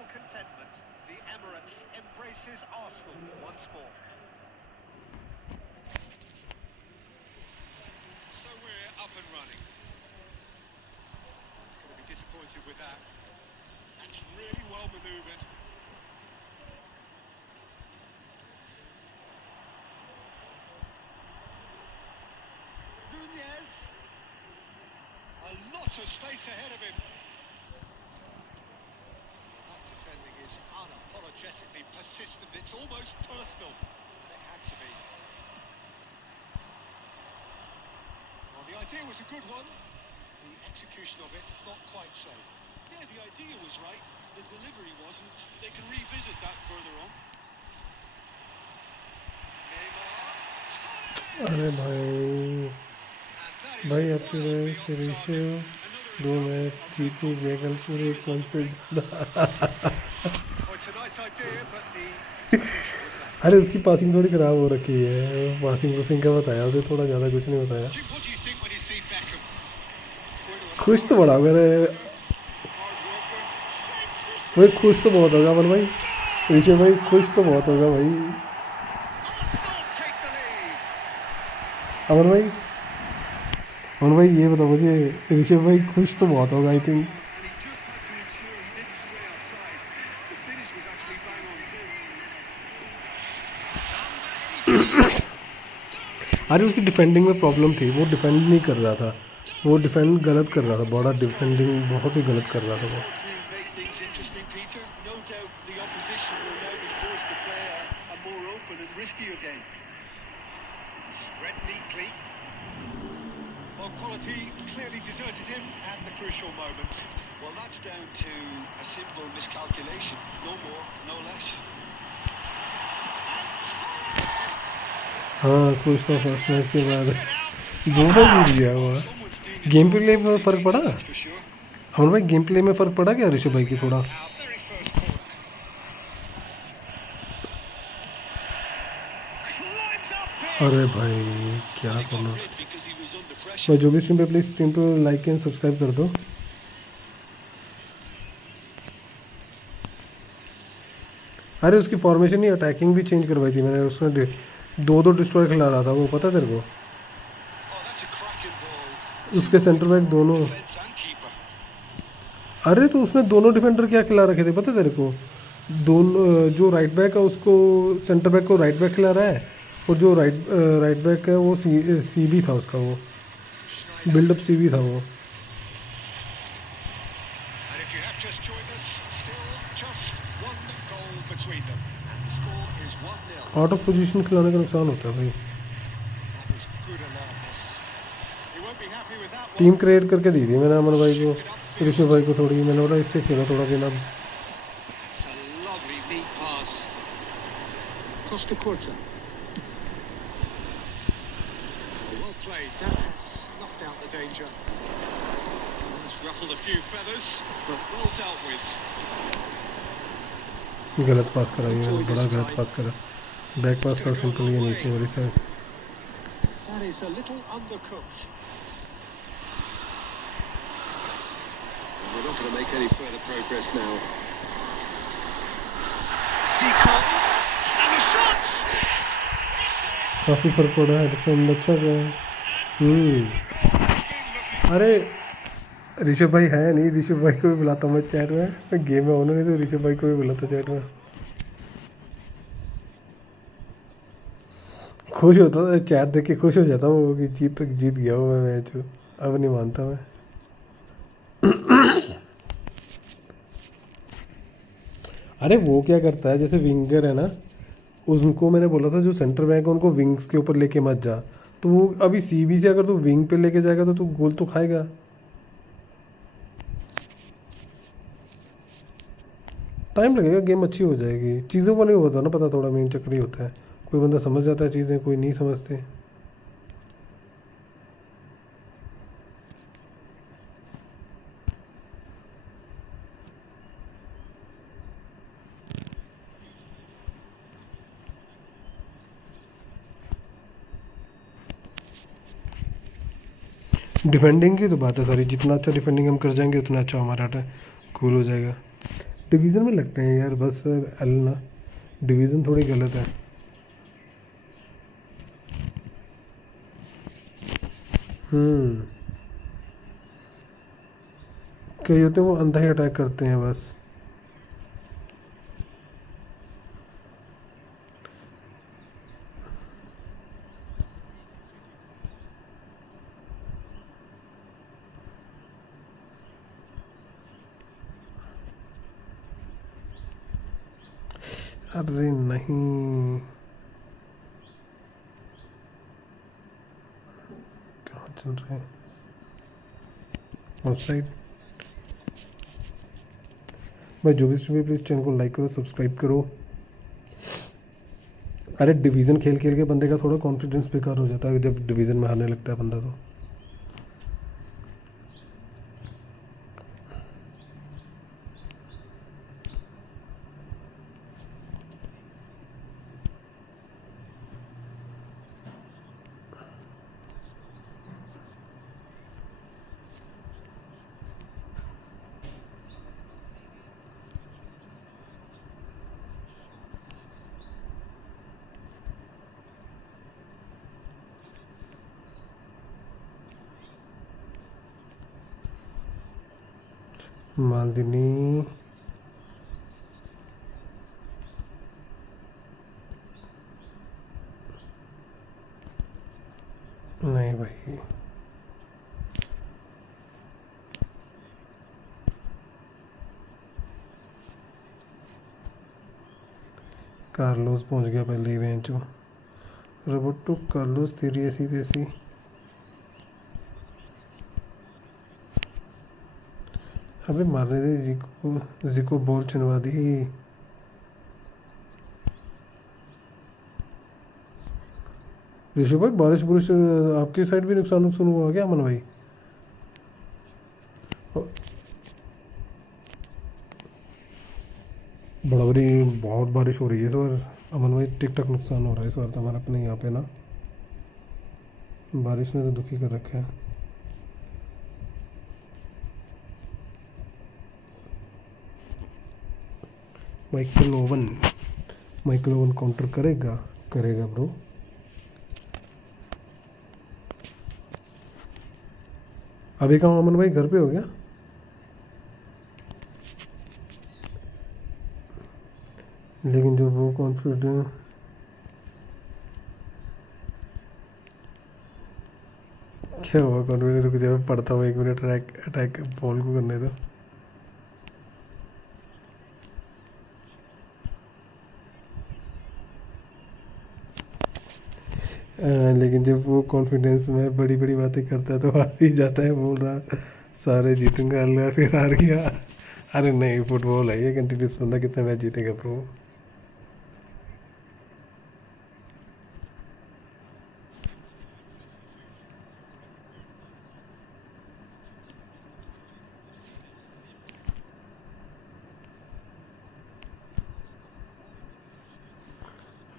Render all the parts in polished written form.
total contentment. The Emirates embraces Arsenal once more. So we're up and running. He's going to be disappointed with that. That's really well manoeuvred. Nunez. A lot of space ahead of him. That defending is unapologetically persistent. It's almost personal. It had to be. Well, the idea was a good one. The execution of it, not quite so. Yeah, the idea was right. The delivery wasn't. They can revisit that further on. अरे भाई आपके वजह से Rishabh 2 match जीते गए कल पूरे 1 month से ज़्यादा। अरे उसकी पासिंग थोड़ी ख़राब हो रखी है, पासिंग का बताया उसे, थोड़ा ज़्यादा कुछ नहीं बताया। खुश तो बड़ा होगा भाई, खुश तो बहुत होगा अमन भाई, ऋषभ भाई खुश तो बहुत होगा भाई। अमन भाई ये बताओ मुझे, ऋषभ भाई खुश तो बहुत होगा आई थिंक। अरे उसकी डिफेंडिंग में प्रॉब्लम थी, वो डिफेंड नहीं कर रहा था, वो डिफेंड गलत कर रहा था, बड़ा डिफेंडिंग बहुत ही गलत कर रहा था वो। Quality clearly deserted him at the crucial moment. Well, that's down to a simple miscalculation, no more, no less. हाँ खुश था फर्स्ट मैच के बाद, 2 बार जीत गया हुआ। गेम प्ले में फ़र्क पड़ा अमन भाई, गेम प्ले में फ़र्क पड़ा क्या ऋषभ भाई की थोड़ा? अरे भाई क्या करना भाई, जो भी स्ट्रीम पे प्लीज़ स्ट्रीम पे लाइक एंड सब्सक्राइब कर दो। अरे उसकी फॉर्मेशन ही अटैकिंग भी चेंज करवाई थी मैंने, उसने 2 डिस्ट्रॉय खिला रहा था वो, पता है तेरे को? उसके सेंटर बैक दोनों, अरे तो उसने दोनों डिफेंडर क्या खिला रखे थे पता है तेरे को? दोनों, जो राइट बैक है उसको सेंटर बैक को राइट बैक खिला रहा है, और जो राइट बैक है वो सी भी था उसका, वो बिल्डअप सी भी था वो। आउट ऑफ पोजीशन खिलाने का नुकसान होता है भाई। टीम क्रिएट करके दी थी मैंने अमन भाई को, ऋषभ भाई को थोड़ी, मैंने बोला इससे खेला थोड़ा दिन अब। गलत पास करा ये मैंने, बड़ा गलत पास करा, बैक पास था सिंपल, ये नीचे वाली side. We're not going to make any further progress now. काफ़ी फर्क पड़ा है, डिफेंड अच्छा गया। अरे ऋषभ भाई है नहीं, ऋषभ भाई को भी बुलाता मैं चैट में, गेम में होना नहीं तो ऋषभ भाई को भी बुलाता चैट में। खुश होता, चैट देख के खुश हो जाता वो कि जीत गया वो मैं मैच, अब नहीं मानता मैं। अरे वो क्या करता है, जैसे विंगर है ना, उनको मैंने बोला था जो सेंटर बैक है उनको विंग्स के ऊपर लेके मत जा, तो वो अभी सीबी से अगर तू विंग पे लेके जाएगा तो तू गोल तो खाएगा। टाइम लगेगा, गेम अच्छी हो जाएगी, चीज़ों को नहीं होता ना पता, थोड़ा मेन चक्कर ही होता है, कोई बंदा समझ जाता है चीज़ें, कोई नहीं समझते। डिफेंडिंग की तो बात है सारी, जितना अच्छा डिफेंडिंग हम कर जाएंगे उतना अच्छा हमारा कूल हो जाएगा। डिवीज़न में लगते हैं यार बस एल ना, डिवीज़न थोड़ी गलत है। कई होते हैं वो अंधा ही अटैक करते हैं बस। अरे नहीं, कहाँ चल रहे हैं, आउटसाइड। भाई जो भी स्ट्रीम प्लीज़ चैनल को लाइक करो, सब्सक्राइब करो। अरे डिवीज़न खेल खेल के बंदे का थोड़ा कॉन्फिडेंस बेकार हो जाता है जब डिवीज़न में हारने लगता है बंदा तो। मालदिनी नहीं भाई, कार्लोस पहुंच गया पहले ही बेंच। रोबोटो कार्लोस तेरी ऐसी तैसी। अबे मारने दे जी को बॉल चुनवा दी। ऋषभ भाई बारिश बुरिश आपकी साइड भी नुकसान हुआ क्या अमन भाई? बड़ी बहुत बारिश हो रही है इस बार अमन भाई, टिक टक नुकसान हो रहा है इस बार तो हमारे अपने यहाँ पे ना, बारिश ने तो दुखी कर रखा है। माइकल ओवन काउंटर करेगा ब्रो। अभी कहाँ अमन भाई, घर पे हो गया? लेकिन जो वो कॉन्फिडेंस, क्या हुआ कॉन्फिडेंस? रुक जाओ पढ़ता हूँ 1 मिनट, अटैक बॉल को करने दो। लेकिन जब वो कॉन्फिडेंस में बड़ी बड़ी बातें करता है तो हार ही जाता है, बोल रहा सारे जीतूंगा, अल्लाह फिर हार गया। अरे नहीं, फुटबॉल है ये, कंटिन्यूस बंदा कितना मैच जीतेगा प्रो।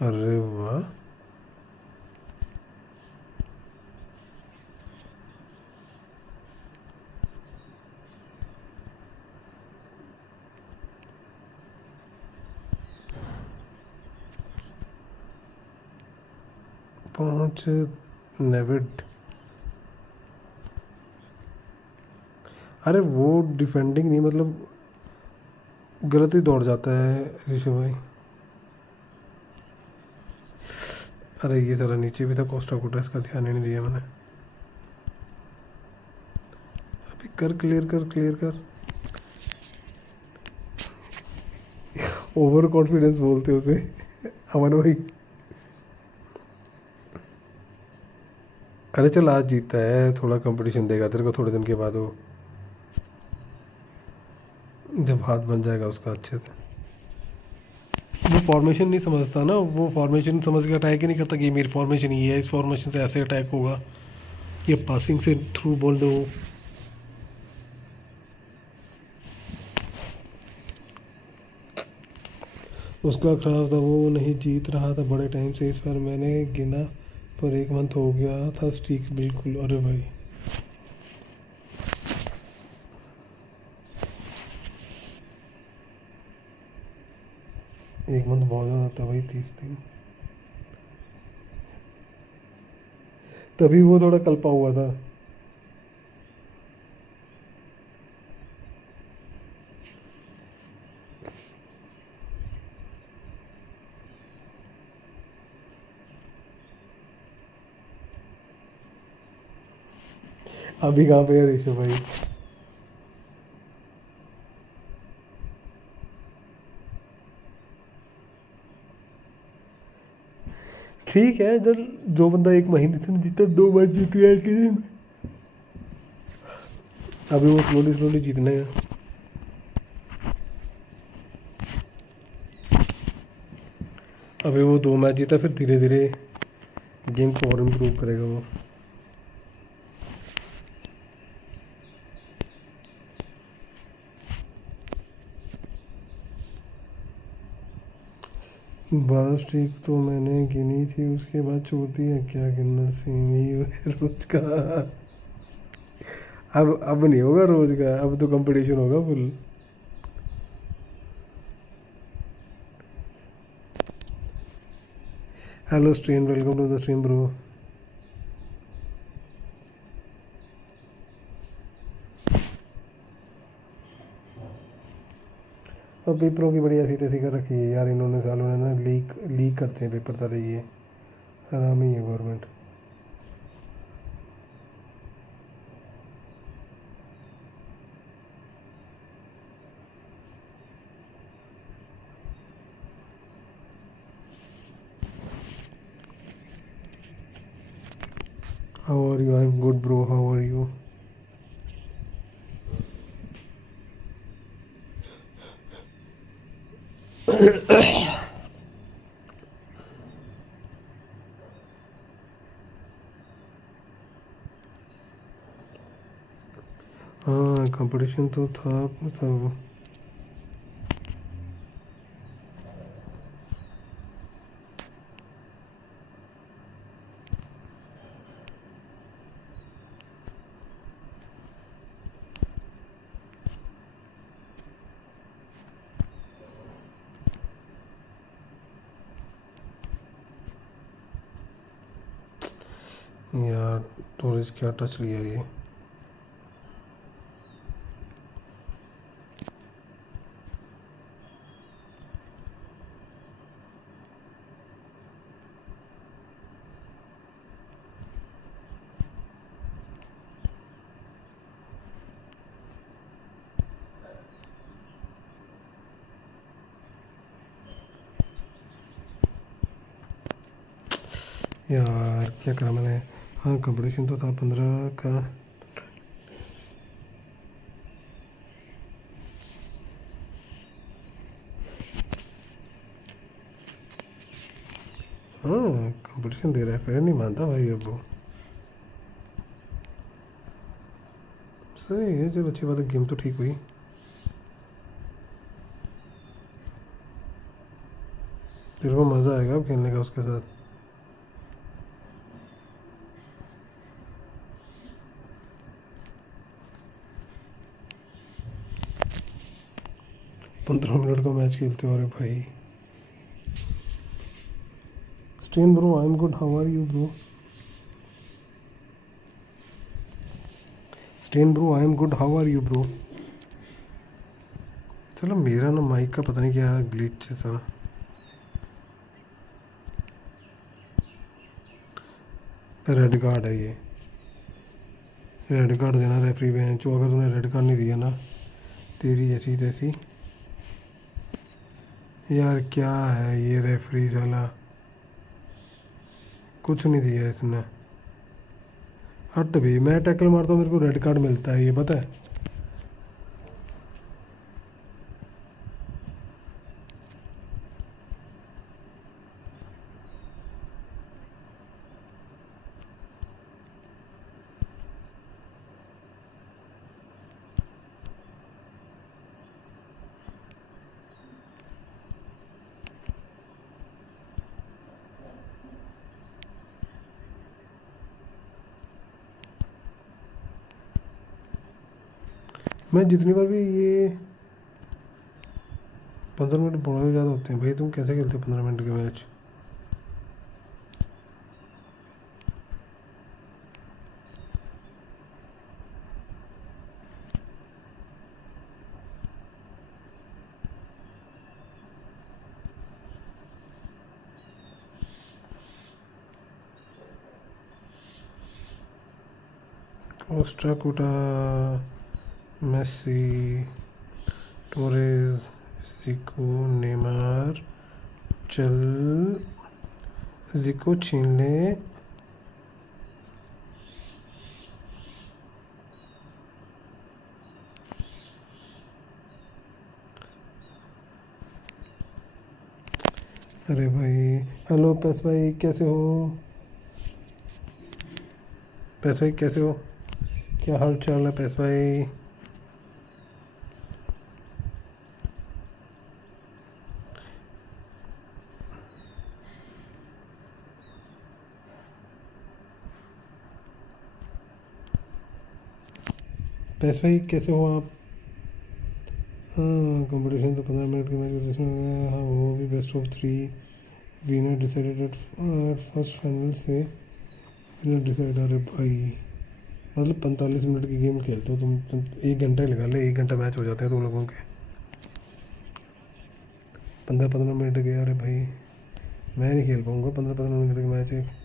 अरे वाह, पहुंच नेविड। अरे वो डिफेंडिंग नहीं, मतलब गलत ही दौड़ जाता है ऋषभ भाई। अरे ये सारा नीचे भी था कोस्टा कोटा, इसका ध्यान ही नहीं दिया मैंने। अभी क्लियर कर। ओवर कॉन्फिडेंस बोलते उसे अमन भाई। अरे चल आज जीतता है, थोड़ा कंपटीशन देगा तेरे को थोड़े दिन के बाद, वो जब हाथ बन जाएगा उसका अच्छे से। वो फॉर्मेशन नहीं समझता ना, वो फॉर्मेशन समझ के अटैक ही नहीं करता कि मेरी फॉर्मेशन ये है, इस फॉर्मेशन से ऐसे अटैक होगा, ये पासिंग से थ्रू बॉल दो। उसका खराब था, वो नहीं जीत रहा था बड़े टाइम से। इस बार मैंने गिना पर 1 मंथ हो गया था स्ट्रीक बिल्कुल। अरे भाई 1 मंथ बहुत ज़्यादा था भाई, 30 दिन। तभी वो थोड़ा कल्पा हुआ था। अभी कहाँ पे है ऋषभ भाई? ठीक है, जब जो बंदा 1 महीने से नहीं जीता 2 मैच जीत गया एक दिन, अभी वो स्लोली स्लोली जीतने हैं। अभी वो 2 मैच जीता, फिर धीरे धीरे गेम को और इम्प्रूव करेगा वो। बस ठीक, तो मैंने गिनी थी, उसके बाद छोड़ दिया, क्या गिनना सेमी रोज का। अब नहीं होगा रोज का, अब तो कंपटीशन होगा full. Hello stream, welcome to the stream bro. और पेपरों की बड़ी ऐसी तैसी कर रखी है यार इन्होंने, सालों ने ना, लीक लीक करते हैं पेपर सारे, ये हराम ही है government. How are you? I am good bro, how are you? हाँ, कंपटीशन तो था मतलब। यार टूरिस्ट क्या टच लिया ये। यार क्या करा मैंने। हाँ, कंपटीशन तो था 15 का। हाँ, कंपटीशन दे रहा है, फिर नहीं मानता भाई अब वो। सही है, चलो अच्छी बात है, गेम तो ठीक हुई। तेरे को मज़ा आएगा अब खेलने का उसके साथ। पंद्रह मिनट का मैच खेलते हो, अरे भाई। Stream bro, I am good, how are you bro? Stream bro, I am good, how are you bro? चलो, मेरा ना माइक का पता नहीं क्या ग्लिच है सारा। रेड कार्ड है ये, रेड कार्ड देना रेफरी बेंच, अगर तूने रेड कार्ड नहीं दिया ना, तेरी ऐसी तैसी। यार क्या है ये रेफरी साला, कुछ नहीं दिया इसने। हट भी, मैं टैकल मारता हूँ मेरे को रेड कार्ड मिलता है, ये पता है। मैं जितनी बार भी ये 15 मिनट बहुत ज़्यादा होते हैं भाई, तुम कैसे खेलते हो 15 मिनट के मैच? कोस्टा कोटा, मेसी, टोरेज, जिको, नेमार, चल जिको छीन ले। अरे भाई, हेलो पैस भाई, कैसे हो? पैस भाई कैसे हो? क्या हाल चाल है पैस भाई? पैस भाई कैसे हो आप? हाँ, कंपटीशन तो 15 मिनट के मैच जिसमें हाँ वो भी best of 3 winner decided at first final से विनर डिसाइड। अरे भाई, मतलब 45 मिनट की गेम खेलते हो तुम 1 घंटा ही लगा ले, 1 घंटा मैच हो जाते हैं तुम लोगों के। 15-15 मिनट गए। अरे भाई, मैं नहीं खेल पाऊँगा 15-15 मिनट के मैच एक।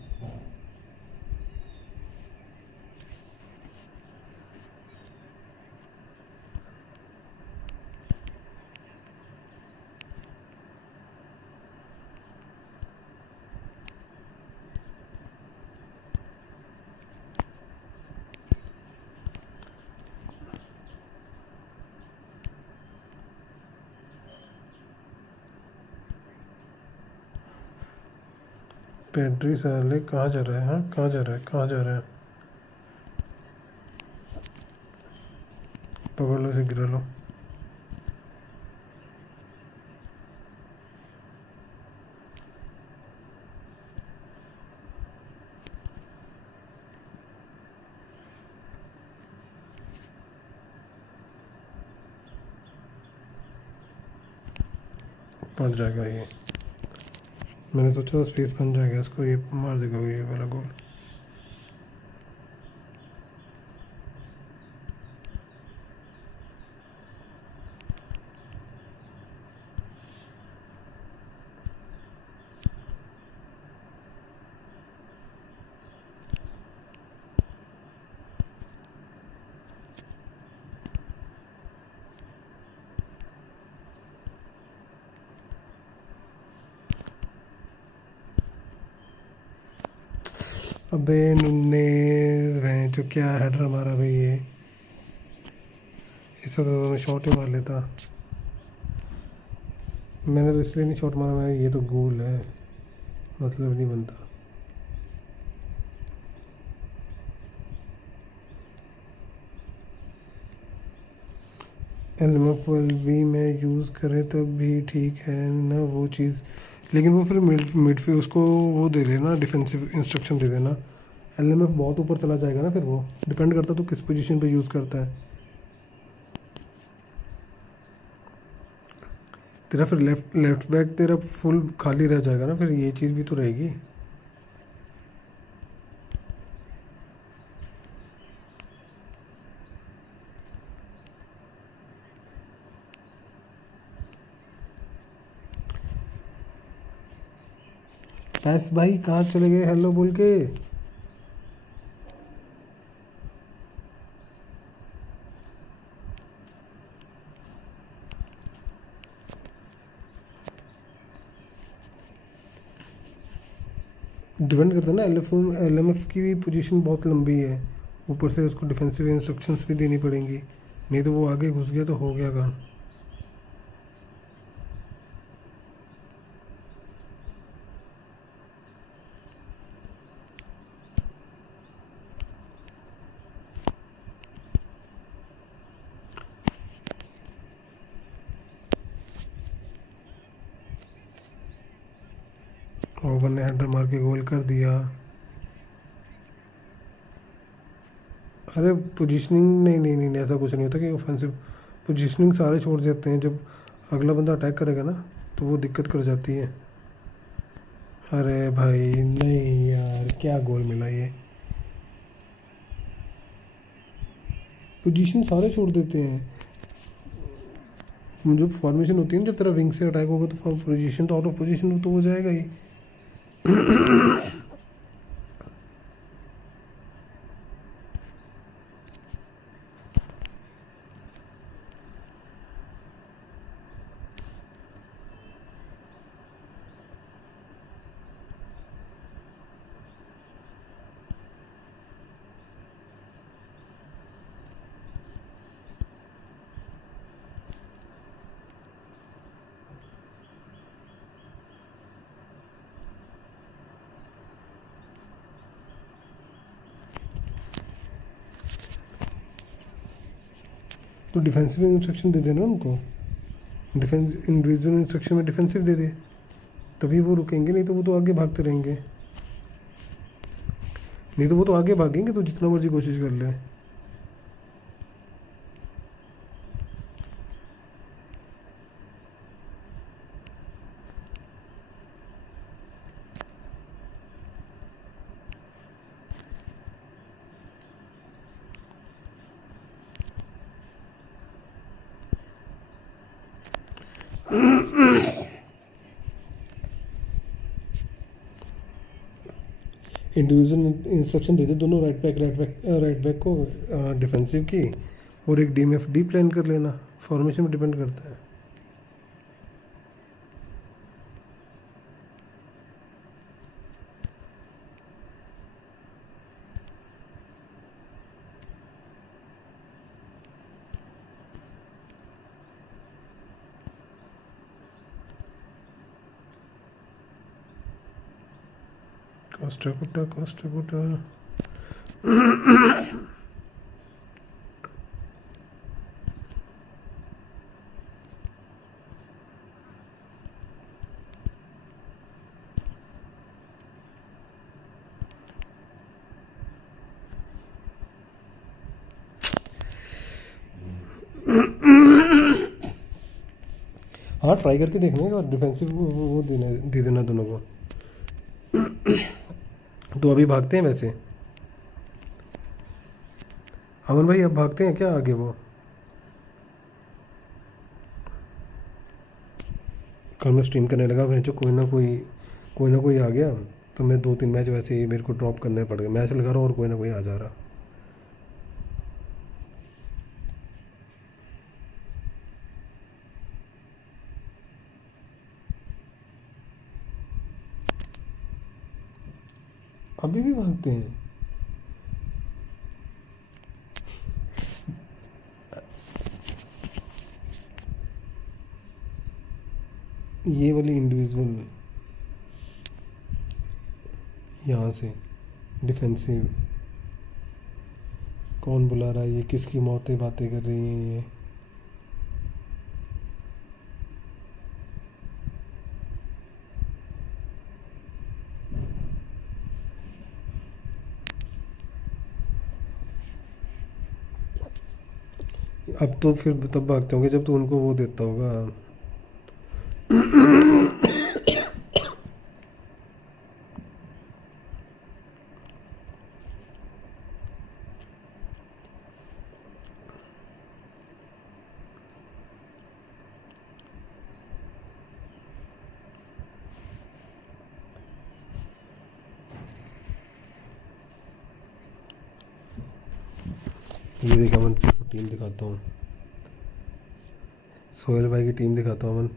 पेड्री साले कहाँ जा रहा है? हाँ, कहाँ जा रहा है? कहाँ जा रहा है? पकड़ लो, इसे गिरा लो। पड़ जाएगा ये, मैंने सोचा स्पेस बन जाएगा इसको, ये मार देगा ये वाला गोल। अबे नुन्नेस भैं जो क्या हेडर हमारा भाई ये, इससे तो मैं शॉट ही मार लेता। मैंने तो इसलिए नहीं शॉट मारा, मैं ये तो गोल है, मतलब नहीं बनता। एल भी में यूज़ करें तब भी ठीक है ना वो चीज़, लेकिन वो फिर मिडफील्ड उसको वो दे देना, डिफेंसिव इंस्ट्रक्शन दे देना। एलएमएफ बहुत ऊपर चला जाएगा ना, फिर वो डिपेंड करता तो किस पोजीशन पे यूज़ करता है तेरा। फिर लेफ्ट बैक तेरा फुल खाली रह जाएगा ना, फिर ये चीज़ भी तो रहेगी। पैस भाई कहाँ चले गए हेलो बोल के? डिपेंड करता है ना, एलएमएफ की भी पोजीशन बहुत लंबी है, ऊपर से उसको डिफेंसिव इंस्ट्रक्शंस भी देनी पड़ेंगी, नहीं तो वो आगे घुस गया तो हो गया काम। ओवन ने हेडर मार के गोल कर दिया। अरे पोजीशनिंग नहीं नहीं नहीं ऐसा कुछ नहीं होता कि ऑफेंसिव पोजीशनिंग सारे छोड़ देते हैं जब अगला बंदा अटैक करेगा ना तो वो दिक्कत कर जाती है। अरे भाई नहीं यार, क्या गोल मिला ये। पोजीशन सारे छोड़ देते हैं। जो फॉर्मेशन होती है ना, जब तेरा विंग से अटैक होगा तो पोजीशन तो आउट ऑफ पोजीशन तो हो जाएगा ही। तो डिफेंसिव इंस्ट्रक्शन दे देना उनको, डिफेंस इंडिविजुअल इंस्ट्रक्शन में डिफेंसिव दे दे, तभी वो रुकेंगे, नहीं तो वो तो आगे भागते रहेंगे। नहीं तो वो तो आगे भागेंगे, तो जितना मर्जी कोशिश कर ले। इंडिविजुअल इंस्ट्रक्शन दे दे दोनों, राइट बैक को डिफेंसिव की, और एक DMFD प्लान कर लेना। फॉर्मेशन में डिपेंड करता है। Costa. 'हाँ ट्राई करके देखने का, डिफेंसिव वो दे देना दोनों को। तो अभी भागते हैं वैसे। अमन भाई अब भागते हैं क्या आगे? वो कल मैं स्ट्रीम करने लगा, जो कोई ना कोई आ गया, तो मैं 2-3 मैच वैसे ही मेरे को ड्रॉप करने पड़ गए। मैच लगा रहा हूँ और कोई ना कोई आ जा रहा। अभी भी भागते हैं। ये वाली इंडिविजुअल यहाँ से डिफेंसिव, कौन बुला रहा है? ये किसकी मौतें बातें कर रही हैं ये? अब तो फिर तब भागते होंगे जब तो उनको वो देता होगा। ये देखा मैं टीम दिखाता हूँ, सोहेल भाई की टीम दिखाता हूँ। अमन,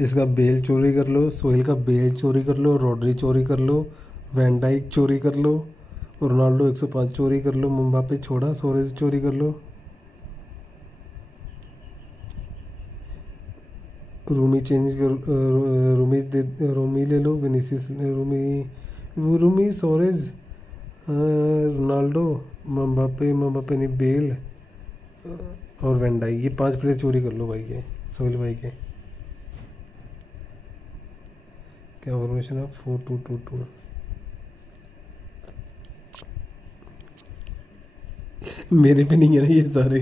इसका बेल चोरी कर लो, सोहेल का बेल चोरी कर लो, रॉड्री चोरी कर लो, वैन डाइक चोरी कर लो, रोनाल्डो 105 चोरी कर लो, मुम्बापे छोड़ा, सोरेज चोरी कर लो, रूमी चेंज कर, रूमी ले लो, विनीसियस रूमी सोरेज, रोनाल्डो, मुम्बापे नहीं, बेल और वैन डाइक, ये 5 प्लेयर चोरी कर लो भाई के, सोहेल भाई के। क्या फॉर्मेशन है? 4-2-2-2। मेरे पे नहीं है ना ये सारे।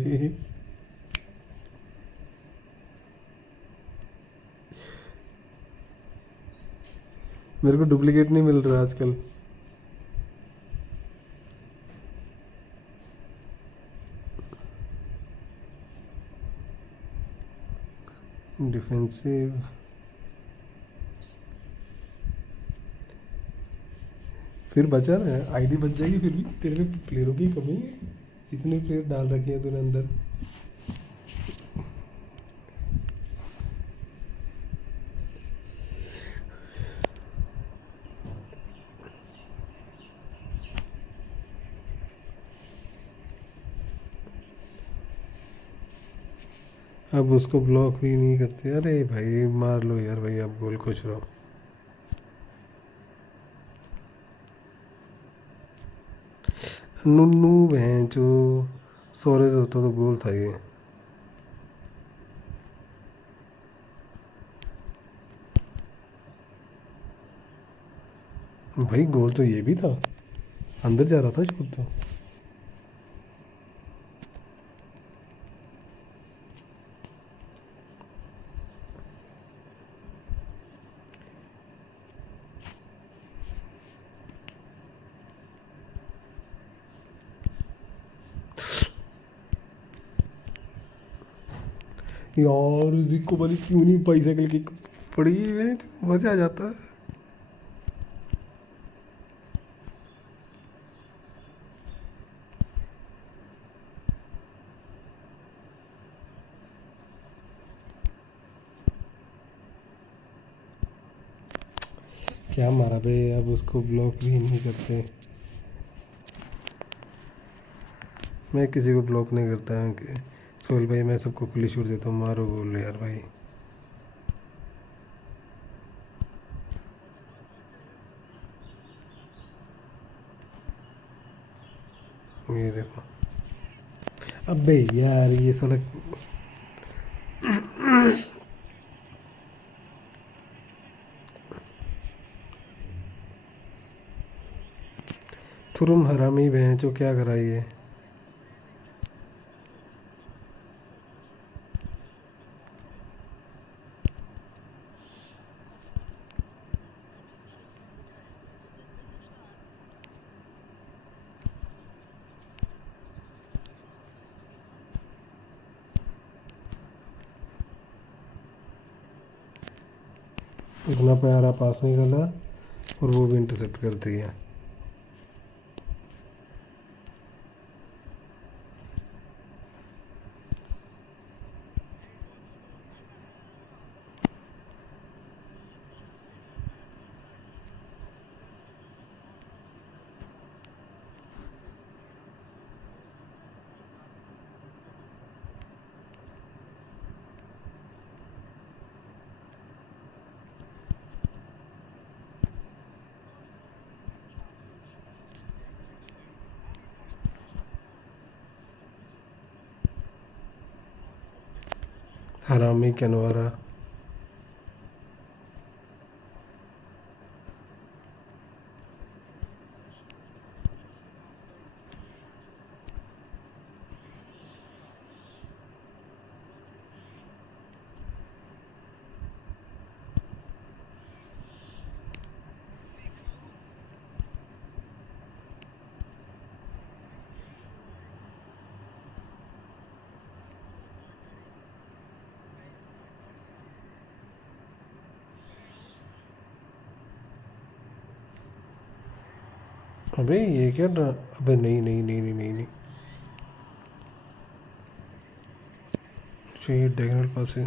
मेरे को डुप्लीकेट नहीं मिल रहा आजकल। डिफेंसिव फिर बचा ना, आईडी बच जाएगी फिर भी। तेरे पे प्लेयरों की कमी है, इतने प्लेयर डाल रखे हैं तूने अंदर। अब उसको ब्लॉक भी नहीं करते। अरे भाई मार लो यार भाई, आप गोल खुश रहो। नुन्नू बहन जो सोरेज होता तो गोल था ये। भाई गोल तो ये भी था, अंदर जा रहा था शूट तो। यार जिको वाली क्यों नहीं बाईसाइकिल की पड़ी है, मजा आ जाता है। क्या मारा बे, अब उसको ब्लॉक भी नहीं करते। मैं किसी को ब्लॉक नहीं करता कि सोहेल भाई, मैं सबको खुली छूट देता हूँ, मारो गोल यार भाई। ये देखो, अबे यार ये साला तुरुम हरामी बहन जो क्या कराई है। इतना प्यारा पास निकला और वो भी इंटरसेप्ट कर दिया। हरामी कैनवारा। अबे ये क्या अबे नहीं नहीं नहीं नहीं नहीं नहीं, चाहिए डायगोनल पास है।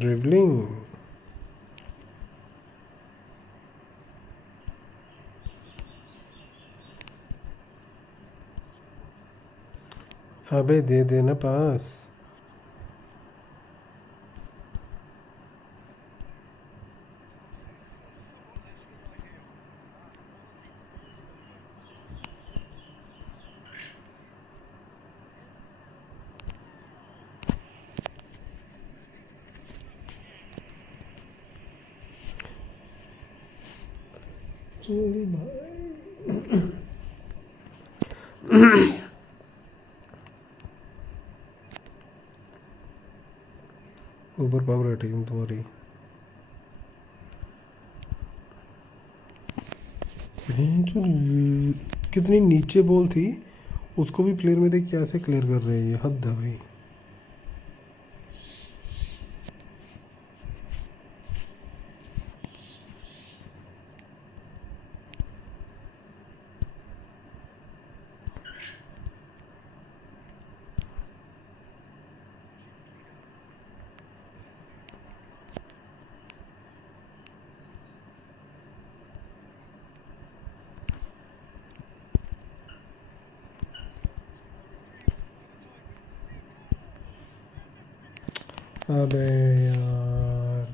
ड्रिबलिंग। अबे दे देना पास। चली भाई ओवर पावर है टीम तुम्हारी। कितनी नीचे बॉल थी, उसको भी प्लेयर में देख कैसे क्लियर कर रहे हैं, ये हद है भाई। अबे यार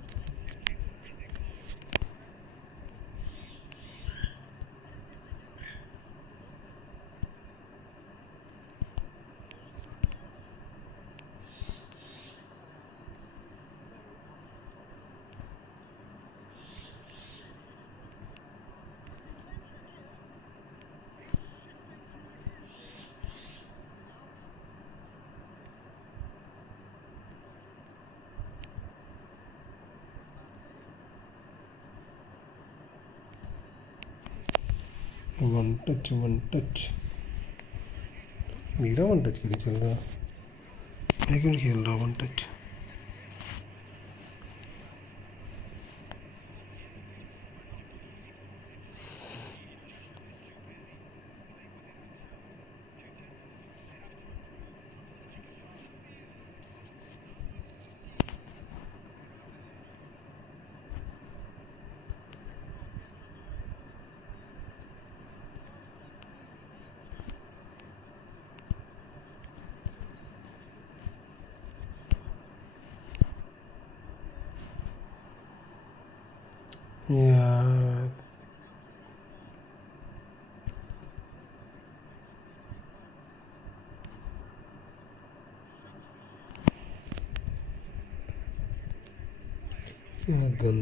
वन टच मेरा वन टच क्यों नहीं चल रहा, मैं क्यों नहीं खेल रहा वन टच। यार गन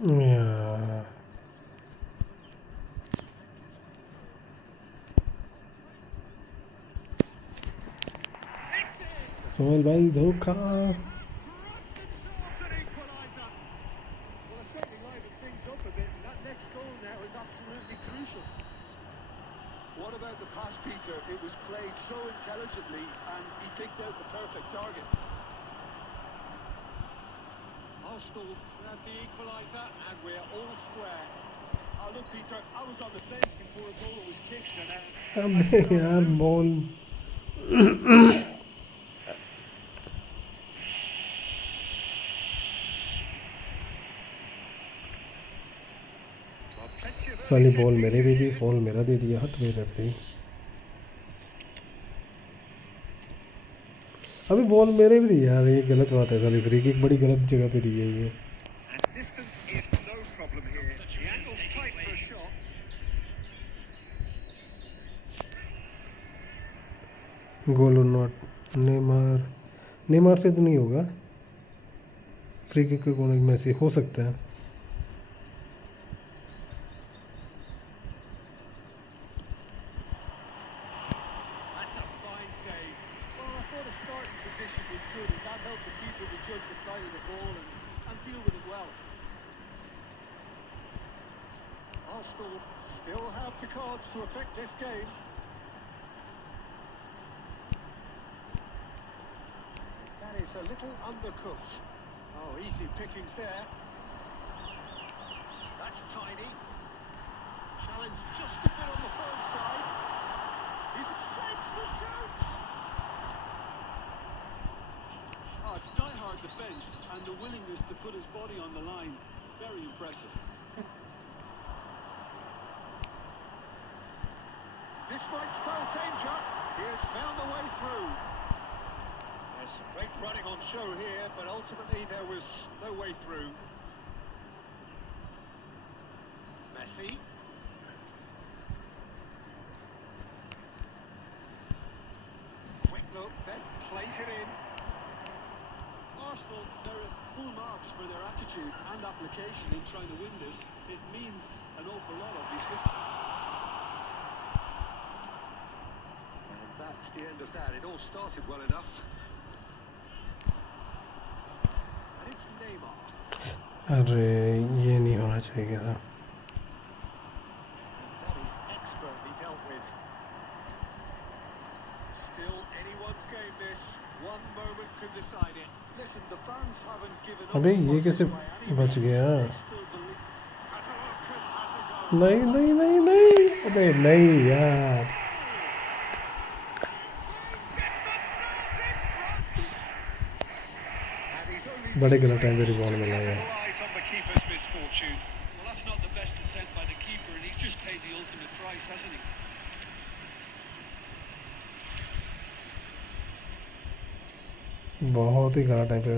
यार सोहेल भाई धोखा। Well, I certainly livened things up a bit, and that next goal now is absolutely crucial. What about the pass, Peter? It was played so intelligently, and he picked out the perfect target. Arsenal grab the equaliser, and we're all square. Oh, look, Peter, I was on the fence before a goal was kicked, and अबे यार ball साली ball मेरे भी दी, fall मेरा दे दिया, हट गई referee. अभी बॉल मेरे भी दी यार, ये गलत बात है, साली फ्री किक बड़ी गलत जगह पे दी है ये। गोल और नॉट, नेमार से तो नहीं होगा, फ्री किक का गोल में से हो सकता है। position was good, and that helped the keeper to judge the flight of the ball and deal with it well. Arsenal still have the cards to affect this game. That is a little undercooked. Oh, easy pickings there. That's tiny. Challenge just a bit on the firm side. He's shapes to shoot. Oh, it's die-hard defence and the willingness to put his body on the line. Very impressive. This might spell danger. He has found a way through. There's some great running on show here, but ultimately there was no way through. Messi. Quick look, then plays it in. Arsenal, they're at full marks for their attitude and application in trying to win this. It means an awful lot, obviously. And that's the end of that. It all started well enough. And it's Neymar. अरे ये नहीं होना चाहिए था. That is expertly dealt with. Still anyone's game this. One moment can decide it. Listen, the fans haven't given up. अबे ये कैसे बच गया? नहीं नहीं नहीं नहीं. अबे नहीं यार. बड़े गलत टाइम पे रिबॉन्ड मिला है. बहुत ही गलत टाइम पे.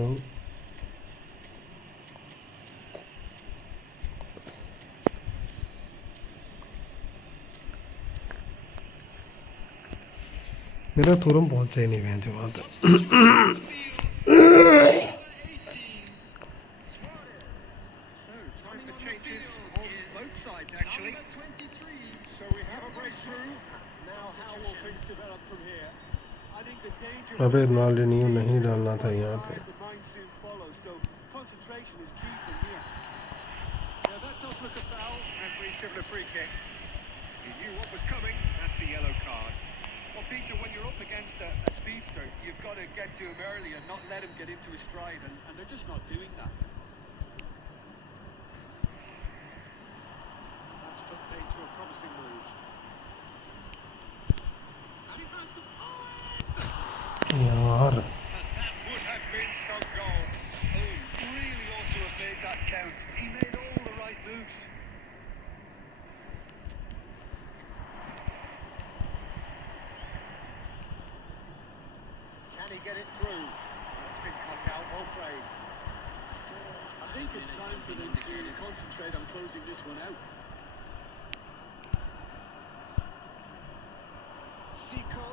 मेरा तुरंत पहुंचा ही नहीं बहन वहाँ तक. अबे रोनाल्डिनियो नहीं डालना था यहाँ पे. Well, Peter, when you're up against a speedster, you've got to get to him early and not let him get into his stride, and they're just not doing that. That's put paid to a promising move. And he found the यार that would have been some goal. Oh, really ought to have made that count. He made all the right moves. Can he get it through? It's been cut out, well played. I think it's time for them to concentrate on closing this one out. Zico.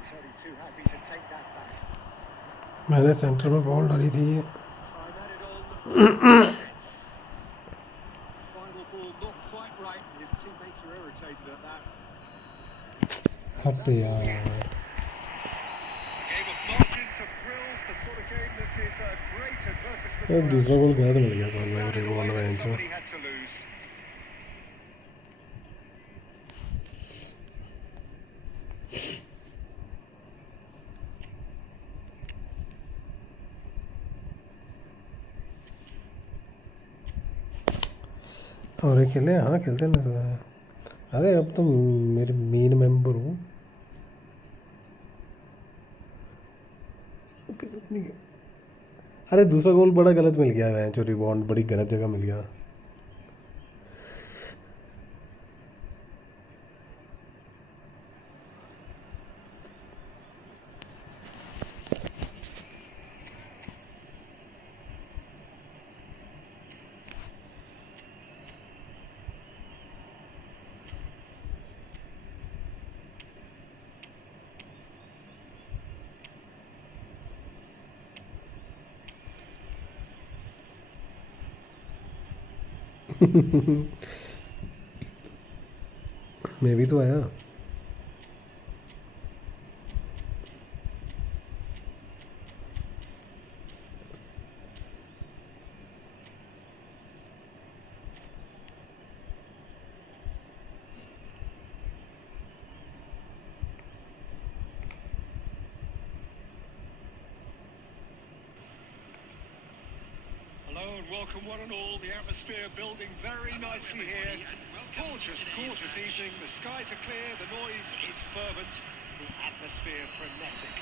He's only too happy to take that back. मैंने centre में ball डाली थी ये. Time added on. Final ball not quite right. His teammates are irritated at that. हट यार. A game of margins of thrills, the sort of game that is a great advertisement. यार दूसरा गोल गलत मिल गया साल में रिबॉन्ड में. Somebody had to lose. और ये खेले. हाँ खेलते ना. अरे अब तो मेरे मेन मेंबर हूँ. अरे दूसरा गोल बड़ा गलत मिल गया है. जो रिबॉन्ड बड़ी गलत जगह मिल गया. मैं भी तो आया. and welcome one and all. The atmosphere building very nicely here. Gorgeous, gorgeous evening. The skies are clear, the noise is fervent, the atmosphere frenetic.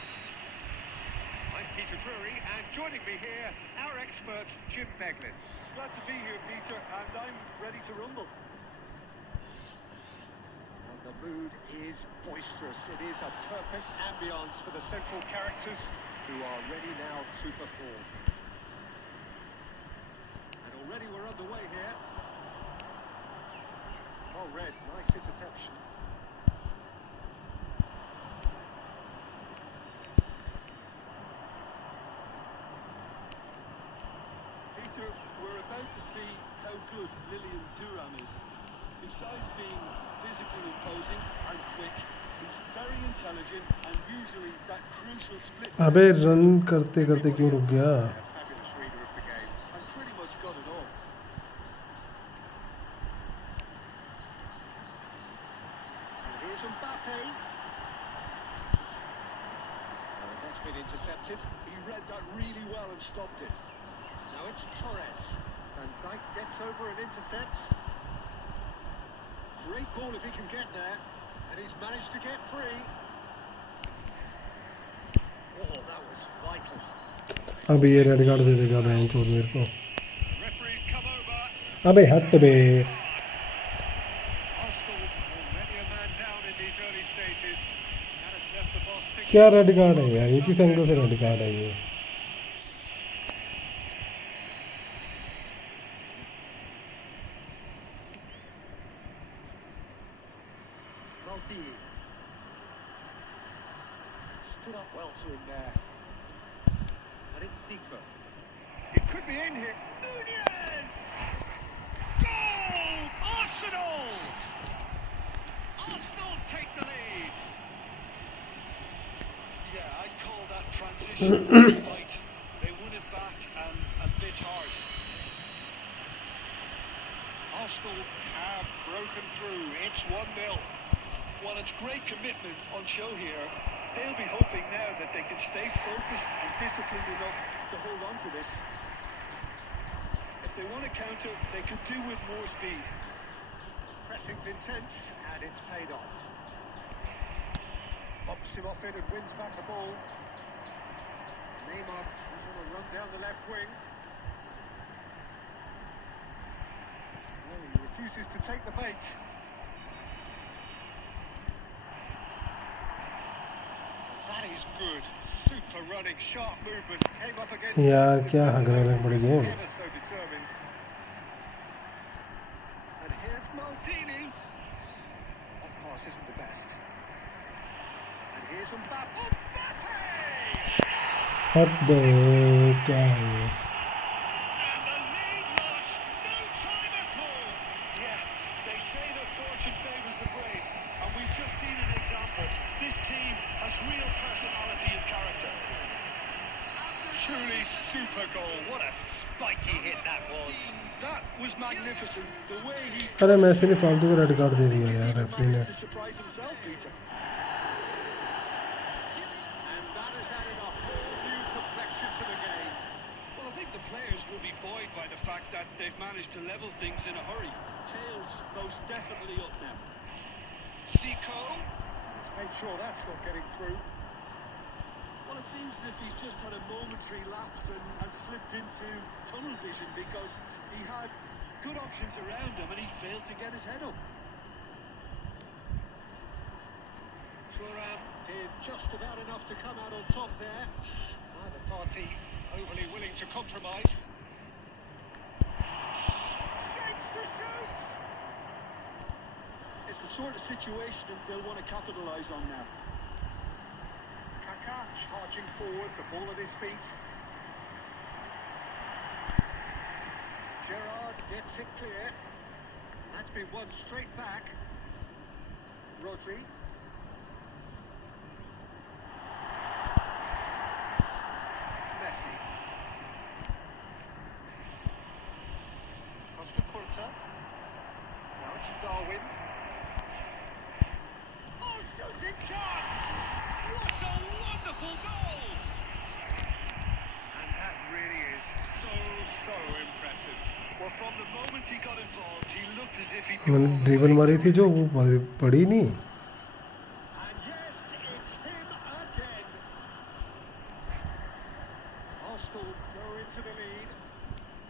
I'm Peter Drury, and joining me here, our expert, Jim Beglin. Glad to be here, Peter, and I'm ready to rumble. And the mood is boisterous. It is a perfect ambience for the central characters who are ready now to perform. And already we're underway here. Oh, Red, nice interception. Peter, we're about to see how good Lilian Thuram is. Besides being physically imposing and quick, he's very intelligent and usually that crucial split. अबे run करते करते क्यों रुक गया? Fabulous reader of the game. And pretty much got it all. And here's Mbappe. And that's been intercepted. He read that really well and stopped it. Now it's Torres. And Dijk gets over and intercepts. Great ball if he can get there. And he's managed to get free. Oh, that was vital. अबे ये red card दे देगा बहन चोद मेरे को. Referees come over. अबे हट बे. Arsenal already a man down in these early stages. That has left the boss thinking. क्या रेड कार्ड है यार? एक ही एंगल से रेड कार्ड है ये. Stood up well to him there. And it's Zico. It could be in here. Nunez! Goal! Arsenal! Arsenal take the lead. Yeah, I'd call that transition right. They won it back and a bit hard. Arsenal have broken through. It's 1-0. Well, it's great commitment on show here. They'll be hoping now that they can stay focused and disciplined enough to hold on to this. If they want to counter, they could do with more speed. Pressing's intense, and it's paid off. Pops him off it and wins back the ball. Neymar is on a run down the left wing. Oh, he refuses to take the bait. That is good. Super running, sharp movement. Came up against. यार क्या हगने लग पड़ी game. Ever so determined. And here's Maldini. That pass isn't the best. And here's Mbappe. Mbappe! हट दो क्या है ये? And the lead lost. No time at all. Yeah, they say that fortune favours the brave, and we've just seen an example. This team has real personality and character. Truly super goal. What a spiky hit that was. That was magnificent. The way he अरे मैसी ने फालतू का red card दे दिया यार referee ने. managed to surprise himself, Peter. And that has added a whole new complexion to the game. Well, I think the players will be buoyed by the fact that they've managed to level things in a hurry. Tails most definitely up now. Zico. Let's make sure that's not getting through. Well, it seems as if he's just had a momentary lapse and slipped into tunnel vision because he had good options around him and he failed to get his head up. Thuram did just about enough to come out on top there. Neither party overly willing to compromise. Shapes to shoot! It's the sort of situation they'll want to capitalise on now. Kaka charging forward, the ball at his feet. Gerrard gets it clear. That's been won straight back. Rodri. Messi. Costa Curta. Now it's Darwin. Oh, shooting chance! What a wonderful goal! And that really is was so impressive. Well, from the moment he got involved, he looked as if he मैंने dribble मारी थी जो वो पड़ी नहीं. And yes, it's him again. Arsenal go into the lead.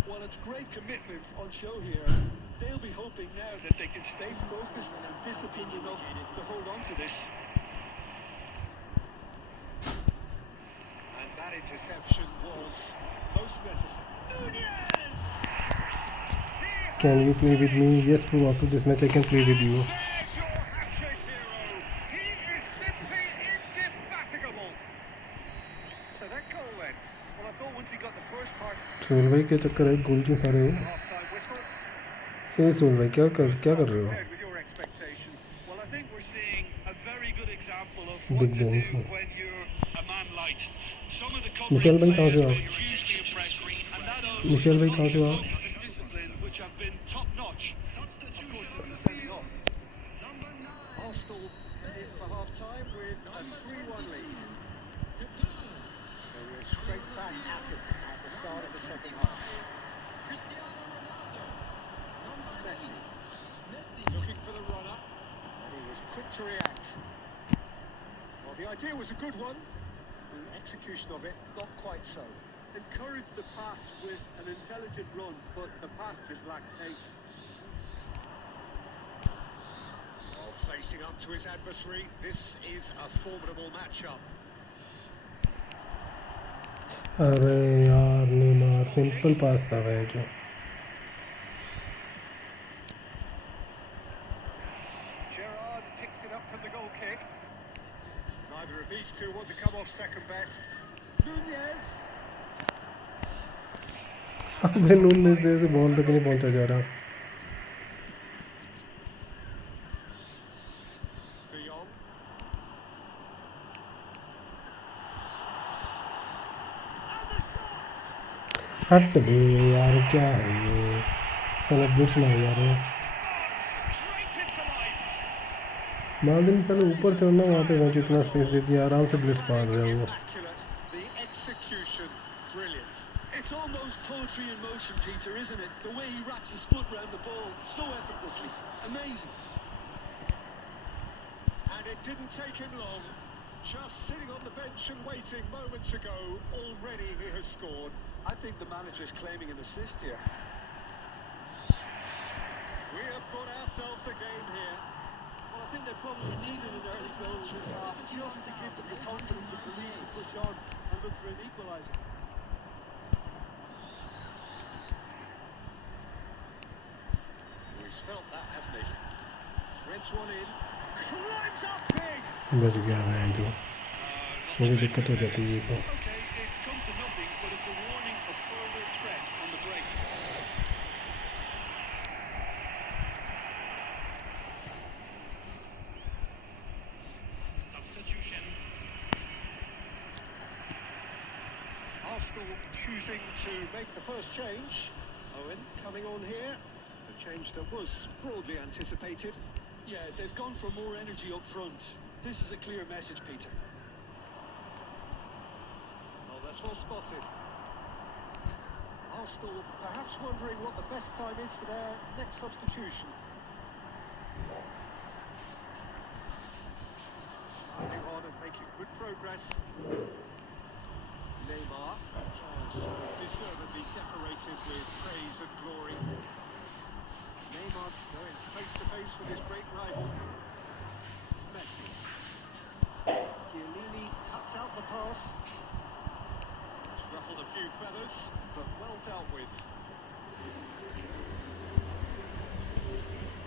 Well, it's great commitment on show here. They'll be hoping now that they can stay focused and disciplined enough to hold on to this. And that interception was most necessary. Nunez! Can you play with me? Yes, bro. After this match, I can play with you. There's your hat-trick hero. He is simply indefatigable. So that goal then. Well, I thought once he got the first part, Sohail भाई क्या चक्कर है? गोल क्यों खा रहे हो? half-time whistle. ये सोहेल भाई क्या कर रहे हो? Compared with your expectation. Well, I think we're seeing a very good example of Big what to games, do yeah. when you're a man light. Some of the Mitchell भाई कहाँ players से हो? were hugely impressed, and that owes Mitchell भाई to कहाँ से हो? focus and discipline, which have been top-notch. Of course, it's the sending off. Arsenal in for half-time with a 3-1 lead. So we're straight back at it at the start of the second half. Messi looking for the runner, and he was quick to react. Well, the idea was a good one. The execution of it, not quite so. Encouraged the pass with an intelligent run, but the pass just lacked pace. While facing up to his adversary, this is a formidable matchup. अरे यार Neymar simple pass था भाई जो. Gerrard picks it up from the goal kick. Neither of these two want to come off second best. Nunez. अबे नून से ball तक नहीं पहुंचा जा रहा. De Jong. And the shots. हट बे यार क्या है ये? साला बुश ना यार. Straight into life. मार्जिन साले ऊपर चढ़ना वहाँ पे वहाँ जितना स्पेस दे दिया आराम से ब्लिट्स मार रहा है वो. Immaculate. The execution, brilliant. It's almost poetry in motion, Peter, isn't it? The way he wraps his foot around the ball so effortlessly. Amazing. And it didn't take him long. Just sitting on the bench and waiting moments ago, already he has scored. I think the manager's claiming an assist here. We have got ourselves a game here. Well, I think they probably needed an early goal in this half just to give them the confidence and belief to push on and look for an equaliser. He's felt that, hasn't he? Threads one in. Climbs up big! बच गया भाई जो. मुझे दिक्कत हो जाती है ये को. Okay, it's come to nothing, but it's a warning of further threat on the break. Substitution. Arsenal choosing to make the first change. Owen coming on here. A change that was broadly anticipated. Yeah, they've gone for more energy up front. This is a clear message, Peter. Oh, that's well spotted. Arsenal perhaps wondering what the best time is for their next substitution. Moving on and making good progress. Neymar, so deservedly decorated with praise and glory. Neymar going face to face with his great rival. Messi. Chiellini cuts out the pass. It's ruffled a few feathers, but well dealt with.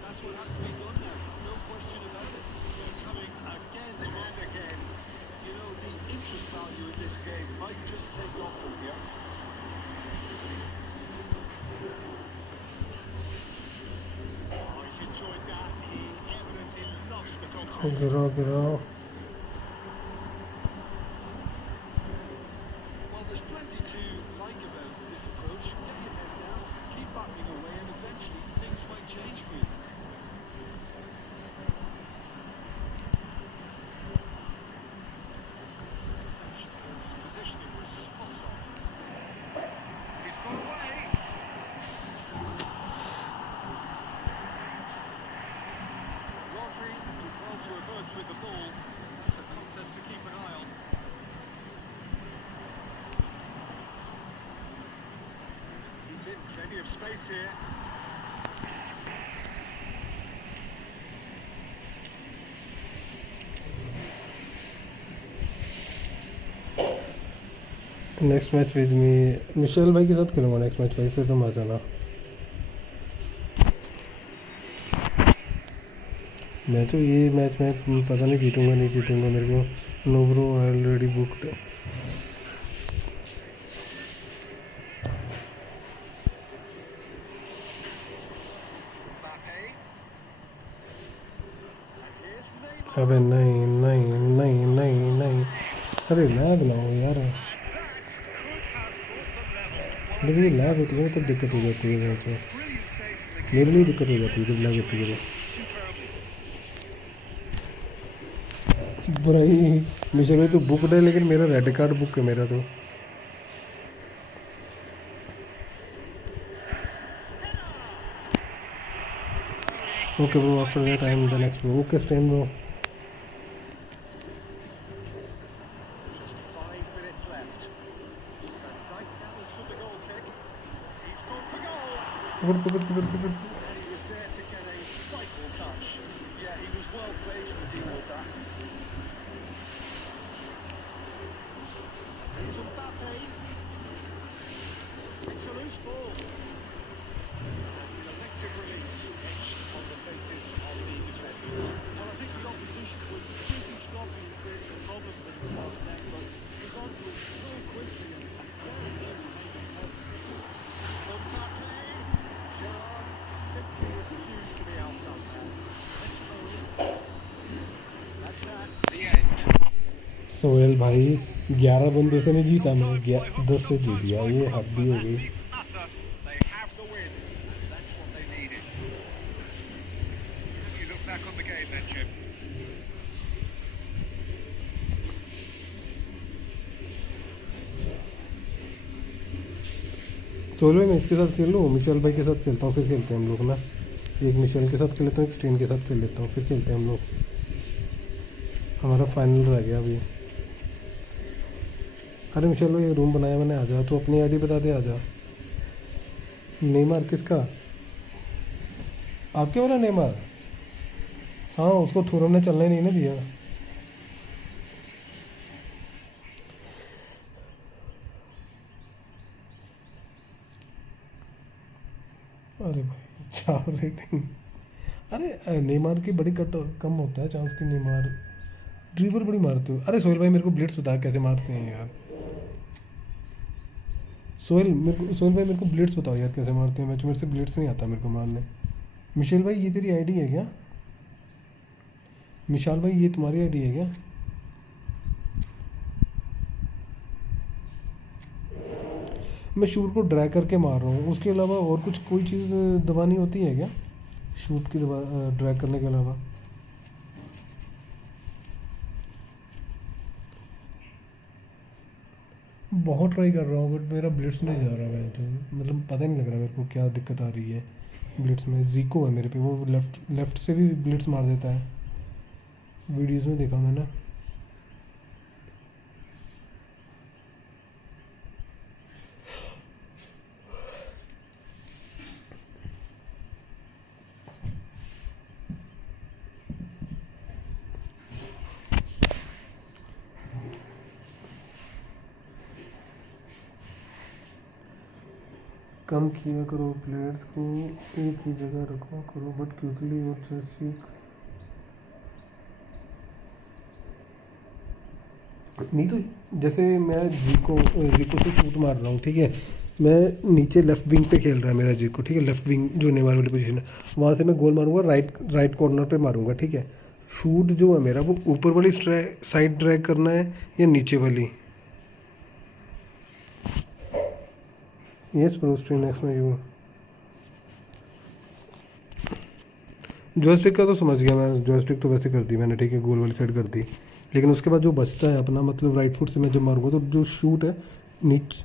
That's what has to be done now, no question about it. They're coming again and again. You know, the interest value in this game might just take off from here. Oh, he's enjoyed that. He evidently loves the contest. गिराओ. Well, there's plenty to like about this approach. Get your head down, keep battling away, and eventually things might change for you. Positioning was spot on. space here. Next match with me Mitchell भाई के साथ खेलूँगा next match भाई, फिर तुम आ जाना। मैं तो ये मैच मैं पता नहीं जीतूंगा नहीं जीतूंगा, मेरे को नो ब्रो ऑलरेडी बुक्ड। अबे नहीं नहीं नहीं नहीं नहीं, अरे लैग ना हो यार, लेकिन ये लैग होती है तो दिक्कत हो जाती है मैच में, मेरे लिए दिक्कत हो जाती है जब लैग होती है। भाई मिशेल भाई तो बुक है, लेकिन मेरा रेड कार्ड बुक है मेरा तो। Okay bro, after that I am the next bro. Okay stand bro. पकड़ पकड़ पकड़ पकड़। He was there to get a vital touch. Yeah, he was well placed to deal with that. Here's Mbappe. It's a loose ball. Effectively etched on the faces of the defenders. Well, I think the opposition was pretty sloppy in creating a problem for themselves then, but he was onto it so quickly and very nearly made it tough. Mbappe. Gerrard simply refused to be outdone there. That's that. The end. Sohail भाई 11 बंदों से नहीं जीता मैं, 10 से जीत गया, ये हद भी हो गई। They have the win, and that's what they needed. You look back on the game then, Jim. Sohail भाई मैं इसके साथ खेल लूँ, मिशेल भाई के साथ खेलता हूँ, फिर खेलते हैं हम लोग ना। एक मिशेल के साथ खेल लेता हूँ, एक स्टेन के साथ खेल लेता हूँ, फिर खेलते हैं हम लोग। हमारा फाइनल रह गया अभी। अरे मिशेल भाई रूम बनाया मैंने, आ जा तो अपनी आईडी बता दे, आ जा। नेमार किसका? आपके वाला नेमार? हाँ उसको थुरम ने चलने नहीं ना दिया। अरे भाई क्या रेटिंग। अरे नेमार की बड़ी कट कम होता है चांस की, नेमार ड्रिबल बड़ी मारते हो। अरे सोहेल भाई मेरे को ब्लिट्स बता कैसे मारते हैं यार। सोहेल भाई मेरे को ब्लिट्स बताओ यार कैसे मारते हैं मैच, मेरे से ब्लिट्स नहीं आता मेरे को मारने। मिशेल भाई ये तेरी आईडी है क्या? मिशाल भाई ये तुम्हारी आईडी है क्या? मैं शूट को ड्रैग करके मार रहा हूँ, उसके अलावा और कुछ कोई चीज़ दबानी होती है क्या शूट की दबा ड्रैग करने के अलावा? बहुत ट्राई कर रहा हूँ बट मेरा ब्लिट्स नहीं जा रहा है, तो मतलब पता नहीं लग रहा मेरे को क्या दिक्कत आ रही है ब्लिट्स में। जीको है मेरे पे, वो लेफ्ट से भी ब्लिट्स मार देता है, वीडियोस में देखा मैंने। कम किया करो प्लेयर्स को, एक ही जगह रखो करो बट क्विकली और जस्ट नहीं। तो जैसे मैं जीको से शूट मार रहा हूँ, ठीक है, मैं नीचे लेफ्ट विंग पे खेल रहा है मेरा जीको, ठीक है, लेफ्ट विंग जो नेमार वाली पोजीशन है, वहाँ से मैं गोल मारूंगा, राइट कॉर्नर पे मारूंगा, ठीक है। शूट जो है मेरा वो ऊपर वाली साइड ड्रैग करना है या नीचे वाली? यस प्रो स्ट्रीम नेक्स्ट में यू जॉयस्टिक का तो समझ गया मैं, जॉयस्टिक तो वैसे कर दी मैंने, ठीक है, गोल वाली साइड कर दी। लेकिन उसके बाद जो बचता है अपना, मतलब राइट फुट से मैं जब मारूंगा तो जो शूट है नीचे,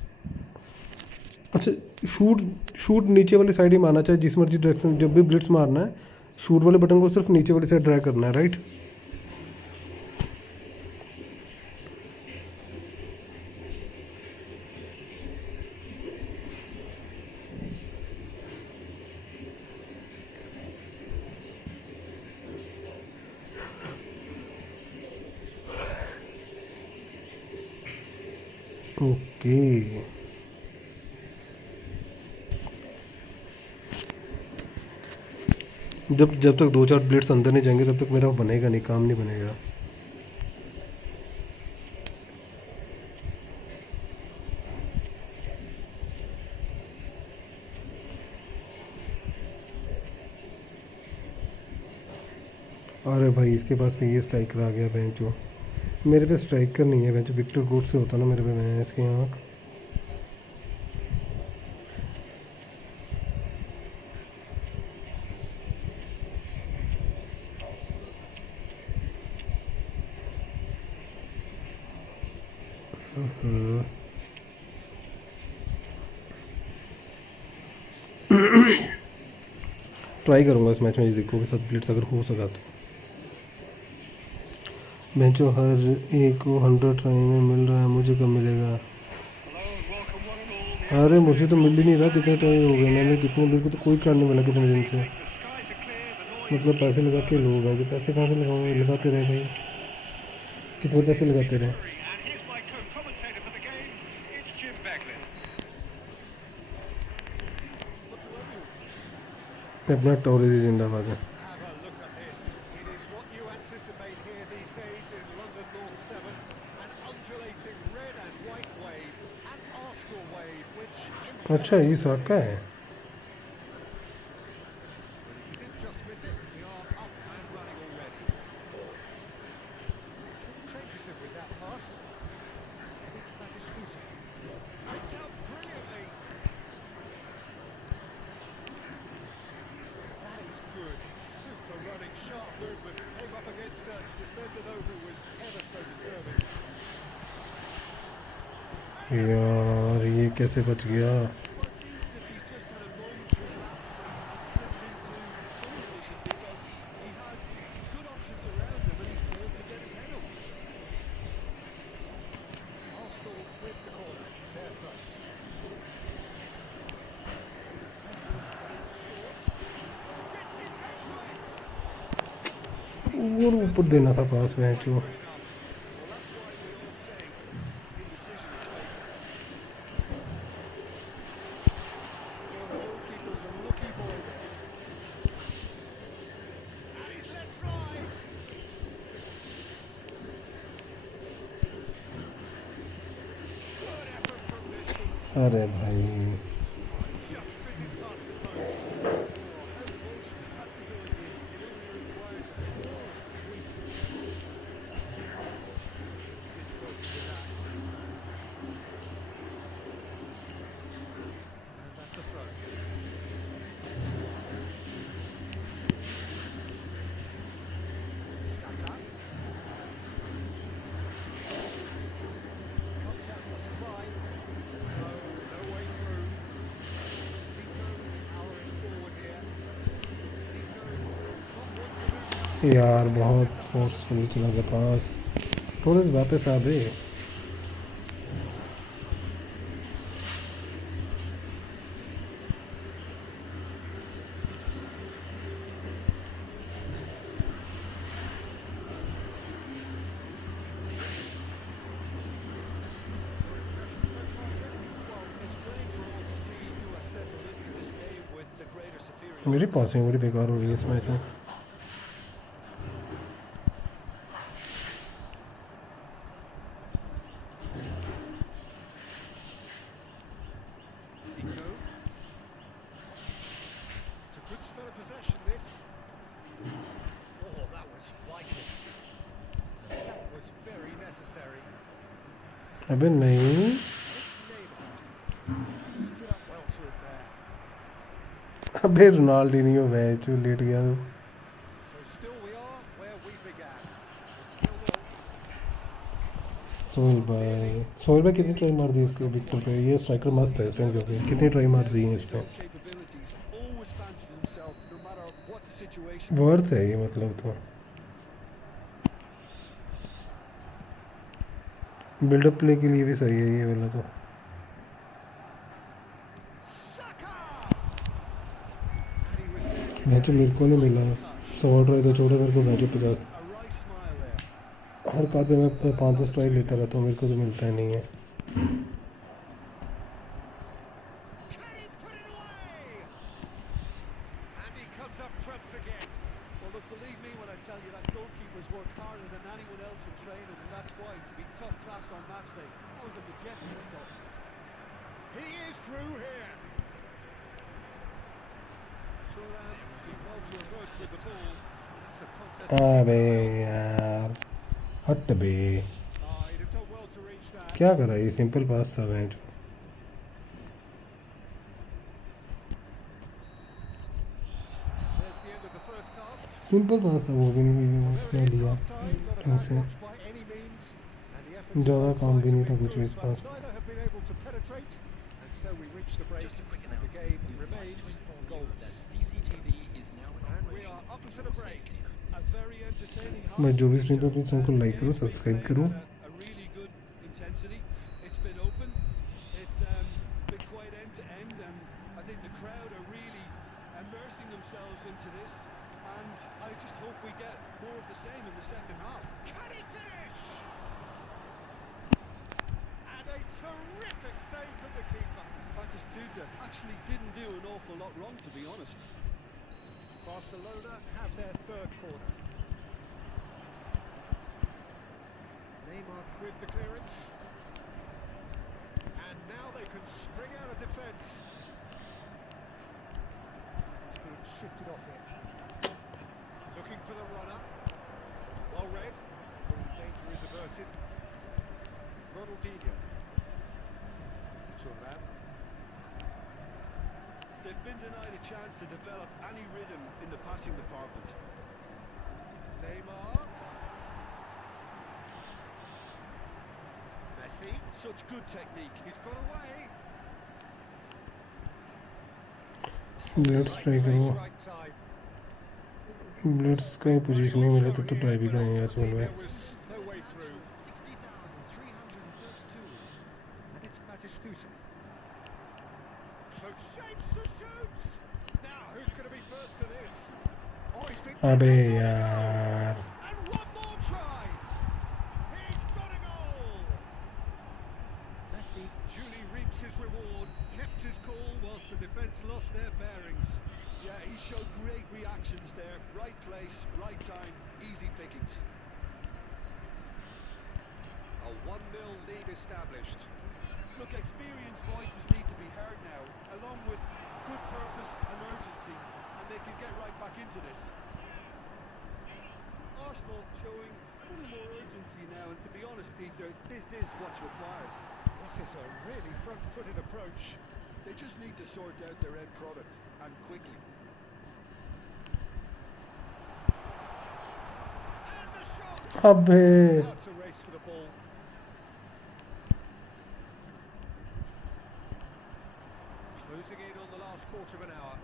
अच्छा शूट नीचे वाली साइड ही मारना चाहिए जिस मर्जी डायरेक्शन, जब भी ब्लिट्स मारना है शूट वाले बटन को सिर्फ नीचे वाली साइड ड्रैग करना है, राइट? ओके, जब तक 2-4 प्लेट्स अंदर नहीं जाएंगे तब तक मेरा बनेगा नहीं, काम नहीं बनेगा। अरे भाई इसके पास में ये स्ट्राइकर आ गया बेंचो, मेरे पे स्ट्राइकर नहीं है बेंचो, विक्टर गोट से होता ना मेरे पे, मैं इसके यहाँ ट्राई करूँगा इस मैच में इजिको के साथ प्लेट्स अगर हो सका तो। बेंचो हर एक को 100 ट्राई में मिल रहा है, मुझे कब मिलेगा? अरे मुझे तो मिल ही नहीं रहा, कितने ट्राई हो गए मैंने, कितने मेरे को तो कोई कार्ड नहीं मिला कितने दिन से। मतलब पैसे लगा के लोग हैं, जो पैसे कहाँ से लगाऊंगे, लगाते रहे भाई, कितने पैसे लगाते रहे। अपना टोरेज जिंदाबाद है। अच्छा ये साका है। यार ये कैसे बच गया? और ऊपर देना था पास में जो। अरे भाई यार बहुत फोर्सफुल चला गया पास, थोड़े से वापस आ गए। मेरी पासिंग बड़ी बेकार हो रही है इस मैच में। अबे नहीं, अबे रोनाल्डिनियो मैच लेट गया तो। सोहेल भाई कितनी ट्राई मार दी इसको विक्टर पे? ये स्ट्राइकर मस्त है इसमें, क्योंकि कितनी ट्राई मार दी है इस पर, वर्थ है ये मतलब। तो बिल्डअप प्ले के लिए भी सही है ये वाला। तो मैच मेरे को नहीं मिला, 100 ट्राई तो छोड़े, मेरे को मैच 50 हर कार्ड पे मैं 5-10 ट्राई लेता रहता हूँ, मेरे को तो मिलता ही नहीं है। that's why, to be top class on match day. That was a majestic stop. He is through here. Turnip did well to emerge with the ball. That's a contest. अबे यार हट बे He'd have done well to reach that. क्या कर रहा है ये simple pass था match There's the end of the first half. Simple pass था वो भी नहीं There उसने it is, लिया half-time, not a ढंग bad से watch by any means. And the efforts of ज़्यादा both काम भी sides नहीं have था been कुछ भी good, इस but pass neither have been able to penetrate. And so we reach the break, and the game remains goalless. And we are up to the break. A very entertaining half. मैं जो भी stream पे Peter. अपने को like करो The game's been subscribe played करो at a really good intensity. It's been open. It's been quite end to end, and I think the crowd are really immersing themselves into this. And I just hope we get more of the same in the second half. Can he finish? And a terrific save from the keeper. Batistuta actually didn't do an awful lot wrong, to be honest. Barcelona have their third corner. Neymar with the clearance. And now they can spring out of defence. He's being shifted off it. Looking for the runner. Well read. Danger is averted. Ronaldinho. Turnip. They've been denied a chance to develop any rhythm in the passing department. Neymar. Messi. Such good technique. He's got away. Bloods try करो Right time. Bloods का position नहीं मिला तब तो try भी करेंगे यार चल There भाई was no way through. And it's Batistuta. Close shapes to shoot. Now, who's going to be first to this? Oh, he's been अबे got a यार goal. And one more try. He's got a goal. Messi duly reaps his reward. Kept his cool whilst the defence lost their bearings. Yeah, he showed great reactions there. Right place, right time, easy pickings. A 1-0 lead established. Look, experienced voices need to be heard now, along with good purpose and urgency, and they can get right back into this. Arsenal showing a little more urgency now, and to be honest, Peter, this is what's required. This is a really front-footed approach. They just need to sort out their end product, and quickly. And the shot! अबे Now it's a race for the ball. Closing in on the last quarter of an hour.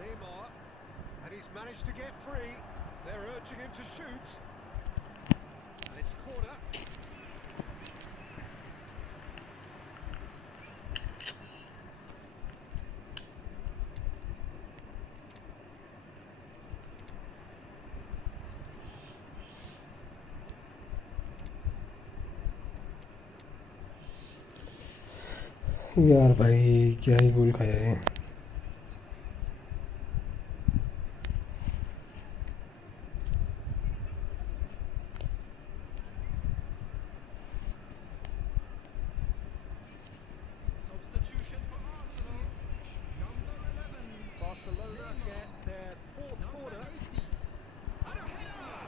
Neymar, and he's managed to get free. They're urging him to shoot. And it's corner. यार भाई क्या ही गोल खाया है Substitution for Arsenal. Number 11. Barcelona get their fourth corner. And a header!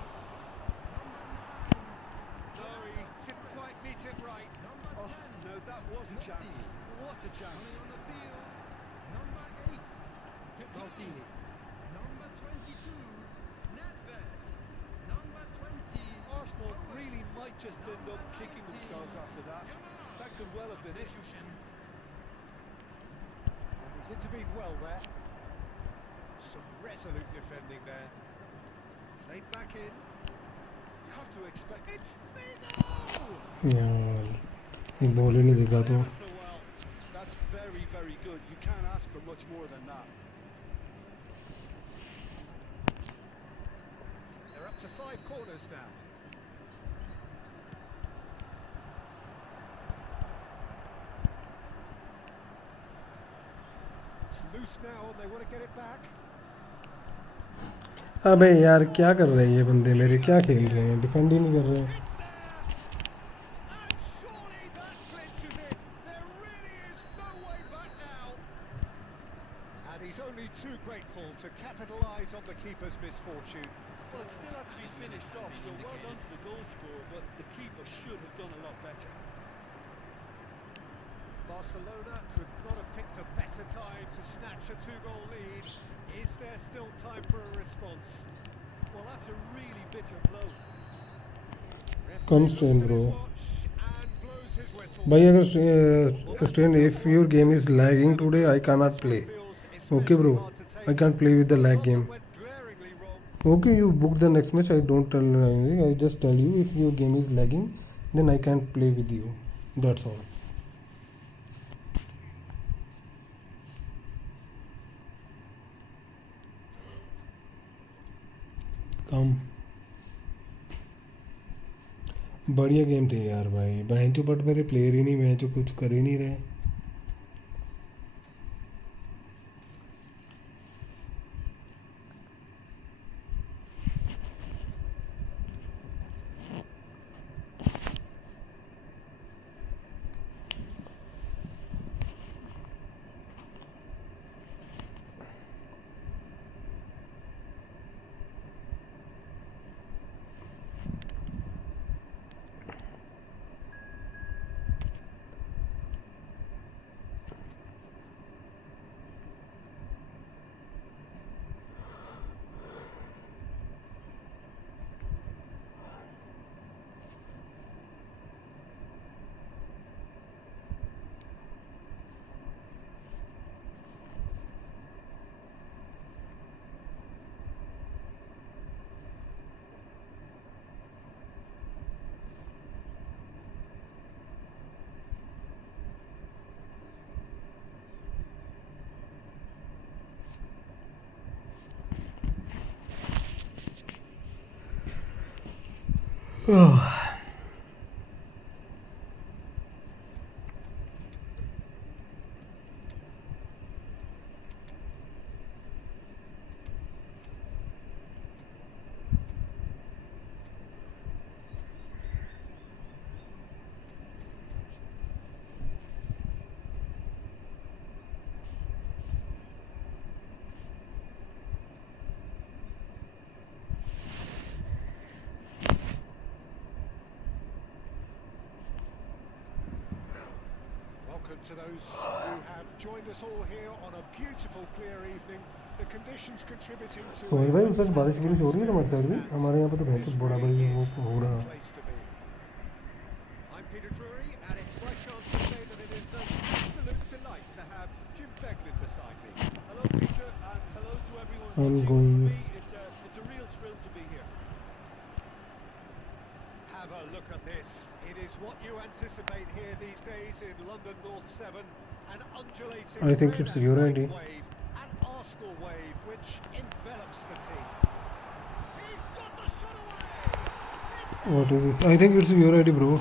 No, he didn't quite meet it right. Oh, no, that was a chance. What a chance. Maldini. Arsenal really might just end up kicking themselves after that. That could well have been it. And he's intervened well there. Some resolute defending there. Played back in. You have to expect... It's Figo! यार ये ball ही नहीं दिखा तो Ever so well. That's very, very good. You can't ask for much more than that. They're up to 5 corners now. It's loose now and they want to get it back. अबे यार क्या कर रहे हैं ये बंदे मेरे, क्या खेल रहे हैं, डिफेंड ही नहीं कर रहे हैं। And surely that clinches it. There really is no way back now. And he's only too grateful to capitalise on the keeper's misfortune. Well, it still had to be finished off, so well done to the goal scorer, but the keeper should have done a lot better. Barcelona could not have picked a better time to snatch a two-goal lead. Is there still time for a response? Well, that's a really bitter blow. Come Referee strain looks at bro his watch and blows his whistle. भाई, अगर strain if your game is lagging today I can not play. Okay bro, I can play with the lag game. Went glaringly wrong. Okay, you book the next match. I don't tell anything. I just tell you if your game is lagging, then I can't play with you. That's all. Come. बढ़िया game थे यार भाई, बहन चो, but मेरे player ही नहीं, बहन चो कुछ कर ही नहीं रहे। Welcome to those who have joined us all here on a beautiful, clear evening. The conditions contributing to Sohail भाई, उस वक्त बारिश fantastic वारिश हो रही है तुम्हारे साइड में? stands. हमारे यहाँ पे तो This बहुत बड़ा really भाई is वो हो the रहा। place to be. I'm Peter Drury, and it's my chance to say that it is an absolute delight to have Jim Beglin beside me. Hello, Peter, and hello to everyone I'm watching. going- For me, it's a real thrill to be here. Have a look at this. It is what you anticipate here these days in London North 7. An undulating I think red it's and your white idea. wave, an Arsenal wave which envelops the team. He's got the shot away. What is this? I think it's your idea, bro.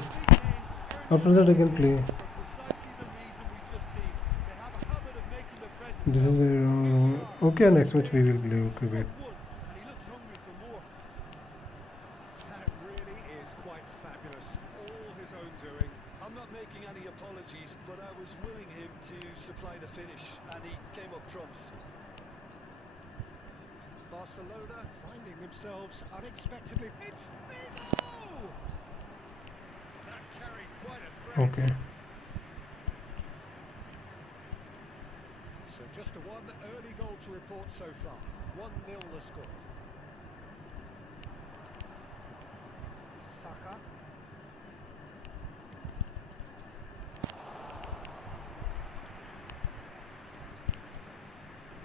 After that, I can play. For precisely the reason we just seen. They have a habit of making their presence This is felt. very wrong. Okay, next match we will play. Okay, wait. One, and he looks hungry for more. That really is quite fabulous. All his own doing. I'm not making any apologies, but I was willing him to supply the finish, and he came up trumps. Barcelona finding themselves unexpectedly. It's Figo! That carried quite a threat. Okay. So just a one early goal to report so far. 1-0 the score. Saka.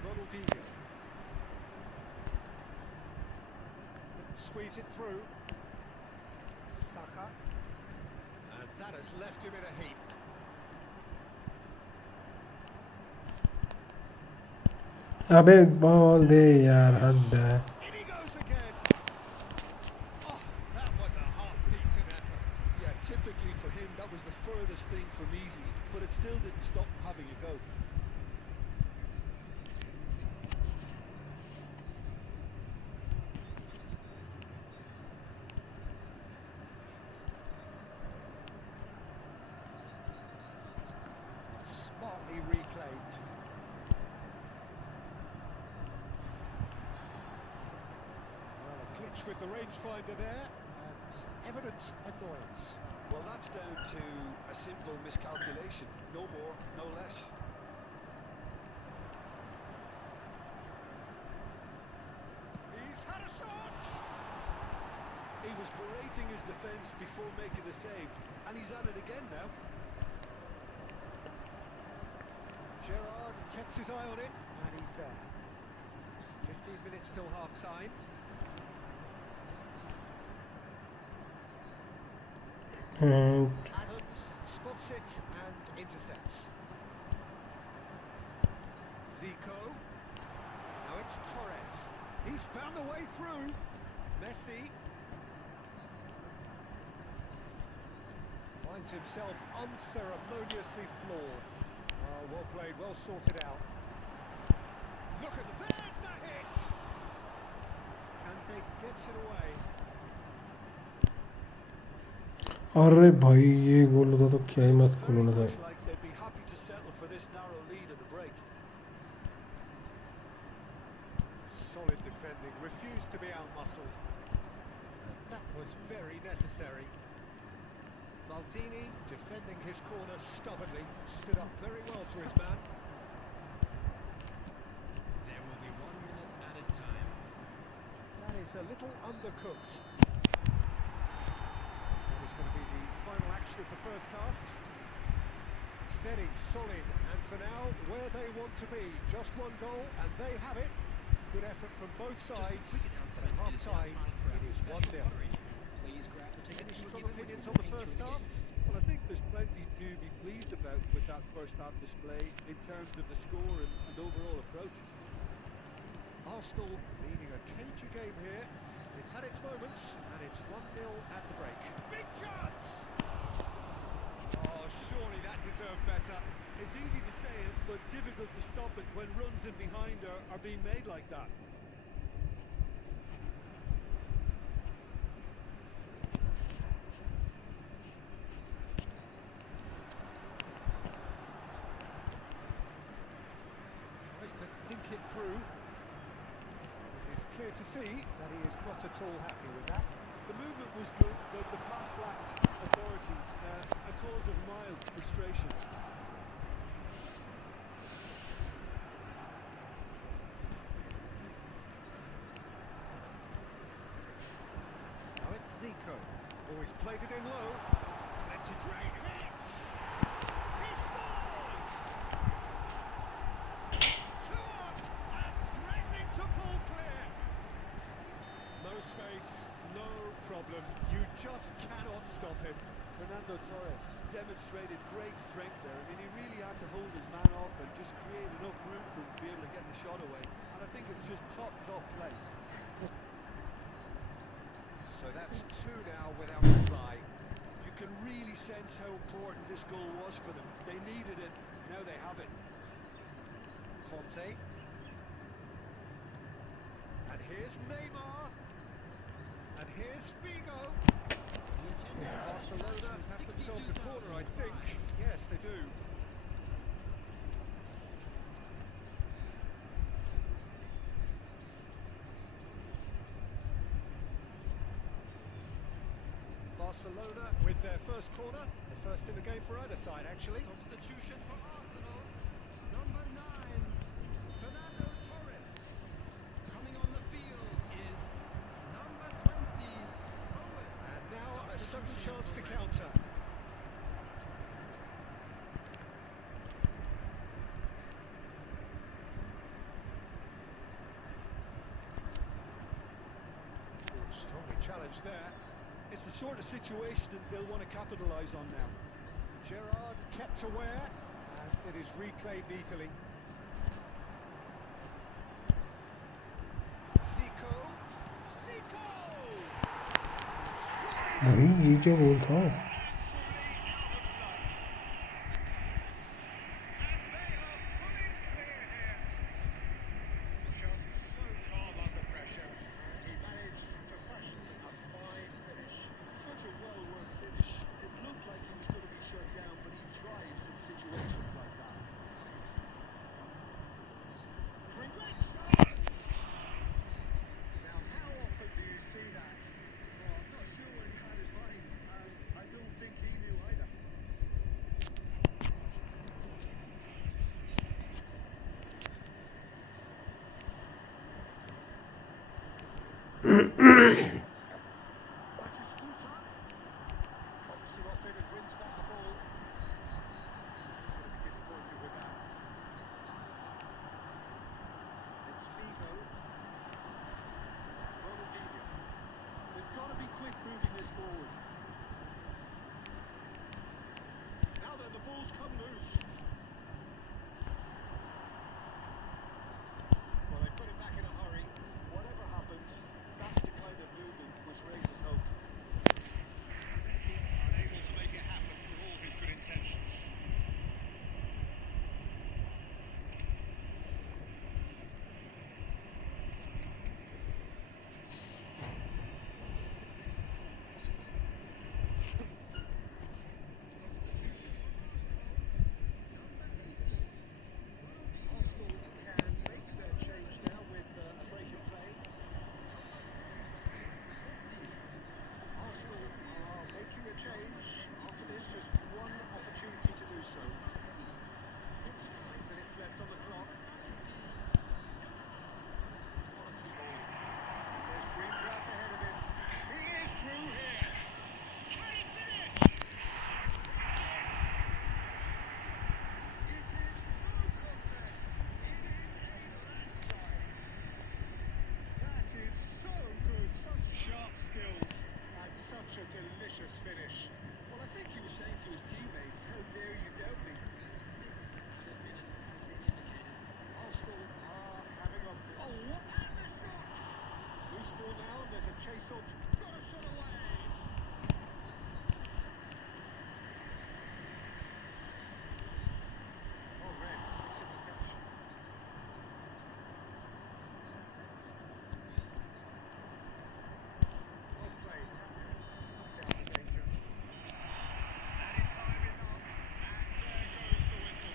Ronaldinho. Couldn't squeeze it through. Saka. And that has left him in a heap. अबे ball दे यार, हद है। In he goes again. Oh, that was a half-decent effort. Yeah, typically for him, that was the furthest thing from easy, but it still didn't stop him having a go. pitch with the rangefinder there, and evident annoyance. Well, that's down to a simple miscalculation. No more, no less. He's had a shot! He was berating his defence before making the save, and he's at it again now. Gerrard kept his eye on it, and he's there. 15 minutes till half-time. Adams spots it and intercepts. Zico. Now it's Torres. He's found a way through. Messi finds himself unceremoniously floored. Oh, well played, well sorted out. Look at there's the hit! Kante gets it away. अरे भाई ये गोल होता तो क्या ही मस्त गोल होना था. Looks like they'd be happy to settle for this narrow lead at the break. Solid defending, refused to be outmuscled. That was very necessary. Maldini, defending his corner stubbornly, stood up very well to his man. There will be 1 minute added time. That is a little undercooked. That is going to be the final action of the first half. Steady, solid, and for now, where they want to be. Just one goal, and they have it. Good effort from both sides. But at half-time, it is 1-0. Please grab the ticket. Any strong opinions on the first half? Well, I think there's plenty to be pleased about with that first half display in terms of the score and overall approach. Arsenal leading a cagey game here. It's had its moments, and it's 1-0 at the break. Big chance! Oh, surely that deserved better. It's easy to say it, but difficult to stop it when runs in behind are being made like that. Tries to dink it through. It's clear to see that he is not at all happy with that. The movement was good, but the pass lacked authority, a cause of mild frustration. Now it's Zico. Oh, he's played it in low. Plenty great hits. He scores! 2 up and threatening to pull clear. No space, no problem. You just cannot stop him. Fernando Torres demonstrated great strength there. I mean, he really had to hold his man off and just create enough room for him to be able to get the shot away. And I think it's just top play. So that's 2 now without reply. You can really sense how important this goal was for them. They needed it, now they have it. Conte. And here's Neymar. And here's Figo. Barcelona have themselves a corner, I think. Yes, they do. Barcelona with their first corner. The first in the game for either side, actually. Substitution for Arsenal. Number 9, Fernando Torres. Coming on the field is number 20, Owen. And now a sudden chance to counter. Strongly challenged there. It's the sort of situation that they'll want to capitalise on now. Gerrard kept aware, and it is reclaimed easily. Zico! Zico! भाई ये क्या गोल था. Obviously not favored, wins back the ball. Gonna be disappointed with that. It's Vigo. Ronaldinho. They've got to be quick moving this forward. Now then, the ball's come loose. Well, they put it back in a hurry. Whatever happens, that's the kind of movement which raises hope. Messi unable to make it happen for all his good intentions. Arsenal can make their change now with a break in play. Arsenal are making a change. After this, just one opportunity to do so. 5 minutes left on the clock. Quality ball. There's green grass ahead of him. He is through here. Can he finish? It is no contest. It is a landslide. That is so good. Such Sharp skills. and such a delicious finish. Well, I think he was saying to his teammates, how dare you doubt me? Arsenal are having a... Oh, what? And the shots! Loose ball now, and there's a chase on. Got a shot away! Oh, red. Interception. Well played. Down the danger. Added time is up, and there goes the whistle.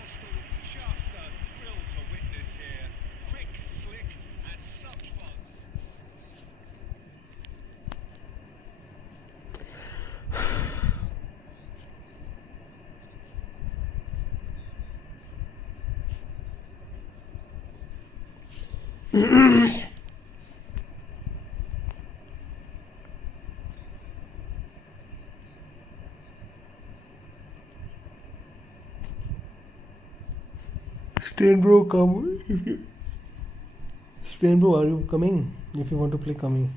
Arsenal just a thrill to witness here. Quick, slick, and such fun. Stain bro, come. Stain bro, are you coming? If you want to play, coming.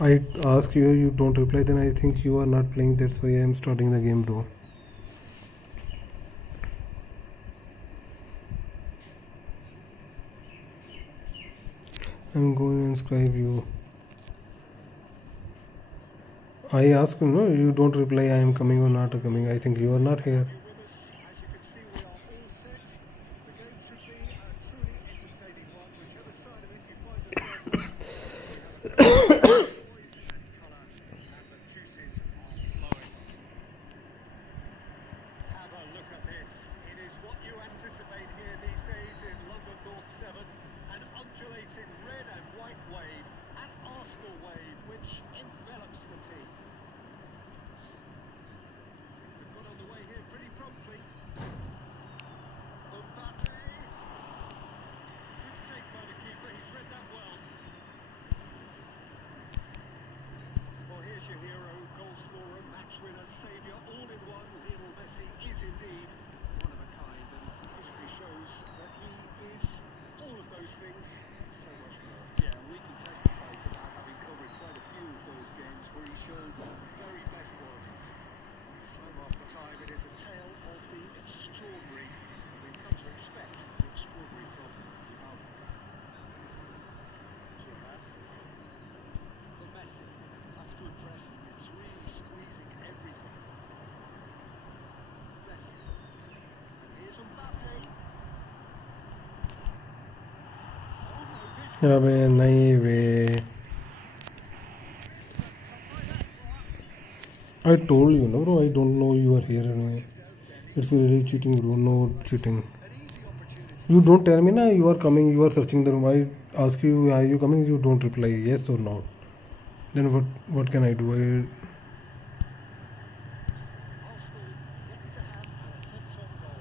I ask you, you don't reply, then I think you are not playing. That's why I am starting the game, bro. I'm going to inscribe you. I ask you, no, you don't reply. I am coming or not coming. I think you are not here. With us, as you can see, we are all set. The game should be a truly entertaining one. Whichever side of it you find yourself on, poise and colour, and the juices are flowing. Have a look at this. It is what you anticipate here these days in London North 7. An undulating red and white wave, an Arsenal wave, which envelops the team. They've got underway here pretty अबे नहीं वे, I told you, no, bro. I don't know you are here. It's really cheating, bro. No cheating. You don't tell me, na. You are coming. You are searching the room. I ask you, are you coming? You don't reply yes or no. Then what can I do? Arsenal yet to have an attempt on goal.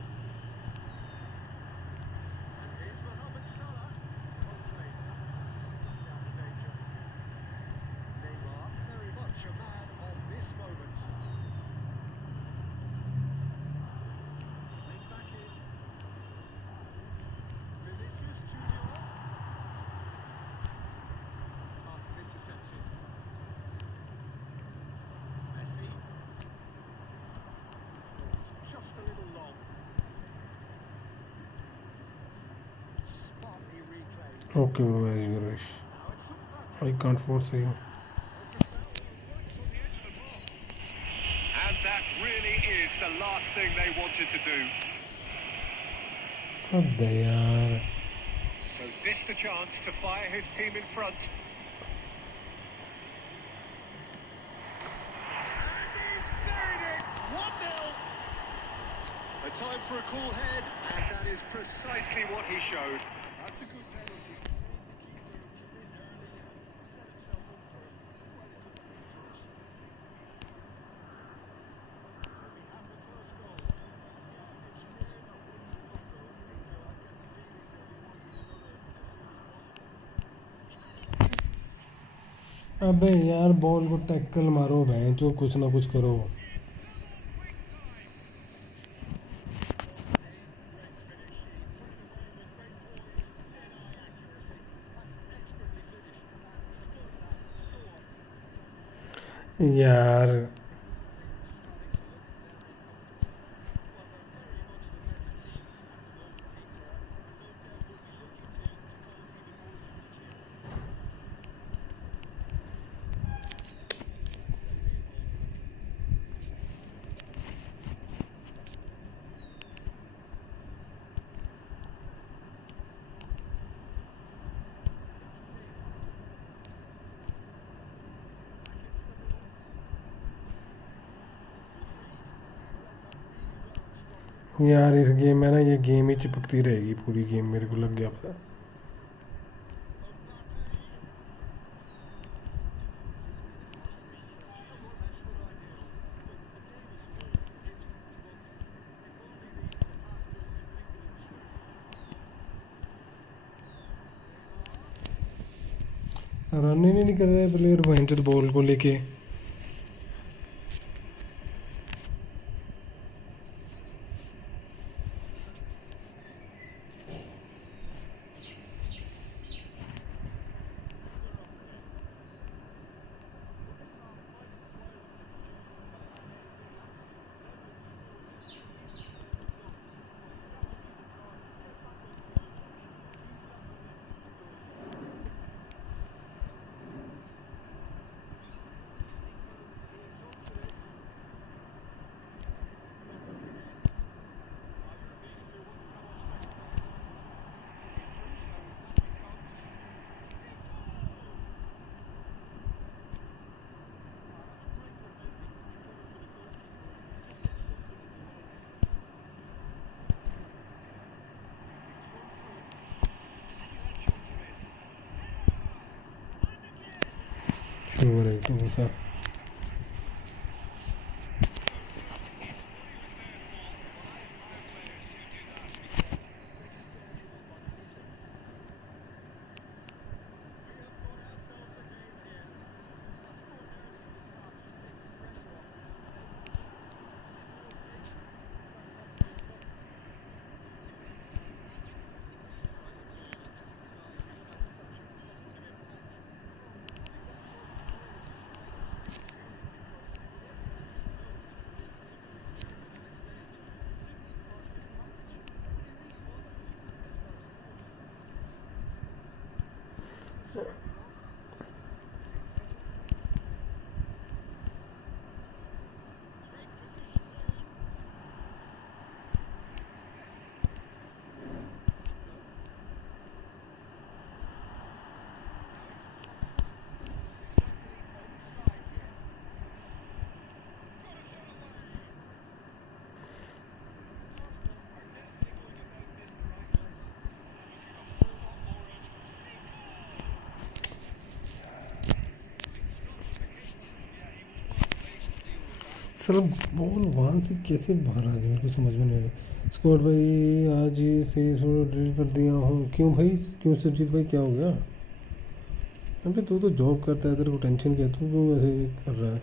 And here's Mohamed Salah. Hopefully that will stop down the danger. Neymar, very much a man of this moment. Played back in. Vinicius Junior. Pass is intercepted. Messi. Just a little long. Smartly reclaimed. Okay, bro. As you wish. Now it's up back. I can't force you. And that really is the last thing they wanted to do. अब दे यार. So this the chance to fire his team in front. And he's buried it! 1-0! A time for a cool head, and that is precisely what he showed. That's a good penalty. The keeper came in early and set himself up for quite a good free finish. So we have the first goal. Yeah, it's rare that one's enough goal, Peter. I get the feeling they'll be wanting another as soon as possible. अबे यार ball को tackle मारो बहन जो कुछ ना कुछ करो. Great finish. He put it away with great poise, dead-eye accuracy. That's expertly finished, and he's done that so often. यार Starting to look very comfortable. Well, they're very much the better team at the moment, Peter, and no doubt will be looking to cause even more damage here. यार इस game में ना ये game ही चिपकती रहेगी पूरी game मेरे को लग गया पता. रन ही नहीं कर रहे प्लेयर भयंकर बॉल को लेके. शुगर है तो ऐसा. सर बॉल वहाँ से कैसे बाहर आ गया मेरे को समझ में नहीं आ रहा। स्क्वाड भाई आज ही से डिलीट कर दिया हूँ। क्यों भाई, क्यों सुरजीत भाई, क्या हो गया? अबे तू तो जॉब करता है, तेरे को टेंशन क्या है, तू क्यों ऐसे कर रहा है?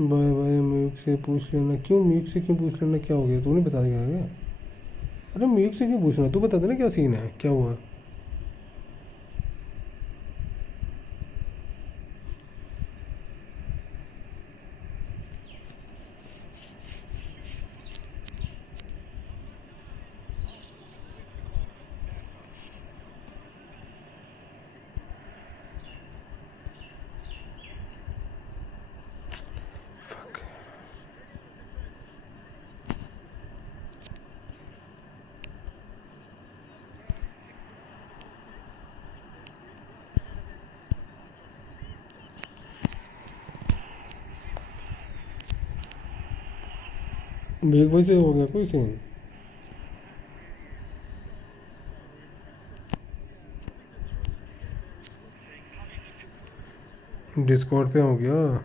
बाय बाय, म्यूक से पूछ लेना। क्यों म्यूक से क्यों पूछ लेना, क्या हो गया, तू नहीं बताएगा क्या? अरे म्यूक से क्यों पूछना, तू बता देना क्या सीन है, क्या हुआ? बिग भाई से हो गया कोई सीन? डिस्कॉर्ड पे हो गया?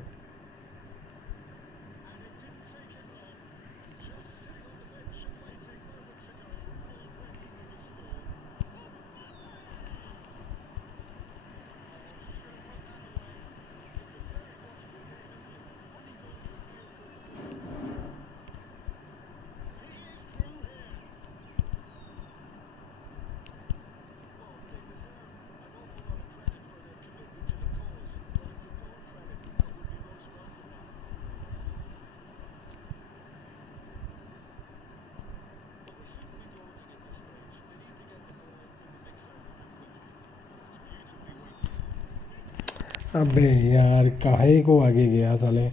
अबे यार काहे को आगे गया साले,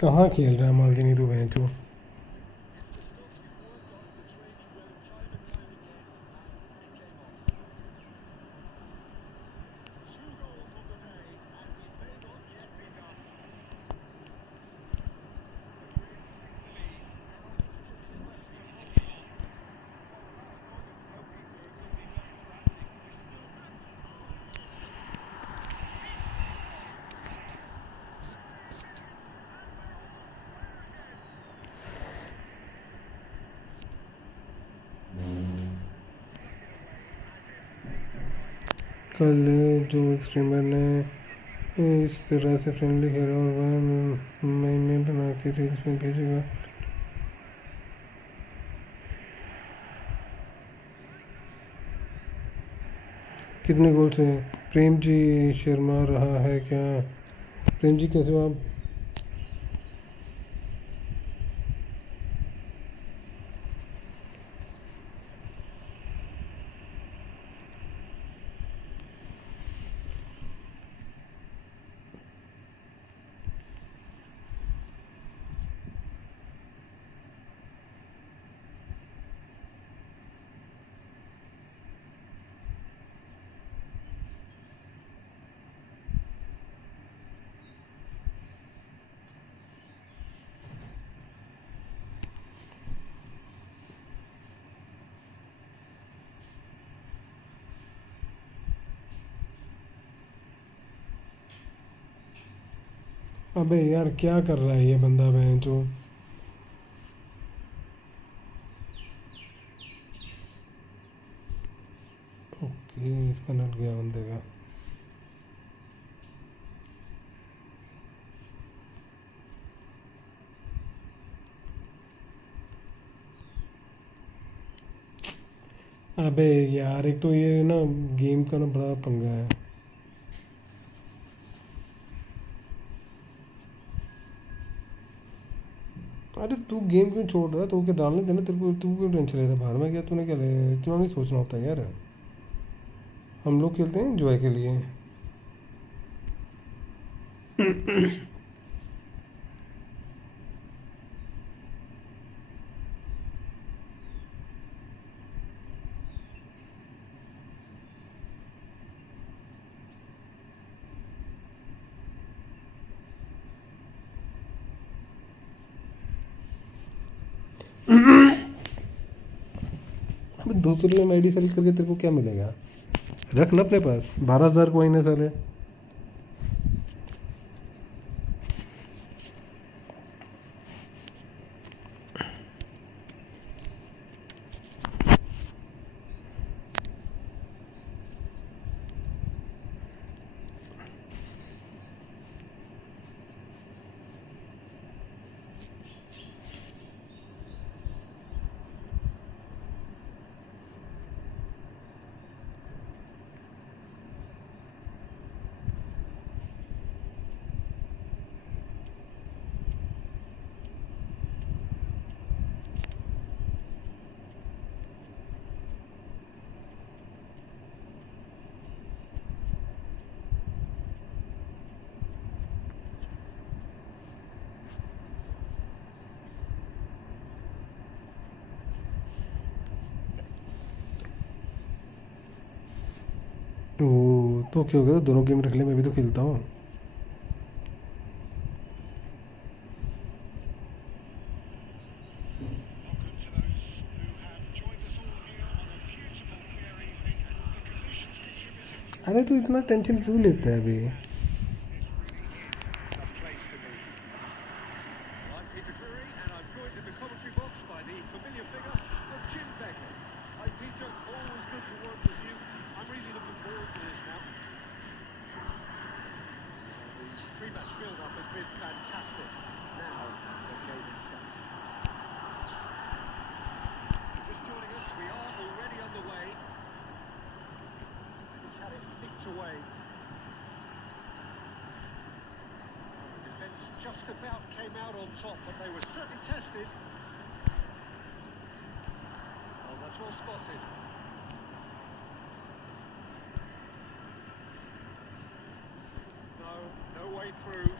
कहाँ खेल रहा है मार्टिनी तू भैंचो? कल जो एक स्ट्रीमर ने इस तरह से फ्रेंडली खेला और वह मैं बना के रील्स में भेजेगा। कितने गोल से? प्रेम जी शर्मा रहा है क्या? प्रेम जी कैसे हो आप? अबे यार क्या कर रहा है ये बंदा भैंचो? ओके इसका नट गया बंदे का। अबे यार एक तो ये ना गेम का ना बड़ा पंगा है। अरे तू गेम क्यों छोड़ रहा है, तो क्या डालने देना तेरे को, तू क्यों टेंशन ले रहा है? बाहर में गया तूने, क्या ले इतना नहीं सोचना होता यार, हम लोग खेलते हैं एंजॉय के लिए। अबे दूसरे में आईडी सेलेक्ट करके तेरे को क्या मिलेगा? रख ना अपने पास, 12,000 कॉइन है साले। ओ तो क्या हो गया, दोनों गेम रख ले, मैं भी तो खेलता हूँ। Welcome to those who have joined us all here on a beautiful clear evening. The conditions contributing to अरे तू इतना टेंशन क्यों लेता है अभी? this really is a place to be. I'm Peter Drury, and I'm joined in the commentary box by the familiar figure of Jim Begley. Hi Peter, always good to work with you. I'm really looking forward to this now. The pre-match build-up has been fantastic. Now, the game itself. Just joining us, we are already underway. He's had it picked away. The defence just about came out on top, but they were certainly tested. Oh, that's well spotted. No way through.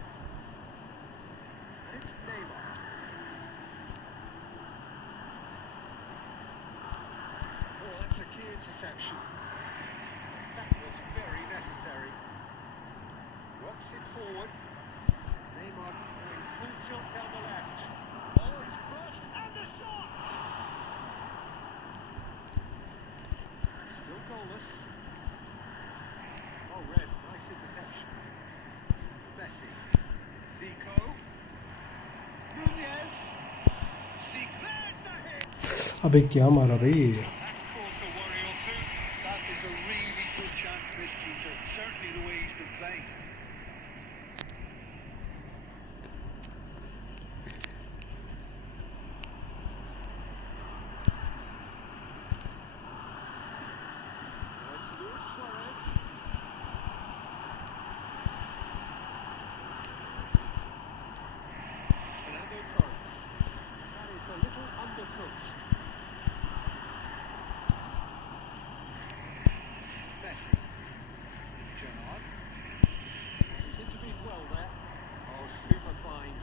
And it's Neymar. Oh, that's a key interception. That was very necessary. Works it forward. Neymar going full tilt down the left. Oh, it's crossed and the shot! Still goalless. Oh, red. Nice interception. Messi. Zico. Nunez. There's the hit! अबे क्या मारा भाई? That's caused a worry or two. That is a really good chance missed, Peter. Certainly the way he's been playing. Now it's Luis Suarez. Fernando Torres. That is a little undercooked. Messi. Gerrard. He's intervened well there. Oh, super find.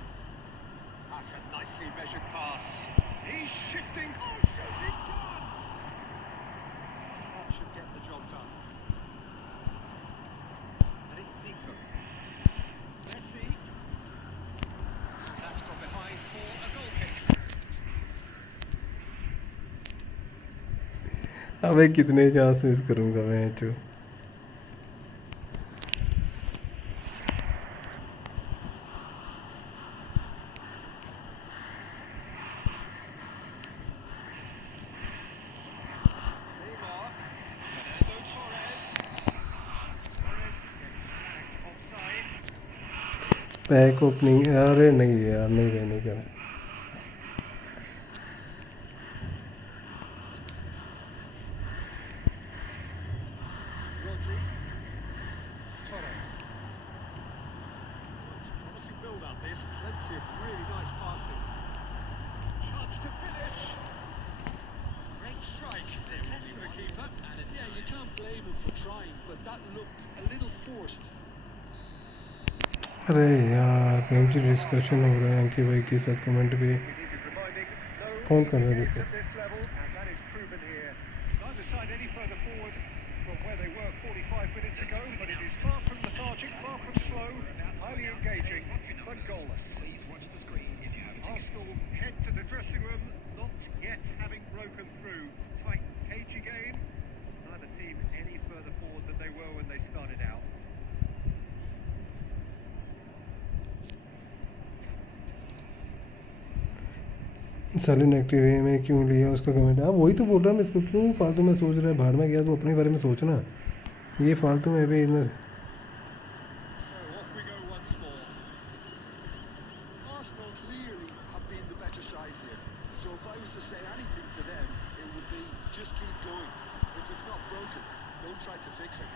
That's a nicely measured pass. He's shifting. Oh, shooting chance! That should get the job done. And it's Zico. Messi. And that's got behind for a goal kick. अबे कितने chance miss करूंगा मैं जो? Neymar. Fernando Torres. Torres gets back offside. Pack opening, अरे नहीं यार, नहीं भाई, नहीं करा। Rodri. Torres. It's a promising build-up. There's plenty of really nice passing. Chance to finish. Great strike. They're testing the keeper. And yeah, you can't blame him for trying, but that looked a little forced. अरे यार, कहीं की discussion हो रहा है अंकित भाई के साथ कमेंट पे। कौन कर रहा है इसको? Neither side any further forward from where they were 45 minutes ago, but it is far from lethargic, far from slow, highly engaging, but goalless. Arsenal head to the dressing room, not yet having broken through. Tight, cagey game. Neither team any further further forward than they were when they started out. साले negative way में क्यों लिया उसका comment. हाँ वही तो बोल रहा हूँ, इसको क्यों फालतू में सोच रहा है, भाड़ में गया तो अपने बारे में सोचना, ये फालतू में भी इधर। So off we go once more. Arsenal clearly have been the better side here. So if I was to say anything to them, it would be just keep going. If it's not broken, don't try to fix it.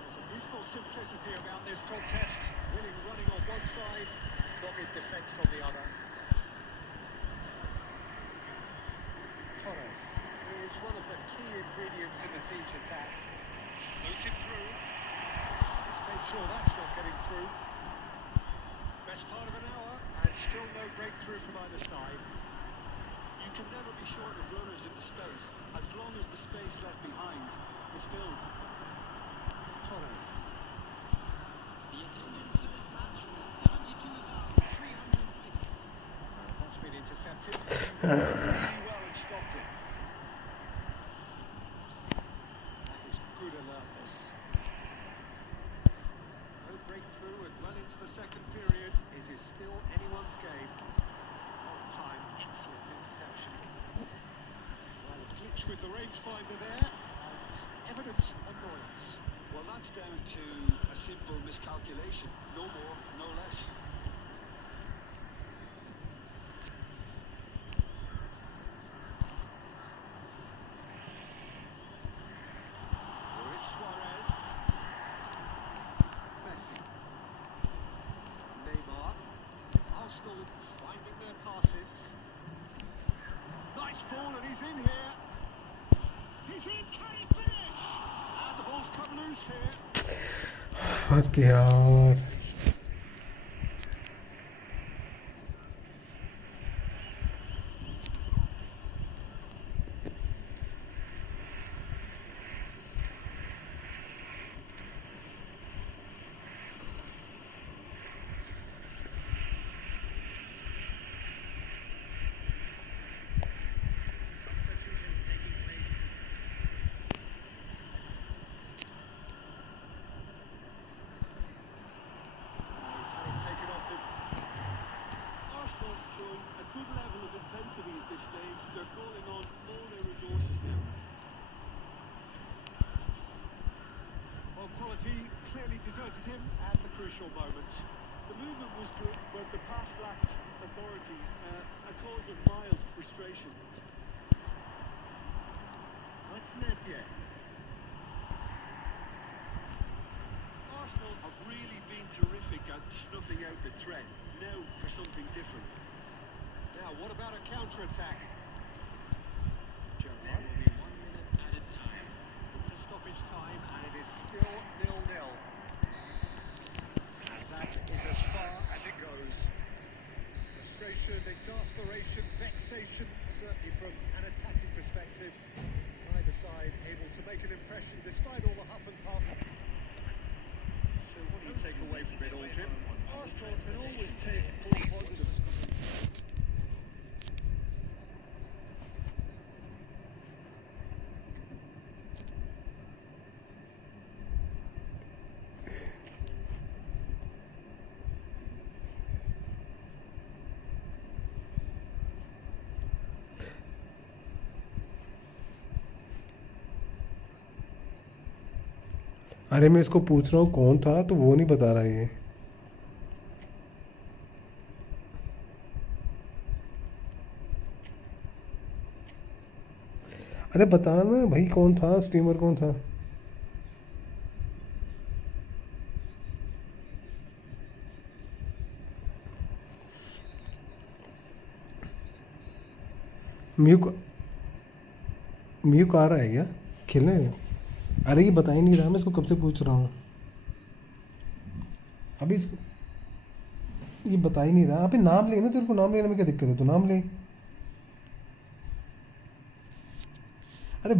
There's a beautiful simplicity about this contest. Winning running on one side, dogged defence on the other. Torres is one of the key ingredients in the team's attack. Floated through. He's made sure that's not getting through. Best part of an hour, and still no breakthrough from either side. You can never be short of runners in the space, as long as the space left behind is filled. Torres. The attendance for this match was 72,306. That's been intercepted. Really well and stopped it. That is good alertness. No breakthrough and run into the second period. It is still anyone's game. On time, excellent interception. Well, a glitch with the rangefinder there, and evidence annoyance. Well, that's down to a simple miscalculation. No more, no less. Luis Suarez. Messi. Neymar. Arsenal finding their passes. Nice ball and he's in here. He's in, can he finish? And the ball's come loose here. Fuck यार। He's had it taken off him. Arsenal showing a good level of intensity at this stage. They're calling on all their resources now. Well, quality clearly deserted him at the crucial moment. The movement was good, but the pass lacked authority, a cause of mild frustration. That's Napier. Arsenal have really been terrific at snuffing out the threat. Now for something different. Now, what about a counter-attack? There will be 1 minute added time. Into stoppage time, and it is still 0-0. And that is as far as it goes. Frustration, exasperation, vexation, certainly from an attacking perspective. Neither side able to make an impression despite all the huff and puff. So what do you take away from it all, Jim? Arsenal can always take more positives. अरे मैं इसको पूछ रहा हूँ कौन था, तो वो नहीं बता रहा है ये। अरे बता ना भाई कौन था, स्ट्रीमर कौन था। म्यूक आ रहा है क्या खेलने? अरे ये बता ही नहीं रहा, मैं इसको कब से पूछ रहा हूँ। अभी ये बता ही नहीं रहा। अभी नाम ले ना, तेरे को नाम लेने में क्या दिक्कत है, तो नाम ले। अरे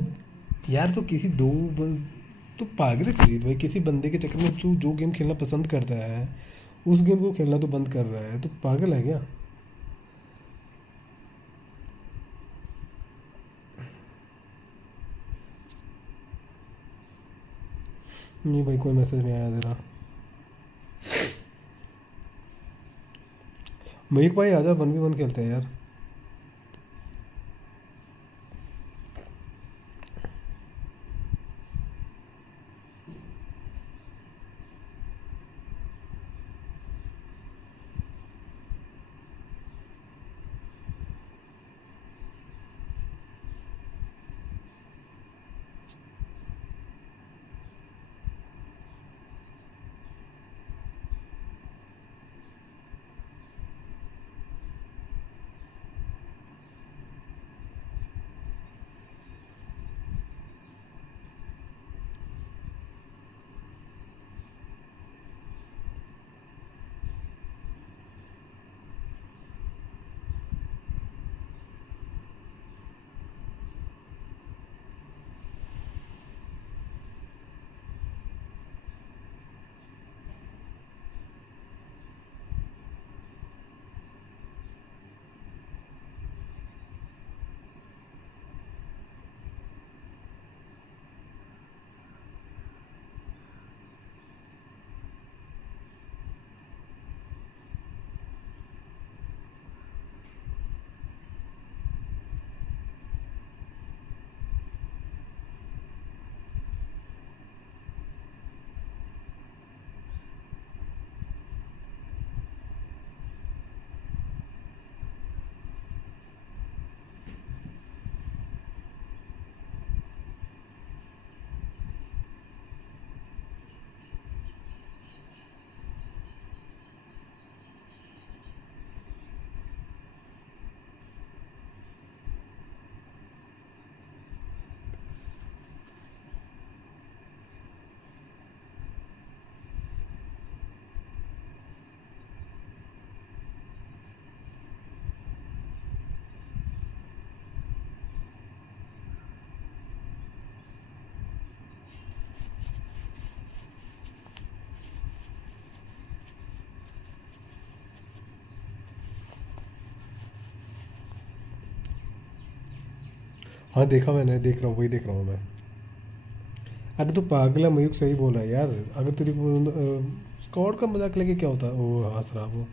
यार तो किसी तो पागल है फरीद भाई, किसी बंदे के चक्कर में तू जो गेम खेलना पसंद करता है उस गेम को खेलना तो बंद कर रहा है, तो पागल है क्या? नहीं भाई, कोई मैसेज नहीं आया तेरा। मयिक भाई आजा, 1v1 खेलते हैं यार। हाँ देखा मैंने, देख रहा हूँ, वही देख रहा हूँ मैं। अरे तो पागल है मयूख, सही बोला है यार। अगर तेरी स्क्वाड का मजाक लेके क्या होता है, वो हंस रहा वो।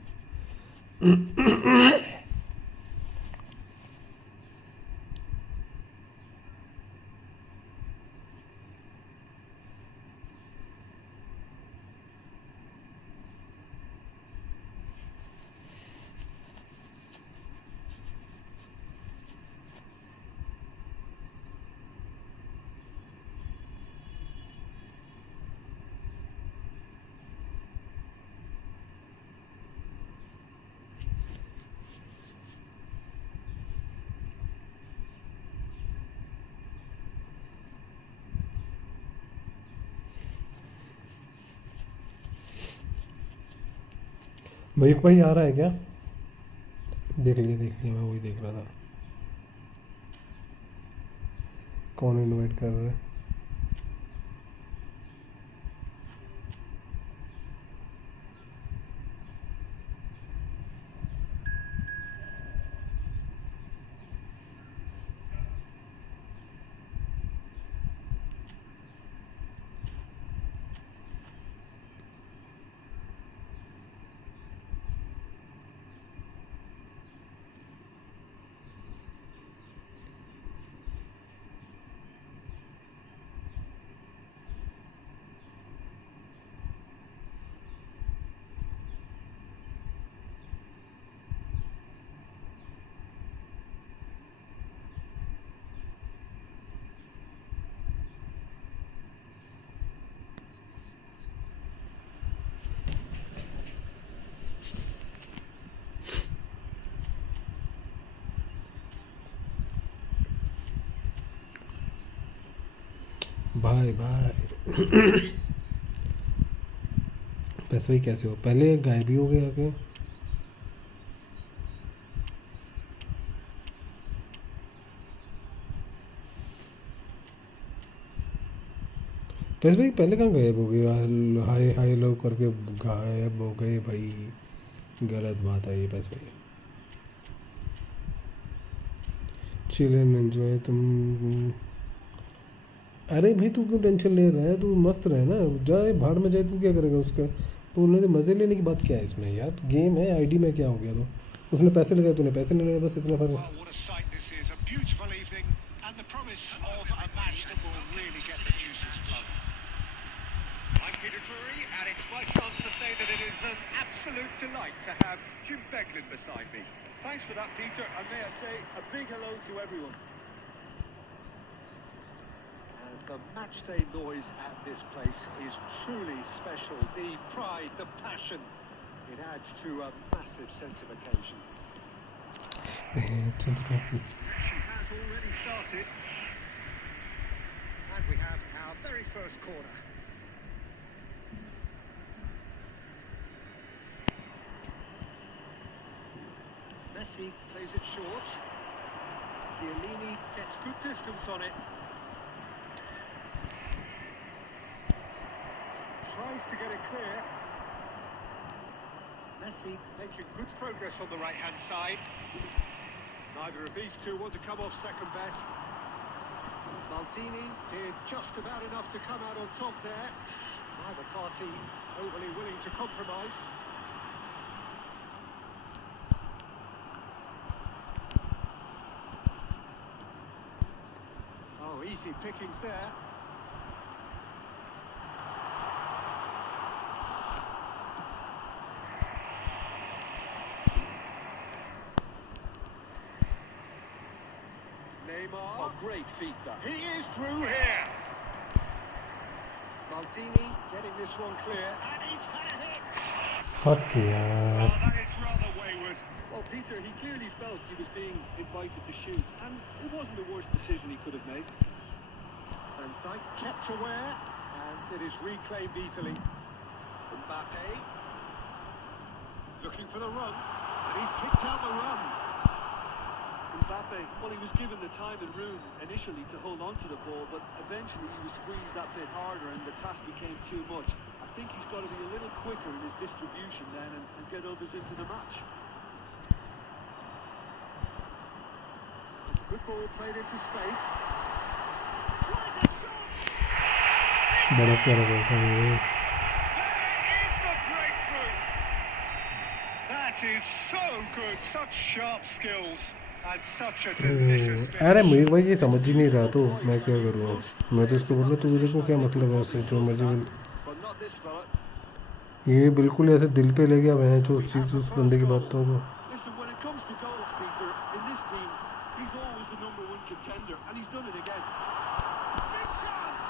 मयूख भाई आ रहा है क्या? देख लिया, मैं वही देख रहा था। कौन इनवाइट कर रहा है? भाई पैसे भाई कैसे हो? पहले गायब ही हो गए आके। पैसे भाई पहले कहाँ गायब हो गए? हाय हाय लो करके गायब हो गए भाई, गलत बात है ये पैसे भाई। Chill and enjoy. तुम अरे भाई तू क्यों टेंशन ले रहा है, तू मस्त रहे ना, जाए भाड़ में जाए, तू क्या करेगा उसका, बोलने से मज़े लेने की बात क्या है इसमें यार, गेम है, आईडी में क्या हो गया, तो उसने पैसे लगाए, तूने पैसे नहीं लगाए, बस इतना Well, फर्क। what a sight this is. A beautiful evening and the promise of a match that will really get the juices flowing. I'm Peter Drury, and it's my chance to say that it is an absolute delight to have Jim Beglin beside me. Thanks for that, Peter, and may I say a big hello to everyone. And the matchday noise at this place is truly special. The pride, the passion, it adds to a massive sense of occasion. She has already started. And we have our very first corner. Messi plays it short. Chiellini gets good distance on it. Tries to get it clear. Messi making good progress on the right-hand side. Neither of these two want to come off second best. Maldini did just about enough to come out on top there. Neither party overly willing to compromise. Oh, easy pickings there. Oh, great feet that. He is through here. Maldini getting this one clear. And he's had a hit. Fuck Well, यार, that is rather wayward. Well, Peter, he clearly felt he was being invited to shoot, and it wasn't the worst decision he could have made. And Dyke kept aware, and it is reclaimed easily. Mbappe looking for the run, and he's picked out the run. Mbappe, well, he was given the time and room initially to hold on to the ball, but eventually he was squeezed that bit harder and the task became too much. I think he's got to be a little quicker in his distribution then and get others into the match. It's a good ball played into space. Tries a shot! बड़ा प्यारा गोल था ये। There is the breakthrough! That is so good, such sharp skills. And such a delicious अरे finish. मेरे भाई ये समझ ही नहीं रहा, तो मैं क्या करूँ अब, मैं तो इसको बोल रहा, तू देखो क्या मतलब है उससे, जो मर्जी बोल। But not this fella. ये बिल्कुल ऐसे दिल पे ले गया मैं, जो उस चीज़ उस बंदे की बात तो Listen, when it comes to goals, Peter, in this team, he's always the #1 contender, and he's done it again. Big chance!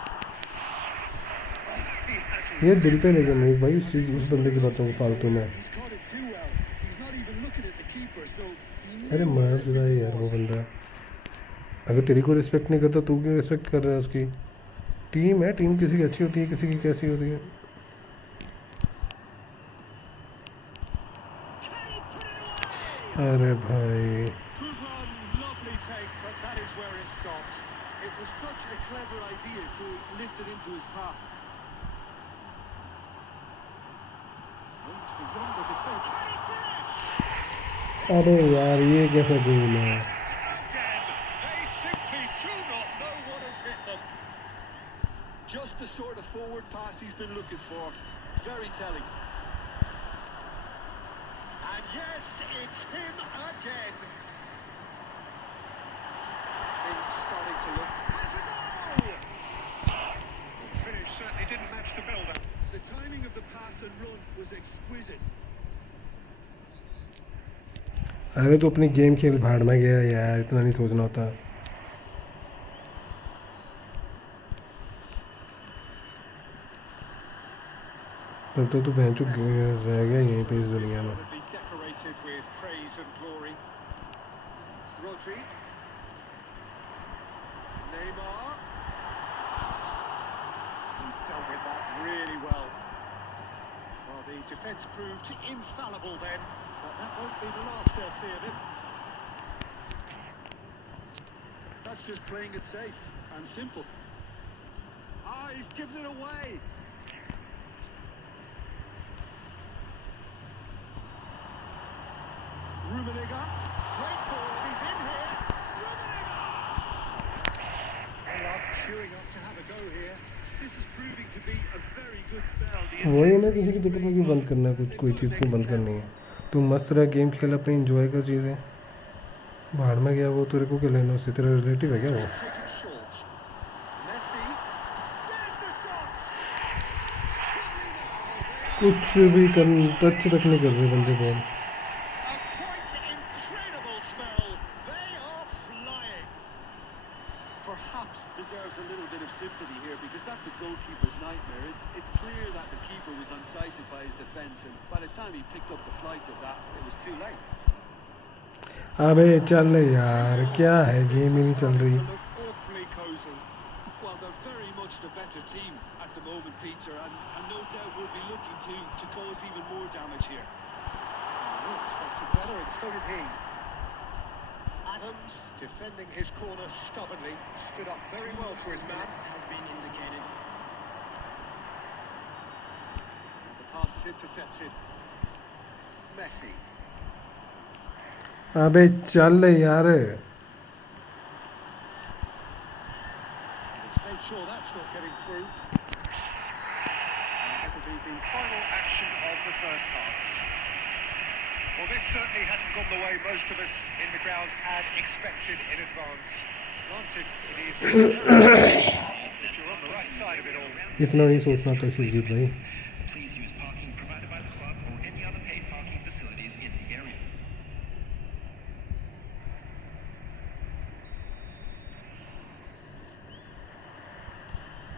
He hasn't ये दिल पे ले गया मेरे भाई उस चीज़ उस बंदे की बातों को फालतू में। He's caught it too well. He's not even looking at the keeper, so he अरे knew मार where जुदा है he यार वो was. बंदा, अगर तेरी को रिस्पेक्ट नहीं करता, तू क्यों रिस्पेक्ट कर रहा है उसकी। टीम है, टीम किसी की अच्छी होती है, किसी की कैसी होती है। Can he put it away? अरे भाई Good run, lovely take, but that is where it stops. It was such a clever idea to lift it into his path. Going to be wrong with the defense. Can he finish? अरे यार ये कैसा गोल है। Again, they simply do not know what has hit them. Just the sort of forward pass he's been looking for. Very telling. And yes, it's him again. Things starting to look. Has a goal! The finish certainly didn't match the build-up. The timing of the pass and run was exquisite. अरे तो अपनी game खेल, भाड़ में गया यार, इतना नहीं सोचना होता। तब तो तू बहन चुक रह गया यहीं पे इस दुनिया में। Solidly decorated with praise and glory. Rodri. Neymar. He's dealt with that really well. Well, the defence proved infallible then, but that won't be the last they'll see of him. That's just playing it safe and simple. Ah, he's given it away. Rummenigge. Great ball, he's in here. Rummenigge! They are queuing up to have a go here. This is proving to be a very good spell. The वही है ना, intensity किसी is के चक्कर में great, क्यों बंद but करना है, कुछ they've कोई got to चीज़ make क्यों it बंद count. करनी है। तू मस्त रहा, गेम खेल, अपनी एंजॉय कर चीज़ें। बाहर में गया वो, तेरे को क्या लेना उससे, तेरा रिलेटिव है क्या वो? Taken short. Messi. There's the shot. Surely now. कुछ भी कर, टच तक नहीं कर रहे बंदे ball. A quite incredible spell. They are flying. Perhaps deserves a little bit of sympathy here because that's a goalkeeper's nightmare. It's clear that the keeper was unsighted by his defence, and by the time he picked up the flight of that, it was too late. अबे चल यार, क्या है, game ही नहीं चल रही। To look awfully cozy. Well, they're very much the better team at the moment, Peter, and no doubt will be looking to cause even more damage here. He expected better, and so did he. Adams, defending his corner stubbornly, stood up very well to his man. Has been indicated. The pass is intercepted. Messi. अबे चल यार। Let's make sure that's not getting through. And that'll be the final action of the first half. Well, this certainly hasn't gone the way most of us in the ground had expected in advance. Granted, it is if you're on the right side of it all. इतना नहीं सोचना था सुरजीत भाई। Please use parking provided by the club or any other paid parking facilities in the area.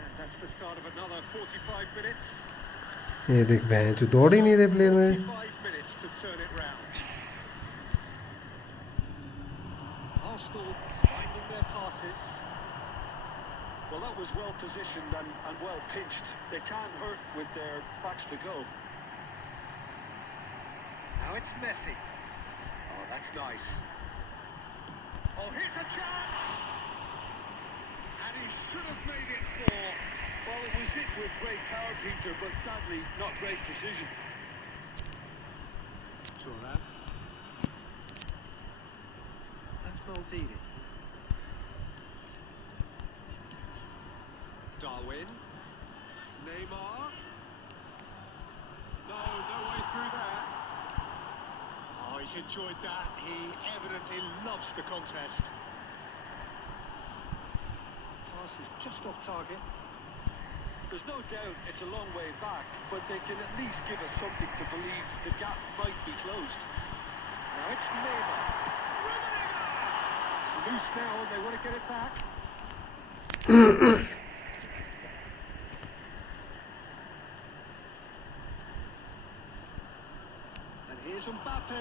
And that's the start of another 45 minutes. ये देख बहन जो दौड़ ही नहीं रहे प्लेयर में। 45 minutes to turn it round. Arsenal finding their passes. Well, that was well positioned and well pitched. They can't hurt with their backs to go. Now it's Messi. Oh, that's nice. Oh, here's a chance! And he should have made it 4. Well, it was hit with great power, Peter, but sadly not great precision. Turnip. That's Maldini. Darwin. Neymar. No way through there. Oh, he's enjoyed that. He evidently loves the contest. Pass is just off target. There's no doubt it's a long way back, but they can at least give us something to believe the gap might be closed. Now it's Neymar. It's loose now and they want to get it back. And here's Mbappe.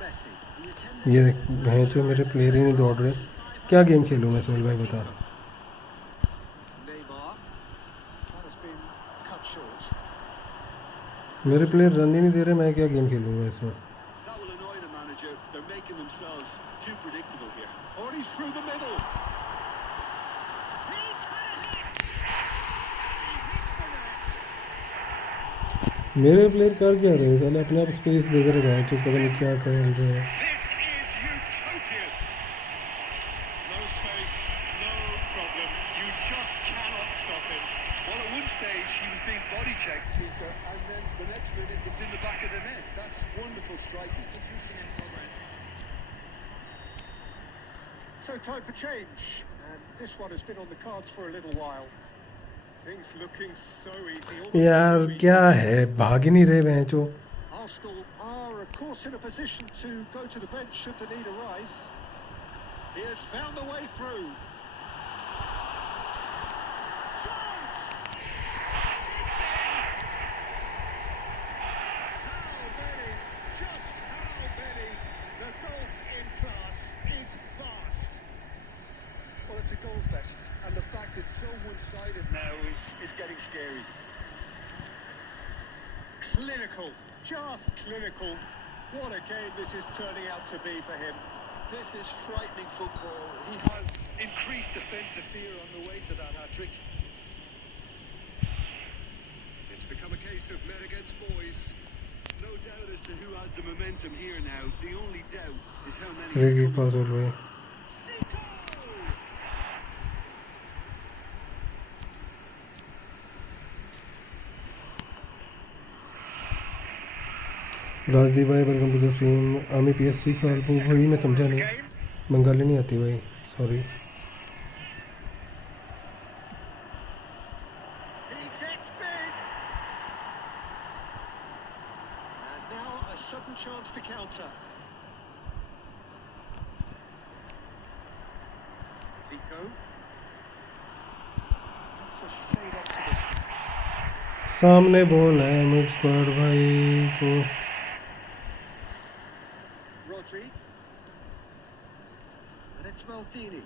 Messi. ये देख बहन जो मेरे player ही नहीं दौड़ रहे, क्या game खेलूँ मैं सोहेल भाई बता। Neymar. That has been cut short. मेरे प्लेयर रन ही नहीं दे रहे, मैं क्या गेम खेलूँगा इसमें। That will annoy the manager. They're making themselves too predictable here. Oh, and he's through the middle. He's had a hit. He hits the net. मेरे player कर क्या रहे हैं साले, अपने आप स्पेस दे कर रहे हैं, तो पता नहीं क्या कर रहे हैं। This is utopian. No space, no problem. You just cannot stop him. Well, at one stage he was being body checked, Peter, and then the next minute it's in the back of the net. That's wonderful striking. Position in progress. So time for change. And this one has been on the cards for a little while. Things looking so easy. almost यार too easy. क्या है, भाग ही नहीं रहे बहनचो। Arsenal are, of course, in a position to go to the bench should the need arise. He has found the way through. Chance! It's in! How many? Just how many? The golf in class is vast. Well, it's a goal fest, and the fact it's so one-sided now is getting scary. Clinical, just clinical. What a game this is turning out to be for him. This is frightening football. He has increased defensive fear on the way to that hat-trick. It's become a case of men against boys. No doubt as to who has the momentum here now. The only doubt is how many... free kick pass हो गई। Zico! Rajdeep भाई welcome to the stream. आमी PSC सवाल को वही मैं समझा नहीं, बंगाली नहीं आती भाई, sorry. He gets big. And now a sudden chance to counter. Zico. That's a shade optimistic. सामने बॉल है अमित स्क्वाड भाई को। Rodri. And it's Maldini.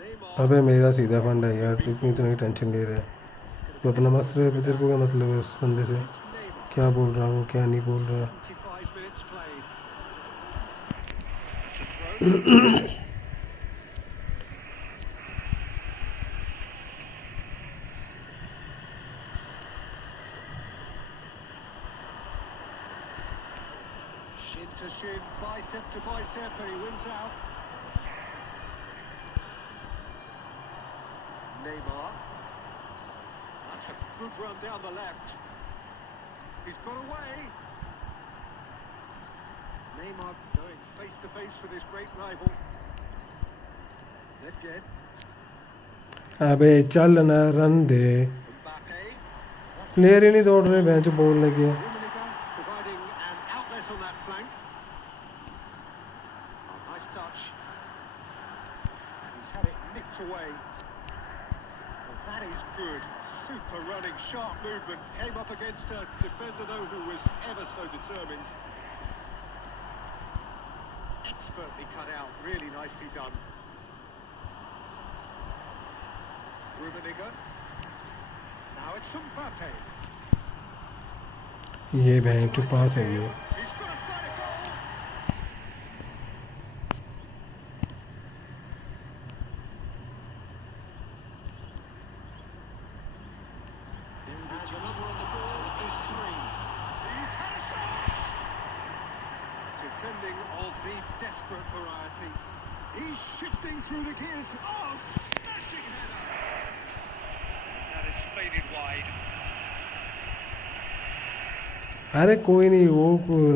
Neymar. अबे मेरा सीधा फंड है यार, तू क्यों इतनी टेंशन ले रहा है? तो अपना मस्त रहे, तेरे को क्या मतलब है उस बंदे से? It's Neymar. क्या बोल रहा है वो, क्या नहीं बोल रहा है? 75 minutes played. It's a throw. Shin to shin, bicep to bicep, and he wins out. Neymar. That's a good run down the left. He's got away. Neymar going face to face with his great rival. Nedved. अबे चल ना, run दे। Mbappe. Player ही नहीं दौड़ रहे, bench ball लगे। Rummenigge providing an outlet on that flank. Oh, nice touch. He's had it nicked away. Well, that is good. Super running, sharp movement. Came up against a defender, though, who was ever so determined. Expertly cut out. Really nicely done. Rummenigge. Now it's Mbappe. ये bench press है ये। He's got a find a goal. And the number on the ball is 3. He's had a shot. Defending of the desperate variety. He's shifting through the gears. Oh, smashing header. That is faded wide. अरे कोई नहीं, वो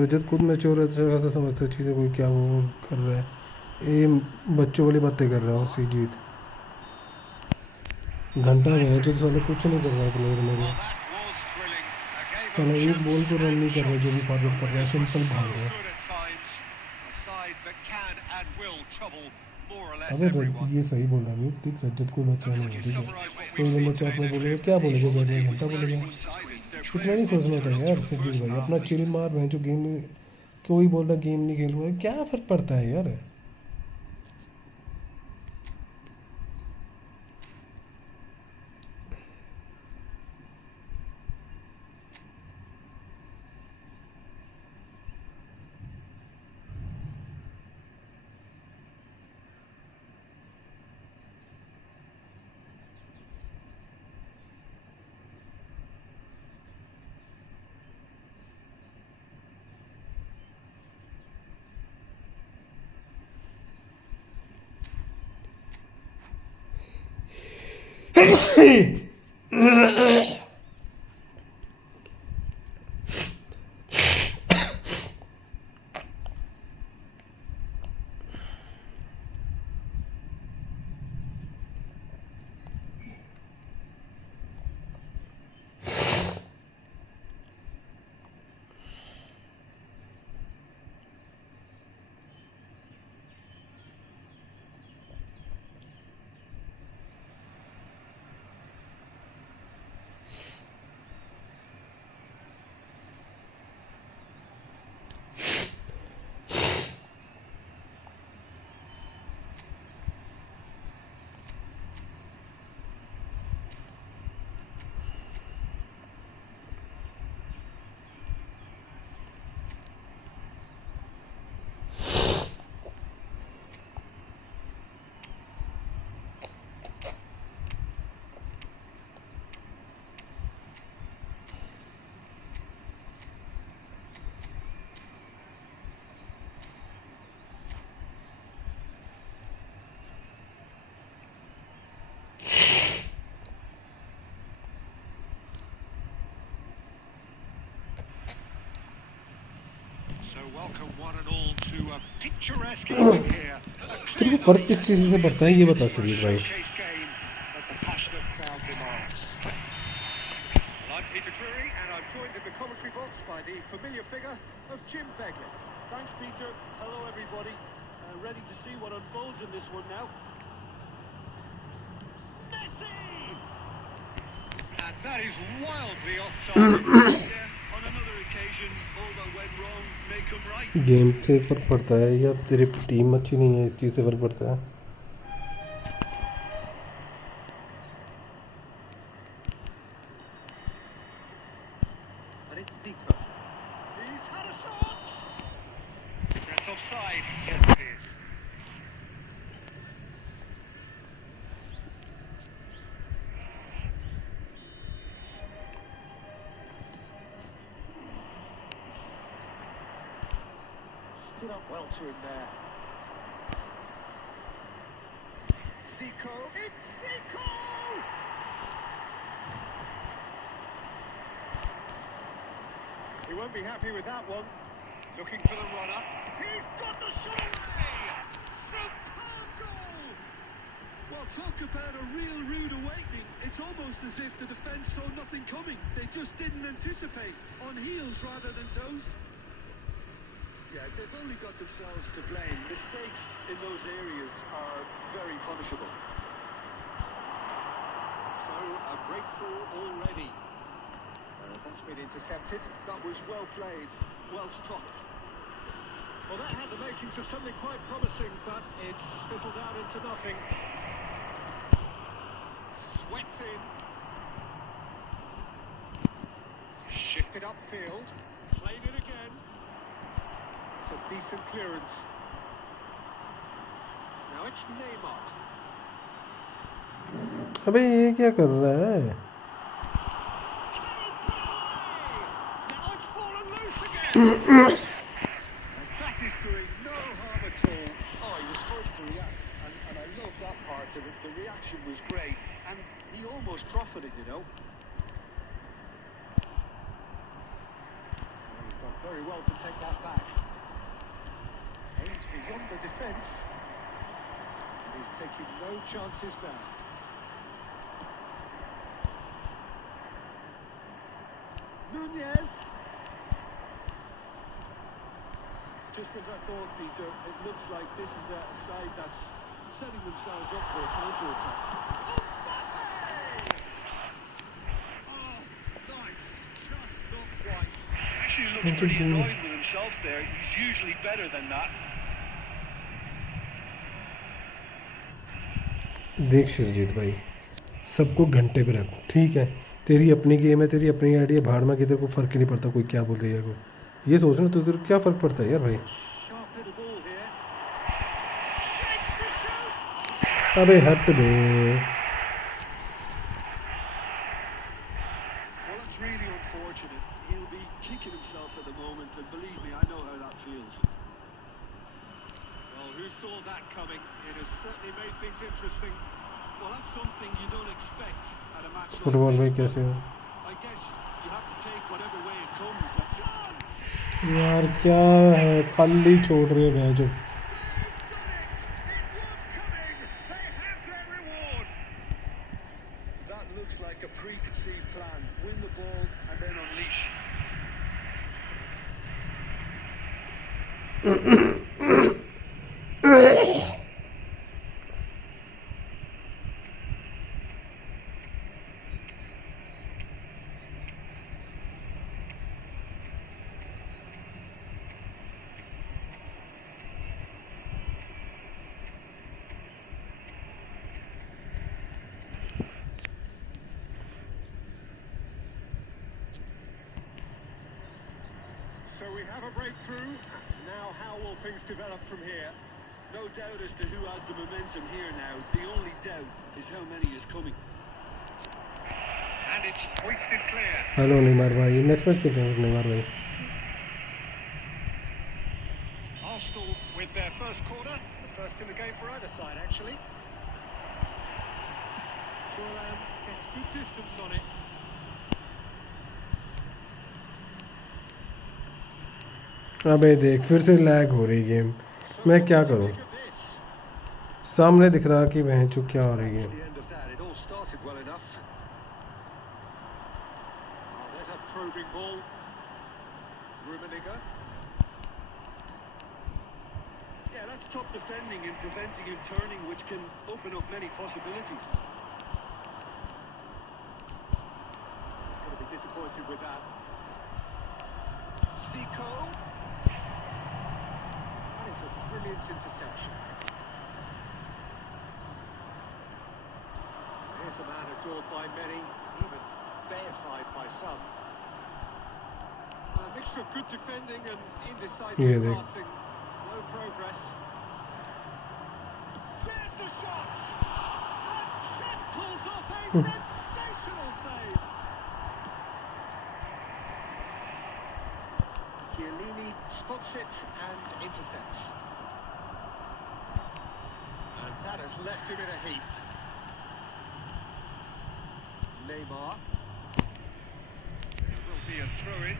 रजत खुद mature है, अच्छा खासा समझता है चीज़ें, कोई क्या वो कर रहा है, ये बच्चों वाली बातें कर रहा है उसी जीत। घंटा है जो साले कुछ नहीं कर रहा है प्लेयर मेरे, That was thrilling. A game साला of एक बॉल को रन नहीं कर रहा है, जो भी champions. फॉरवर्ड कर रहा है सिंपल भाग रहा है। Good at times. A side that can and will trouble more or less अबे everyone. ये सही बोला अमित, देख रजत कोई बच्चा नहीं है, ठीक है? Summarise what कोई we've बच्चा seen अपने today, बोलेगा, then, क्या बोलेगा Jim? जब घंटा बोलेगा? इतना नहीं सोचना होता है यार संजीव भाई, अपना चिल मार, मैं जो गेम, कोई बोल रहा गेम नहीं खेलूंगा, क्या फर्क पड़ता है यार? So welcome one and all to a picturesque evening here. तेरे को फर्क किस चीज़ से पड़ता है ये बता शरीर भाई. Showcase game that the passionate crowd demands. Well, I'm Peter Drury, and I'm joined in the commentary box by the familiar figure of Jim Begley. Thanks, Peter. Hello, everybody. Ready to see what unfolds in this one now. Messi! And that is wildly off target. Yeah, on another occasion, all that went wrong may come right. Game से फर्क पड़ता है या तेरी team अच्छी नहीं है इस चीज़ से फर्क पड़ता है. And it's Zico. He's had a shot! That's offside. Yes, it is. Stood up well to him there. Zico. It's Zico! He won't be happy with that one. Looking for the runner. He's got the shot away! Superb goal! Well, talk about a real rude awakening. It's almost as if the defence saw nothing coming. They just didn't anticipate. On heels rather than toes. Yeah, they've only got themselves to blame. Mistakes in those areas are very punishable. So, a breakthrough already. That's been intercepted. That was well played, well stopped. Well, that had the makings of something quite promising, but it's fizzled out into nothing. Swept in. Shifted upfield. Played it again. It's a decent clearance. Now it's Neymar. अबे ये क्या कर रहा है? Now it's fallen loose again. That is doing no harm at all. Oh, he was forced to react, and I love that part of it. The reaction was great, and he almost profited, you know. Well, he's done very well to take that back. Aims beyond the defence. And he's taking no chances there. Nunez. Just as I thought, Peter, it looks like this is a side that's setting themselves up for a counter-attack. Oh, nice. Just not quite. Actually looks pretty annoyed with himself there. He's usually better than that. देख शिवजीत भाई, सबको घंटे पे रख. ठीक है, तेरी अपनी गेम है, तेरी अपनी आइडिया, भाड़ में किधर को फर्क ही नहीं पड़ता कोई क्या बोल देगा को. ये सोचना तो तेरे क्या फर्क पड़ता है यार भाई. Sharp little ball here. Shapes to shoot. अबे हट बे. Well, that's really unfortunate. He'll be kicking himself at the moment, and believe me, I know how that feels. Well, who saw that coming? It has certainly made things interesting. Well, that's something you don't expect at a match like football में this. कैसे हो I guess you have to take whatever way it comes. Chance! यार, क्या है खाली छोड़ रहे हैं जो. They've done it! It was coming! They have their reward! That looks like a preconceived plan. Win the ball and then unleash. So we have a breakthrough. Now how will things develop from here? No doubt as to who has the momentum here now. The only doubt is how many is coming. And it's hoisted clear. Hello Neymar भाई, next match खेलते हैं Neymar भाई. Arsenal with their first corner. The first in the game for either side, actually. Thuram gets good distance on it. अबे देख फिर से lag हो रही गेम, मैं क्या करूं? सामने दिख रहा कि वह चुप क्या हो रही That's है। the end of that. It all started well enough. Oh, there's a probing ball. Rummenigge. Yeah, that's top defending and preventing him turning, which can open up many possibilities. He's going to be disappointed with that. Seco. That is a brilliant interception. Here's a man adored by many, even deified by some. A mixture of good defending and indecisive Yeah, they- passing. No progress. There's the shot! And Chet pulls off a sensational save. Chiellini spots it and intercepts. And that has left him in a heap. Neymar. There will be a throw-in.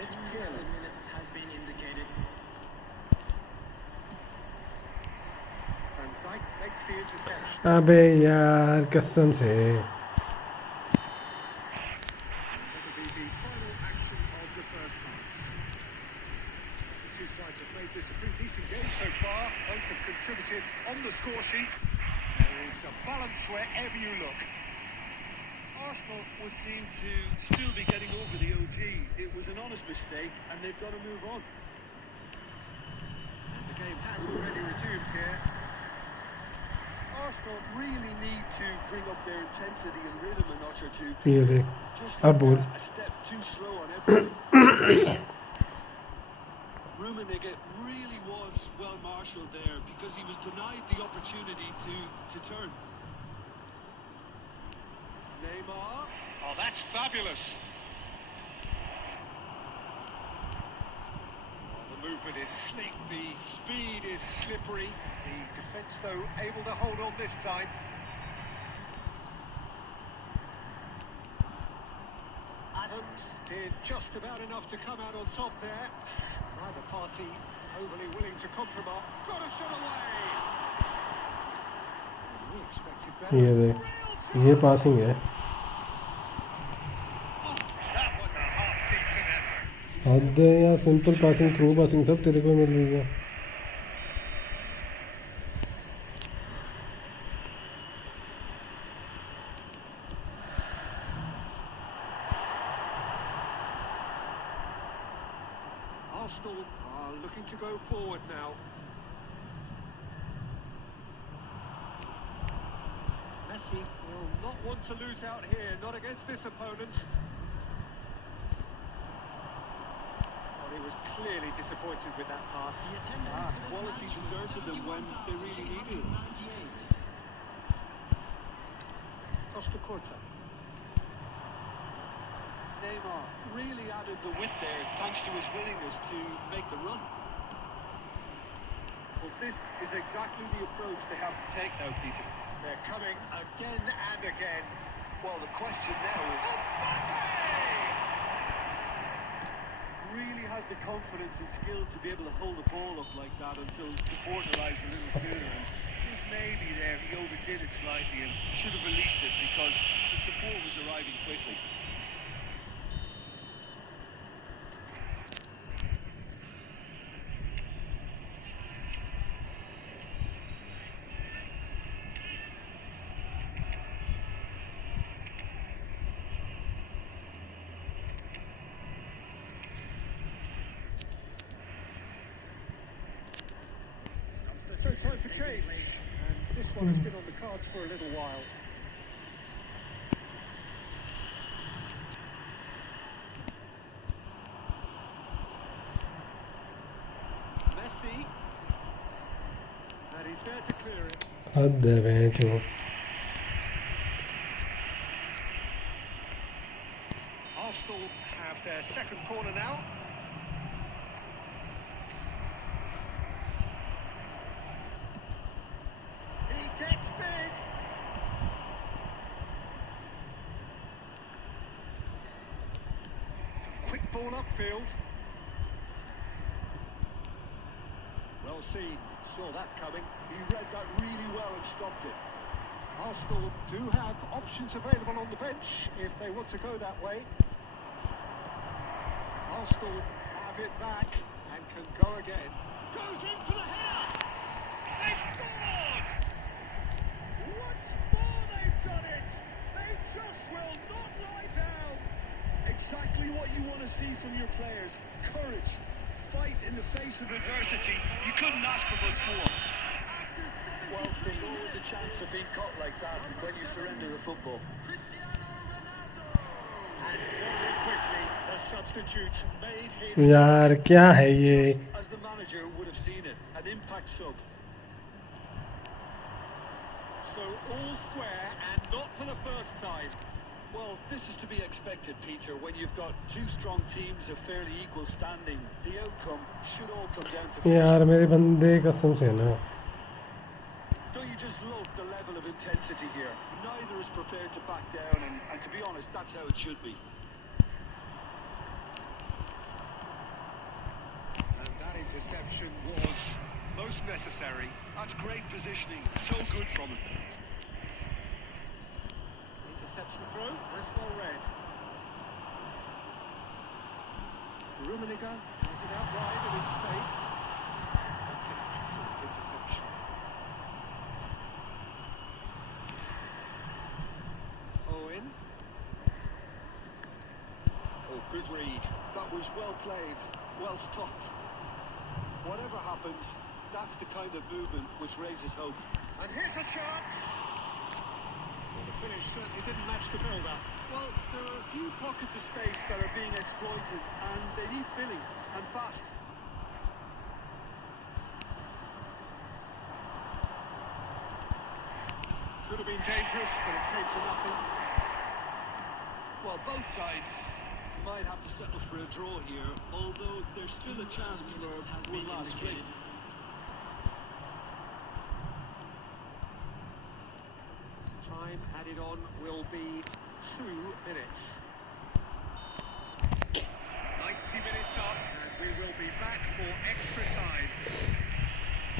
It's 10 Turnip. minutes has been indicated. And Dyke makes the interception. अबे यार कसम से। That'll be the final action of the first half. The two sides have played this a pretty decent game so far. Both have contributed on the score sheet. There is a balance wherever you look. Arsenal would seem to still be getting over the OG. It was an honest mistake, and they've got to move on. And the game has already resumed here. Arsenal really need to bring up their intensity and rhythm a notch or two. ये देख Just अब बोल। a step too slow on everything. Rummenigge really was well marshalled there because he was denied the opportunity to turn. Neymar. Oh, that's fabulous. Oh, the movement is sleek, the speed is slippery. The defence, though, able to hold on this time. Adams did just about enough to come out on top there. Neither party overly willing to compromise. Got a shot away. We expected better. ये देख ये passing है। That was a half-decent effort. हद है यार, simple passing through passing सब तेरे को मिल रही है। Arsenal are looking to go forward now. Messi will not want to lose out here, not against this opponent. Well, he was clearly disappointed with that pass. The attendance for this Quality match was deserted them when they really needed it. 98. Costa Curta. Neymar really added the width there thanks to his willingness to make the run. Well, this is exactly the approach they have to take now, Peter. They're coming again and again. Well, the question now is... Really has the confidence and skill to be able to hold the ball up like that until support arrives a little sooner. And just maybe there he overdid it slightly and should have released it because the support was arriving quickly. So time for change, and this one has been on the cards for a little while. Messi, and he's there to clear it. हद है बेंचो। Arsenal have their second corner now. He gets big. ball upfield. Well seen, saw that coming. He read that really well and stopped it. Arsenal do have options available on the bench if they want to go that way. Arsenal have it back and can go again. Goes in for the header! They've scored! Once more they've done it! They just will not lie down! Exactly what you want to see from your players. Courage. Fight in the face of adversity. You couldn't ask for much more. Well, there's always a chance of being caught like that when you surrender the football. And very quickly, the substitute made his... यार क्या है ये As the manager would have seen it, an impact sub. So all square and not for the first time. Well, this is to be expected, Peter, when you've got two strong teams of fairly equal standing. The outcome should all come down to... यार मेरे बंदे कसम से ना Don't you just love the level of intensity here? Neither is prepared to back down, and to be honest, that's how it should be. And that interception was most necessary. That's great positioning. So good from him. Intercepts the throw, that's well read. Rummenigge has it out wide and in space. That's an excellent interception. Owen. Oh, good read. That was well played, well stopped. Whatever happens, that's the kind of movement which raises hope. And here's a chance. Well, the finish certainly didn't match the build-up. Well, there are a few pockets of space that are being exploited, and they need filling, and fast. Could have been dangerous, but it came to nothing. Well, both sides might have to settle for a draw here, although there's still a chance for one last fling. Time added on will be 2 minutes. 90 minutes up, and we will be back for extra time.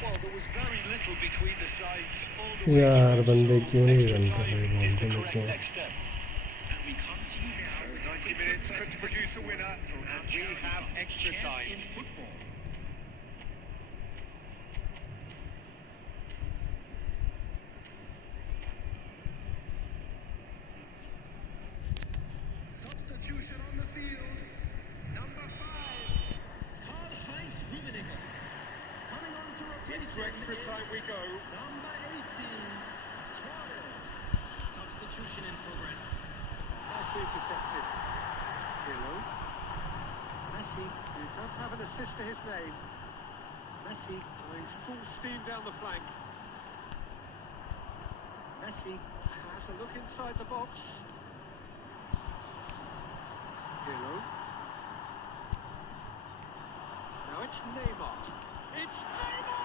Well, there was very little between the sides. All the way यार through, बंदे so क्यों नहीं extra run कर time रहे is ball the को correct लेके next step. And we come to you now. So 90 minutes couldn't produce a winner, and we have extra time. In football. Substitution on the field. Number 5. Karl-Heinz Rummenigge. Coming on to replace Into extra time we go. number 18, Suarez. Substitution in progress. Nicely intercepted. Pirlo. Messi, who does have an assist to his name. Messi going full steam down the flank. Messi has a look inside the box. Pirlo. Now it's Neymar. It's Neymar!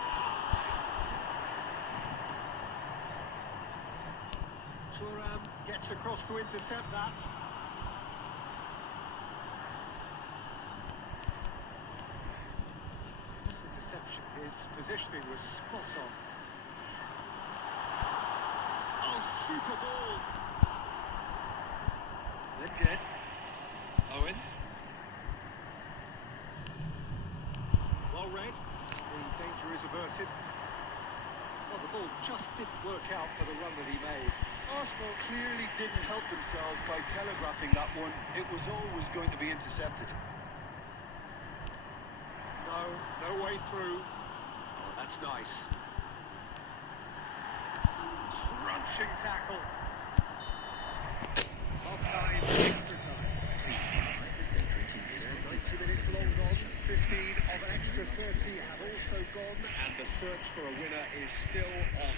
Thuram gets across to intercept that. This interception, his positioning was spot on. Oh, super ball! Lingard. Owen. Well read. The danger is averted. Well, the ball just didn't work out for the run that he made. Arsenal clearly didn't help themselves by telegraphing that one. It was always going to be intercepted. No way through. Oh, that's nice. Crunching tackle. Offside, extra time. 90 minutes long gone, 15 of an extra 30 have also gone, and the search for a winner is still on.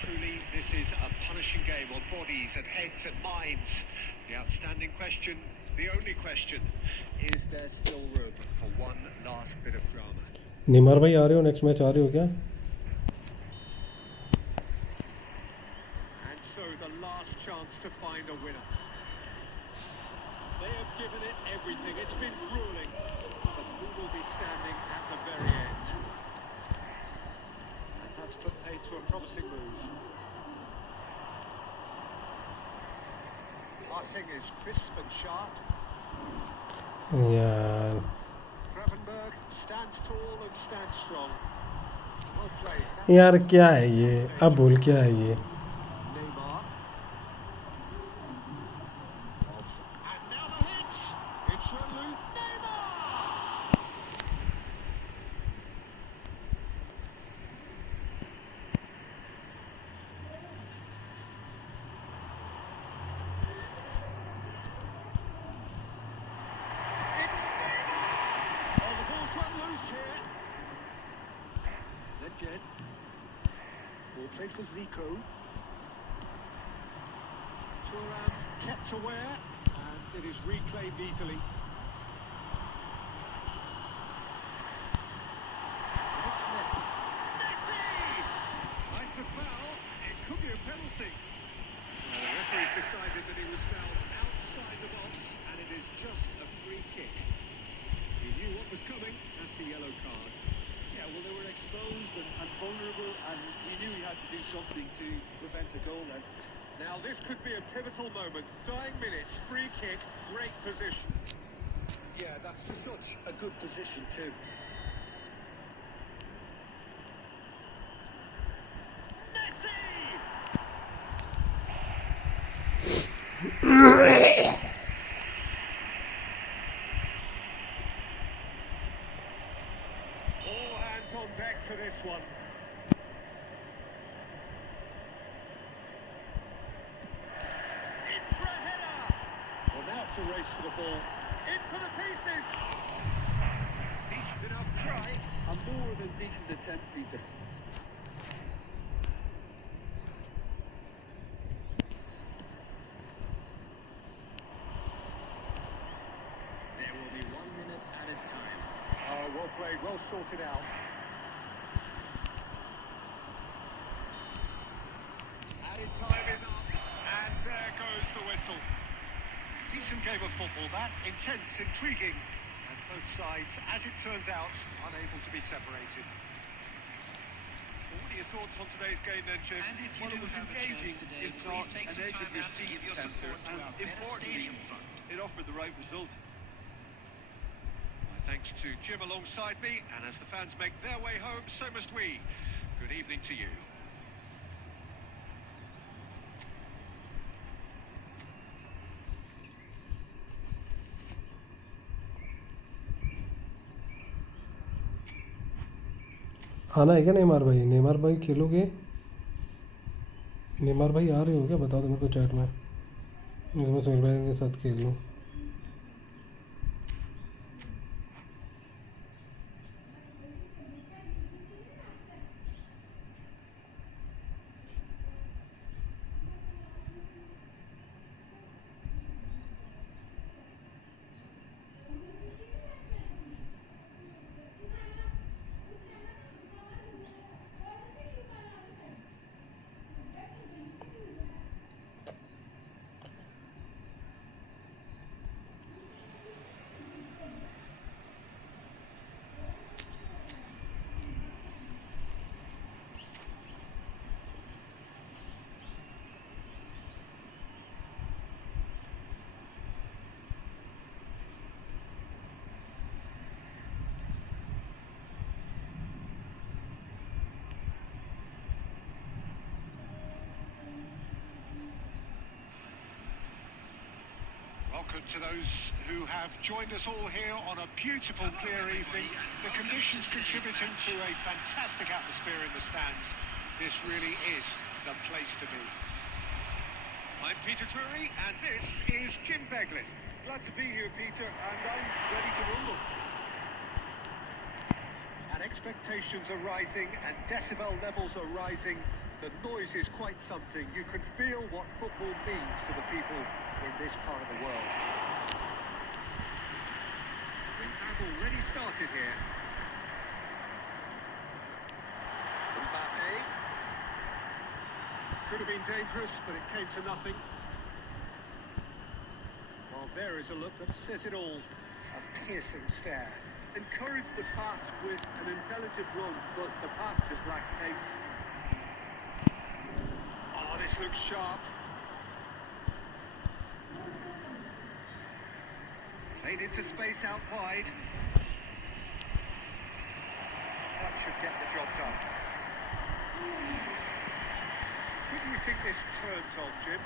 Truly, this is a punishing game on bodies and heads and minds. The outstanding question, the only question, is there still room for one last bit of drama? Nimra भाई आ रहे हो next match आ रहे हो क्या And so the last chance to find a winner. They have given it everything. It's been grueling. But who will be standing at the very end? And that's put paid to a promising move. Passing is crisp and sharp. यार Gravenberg stands tall and stands strong. Well played. यार क्या है ये, अब बोल क्या है ये? Neymar. And now the hit. It's Relu. Neymar. It's Neymar. Oh, the ball's run loose here. Then Jed. Ball played for Zico. Thuram kept aware, and it is reclaimed easily. And it's Messi. Messi! It's a foul. It could be a penalty. Well, the referee's decided that he was fouled outside the box, and it is just a free kick. He knew what was coming. That's a yellow card. Yeah, well, they were exposed and vulnerable, and he knew he had to do something to prevent a goal then. Now this could be a pivotal moment. Dying minutes, free kick, great position. Yeah, that's such a good position too. Messi! All hands on deck for this one. In for a header! Well, now it's a race for the ball. In for the pieces! Decent enough try, a more than decent attempt, Peter. There will be 1 minute added time. Oh, well played, well sorted out. Added time is up, and there goes the whistle. Decent game of football, that. Intense, intriguing, and both sides, as it turns out, unable to be separated. Well, what are your thoughts on today's game then, Jim? And if you Well, it do was have a engaging, chance today, if please not take an some edge of time your out to seat give your counter, support to and our better importantly, stadium front. it offered the right result. My thanks to Jim alongside me, and as the fans make their way home, so must we. Good evening to you. आना है क्या Neymar भाई? Neymar भाई खेलोगे? Neymar भाई आ रहे हो क्या? बताओ तो मेरे को चैट में, मैं सोहेल भाई के साथ खेल लूँ। Welcome to those who have joined us all here on a beautiful, clear evening. The conditions contributing to a fantastic atmosphere in the stands. This really is the place to be. I'm Peter Drury, and this is Jim Begley. Glad to be here, Peter, and I'm ready to rumble. And expectations are rising, and decibel levels are rising. The noise is quite something. You can feel what football means to the people in this part of the world. We have already started here. Mbappe. Could have been dangerous, but it came to nothing. Well, there is a look that says it all. A piercing stare. Encourage the pass with an intelligent run, but the pass just lacked pace. Oh, this looks sharp. Played into space out wide. That should get the job done. Who do you think this turns on, Jim?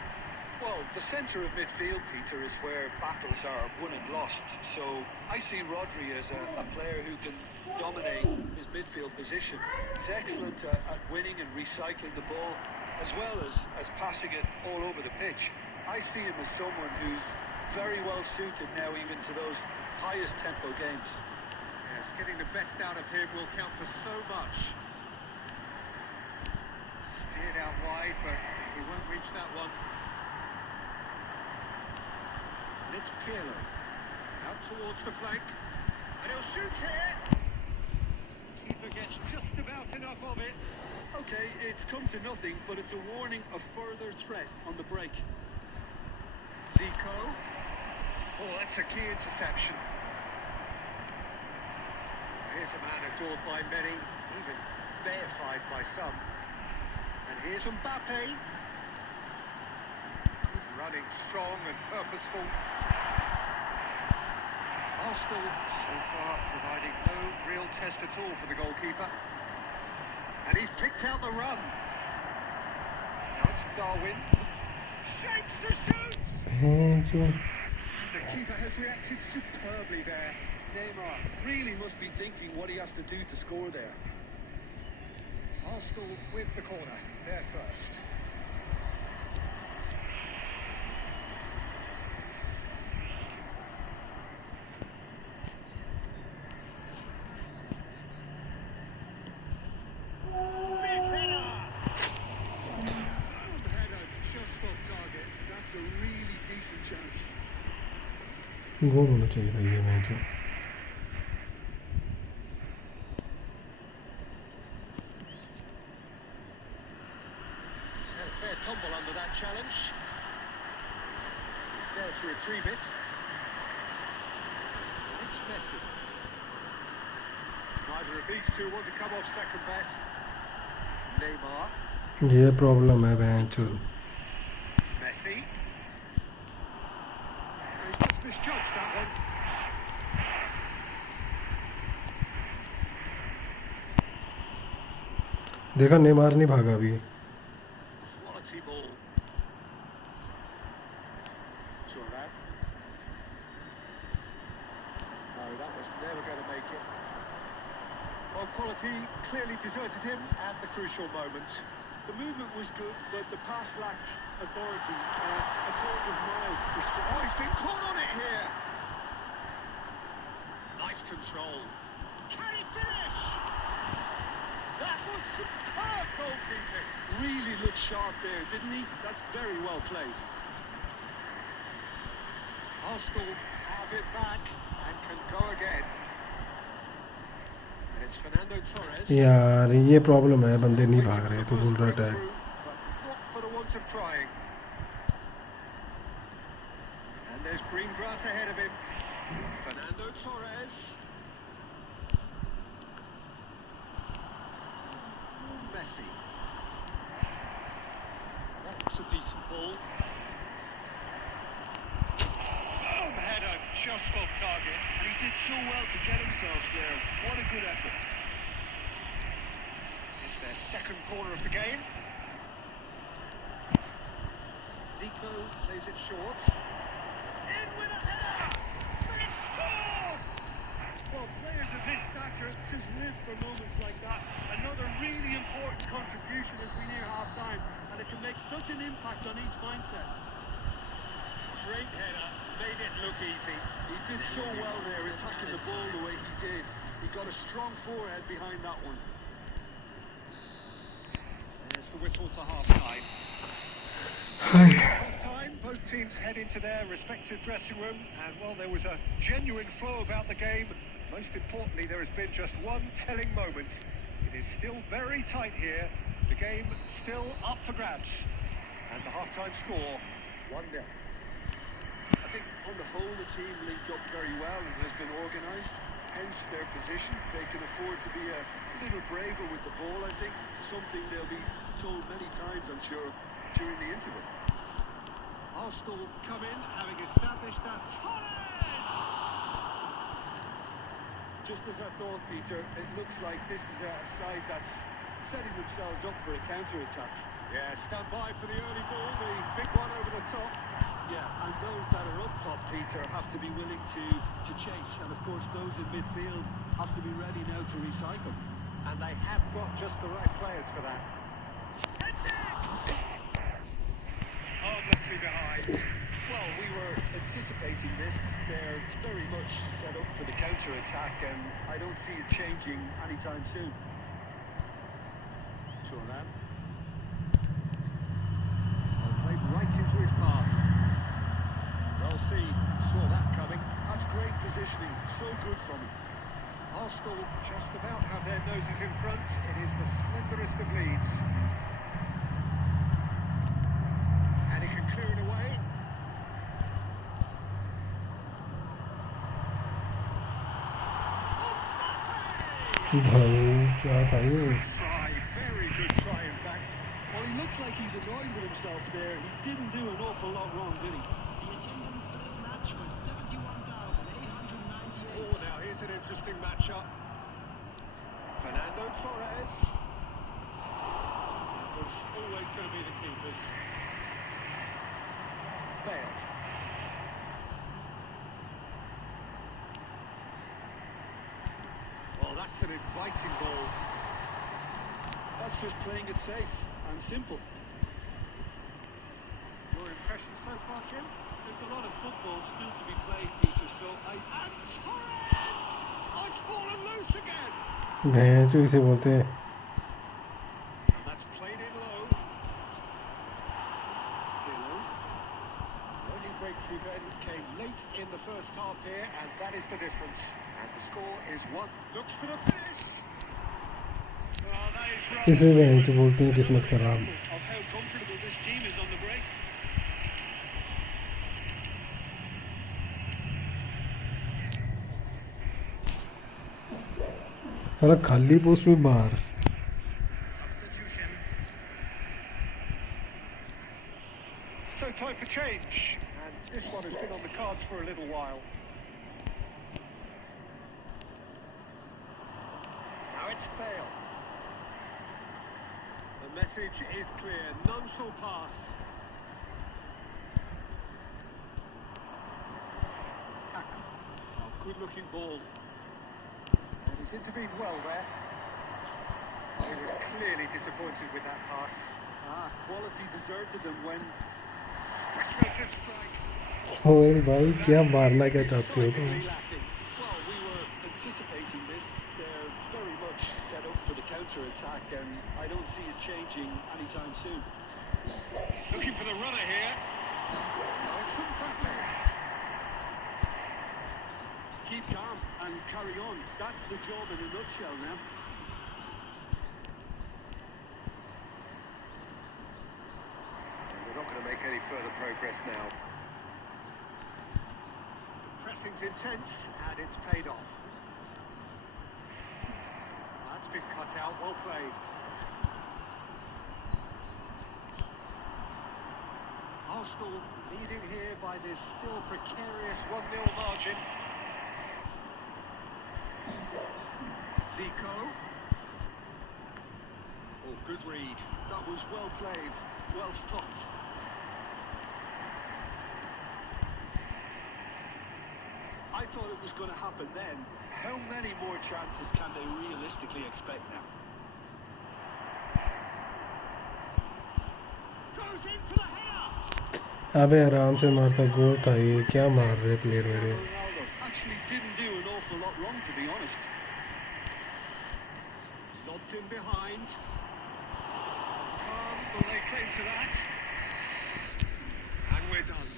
Well, the centre of midfield, Peter, is where battles are won and lost. So I see Rodri as a player who can dominate his midfield position. He's excellent at winning and recycling the ball, as well as passing it all over the pitch. I see him as someone who's very well suited now even to those highest tempo games. Yes, getting the best out of him will count for so much. Steered out wide, but he won't reach that one. And it's Pirlo. Out towards the flank. And he'll shoot here. Keeper gets just about enough of it. Okay, it's come to nothing, but it's a warning of further threat on the break. Zico. Oh, that's a key interception. Here's a man adored by many, even deified by some. And here's Mbappe. Good running, strong and purposeful. Arsenal, so far, providing no real test at all for the goalkeeper. And he's picked out the run. Now it's Darwin. Shapes to shoot! The keeper has reacted superbly there. Neymar really must be thinking what he has to do to score there. Arsenal with the corner, there first. Big header! Good header, just off target. That's a really decent chance. गोल होना चाहिए था ये match में. He's had a fair tumble under that challenge. He's there to retrieve it. It's Messi. Neither of these two want to come off second best. Neymar. ये problem है bench. Messi. He's just misjudged that one. देखा Neymar नहीं भागा अभी. Quality ball. Turnip. No, that was never going to make it. Well, quality clearly deserted him at the crucial moment. The movement was good, but the pass lacked authority. A cause of mild distress. Oh, he's been caught on it here. Nice control. Can he finish? That was superb goalkeeping. Really looked sharp there, didn't he? That's very well played. Arsenal have it back and can go again. And it's Fernando Torres. यार ये problem है, बंदे नहीं भाग रहे तो बोल रहा attack. But not for the want of trying. And there's green grass ahead of him. Fernando Torres. Messi. That's a decent ball. Firm header, just off target. And he did so well to get himself there. What a good effort. It's their second corner of the game. Zico plays it short. In with a header! They've scored! Well, players of his stature just live for moments like that. Another really important contribution as we near half-time, and it can make such an impact on each mindset. Great header, made it look easy. He did so well there, attacking the ball the way he did. He got a strong forehead behind that one. There's the whistle for half-time. Half-time, both teams head into their respective dressing room, and while there was a genuine flow about the game, most importantly, there has been just one telling moment. It is still very tight here. The game still up for grabs. And the half-time score, 1-0. A think on the whole the team linked up very well and has been organised. Hence their position. They can afford to be a little braver with the ball, I think. Something they'll be told many times, I'm sure, during the interval. Arsenal come in, having established that. Torres! Just as I thought, Peter, it looks like this is a side that's setting themselves up for a counter-attack. Yeah, stand by for the early ball, the big one over the top. Yeah, and those that are up top, Peter, have to be willing to chase. And of course, those in midfield have to be ready now to recycle. And they have got just the right players for that. Harmlessly behind. Well, we were anticipating this. They're very much set up for the counter-attack, and I don't see it changing anytime soon. Turnip. Played right into his path. Well seen, saw that coming. That's great positioning, so good from him. Arsenal just about have their noses in front. It is the slenderest of leads. And he can clear it away. भाई क्या था ये? Good try, very good try in fact. Well, he looks like he's annoyed with himself there. He didn't do an awful lot wrong, did he? The attendance for this match was 71,898. Oh, now here's an interesting matchup. Fernando Torres. That was always going to be the keepers. Bale. Well, that's an inviting ball. That's just playing it safe and simple. Your impression so far, Jim? There's a lot of football still to be played, Peter, so And Torres! Oh, it's fallen loose again! भैंस जो इसे बोलते हैं. And that's played in low. Hello. The only breakthrough then came late in the first half here, and that is the difference. And the score is 1. Looks for the finish. Oh, that is right. इसे भैंस बोलते हैं किस्मत खराब. Of how comfortable this team is on the break. साला खाली post में बाहर. Substitution. So time for change, and this one has been on the cards for a little while. Now it's Bale. The message is clear, none shall pass. Kaka. Oh, good looking ball. And he's intervened well there. He was clearly disappointed with that pass. Quality deserted them when Speculative strike. Sohail भाई क्या मारना क्या चाहते हो तुम? Sorely lacking. well, we were anticipating this. They're very much set up for the counter-attack, and I don't see it changing anytime soon. Looking for the runner here. Oh, it's Mbappe. Keep calm and carry on. That's the job in a nutshell now. And we're not going to make any further progress now. The pressing's intense, and it's paid off. That's been cut out, well played. Arsenal leading here by this still precarious 1-0 margin. Zico. Oh, good read. That was well played, well stopped. I thought it was going to happen then. How many more chances can they realistically expect now? Goes in for the header. अबे आराम से मारता. गोल था ये. क्या मार रहे player मेरे? Ronaldo actually didn't do an awful lot wrong, to be honest. Lobbed in behind. Calm, will they claim to that? And we're done.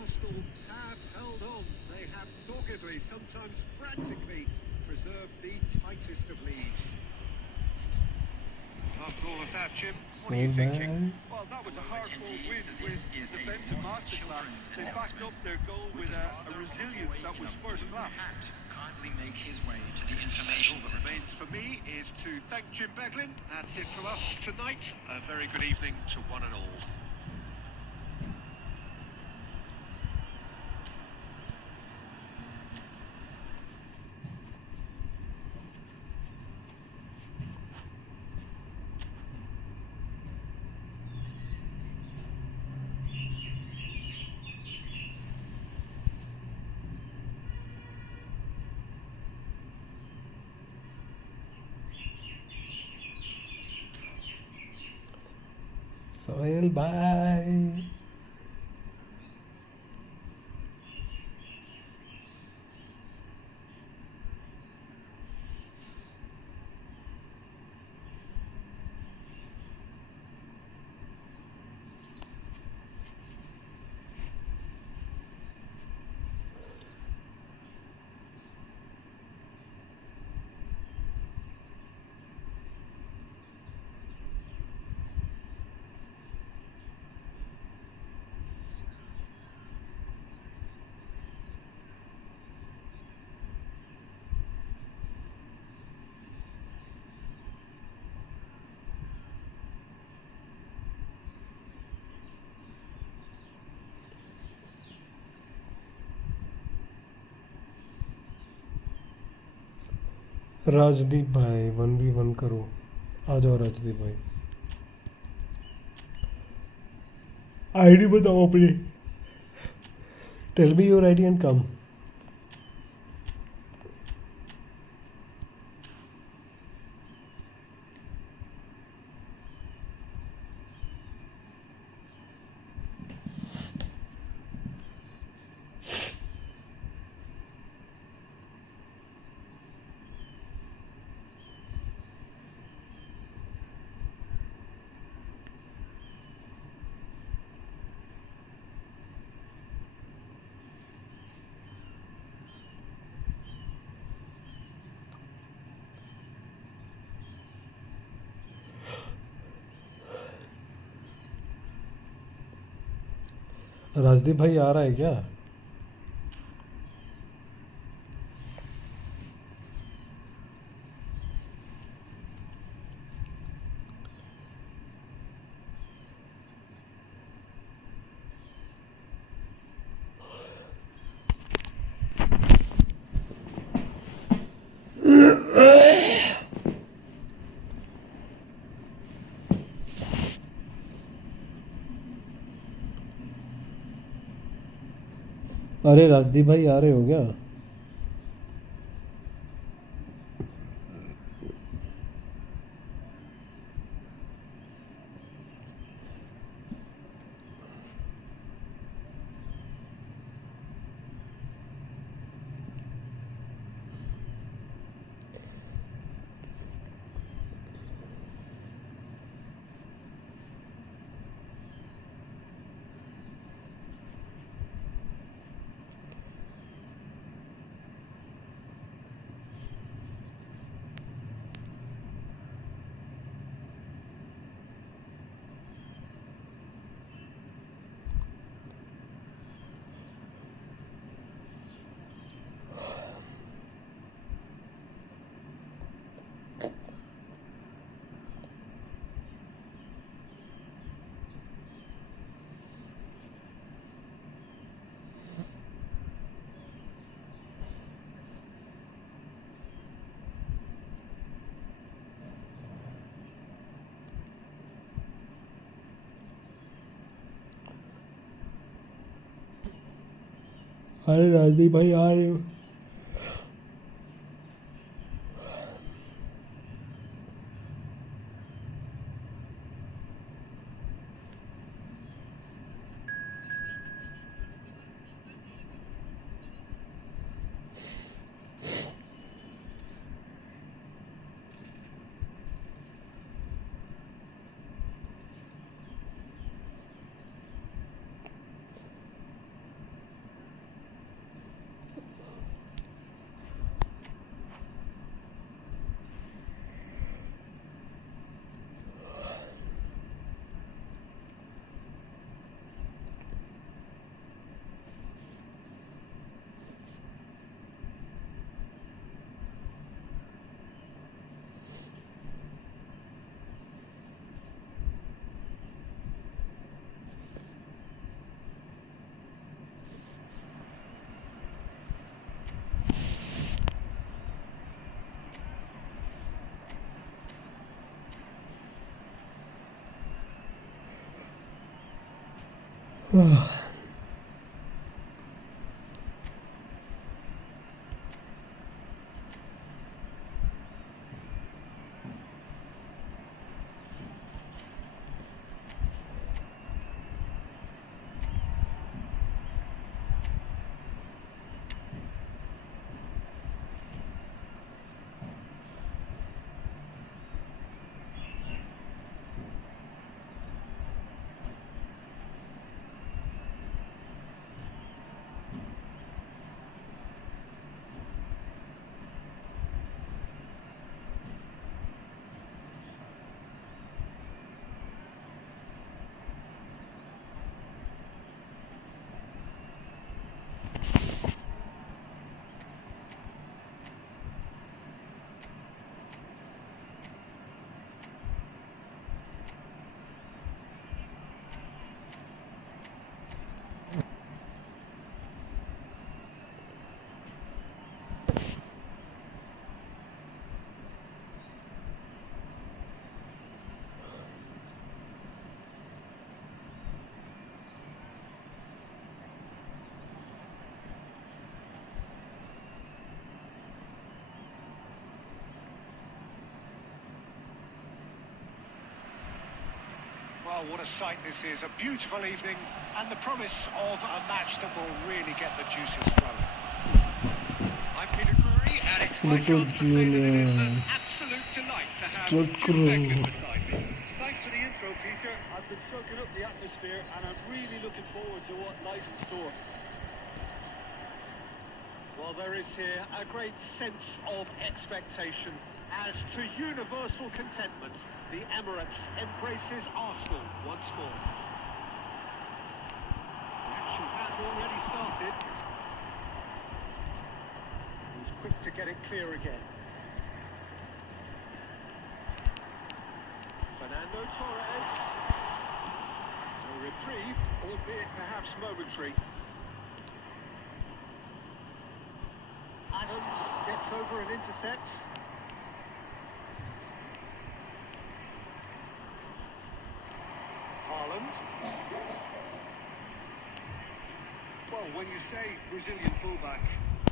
Arsenal have held on. They have doggedly, sometimes frantically, preserved the tightest of leads. After all of that, Jim, what So are you thinking? bad. Well, that was a hard-fought win with defensive masterclass. They backed up their goal with a resilience that was first class. Kindly make his way to the information All that center. remains for me is to thank Jim Beglin. That's it from us tonight. A very good evening to one and all. Soil, bye. Rajdeep भाई 1v1 करो, आ जाओ राजदीप भाई। ID बताओ अपनी, tell me your ID and come. Rajdeep भाई आ रहा है क्या? अरे राजदीप भाई आ रहे हो क्या? अरे राजदीप भाई आ रहे हो? Well, what a sight this is. A beautiful evening and the promise of a match that will really get the juices flowing. I'm Peter Drury, and it's my chance to say that it is an absolute delight to have Jim Beglin beside me. Thanks for the intro, Peter. I've been soaking up the atmosphere and I'm really looking forward to what lies in store. Well, there is here a great sense of expectation as to universal contentment. The Emirates embraces Arsenal once more. The action has already started. And he's quick to get it clear again. Fernando Torres. A reprieve, albeit perhaps momentary. Adams gets over and intercepts. Haaland. Well, when you say Brazilian fullback,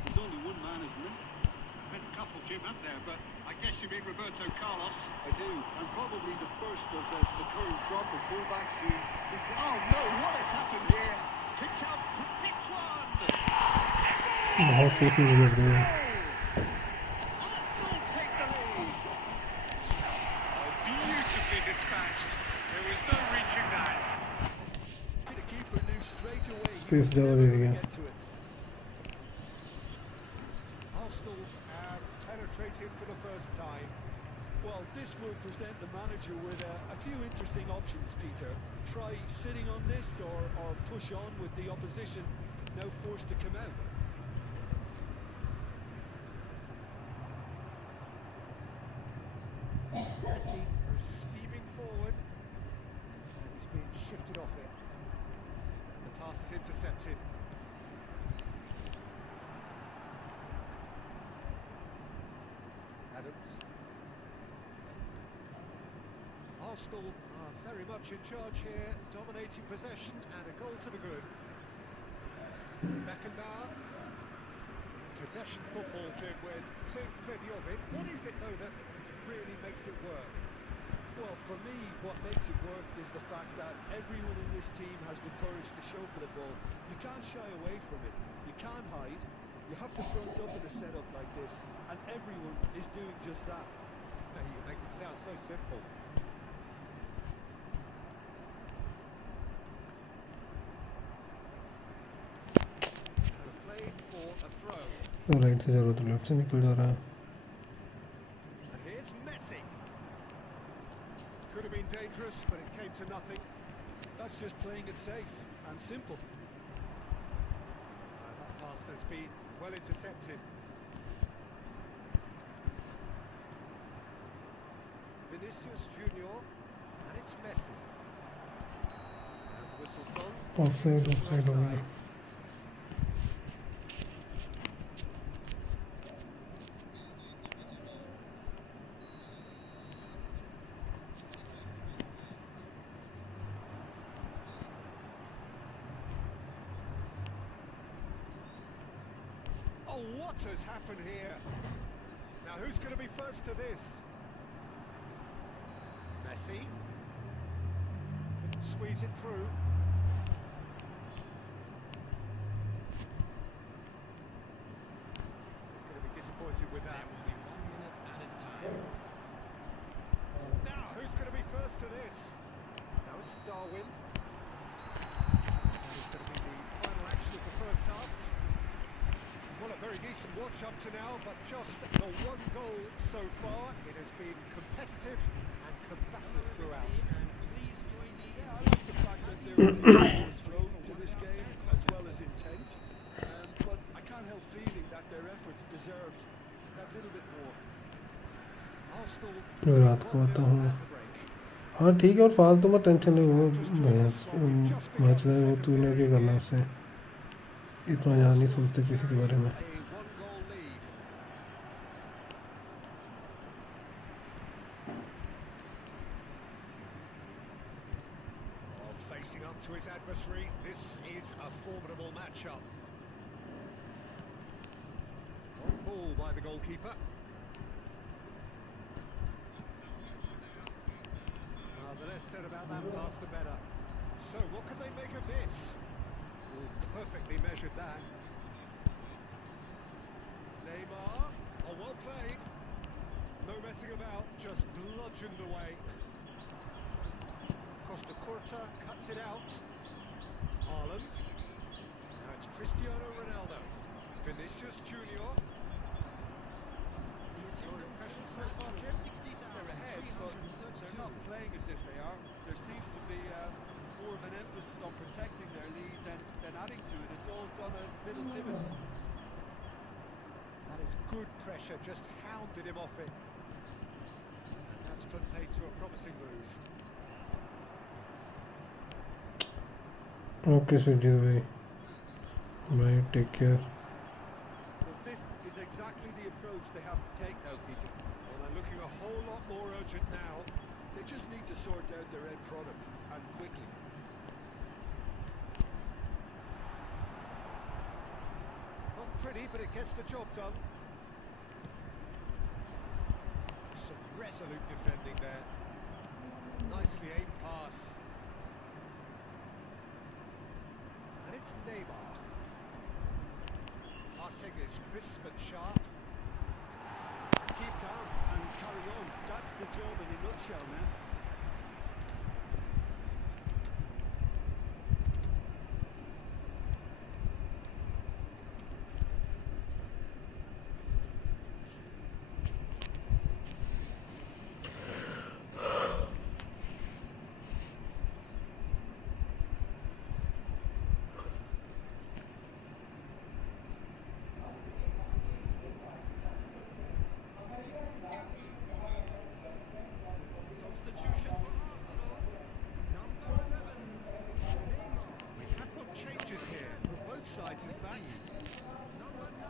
there's only one man, isn't there? Been a couple, Jim, up there, but I guess you mean Roberto Carlos. I do, and probably the first of the current crop of fullbacks who Oh no, what has happened here? Kicks out, picks one! बहुत space में गुजर रहे हैं Arsenal take the lead. Oh, beautifully dispatched. There was no reaching that. the keeper knew straight away he Space was ज़्यादा never दे going दिया to get to it. Arsenal have penetrated for the first time. Well, this will present the manager with a few interesting options, Peter. Try sitting on this or push on with the opposition now forced to come out. Messi steaming forward and he's being shifted off it. The pass is intercepted. Adams. Arsenal are very much in charge here, dominating possession and a goal to the good. Beckenbauer. Possession football, Jim, we're seeing plenty of it. What is it, though, that really makes it work? Well, for me, what makes it work is the fact that everyone in this team has the courage to show for the ball. You can't shy away from it. You can't hide. You have to front up in a setup like this, and everyone is doing just that. Now you make it sound so simple. Played for a throw. Right से जा रहा तो left से निकल जा रहा है And here's Messi. Could have been dangerous, but it came to nothing. That's just playing it safe and simple. And that pass has been well intercepted. Vinicius Junior, and it's Messi. And the whistle's gone. Offside हो गया Oh, what has happened here? Now, who's going to be first to this? Messi. Couldn't squeeze it through. He's going to be disappointed with that. There will be 1 minute added time. Now, who's going to be first to this? Now it's Darwin. That is going to be the final action of the first half. Well, a very decent watch up to now, but just the one goal so far. It has been competitive and combative throughout. And please join me. Yeah, I like the fact that there was a throw to this game as well as intent. But I can't help feeling that their efforts deserved that little bit more. Arsenal रात को आता हूँ हाँ ठीक है और फालतू में टेंशन नहीं हो मैच है वो तूने क्या करना उससे इतना ज़्यादा नहीं सोचते किसी के बारे में a one-goal lead. Facing up to his adversary, this is a formidable matchup. On ball by the goalkeeper. The less said about that pass, the better. So, what can they make of this? Oh, perfectly measured that. Neymar, oh, well played. No messing about, just bludgeoned away. Costa Curta cuts it out. Haaland. Now it's Cristiano Ronaldo. Vinicius Junior. Your impression so far, Jim? They're ahead, but they're not playing as if they are. There seems to be more of an emphasis on protecting their lead than adding to it. It's all gone a little timid. That is good pressure, just hounded him off it. And that's put paid to a promising move. Okay Sujit भाई bye take care But this is exactly the approach they have to take now, Peter. Well, they're looking a whole lot more urgent now. They just need to sort out their end product, and quickly. Not pretty, but it gets the job done. Some resolute defending there. Nicely aimed pass. And it's Neymar. Passing is crisp and sharp. Keep calm and carry on. That's the job in a nutshell now. Substitution for Arsenal. Number 11. Neymar. We have got changes here from both sides, in fact. Number 9.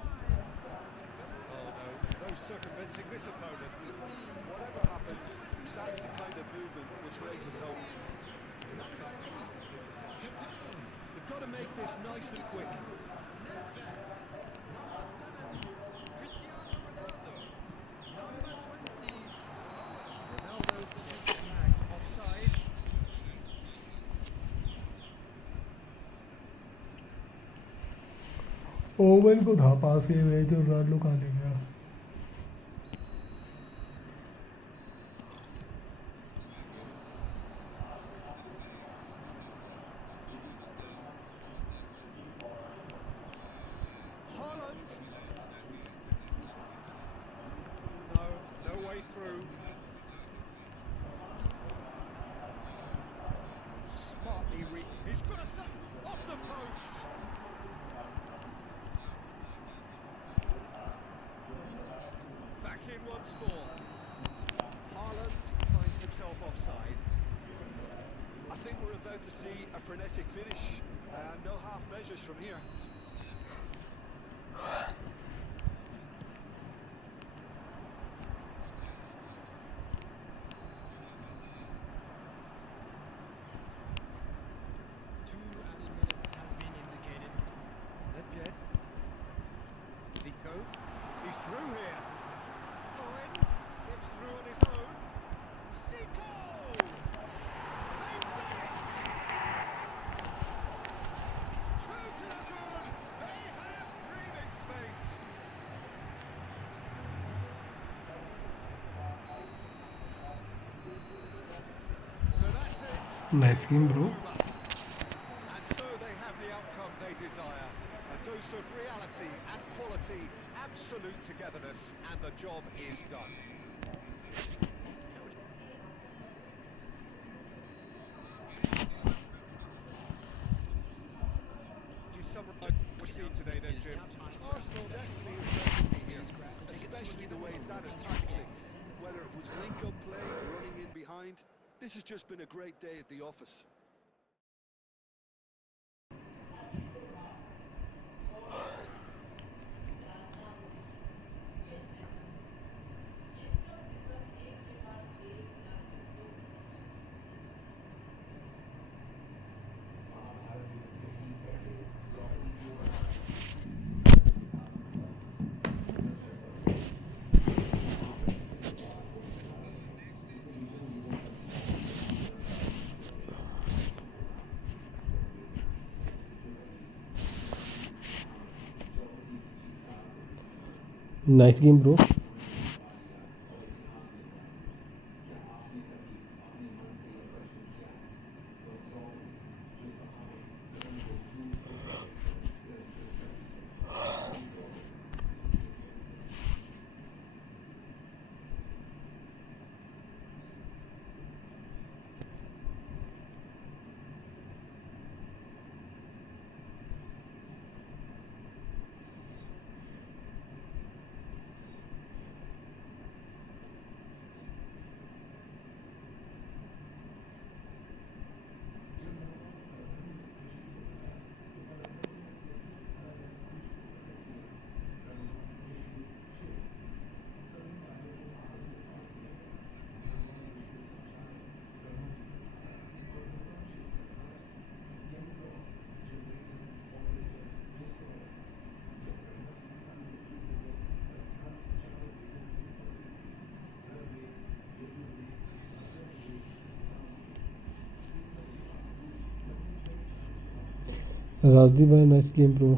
Oh no, no circumventing this opponent. Whatever happens, that's the kind of movement which raises hope. That's an excellent interception. They've got to make this nice and quick. Ronaldo gets flagged offside. Oven को था पास ये हुए जो Ronaldo कहाँ ले गया Haaland. No, no way through. Smartly he's got a off the post. Back in once more. Haaland finds himself offside. I think we're about to see a frenetic finish. No half measures from here. Two added minutes has been indicated. Nedved. Zeke. Nice game bro. And so they have the outcome they desire. A dose of reality and quality, absolute togetherness, and the job is done. Do you summarise what we've seen today then, Jim? Arsenal definitely impressing me here, especially the way that attack clicked. Whether it was link-up play or running in behind, this has just been a great day at the office. Nice game bro. Rajdeep भाई nice game bro.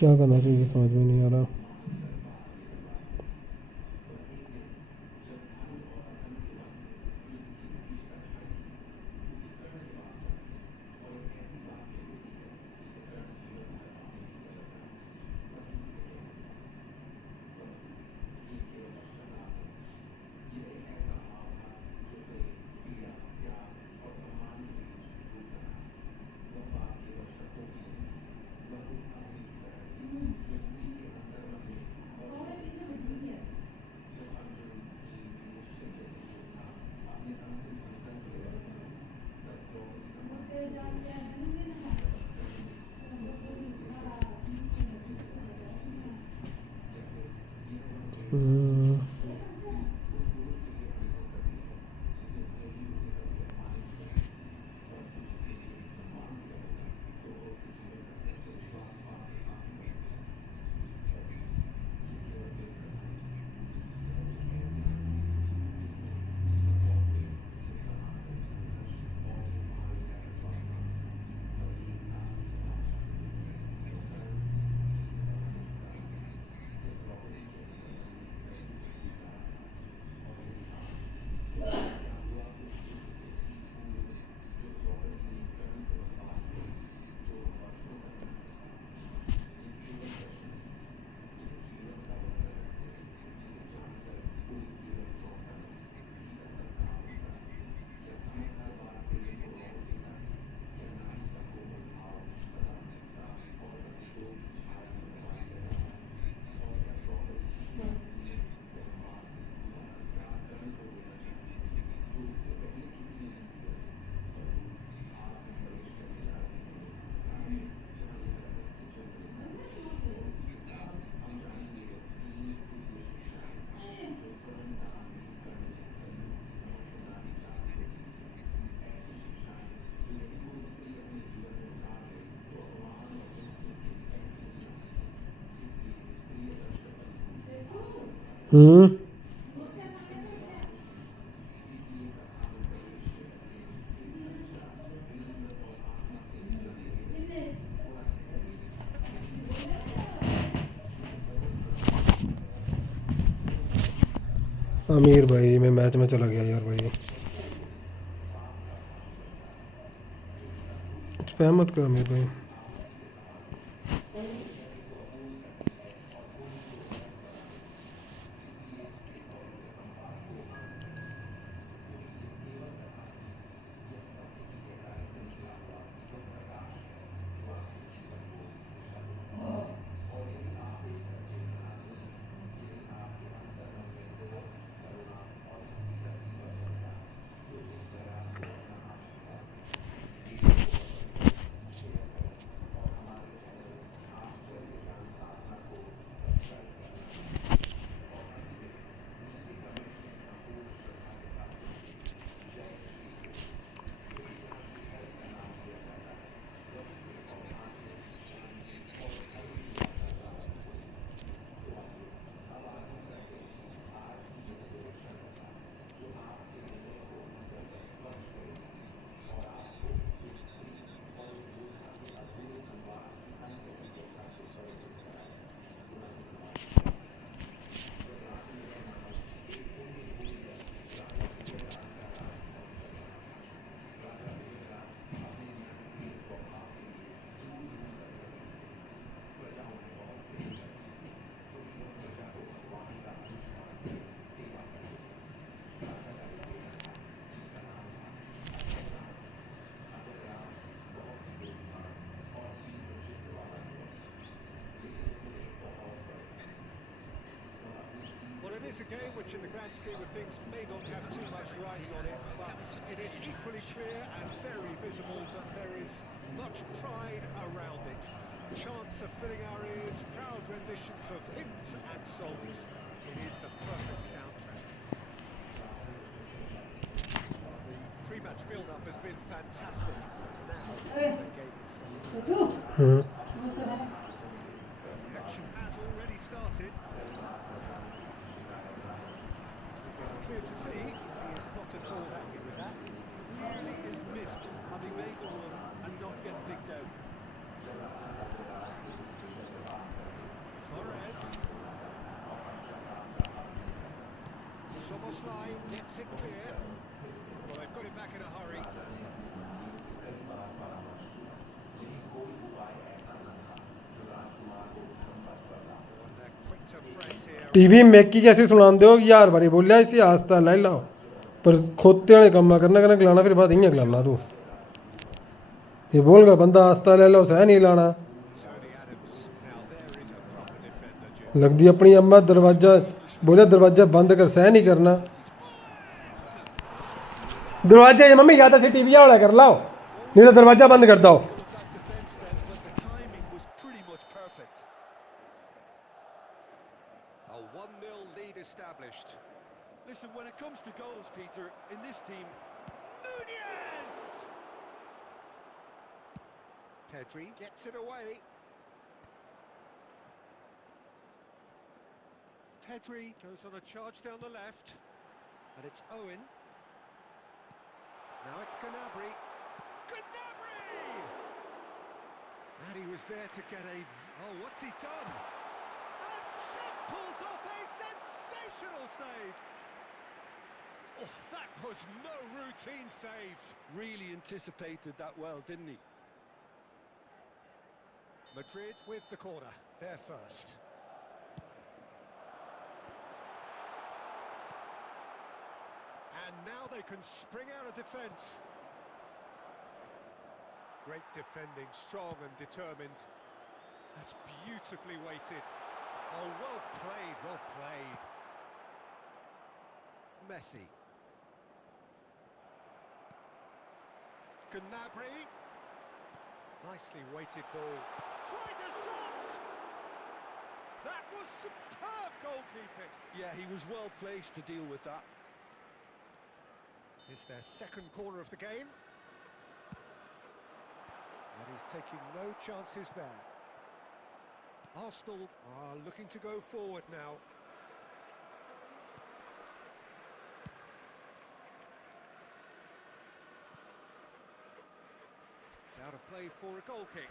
क्या करना चाहिए समझ में नहीं आ रहा। आमिर भाई मैं मैच में चला गया यार भाई, स्पैम मत कर आमिर भाई। It's a game which in the grand scheme of things may not have too much riding on it, but it is equally clear and very visible that there is much pride around it. Chants are filling our ears, proud renditions of hymns and songs. It is the perfect soundtrack. The pre-match build-up has been fantastic. Now, the game itself. Action has already started. It's clear to see he is not at all happy with that. He really is miffed having made the run and not get digged out. Torres. Soboslai gets it clear. Well, they've got it back in a hurry. And they're quick to press here. TV मैकी कैसे सुना दो यार बारी बोलिया इसी आस्ता लाई लाओ पर खोते वाले कम्मा करना करना खिलाना फिर बाद इयां खिलाना तू ये बोल गया बंदा आस्ता ले लो सह नहीं लाना Tony Adams. Now there is a proper defender, Jim. लगती अपनी अम्मा दरवाजा बोलिया दरवाजा बंद कर सह नहीं करना दरवाजा ये मम्मी या तो टीवी वाला कर लाओ नीला दरवाजा बंद कर दो. Of that defence then, but the timing was pretty much perfect. A 1-0 lead established. Listen, when it comes to goals, Peter, in this team, Nunez! Pedri gets it away. Pedri goes on a charge down the left, and it's Owen. Now it's Gnabry. Gnabry! And he was there to get a... Oh, what's he done? And Trent pulls off a sensational save. Oh, that was no routine save. Really anticipated that well, didn't he? Madrid with the corner, they're first. And now they can spring out of defence. Great defending, strong and determined. That's beautifully weighted. Oh, well played, well played. Messi. Gnabry. Nicely weighted ball. Tries a shot! That was superb goalkeeping. Yeah, he was well placed to deal with that. Is their second corner of the game. And he's taking no chances there. Arsenal are looking to go forward now. It's out of play for a goal kick.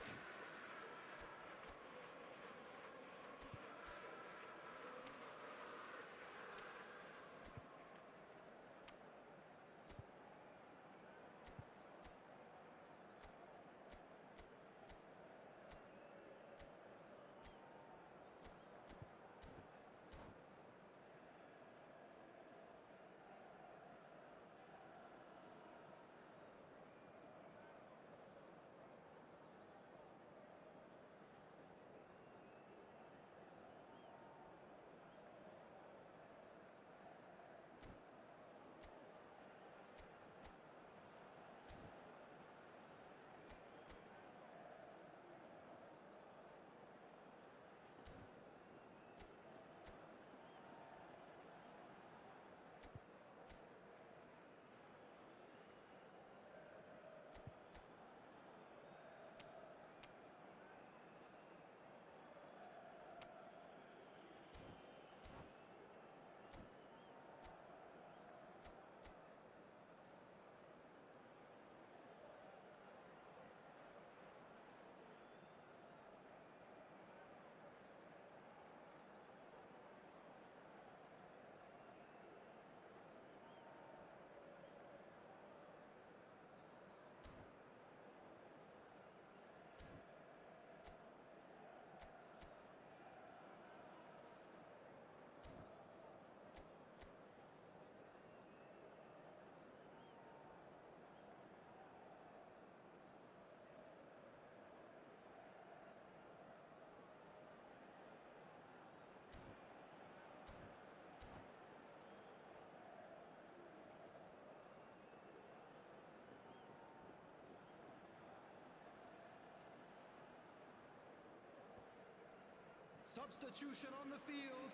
Substitution on the field.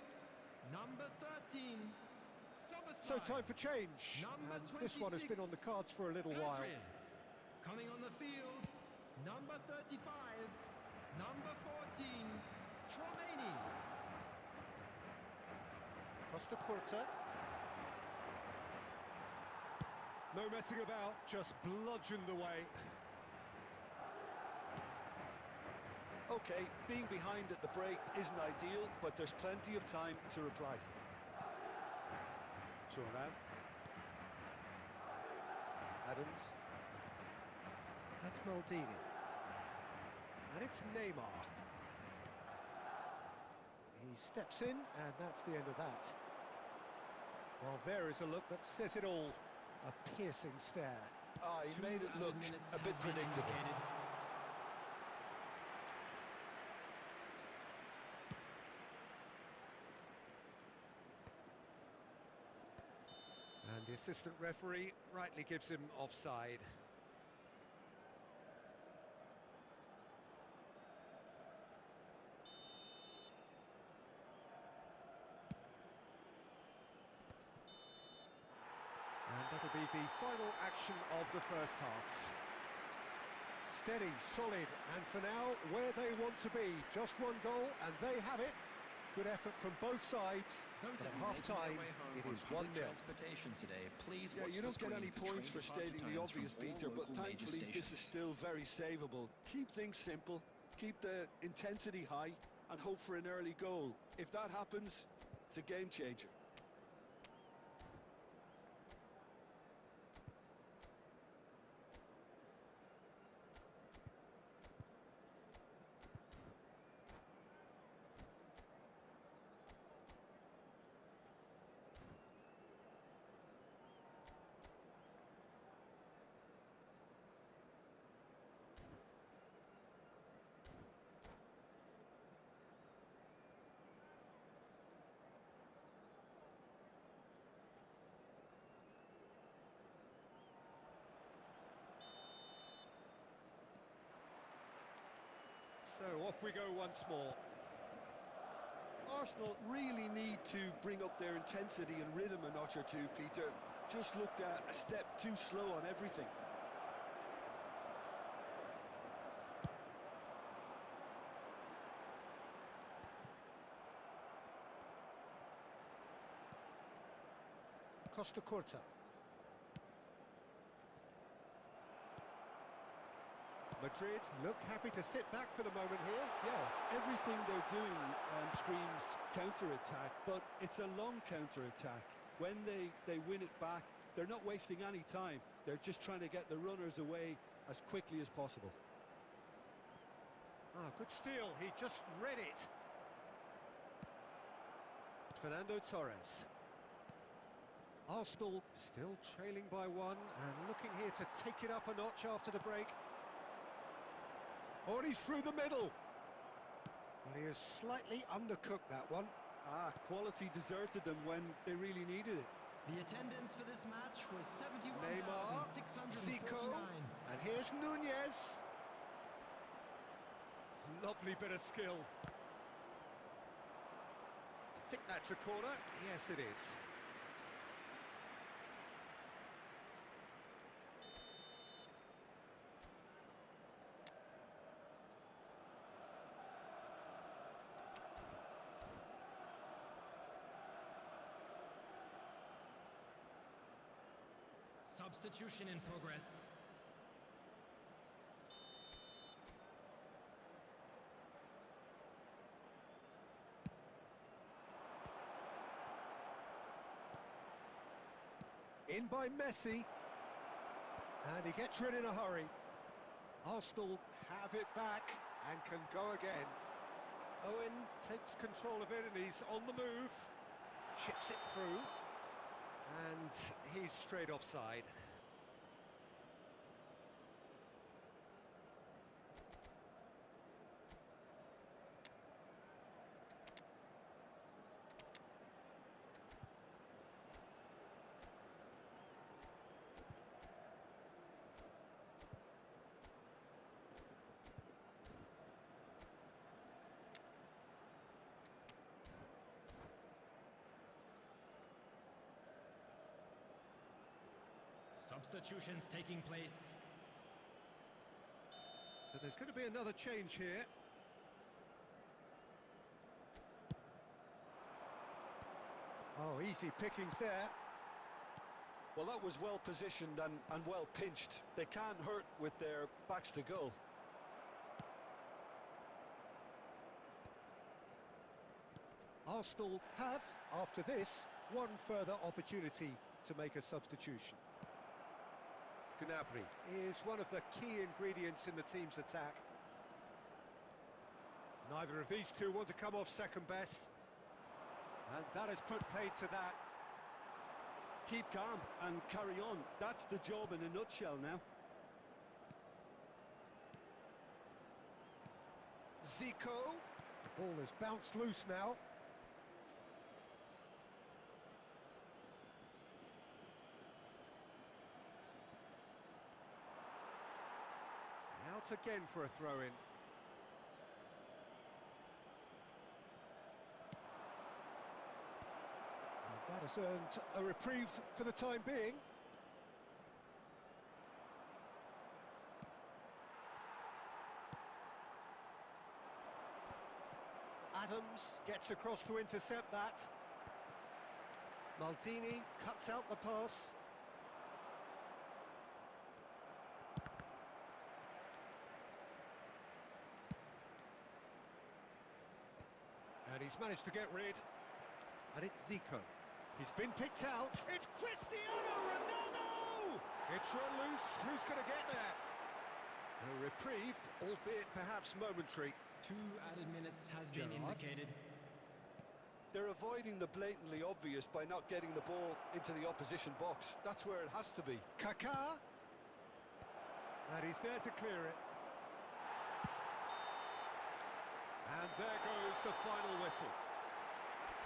Number 13. So time for change. Number And this one has been on the cards for a little while. Adrian. Coming on the field. Number 35. Number 14. Chouameni. Costa Curta. No messing about, just bludgeoned away. Okay, being behind at the break isn't ideal, but there's plenty of time to reply. Turnip. Adams. That's Maldini. And it's Neymar. He steps in, and that's the end of that. Well, there is a look that says it all. A piercing stare. Ah, he made it look a bit predictable. And the assistant referee rightly gives him offside. the final action of the first half. Steady, solid, and for now, where they want to be. Just one goal, and they have it. Good effort from both sides, but at half-time, it is 1-0. Transportation today. Please Yeah, watch you the don't get screen any for points train for departure stating the times obvious, from all Peter, but local major thankfully this is stations. still very savable. Keep things simple, keep the intensity high, and hope for an early goal. If that happens, it's a game changer. So off we go once more. Arsenal really need to bring up their intensity and rhythm a notch or two, Peter. Just looked a step too slow on everything. Costa Curta. Madrid look happy to sit back for the moment here. Yeah, everything they're doing screams counter-attack, but it's a long counter-attack. When they win it back, they're not wasting any time. They're just trying to get the runners away as quickly as possible. Ah, good steal, he just read it. Fernando Torres. Arsenal still trailing by one and looking here to take it up a notch after the break. Oh, and he's through the middle. Well, he has slightly undercooked that one. Ah, quality deserted them when they really needed it. The attendance for this match was Neymar, Zico, 71,649. and here's Nunez. Lovely bit of skill. I think that's a corner. Yes, it is. Substitution in progress. In by Messi. And he gets rid in a hurry. Arsenal have it back and can go again. Owen takes control of it and he's on the move. Chips it through. And he's straight offside. Substitutions taking place. So there's going to be another change here. Oh, easy pickings there. Well, that was well positioned and well pinched. They can't hurt with their backs to goal. Arsenal have, after this, one further opportunity to make a substitution. Gnabry is one of the key ingredients in the team's attack. Neither of these two want to come off second best. And that has put paid to that. Keep calm and carry on. That's the job in a nutshell now. Zico. The ball has bounced loose now. Out again for a throw-in. That has earned a reprieve for the time being. Adams gets across to intercept that. Maldini cuts out the pass. And he's managed to get rid. And it's Zico. He's been picked out. It's Cristiano Ronaldo! It's run loose. Who's going to get there? A reprieve, albeit perhaps momentary. 2 added minutes has been Gerrard. indicated. They're avoiding the blatantly obvious by not getting the ball into the opposition box. That's where it has to be. Kaká. And he's there to clear it. And there goes the final whistle.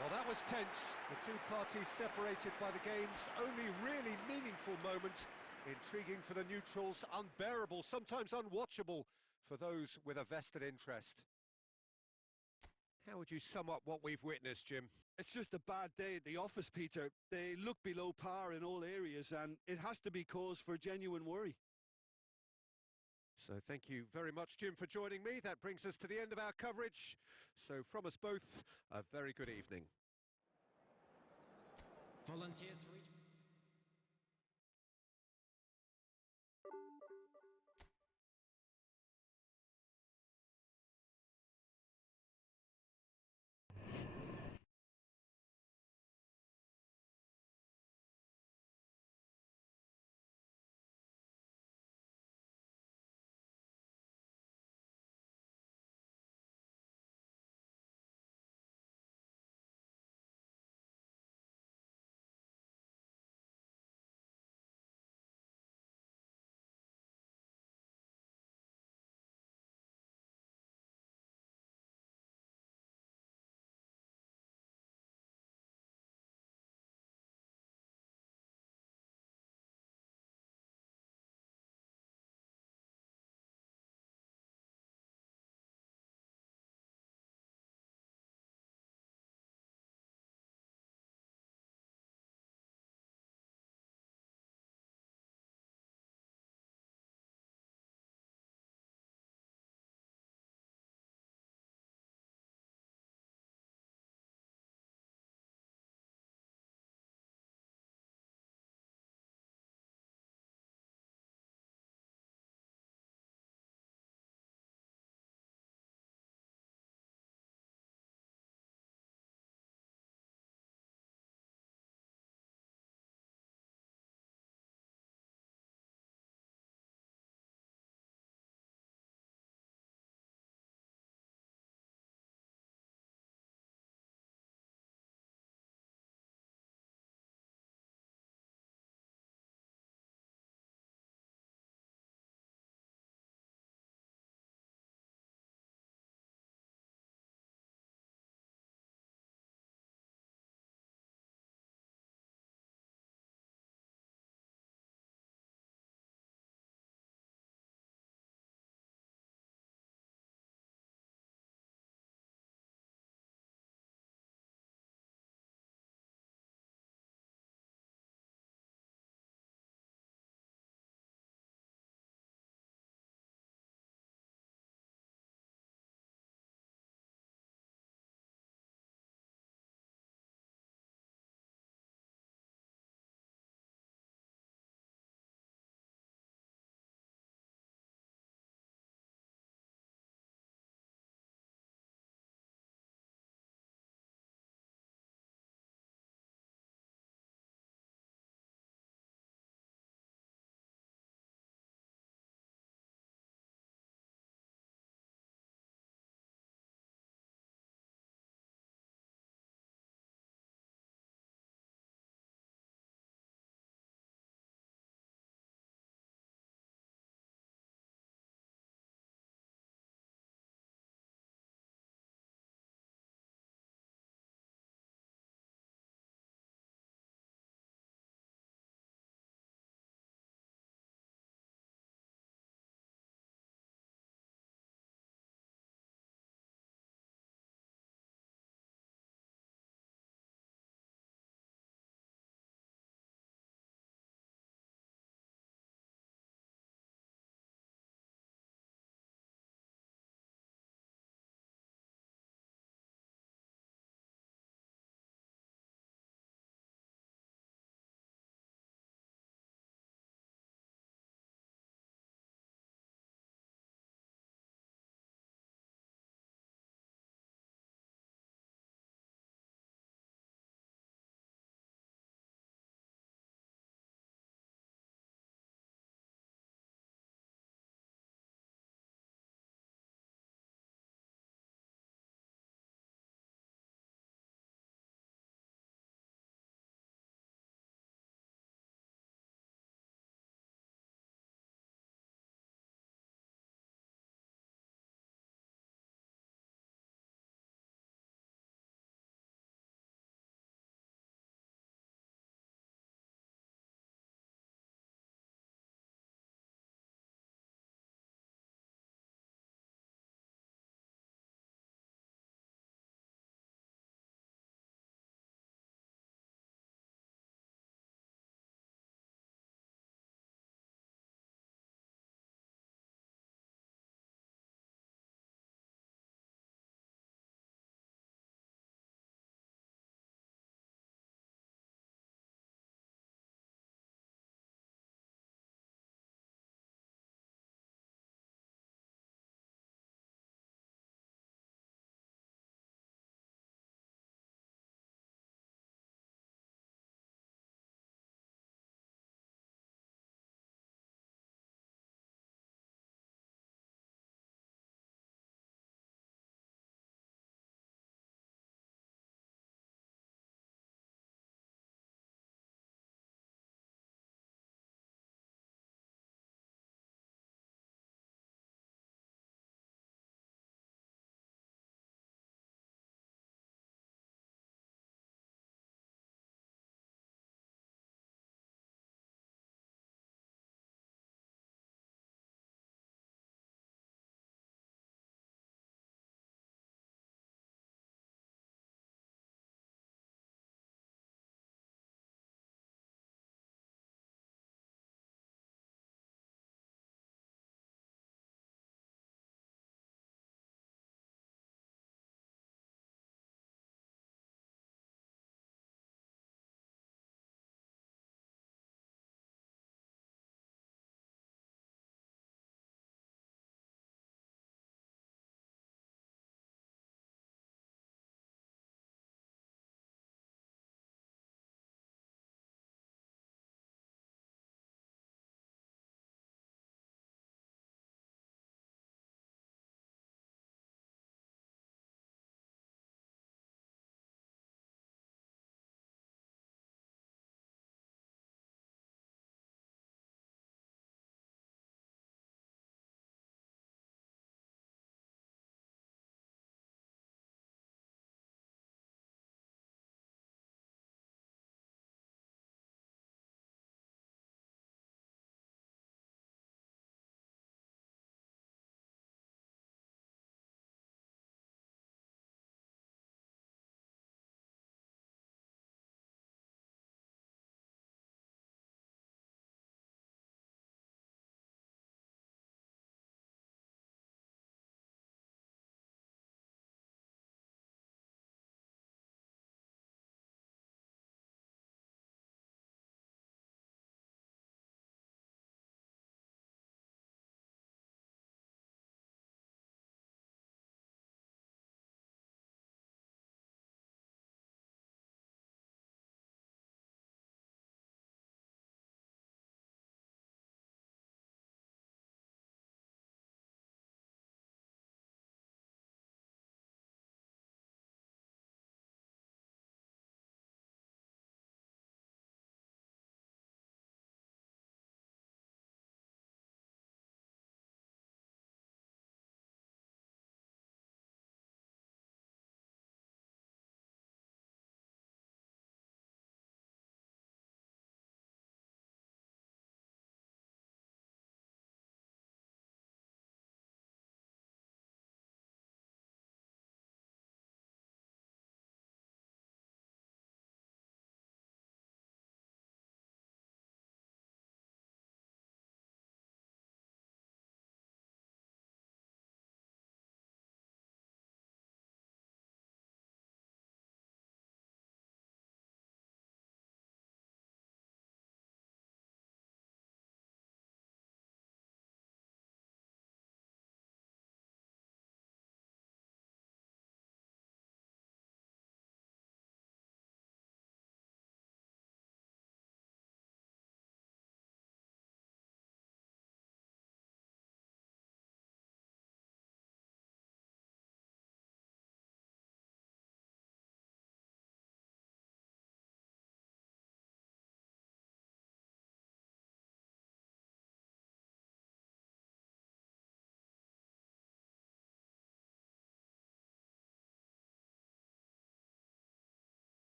Well, that was tense. The two parties separated by the game's only really meaningful moment. Intriguing for the neutrals, unbearable, sometimes unwatchable for those with a vested interest. How would you sum up what we've witnessed, Jim? It's just a bad day at the office, Peter. They look below par in all areas, and it has to be cause for genuine worry. So thank you very much, Jim, for joining me. That brings us to the end of our coverage. So from us both, a very good evening. Volunteers for each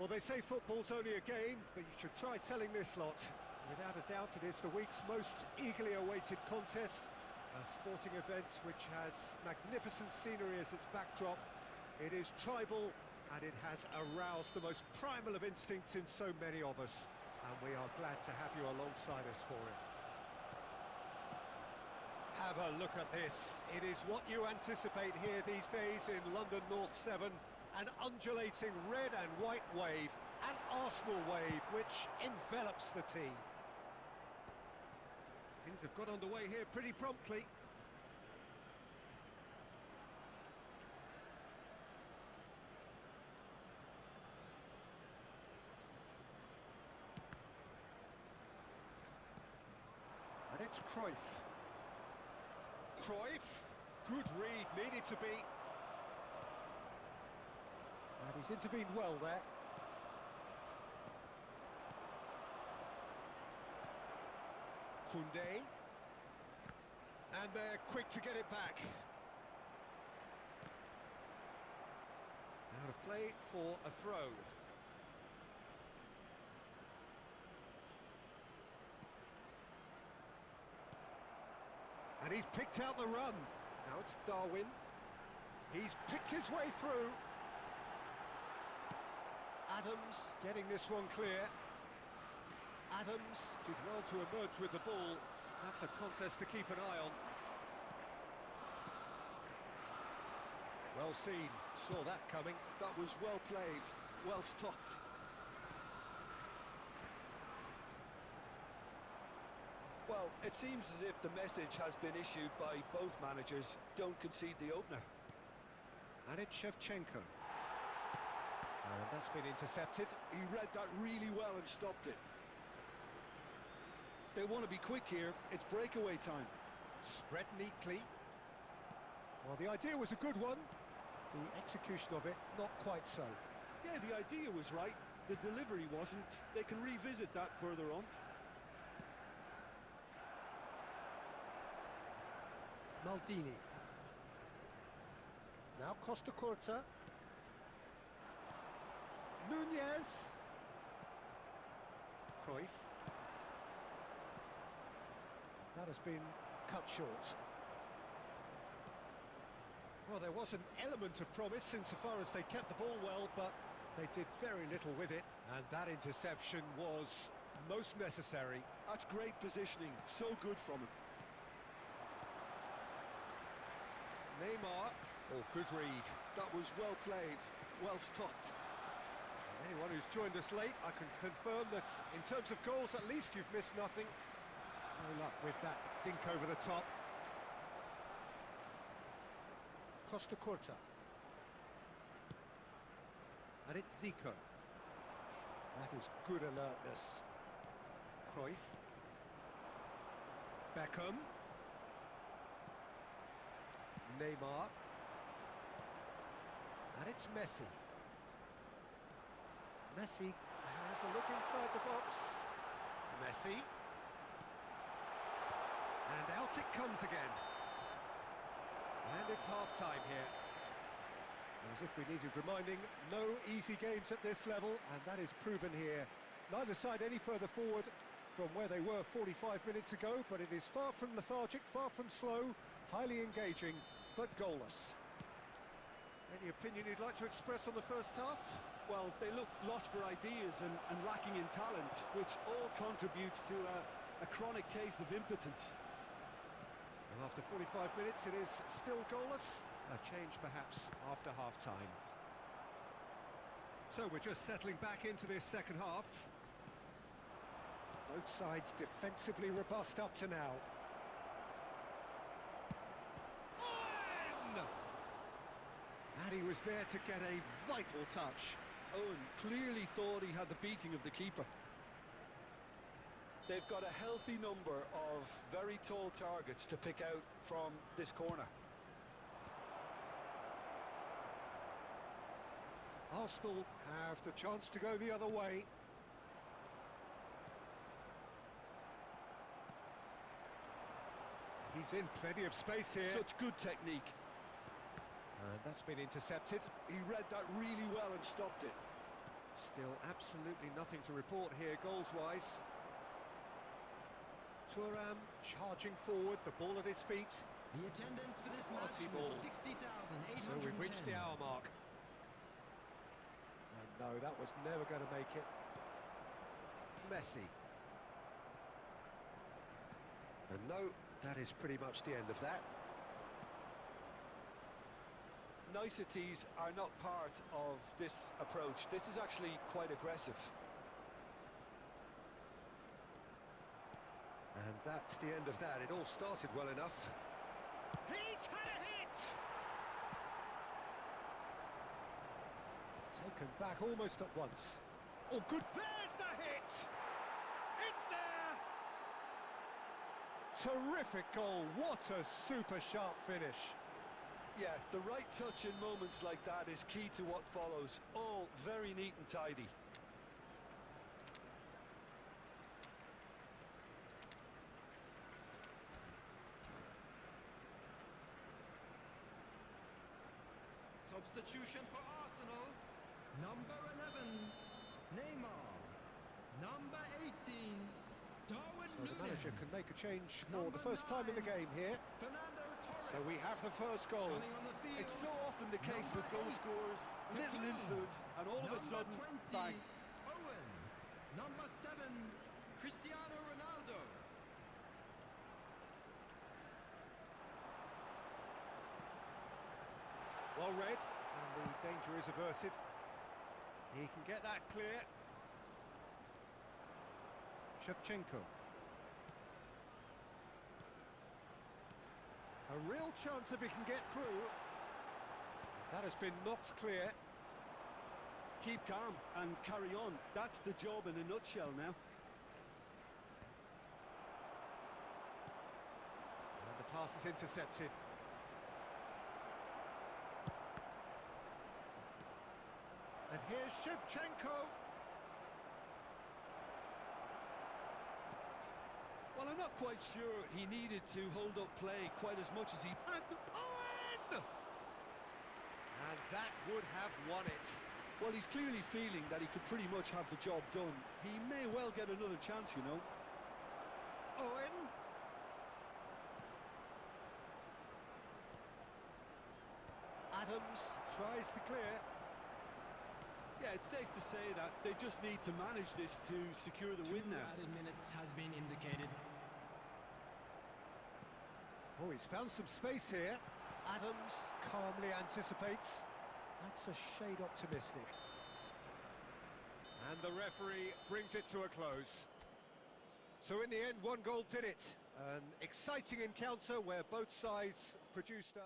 Well, they say football's only a game, but you should try telling this lot. Without a doubt, it is the week's most eagerly awaited contest, a sporting event which has magnificent scenery as its backdrop. It is tribal, and it has aroused the most primal of instincts in so many of us, and we are glad to have you alongside us for it. Have a look at this. It is what you anticipate here these days in London North 7. An undulating red and white wave, an Arsenal wave which envelops the team. Things have got underway here pretty promptly. And it's Cruyff. Good read, needed to be. And he's intervened well there. Koundé. And they're quick to get it back. Out of play for a throw. And he's picked out the run. Now it's Darwin. He's picked his way through. Adams getting this one clear. Adams did well to emerge with the ball. That's a contest to keep an eye on. Well seen, saw that coming. That was well played, well stopped. Well, it seems as if the message has been issued by both managers. Don't concede the opener. And it's Shevchenko. And that's been intercepted. He read that really well and stopped it. They want to be quick here. It's breakaway time. Spread neatly. Well, the idea was a good one. The execution of it, not quite so. Yeah, the idea was right. The delivery wasn't. They can revisit that further on. Maldini. Now Costa Curta. Nunez. Cruyff. That has been cut short. Well, there was an element of promise insofar as they kept the ball well, but they did very little with it. And that interception was most necessary. That's great positioning. So good from him. Neymar. Oh, good read. That was well played, well stopped. And anyone who's joined us late, I can confirm that in terms of goals, at least you've missed nothing. No luck with that dink over the top. Costa Curta. And it's Zico. That is good alertness. Cruyff. Beckham. Neymar. And it's Messi. Messi has a look inside the box. Messi. And out it comes again. And it's half-time here. As if we needed reminding, no easy games at this level, and that is proven here. Neither side any further forward from where they were 45 minutes ago, but it is far from lethargic, far from slow, highly engaging, but goalless. Any opinion you'd like to express on the first half? Well, they look lost for ideas and lacking in talent, which all contributes to a chronic case of impotence. Well, after 45 minutes, it is still goalless. A change, perhaps, after half-time. So we're just settling back into this second half. Both sides defensively robust up to now. On! And he was there to get a vital touch. Owen clearly thought he had the beating of the keeper. They've got a healthy number of very tall targets to pick out from this corner. Arsenal have the chance to go the other way. He's in plenty of space here. Such good technique. And that's been intercepted. He read that really well and stopped it. Still absolutely nothing to report here goals-wise. Thuram charging forward, the ball at his feet. The attendance for this Quality match ball. was 60,810. So we've reached the hour mark. And no, that was never going to make it. Messi. And no, that is pretty much the end of that. Niceties are not part of this approach. This is actually quite aggressive. And that's the end of that. It all started well enough. He's had a hit! Taken back almost at once. Oh, good. There's the hit! It's there! Terrific goal. What a super sharp finish. Yeah, the right touch in moments like that is key to what follows. All very neat and tidy. Substitution for Arsenal. Number 11, Neymar. Number 18, Darwin So the manager Núñez. can make a change for Number the first time in the 9, game here. Fernando Torres. So we have the first goal. Coming on the field. It's so often the case with goal scorers, little influence, and all of a sudden, Number 20, bang. Owen. Number 7, Cristiano Ronaldo. Well read, and the danger is averted. He can get that clear. Shevchenko. A real chance if he can get through. That has been knocked clear. Keep calm and carry on. That's the job in a nutshell now. And the pass is intercepted. And here's Shevchenko. Well, I'm not quite sure he needed to hold up play quite as much as he... And Owen! And that would have won it. Well, he's clearly feeling that he could pretty much have the job done. He may well get another chance, you know. Owen. Adams tries to clear. Yeah, it's safe to say that they just need to manage this to secure the win 2 now. added minutes has been indicated. Oh, he's found some space here. Adams calmly anticipates. That's a shade optimistic. And the referee brings it to a close. So in the end, one goal did it. An exciting encounter where both sides produced a...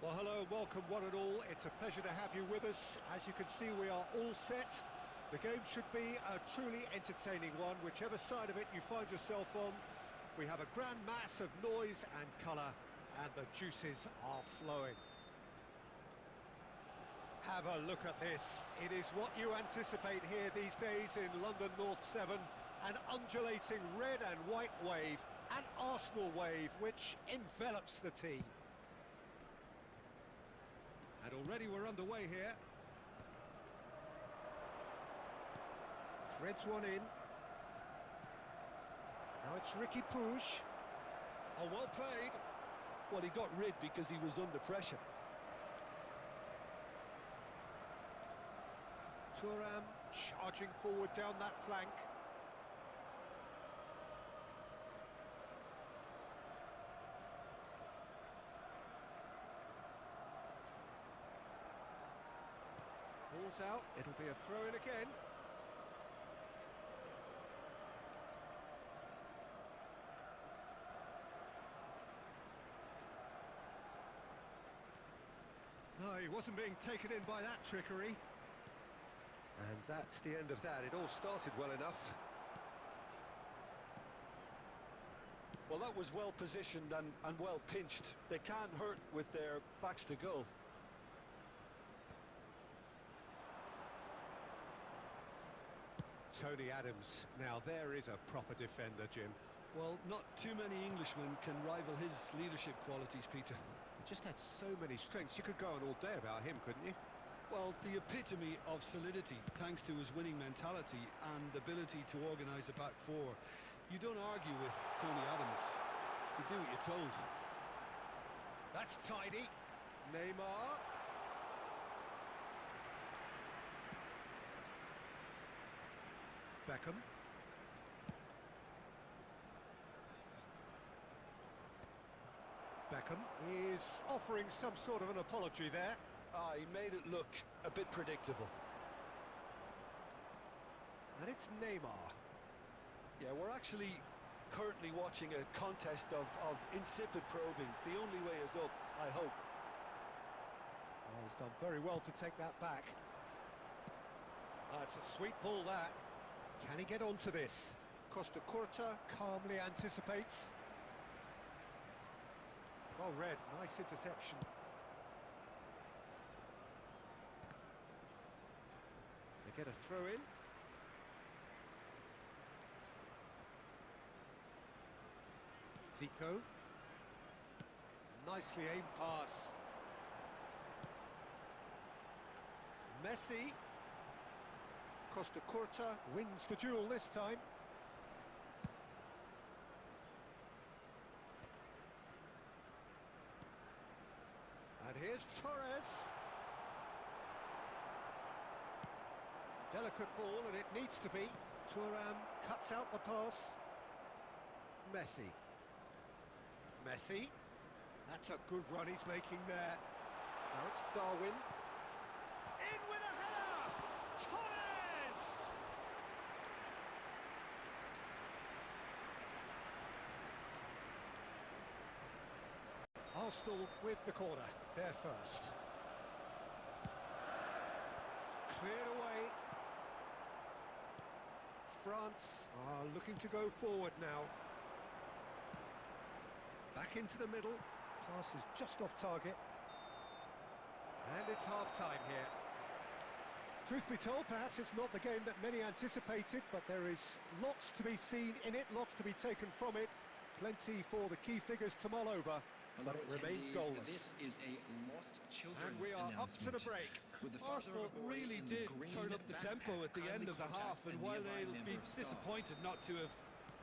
Well, hello, welcome one and all. It's a pleasure to have you with us. As you can see, we are all set. The game should be a truly entertaining one, whichever side of it you find yourself on. We have a grand mass of noise and colour, and the juices are flowing. Have a look at this. It is what you anticipate here these days in London North 7. An undulating red and white wave, an Arsenal wave which envelops the team. And already we're underway here. Threads one in. Now it's Ricky Push. Oh, well played. Well, he got rid because he was under pressure. Thuram charging forward down that flank. Ball's out, it'll be a throw-in again. No, he wasn't being taken in by that trickery. And that's the end of that. It all started well enough. Well, that was well positioned and well pinched. They can't hurt with their backs to goal. Tony Adams. Now there is a proper defender, Jim. Well, not too many Englishmen can rival his leadership qualities, Peter. He just had so many strengths. You could go on all day about him, couldn't you? Well, the epitome of solidity, thanks to his winning mentality and ability to organise a back four. You don't argue with Tony Adams. You do what you're told. That's tidy. Neymar. Beckham. Beckham is offering some sort of an apology there. Ah, he made it look a bit predictable. And it's Neymar. Yeah, we're actually currently watching a contest of insipid probing. The only way is up, I hope. Oh, he's done very well to take that back. Oh, it's a sweet ball, that. Can he get onto this? Costa Curta calmly anticipates. Well read, nice interception. They get a throw in. Zico. Nicely aimed pass. Messi. Costa Curta wins the duel this time. And here's Torres. Delicate ball, and it needs to be. Thuram cuts out the pass. Messi. Messi. That's a good run he's making there. Now it's Darwin. In with a header! Torres! Arsenal with the corner, there first. Cleared away. France are looking to go forward now. Back into the middle. Pass is just off target. And it's half-time here. Truth be told, perhaps it's not the game that many anticipated, but there is lots to be seen in it, lots to be taken from it. Plenty for the key figures to mull over, but it remains goalless. This is a lost children's And we are up to the break. Arsenal really did turn up the tempo at the end of the half, and while they'll be disappointed not to have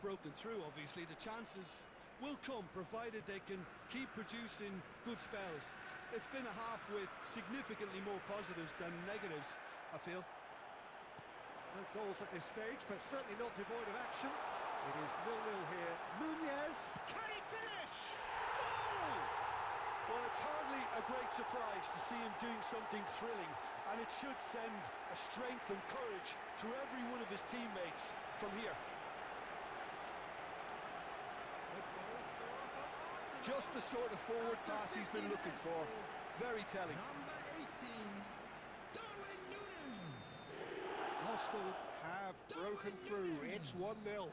broken through, obviously, the chances will come, provided they can keep producing good spells. It's been a half with significantly more positives than negatives, I feel. No goals at this stage, but certainly not devoid of action. It is 0-0 here. Nunez, can he finish? Goal! Well, it's hardly a great surprise to see him doing something thrilling, and it should send a strength and courage through every one of his teammates from here. Just the sort of forward pass he's been looking for. Very telling. Number 18, Darwin Núñez. Oh, Arsenal have broken through. It's 1-0. Well,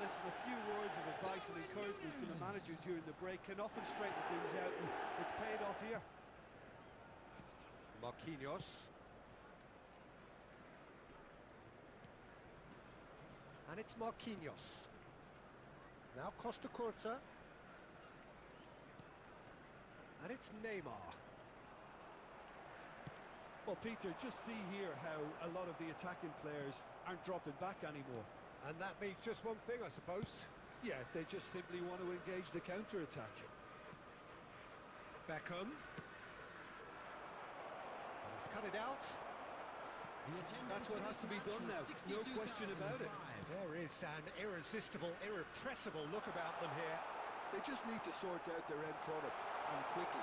listen, a few words of advice and encouragement from the manager during the break can often straighten things out, and it's paid off here. Marquinhos. And it's Marquinhos. Now Costa Curta. And it's Neymar. Well, Peter, just see here how a lot of the attacking players aren't dropping back anymore. And that means just one thing, I suppose. Yeah, they just simply want to engage the counter-attack. Beckham. And he's cut it out. That's what has to be done now, no question about it. There is an irresistible, irrepressible look about them here. They just need to sort out their end product, and quickly.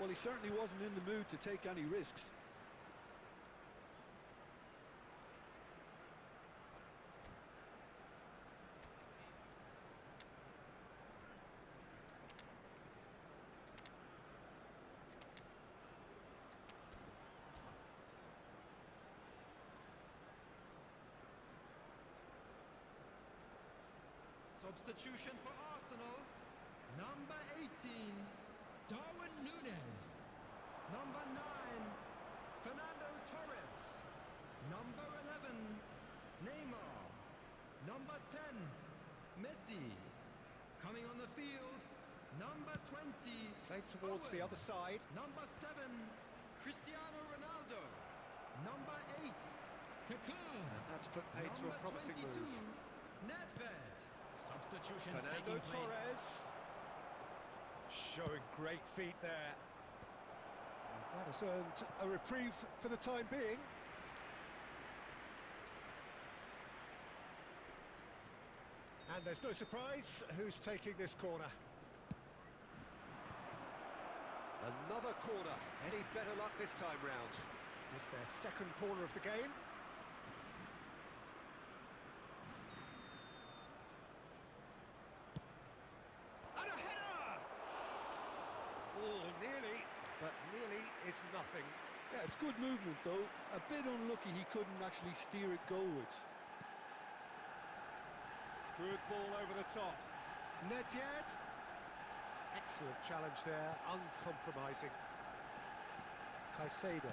Well, he certainly wasn't in the mood to take any risks. Substitution for Arsenal. Number 18, Darwin Núñez. Number 9, Fernando Torres. Number 11, Neymar. Number 10, Messi. Coming on the field, number 20. Played towards the other side. Number 7, Cristiano Ronaldo. Number 8, Kaká. And that's put paid to a promising 22, move. Nedved. Substitutions Fernando taking place. Torres. Showing great feet there. And that has earned a reprieve for the time being. And there's no surprise who's taking this corner. Another corner. Any better luck this time round? It's their second corner of the game. And a header! Oh, nearly, but nearly is nothing. Yeah, it's good movement, though. A bit unlucky he couldn't actually steer it goalwards. Good ball over the top. Nedved. Excellent challenge there, uncompromising. Caicedo.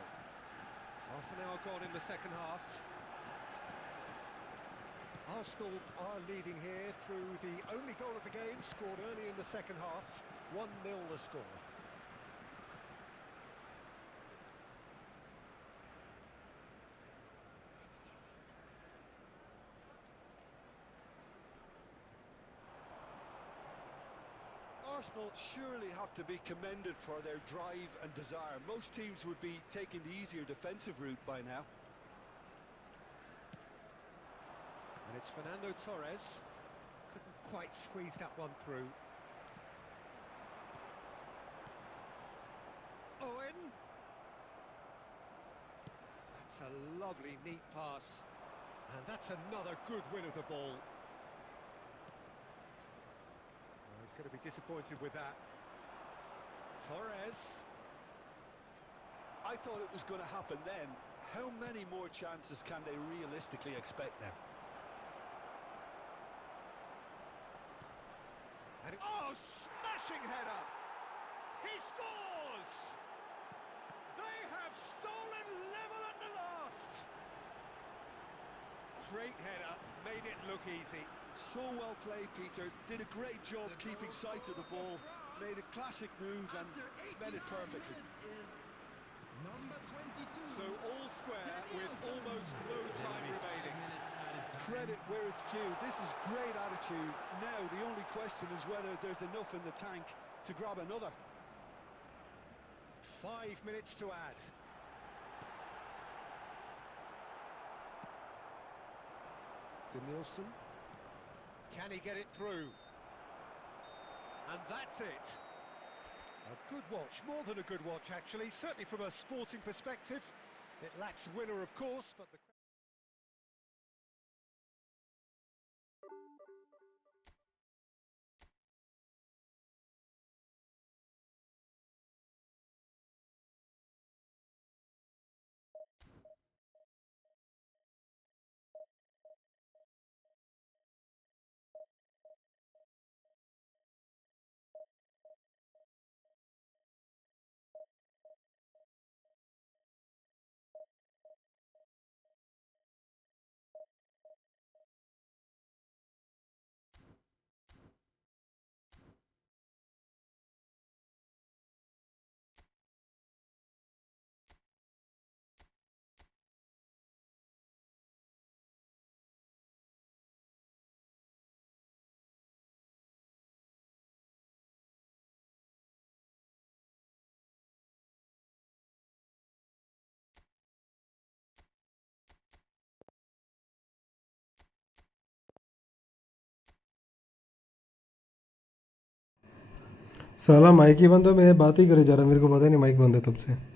Half an hour gone in the second half. Arsenal are leading here through the only goal of the game, scored early in the second half. 1-0 the score. Arsenal surely have to be commended for their drive and desire. Most teams would be taking the easier defensive route by now. And it's Fernando Torres. Couldn't quite squeeze that one through. Owen. That's a lovely, neat pass. And that's another good win of the ball. Well, he's going to be disappointed with that. Torres. I thought it was going to happen then. How many more chances can they realistically expect now? And oh, smashing header! He scores! They have stolen level at the last! Great header, made it look easy. So well played, Peter. Did a great job keeping sight of the ball. Made a classic move and met it perfectly. Number 22. So all square with almost no time remaining. Credit where it's due. This is great attitude. Now the only question is whether there's enough in the tank to grab another. 5 minutes to add. Denilson. Can he get it through? And that's it. A good watch, more than a good watch actually, certainly from a sporting perspective. It lacks winner of course, but the साला mic ही बंद है, मैं बात ही करे जा रहा, मेरे को पता ही नहीं माइक बंद है तब से।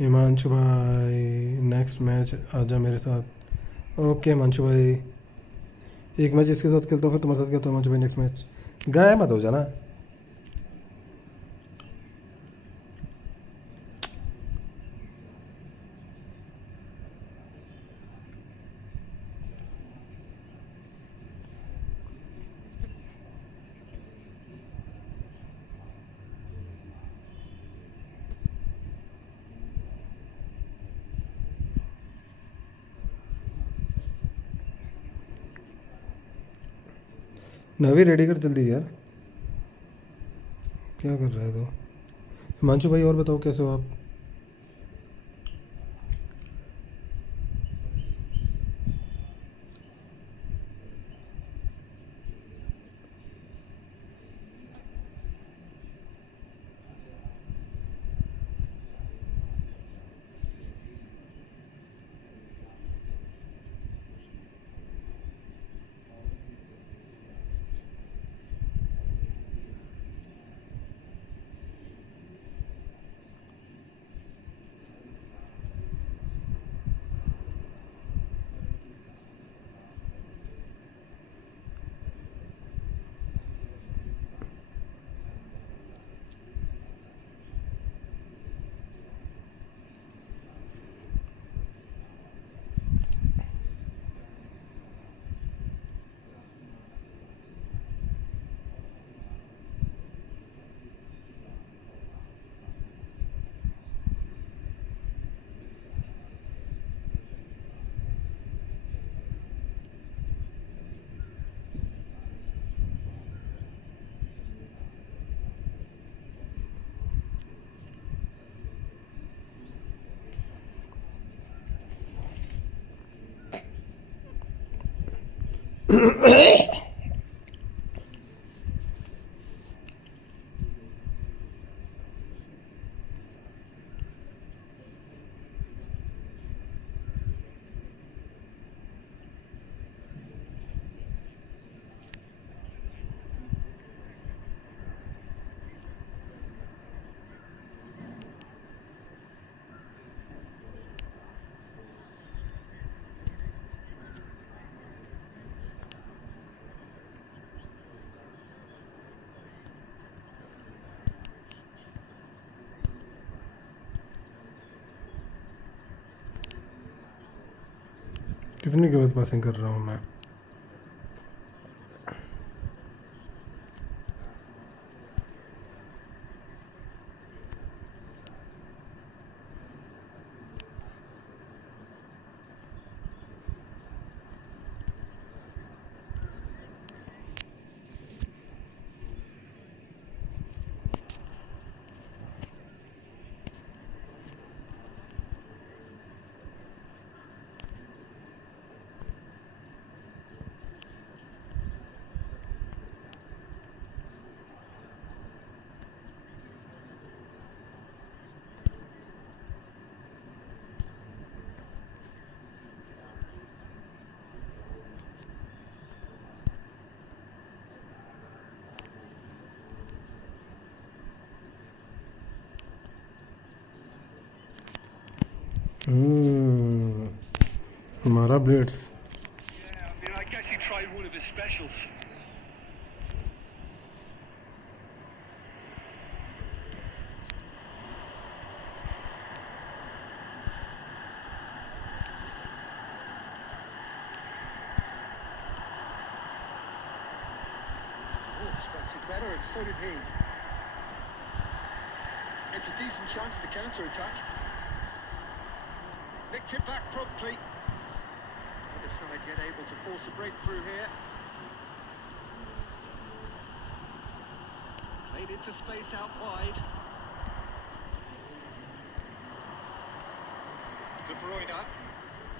हिमांशु भाई नेक्स्ट मैच आजा मेरे साथ। ओके हिमांशु भाई, एक मैच इसके साथ खेलता हूँ फिर तुम्हारे साथ खेलता हूँ हिमांशु भाई नेक्स्ट मैच। गाय मत हो जाना। नवी रेडी कर जल्दी यार, क्या कर रहा है तो। हिमांशु भाई और बताओ कैसे हो आप। कितनी गलत पासिंग कर रहा हूँ मैं। सारा blades. Yeah, I mean, I guess he tried one of his specials. Oh, expected better, and so did he. It's a decent chance to counter-attack. Nicked it back promptly. Other side yet able to force a breakthrough here. Played into space out wide. De Bruyne.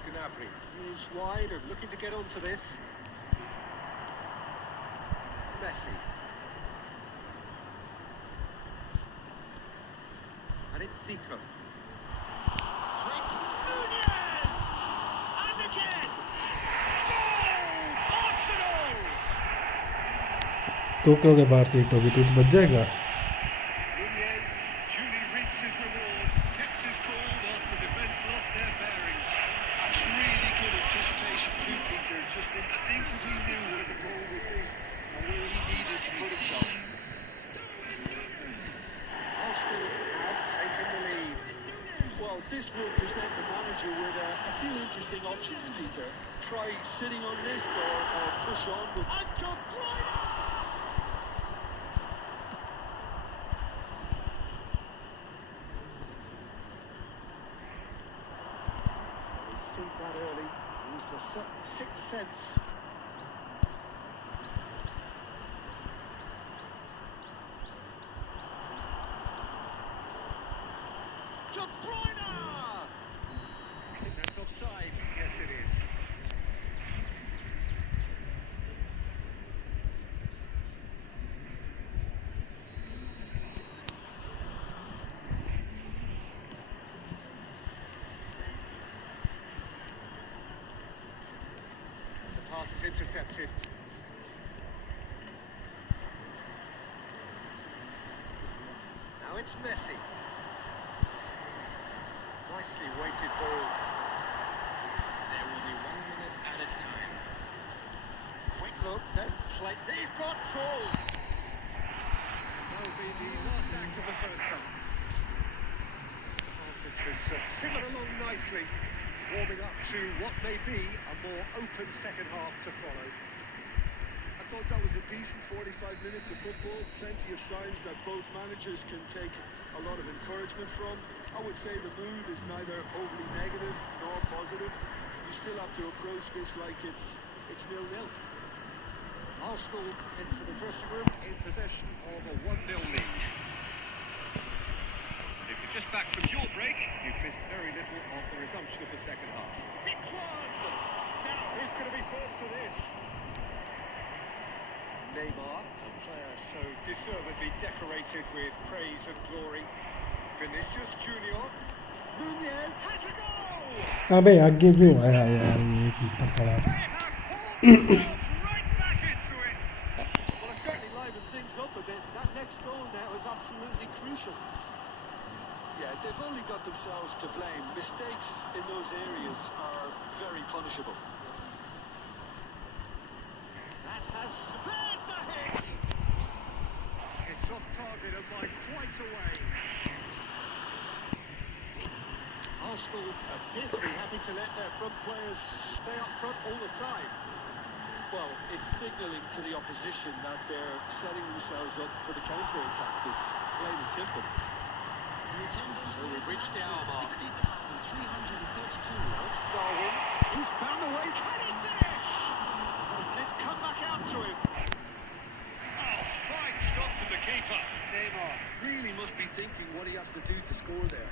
Gnabry moves wide and looking to get onto this. Messi. And it's Zico. And again! Goal! Arsenal! तो क्या हो गया, बाहर seat होगी तो बच जाएगा. Nunez duly reaps his reward, kept his cool whilst the defence lost their bearings. That's really good anticipation too, Peter. Just instinctively knew where the goal would be and where he needed to put himself. Arsenal have taken the lead. Well, this will present the manager with a few interesting options, Peter. Try sitting on this or push on with... And De Bruyne! He's seen that early. Used a certain sixth sense. De Bruyne! I think that's offside. Yes, it is. The pass is intercepted. Now it's Messi. Nicely weighted ball. There will be 1 minute added time. Quick look, then play. He's got through. And that'll be the last act of the first half. Which has simmered along nicely, warming up to what may be a more open second half to follow. I thought that was a decent 45 minutes of football. Plenty of signs that both managers can take a lot of encouragement from. I would say the mood is neither overly negative nor positive. You still have to approach this like it's 0-0. Arsenal head for the dressing room in possession of a 1-0 lead. If you're just back from your break, you've missed very little of the resumption of the second half. Hits one! Now, who's going to be first to this? Neymar, a player so deservedly decorated with praise and glory. Vinicius Junior. Nunez has a goal! अबे आगे क्यों आया यार ये keeper साला. They have hauled themselves right back into it. Well, it certainly livened things up a bit. That next goal now is absolutely crucial. Yeah, they've only got themselves to blame. Mistakes in those areas are very punishable. That has... There's the hit! It's off target and by quite a way. Arsenal appear to be happy to let their front players stay up front all the time. Well, it's signalling to the opposition that they're setting themselves up for the counter-attack. It's plain and simple. The attendance So we've reached the hour mark. 60,332. Now it's Darwin. He's found the way. Can he finish? And it's come back out to him. Oh, fine stop from the keeper. Neymar really must be thinking what he has to do to score there.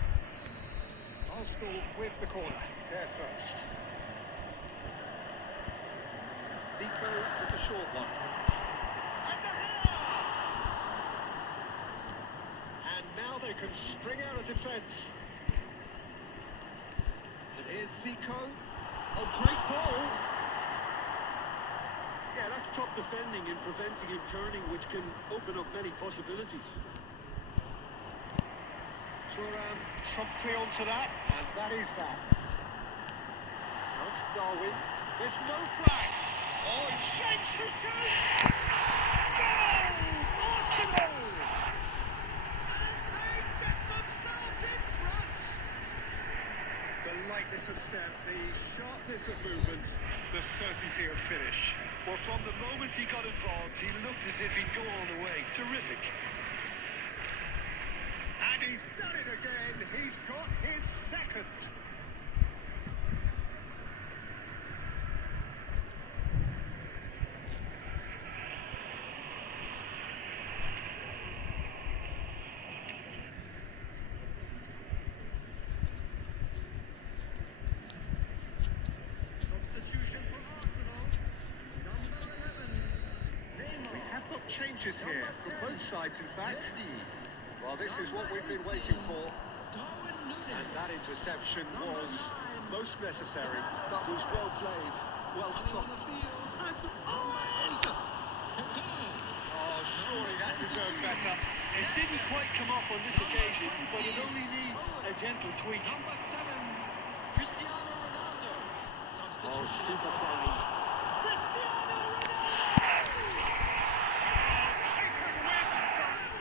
Arsenal with the corner. There first. Zico with the short one. And the header! And now they can spring out of defence. And here's Zico. A great ball. Yeah, that's top defending and preventing him turning, which can open up many possibilities. Thuram promptly onto that, and that is that. Now It's Darwin. There's no flag. Oh, it shapes the shoots! Goal! Arsenal! And they get themselves in front! The lightness of step, the sharpness of movement, the certainty of finish. Well, from the moment he got involved, he looked as if he'd go all the way. Terrific. And he's done it again. He's got his second. Substitution for Arsenal. Number 11. We have got changes here from both sides, in fact. Well, this is what we've been waiting for. And that interception was most necessary. That was well played, well stopped. Oh, surely that deserved better. It didn't quite come off on this occasion, but it only needs a gentle tweak. Oh, super fine. Cristiano Ronaldo! Taken with style!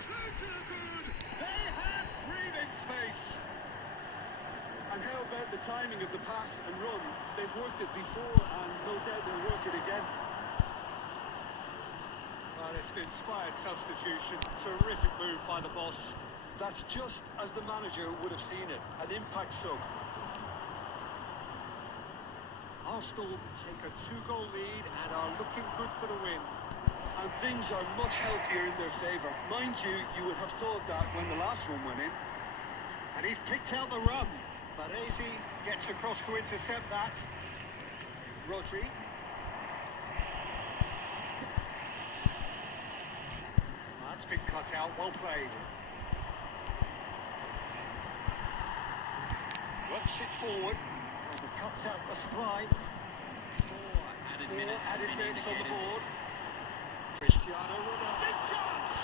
Two to the good. They have breathing space. And how about the timing of the pass and run? They've worked it before, and no doubt they'll work it again. Well, it's an inspired substitution. Terrific move by the boss. That's just as the manager would have seen it, an impact sub. Arsenal take a 2-goal lead and are looking good for the win. And things are much healthier in their favour. Mind you, you would have thought that when the last one went in. And he's picked out the run. Baresi gets across to intercept that. Rodri. That's been cut out, well played. Works it forward. And it cuts out the supply. Four added minutes on the board. Cristiano Ronaldo. Big chance!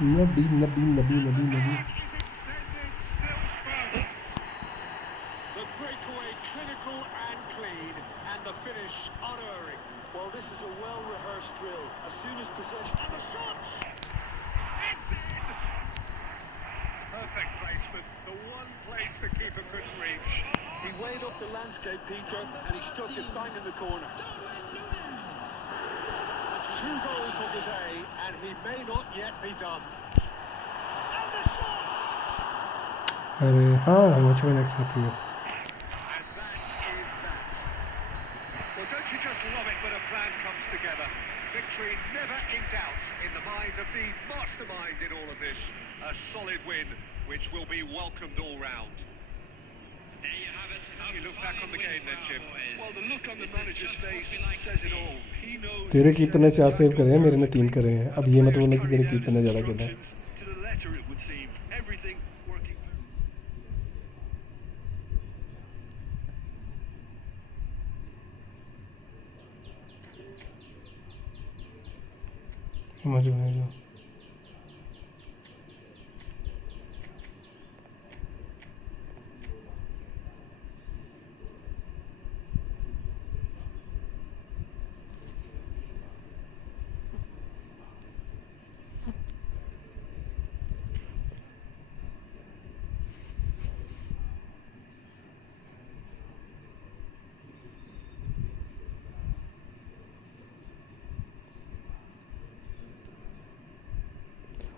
Nabi. Is extended still further. The breakaway clinical and clean, and the finish unerring. Well, this is a well-rehearsed drill. As soon as possession... And the shots! It's in! Perfect placement, the one place the keeper couldn't reach. He weighed up the landscape, Peter, and he stuck it bang in the corner. 2 goals on the day, and he may not yet be done. And the shots! अरे हाँ much of an expect here. And that is that. Well, don't you just love it when a plan comes together? Victory never in doubt in the mind of the mastermind in all of this. A solid win, which will be welcomed all round. There you have it. You look back on the game then, Jim. Well, the look on the manager's face says it all. He knows... तेरे keeper ने 4 save करे हैं, मेरे ने 3 करे हैं. अब ये मत बोलना कि तेरे कीपर ने ज़्यादा करे हैं. To the letter, it would seem. Everything working. समझ में जो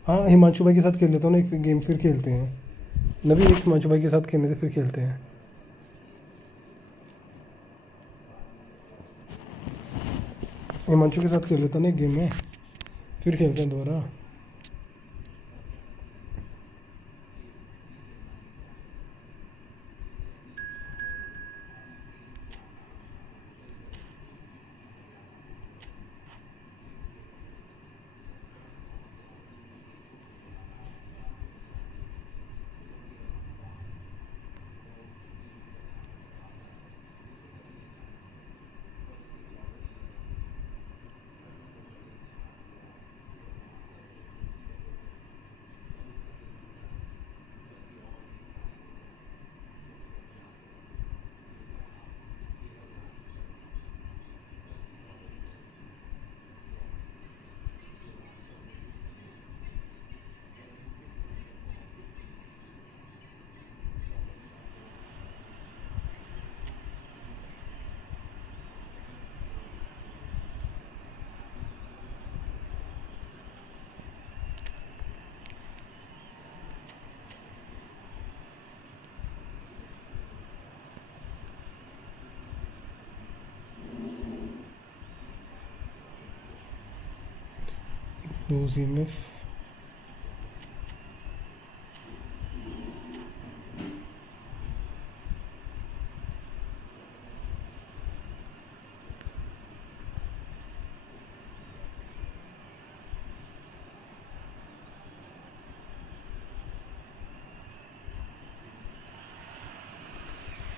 हाँ हिमांशु भाई के साथ खेल लेता हूँ ना, एक गेम फिर खेलते हैं. नबी एक हिमांशु भाई के साथ खेलने से फिर खेलते हैं. हिमांशु के साथ खेल लेता हूँ ना एक गेम में, फिर खेलते हैं दोबारा. Those enough.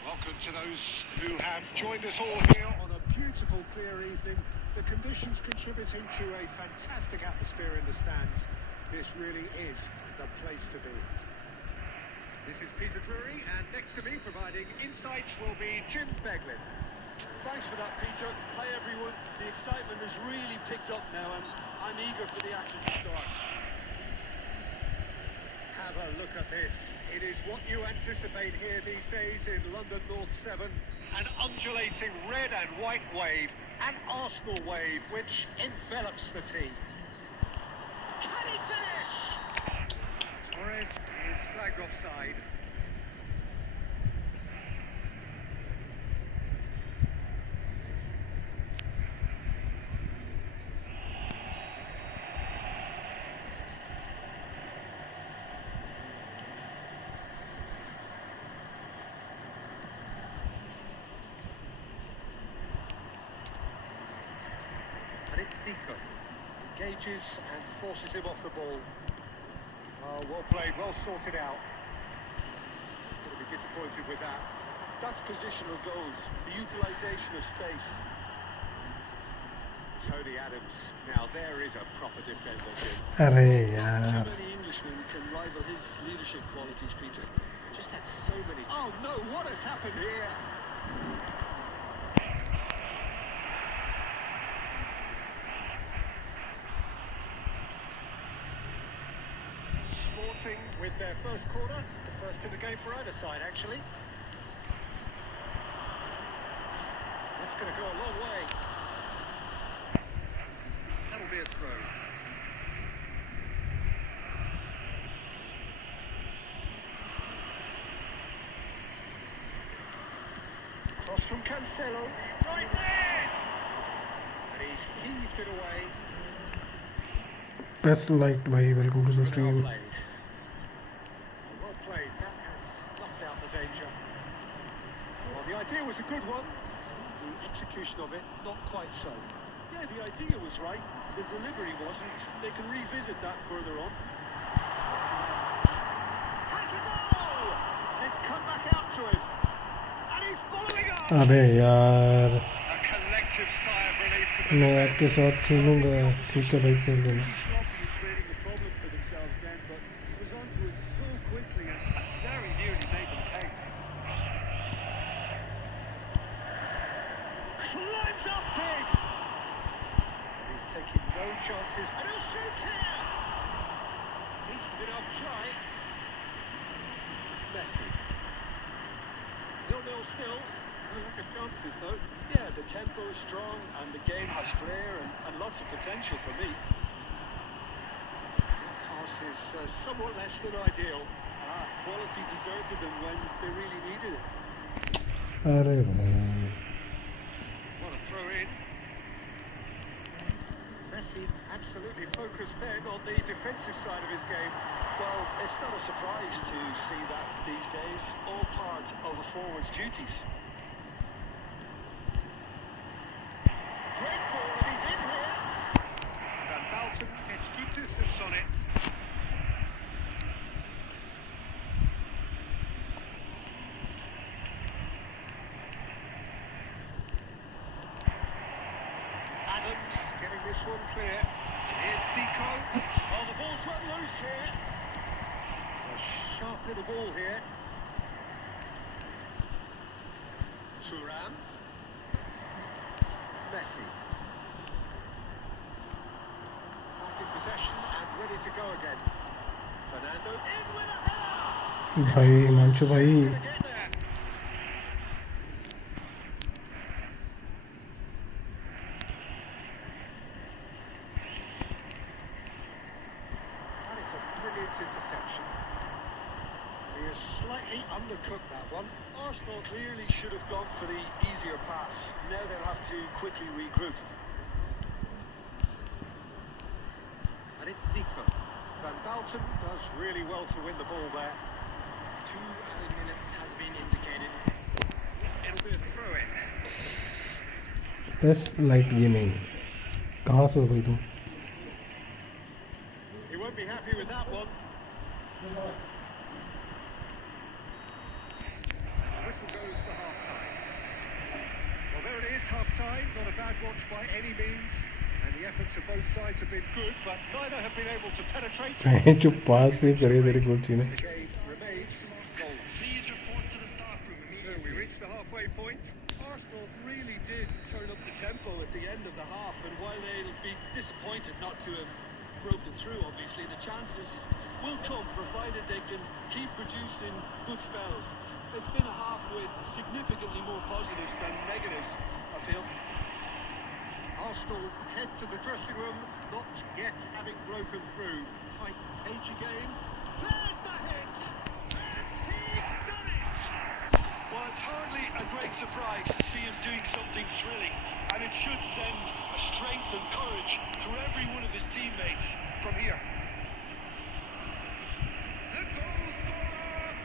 Welcome to those who have joined us all here on a beautiful, clear evening. The conditions contributing to a fantastic atmosphere in the stands. This really is the place to be. This is Peter Drury, and next to me providing insights will be Jim Beglin. Thanks for that, Peter. Hi, everyone. The excitement has really picked up now, and I'm eager for the action to start. Have a look at this. It is what you anticipate here these days in London North 7. An undulating red and white wave, an Arsenal wave which envelops the team. Can he finish? Torres is flagged offside. Zico engages and forces him off the ball. Oh, well played, well sorted out. He's going to be disappointed with that. That's positional goals, the utilisation of space. Tony Adams, now there is a proper defender, Jim. अरे Not यार. too many Englishmen can rival his leadership qualities, Peter. Just had so many. Oh no, what has happened here? Sporting with their first corner, the first in the game for either side, actually. That's going to go a long way. That'll be a throw. Cross from Cancelo. Right there! And he's heaved it away. Best liked भाई. Welcome to the Well stream. played. Well played. That has snuffed out the danger. Well, the idea was a good one. The execution of it, not quite so. Yeah, the idea was right. The delivery wasn't. They can revisit that further on. Has a goal! It's come back out to him. And he's following up. अबे यार. A collective sigh of relief for the मैं आपके साथ खेलूँगा. ठीक है भाई खेल लेना. Pretty sloppy in creating a problem for themselves then, but he was onto it so quickly and very nearly made them pay. climbs up big. And he's taking no chances. And he'll shoot here. Decent enough try. Messi. 0-0 still. No lack of chances though. Yeah, the tempo is strong and the game has flair and lots of potential for me. That pass is somewhat less than ideal. Quality deserted them when they really needed it. अरे भाई. What a throw in. Messi absolutely focused then on the defensive side of his game. Well, it's not a surprise to see that these days, all part of a forward's duties. Great ball, and he's in here. Van Balten gets good distance on it. Adams getting this one clear. Here's Zico. Oh, the ball's run loose here. It's a sharp little ball here. Thuram. Messi. Back in possession and ready to go again. Fernando in with a header. भाई हिमांशु भाई. He's gonna get there. That is a brilliant interception. He has slightly undercooked that one. Arsenal clearly should have gone for the easier pass. Now they'll have to quickly regroup. And it's Zico. Van Balten does really well to win the ball there. 2 added minutes has been indicated. It'll be a throw-in. बस light gaming कहाँ से हो भाई तुम? He won't be happy with that one. And the whistle goes for half-time. Well, there it is, half-time. Not a bad watch by any means. And the efforts of both sides have been good, but neither have been able to penetrate. जो पास से करे तेरे गोलची ने. The game remains goals. Please report to the staff room So immediately. we reach the halfway point. Arsenal really did turn up the tempo at the end of the half, and while they'll be disappointed not to have broken through, obviously, the chances will come, provided they can keep producing good spells. It's been a half with significantly more positives than negatives, I feel. Arsenal head to the dressing room, not yet having broken through. Tight cagey game. There's the hit! And he's done it! Well, it's hardly a great surprise to see him doing something thrilling, and it should send a strength and courage through every one of his teammates from here. The goal scorer!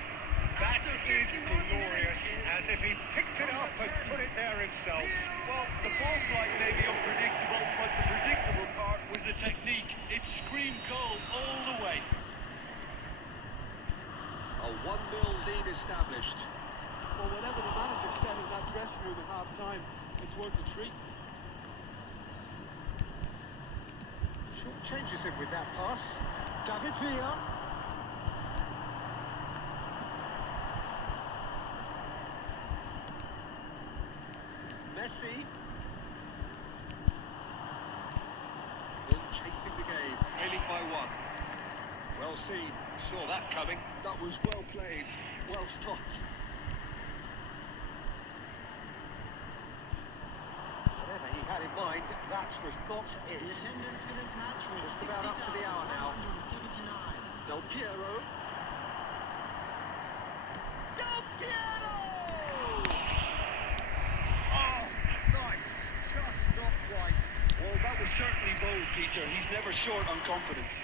That is glorious, as if he picked it up and put it there himself. Well, the ball flight may be unpredictable, but the predictable part was the technique. It screamed goal all the way. A 1-0 lead established. Well, whatever the manager said in that dressing room at half-time, it's worth a treat. Short changes him with that pass. David Villa. Messi. Still chasing the game. Trailing by 1. Well seen. Saw that coming. That was well played, well stopped. Whatever he had in mind, that was not it. The attendance for this match was Just about up to the hour now. 60,179. Del Piero. Del Piero! Oh, nice. Just not quite. Well, that was certainly bold, Peter. He's never short on confidence.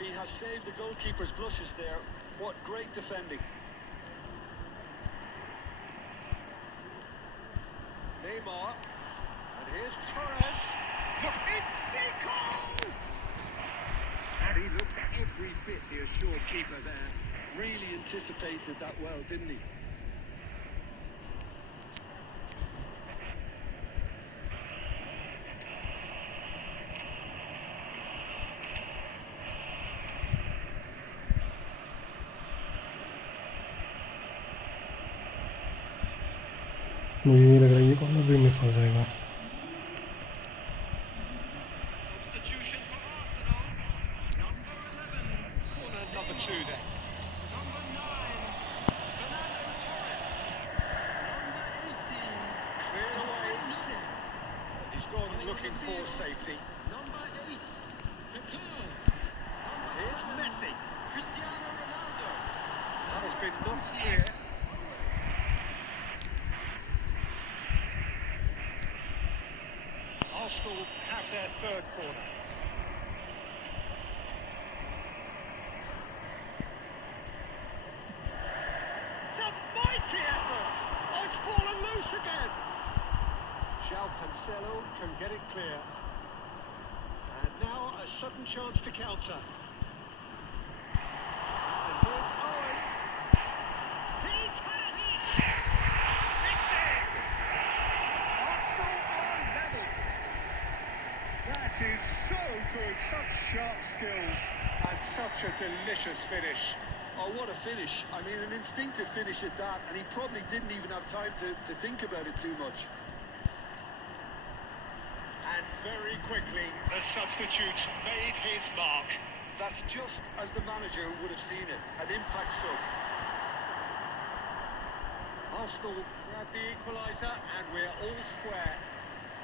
He has saved the goalkeeper's blushes there. What great defending. Neymar. And here's Torres. Look, it's Zico! And he looked every bit the assured keeper there. Really anticipated that well, didn't he? मुझे ये लग रहा है ये corner भी miss हो जाएगा. Substitution for Arsenal. Number 11. Corner number 2 there. Number 9, Fernando Torres. Number 18, Cleared away. Nunes. He's gone looking for safety. Number 8, Pepe. Here's Messi. Cristiano Ronaldo. That has been knocked clear. Arsenal have their third corner. It's a mighty effort! Oh, it's fallen loose again! João Cancelo can get it clear. And now a sudden chance to counter. And here's Owen. He's had a hit! It's in! Arsenal are level. That is so good, such sharp skills and such a delicious finish. Oh, what a finish. I mean, an instinctive finish at that, and he probably didn't even have time to think about it too much. And very quickly, the substitute made his mark. That's just as the manager would have seen it, an impact sub. Arsenal grab the equaliser and we're all square.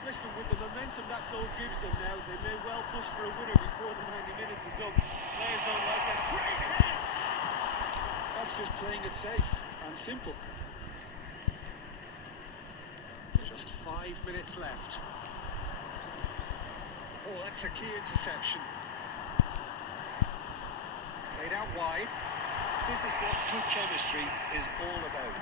Listen, with the momentum that goal gives them now, they may well push for a winner before the 90 minutes is up. Players don't like that. Straight hits! That's just playing it safe and simple. Just 5 minutes left. Oh, that's a key interception. Played out wide. This is what good chemistry is all about.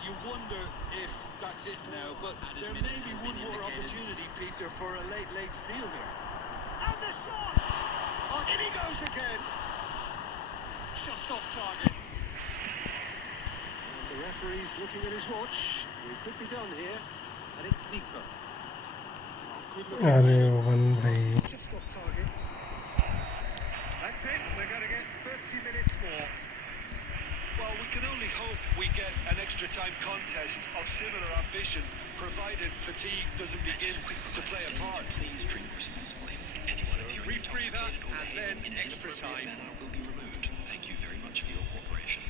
You wonder if that's it now, but there may be one more opportunity, Peter, for a late steal here. And the shot! Oh, in he goes again. Just off target. And the referee's looking at his watch. We could be done here. I think Fico. Good look. अरे one भाई Just off target. That's it. We're going to get 30 minutes more. Well, we can only hope we get an extra time contest of similar ambition, provided fatigue doesn't begin to play a part. Please drink responsibly. Anyone of you Referee that, and then extra time. will be removed. Thank you very much for your cooperation.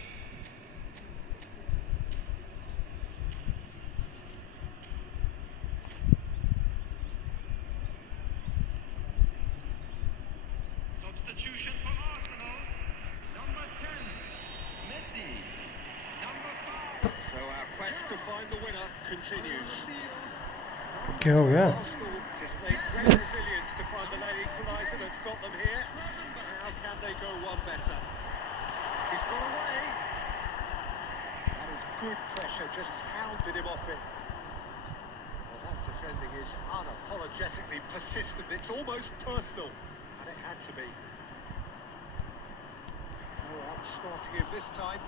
Substitution for Arsenal. Number 10, Messi. Number 5. So our quest to find the winner continues. क्या हो गया Arsenal displayed great resilience to find the late equaliser that's got them here. How can they go one better? He's got away. That is good pressure, just hounded him off it. Well, that defending is unapologetically persistent. It's almost personal, and it had to be. No outsmarting him this time.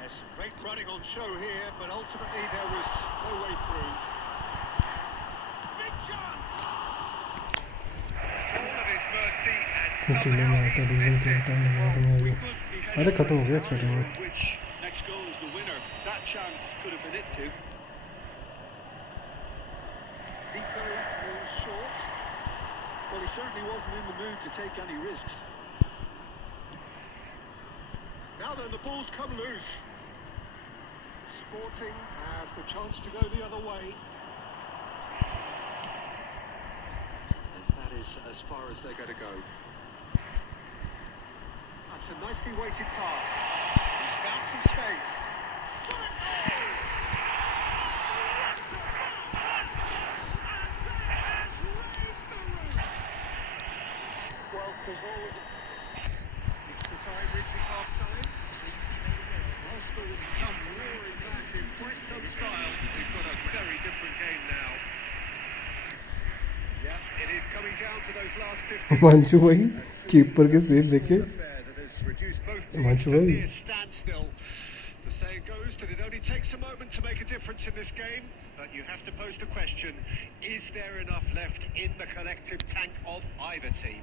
There's some great running on show here, but ultimately there was no way through. Big chance! All of his mercy and team में आता reason के time लगा दूंगा We ये could be अरे heading खत्म हो for गया a extra scenario time in which next goal is the winner. That chance could have been it too. Fico goes short. Well, he certainly wasn't in the mood to take any risks. Now then, the ball's come loose. Sporting have the chance to go the other way. And that is as far as they're going to go. That's a nicely weighted pass. He's found some space. Shot it goal! Well, there's always Extra time reaches half time. Arsenal will come roaring back in quite some style. We've got a very different game now. Yeah, it is coming down to those last 15 Himanshu भाई keeper के save देखे affair that has reduced both teams Himanshu to भाई near standstill. The saying goes that it only takes a moment to make a difference in this game, but you have to pose the question, is there enough left in the collective tank of either team?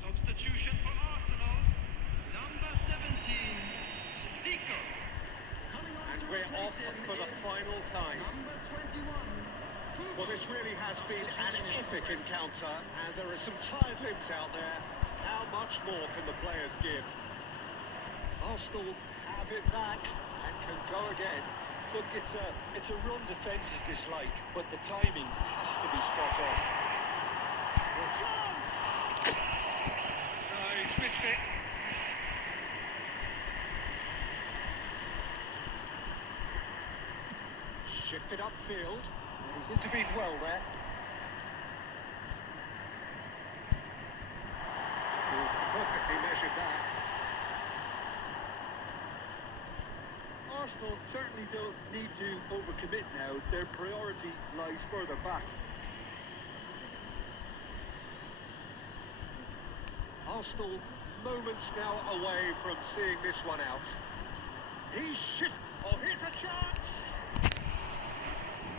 Substitution for Arsenal. Number 17, Zico. Coming on And to we're off replace him for the is final time. Number 21. Well, this really has been an epic encounter, and there are some tired limbs out there. How much more can the players give? Arsenal have it back and can go again. look, it's a run defence is dislike, but the timing has to be spot on. Chance! No, he's missed it. Shifted upfield, and he's intervened well there. Oh, perfectly measured that. Arsenal certainly don't need to overcommit now. Their priority lies further back. Arsenal moments now away from seeing this one out. He's shift. Oh, here's a chance.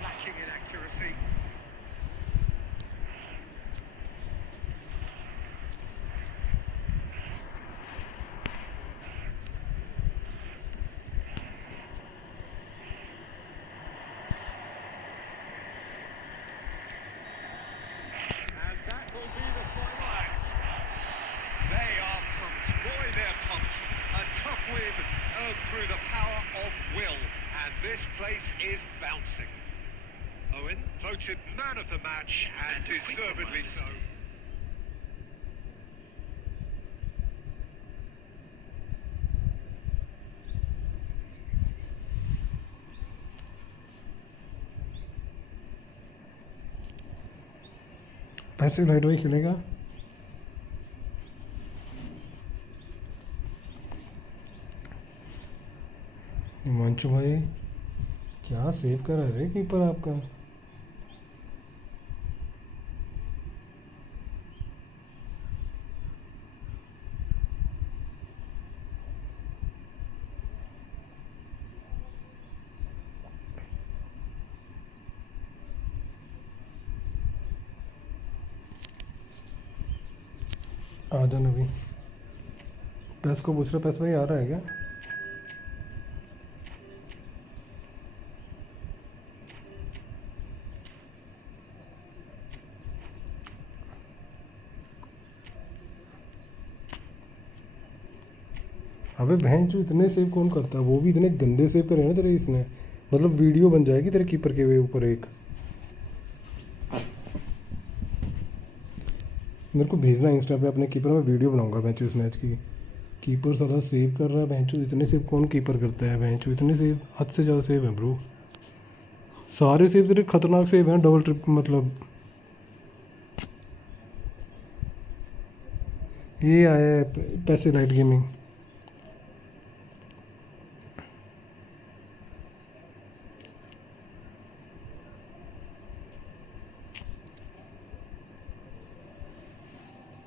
That Messi. And that will be the final act. They are pumped. Boy, they're pumped. A tough win earned through the power of will. And this place is bouncing. Owen voted man of the match, and deservedly so. पैसे light भाई खेलेगा हिमांशु भाई क्या save कर रहा है keeper आपका आ जाना अभी पैस को पूछ रहा पैस भाई आ रहा है क्या अबे बहन जो इतने सेव कौन करता है वो भी इतने गंदे सेव करे ना तेरे इसने मतलब वीडियो बन जाएगी तेरे कीपर के ऊपर एक मेरे को भेजना इंस्टा पे अपने कीपर में वीडियो बनाऊंगा मैच इस मैच की कीपर सारा सेव कर रहा है भैंचो इतने सेव कौन कीपर करता है भैंचो इतने सेव हद से ज़्यादा सेव हैं ब्रो सारे सेव तेरे खतरनाक सेव हैं डबल ट्रिप मतलब ये आया है पैसे लाइट गेमिंग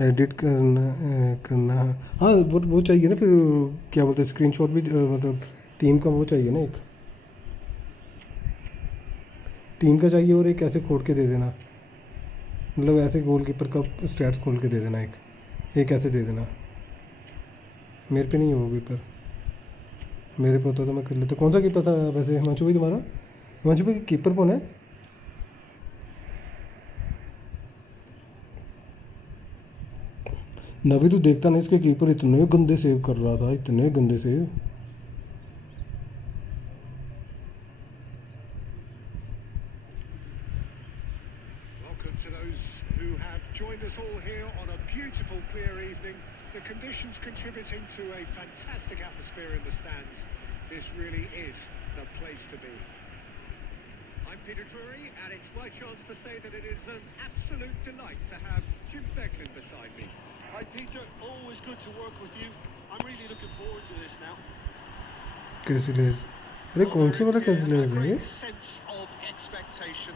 एडिट करना हाँ वो चाहिए ना फिर क्या बोलते हैं स्क्रीनशॉट भी मतलब टीम का वो चाहिए ना एक टीम का चाहिए और एक ऐसे खोल के दे देना मतलब ऐसे गोलकीपर का स्टैट्स खोल के दे देना एक ऐसे दे देना मेरे पे नहीं है वो कीपर मेरे पे होता तो मैं कर लेता कौन सा कीपर था वैसे हिमांशु भाई तुम्हारा हिमांशु भाई कीपर कौन है नभी तो देखता नहीं इसके कीपर इतने गंदे सेव कर रहा था इतने गंदे save Welcome to those who have joined us all here on a beautiful, clear evening. The conditions contributing to a fantastic atmosphere in the stands. This really is the place to be. I'm Peter Drury, and it's my chance to say that it is an absolute delight to have Jim Becklin beside me. Hi Peter, always good to work with you. I'm really looking forward to this now. कैसिलेस अरे कौन से वाला कैसिलेस है ये Sense of expectation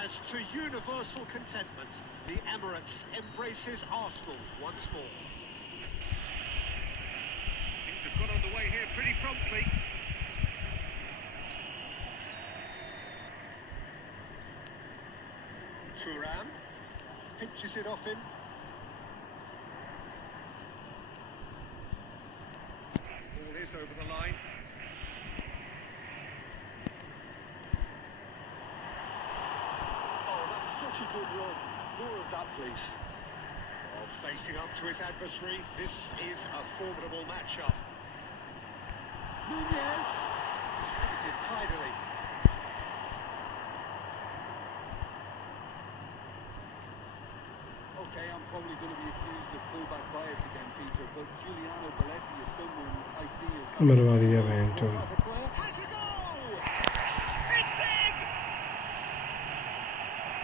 as to universal contentment. The Emirates embraces Arsenal once more. Things have got underway here pretty promptly. Thuram pinches it off him. Ball is over the line. Oh, that's such a good run. More of that, please. Well, facing up to his adversary, this is a formidable matchup. Nunez distributed tidily. Okay, I'm probably going to be accused of fullback bias again, Peter, but Giuliano Belletti is someone I see as... मरवा दिया बहन चो Has a goal! It's in!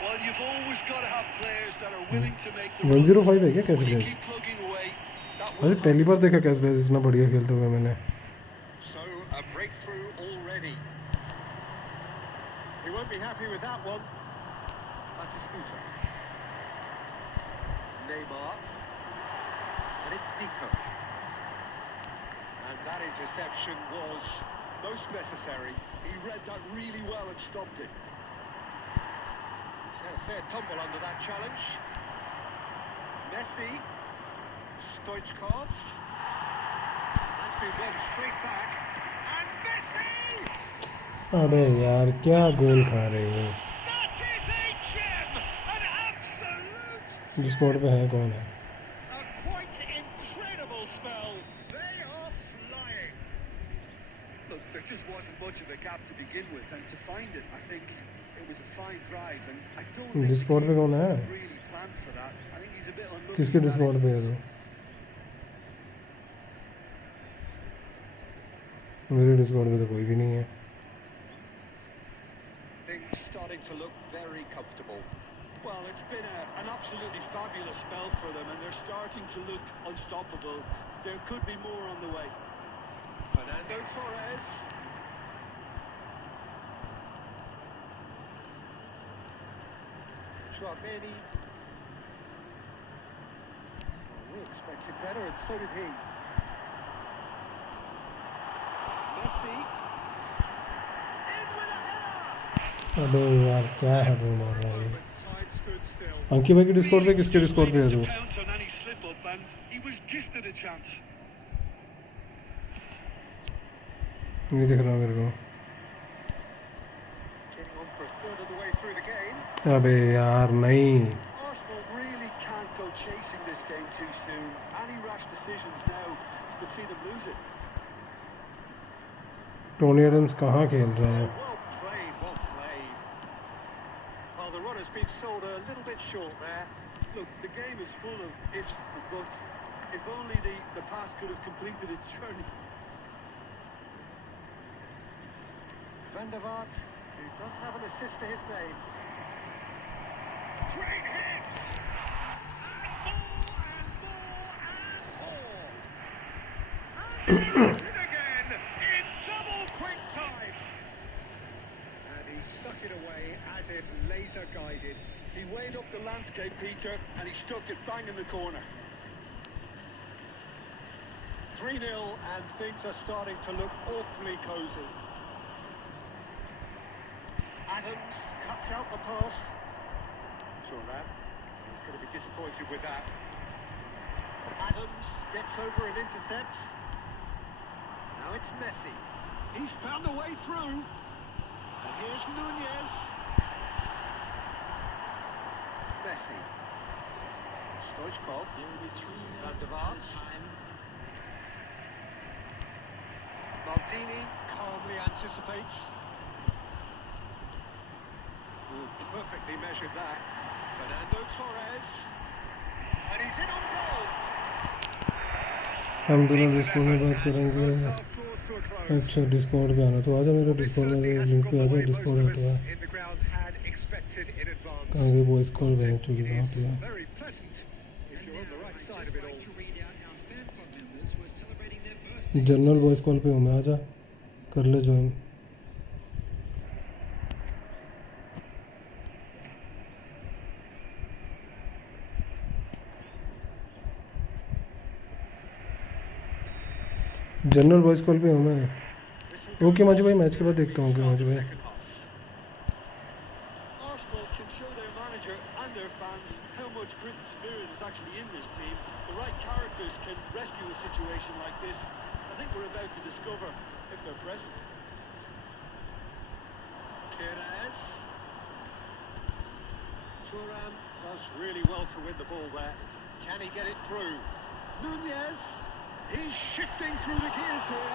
Well, you've always got to have players that are willing to make the 105 है क्या When you कैसिलेस keep plugging away, that अरे will पहली बार देखा कैसिलेस इतना बढ़िया खेलते हुए मैंने So, a breakthrough already. He won't be happy with that one. Batistuta. Neymar. And it's Zico. And that interception was most necessary. He read that really well and stopped it. He's had a fair tumble under that challenge. Messi. Stoichkov. That's been run straight back. And Messi! अबे यार क्या गोल खा रहे हो? That is a gem! An absolute Discord पे है कौन है? A quite incredible spell. They are flying. Look, there just wasn't much of a gap to begin with, and to find it, I think it was a fine drive, and I don't think Discord पे कौन है? really planned for that. I think he's a bit unlucky. किसके in that Discord पे है instance. तू? मेरे Discord पे तो कोई भी नहीं है। Things starting to look very comfortable. Well, it's been an absolutely fabulous spell for them, and they're starting to look unstoppable. There could be more on the way. Fernando Torres. Tchouameni. Well, we expected better, and so did he. Messi. In with a header! अबे यार क्या है वो मार रहा है? Moment, time stood still. अंकित भाई के डिस्कॉर्ड पे किसके Just डिस्कॉर्ड पे है waited तू? to pounce on any slip-up, and he was gifted a chance. नहीं दिख रहा मेरे को। Getting on for a third of the way through the game. अबे यार नहीं। Arsenal really can't go chasing this game too soon. Any rash decisions now could see them lose it. Tony Adams कहाँ खेल रहा है? Well played, well played. Well, the run has been sold a little bit short there. Look, the game is full of ifs and buts. If only the pass could have completed its journey. Van der Vaart, who does have an assist to his name. Great hits! And it again in double quick time. And he stuck it away as if laser guided. He weighed up the landscape, Peter, and he stuck it bang in the corner. 3-0 and things are starting to look awfully cosy. Adams cuts out the pass. Turnip, he's going to be disappointed with that. Adams gets over and intercepts. Now it's Messi. He's found a way through. And here's Nunez. Messi. Stoichkov. Van der Vaart. Maldini calmly anticipates. Ooh, perfectly measured that. Fernando Torres. And he's in on goal. हम दोनों Discord में बात करेंगे। अच्छा Discord पे आना तो आजा मेरा डिस्कॉर्ड में लिंक पे आजा डिस्कॉर्ड है तो कहाँ गए वॉइस कॉल भेज चुकी वहाँ पे है। Very pleasant if you're on the right side of it all. General voice call पे हूँ मैं, आजा कर ले ज्वाइन। जनरल वॉइस कॉल पे हूँ मैं। ओके माजू भाई मैच के बाद देखता हूँ कि माजू भाई। Arsenal can show their manager and their fans how much grit and spirit is actually in this team. The right characters can rescue a situation like this. I think we're about to discover if they're present. Perez. Thuram does really well to win the ball there. Can he get it through? Nunez. He's shifting through the gears here.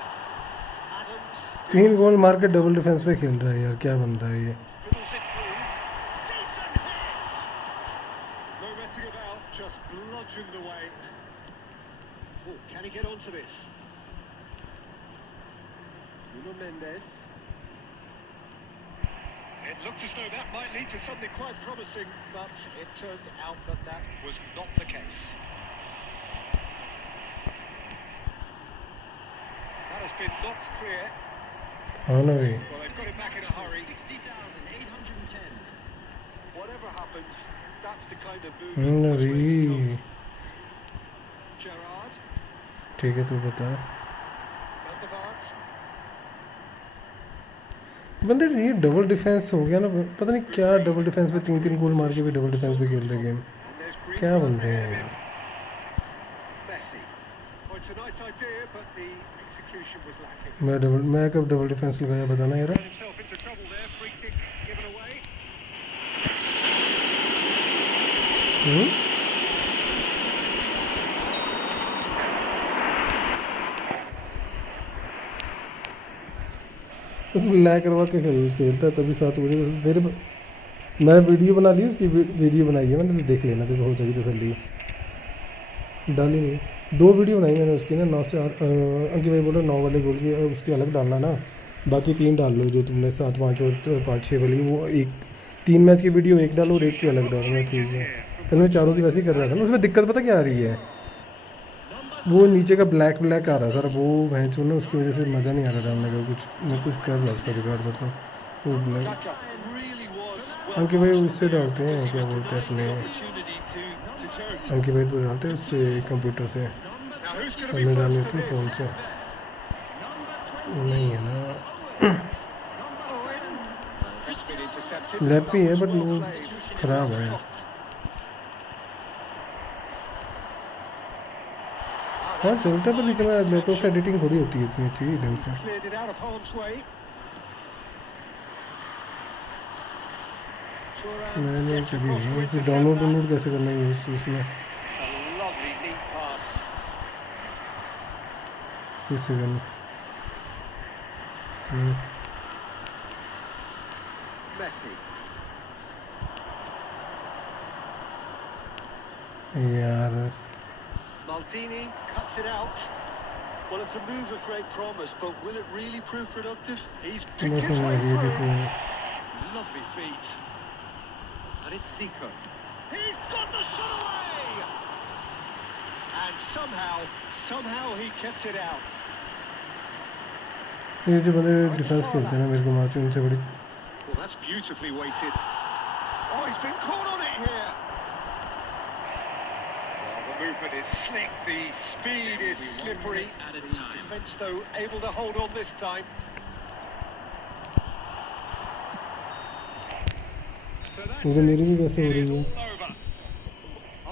Adams. 3 गोल मार के double defence पे खेल रहा है यार, क्या बनता है ये? Fiddles it through. Decent hit. No messing about. Just bludgeoned away. Oh, can he get onto this? Nuno Mendes. It looked as though that might lead to something quite promising, but it turned out that that was not the case. That has been knocked clear. हाँ ना भाई। Well, they've got it back in a hurry. 60,810. Whatever happens, that's the kind of ना movement which raises भाई hope. Gerrard. ठीक है तू बता। Van der Vaart. बंदे ये डबल डिफेंस हो गया ना, पता नहीं क्या डबल डिफेंस पे 3-3 गोल मार के भी डबल डिफेंस पे खेल रहे गेम। And there's green क्या grass बंदे हैं ahead of यार। him. Messi. Well, it's a nice idea, but the execution was lacking. मैं कब डबल डिफेंस लगाया बताना यार। Got himself into trouble there. Free kick given away. ला करवा के खेलता है तभी 7 बजे तेरे मैं वीडियो बना ली, उसकी वीडियो बनाई है मैंने, तो देख लेना तेरे हो जाएगी तसल्ली। डाली नहीं, 2 वीडियो बनाई मैंने उसकी ना, 9 से अंकित भाई बोल रहे 9 वाले गोल की उसकी अलग डालना ना, बाकी 3 डाल लो जो तुमने 7, 5 और 5, 6 वाली, वो एक 3 मैच की वीडियो एक डालो और एक की अलग डालना। ठीक है, पहले मैं चारों की वैसे ही कर रहा था ना। उसमें दिक्कत पता क्या आ रही है, वो नीचे का ब्लैक आ रहा है सर, वो भैंस ना उसकी वजह से मज़ा नहीं आ रहा डालने का। मैं कुछ कर रहा उसका जुगाड़, मतलब वो black. Xhaka really was well अंकित भाई coached उससे there डालते हैं, because he क्या was बोलते हैं denied the अपने, opportunity to turn. अंकित भाई तो डालते हैं उससे कंप्यूटर से, Now who's going to be हमें डालनी first होती to है फ़ोन this? से, Number 20. नहीं है ना। It's been intercepted. लैप ही है That was बट well वो played. ख़राब Well है। stopped. हाँ चलता है पर इतना लैपटॉप से एडिटिंग थोड़ी होती है इतनी अच्छी ढंग से। He's cleared it out of harm's way. Thuram मैंने gets कभी across to नहीं, फिर intercept डाउनलोड that. कैसे करना है उसमें, It's a lovely neat pass. किसी दिन Messi. यार Maldini cuts it out. Well, it's a move of great promise, but will it really prove productive? He's बस picked his way ये through. देखो Lovely feet. And it's Zico. He's got the shot away! And somehow he kept it out. ये जो बंदे defence खेलते हैं ना मेरे को मार्च उनसे बड़ी। Well, that's beautifully weighted. Oh, he's been caught on it here. Well, the movement is slick, the speed is slippery. At a The time. defence, though, able to hold on this time. So that's वो तो मेरी भी it. वैसे हो It is रही है। all over.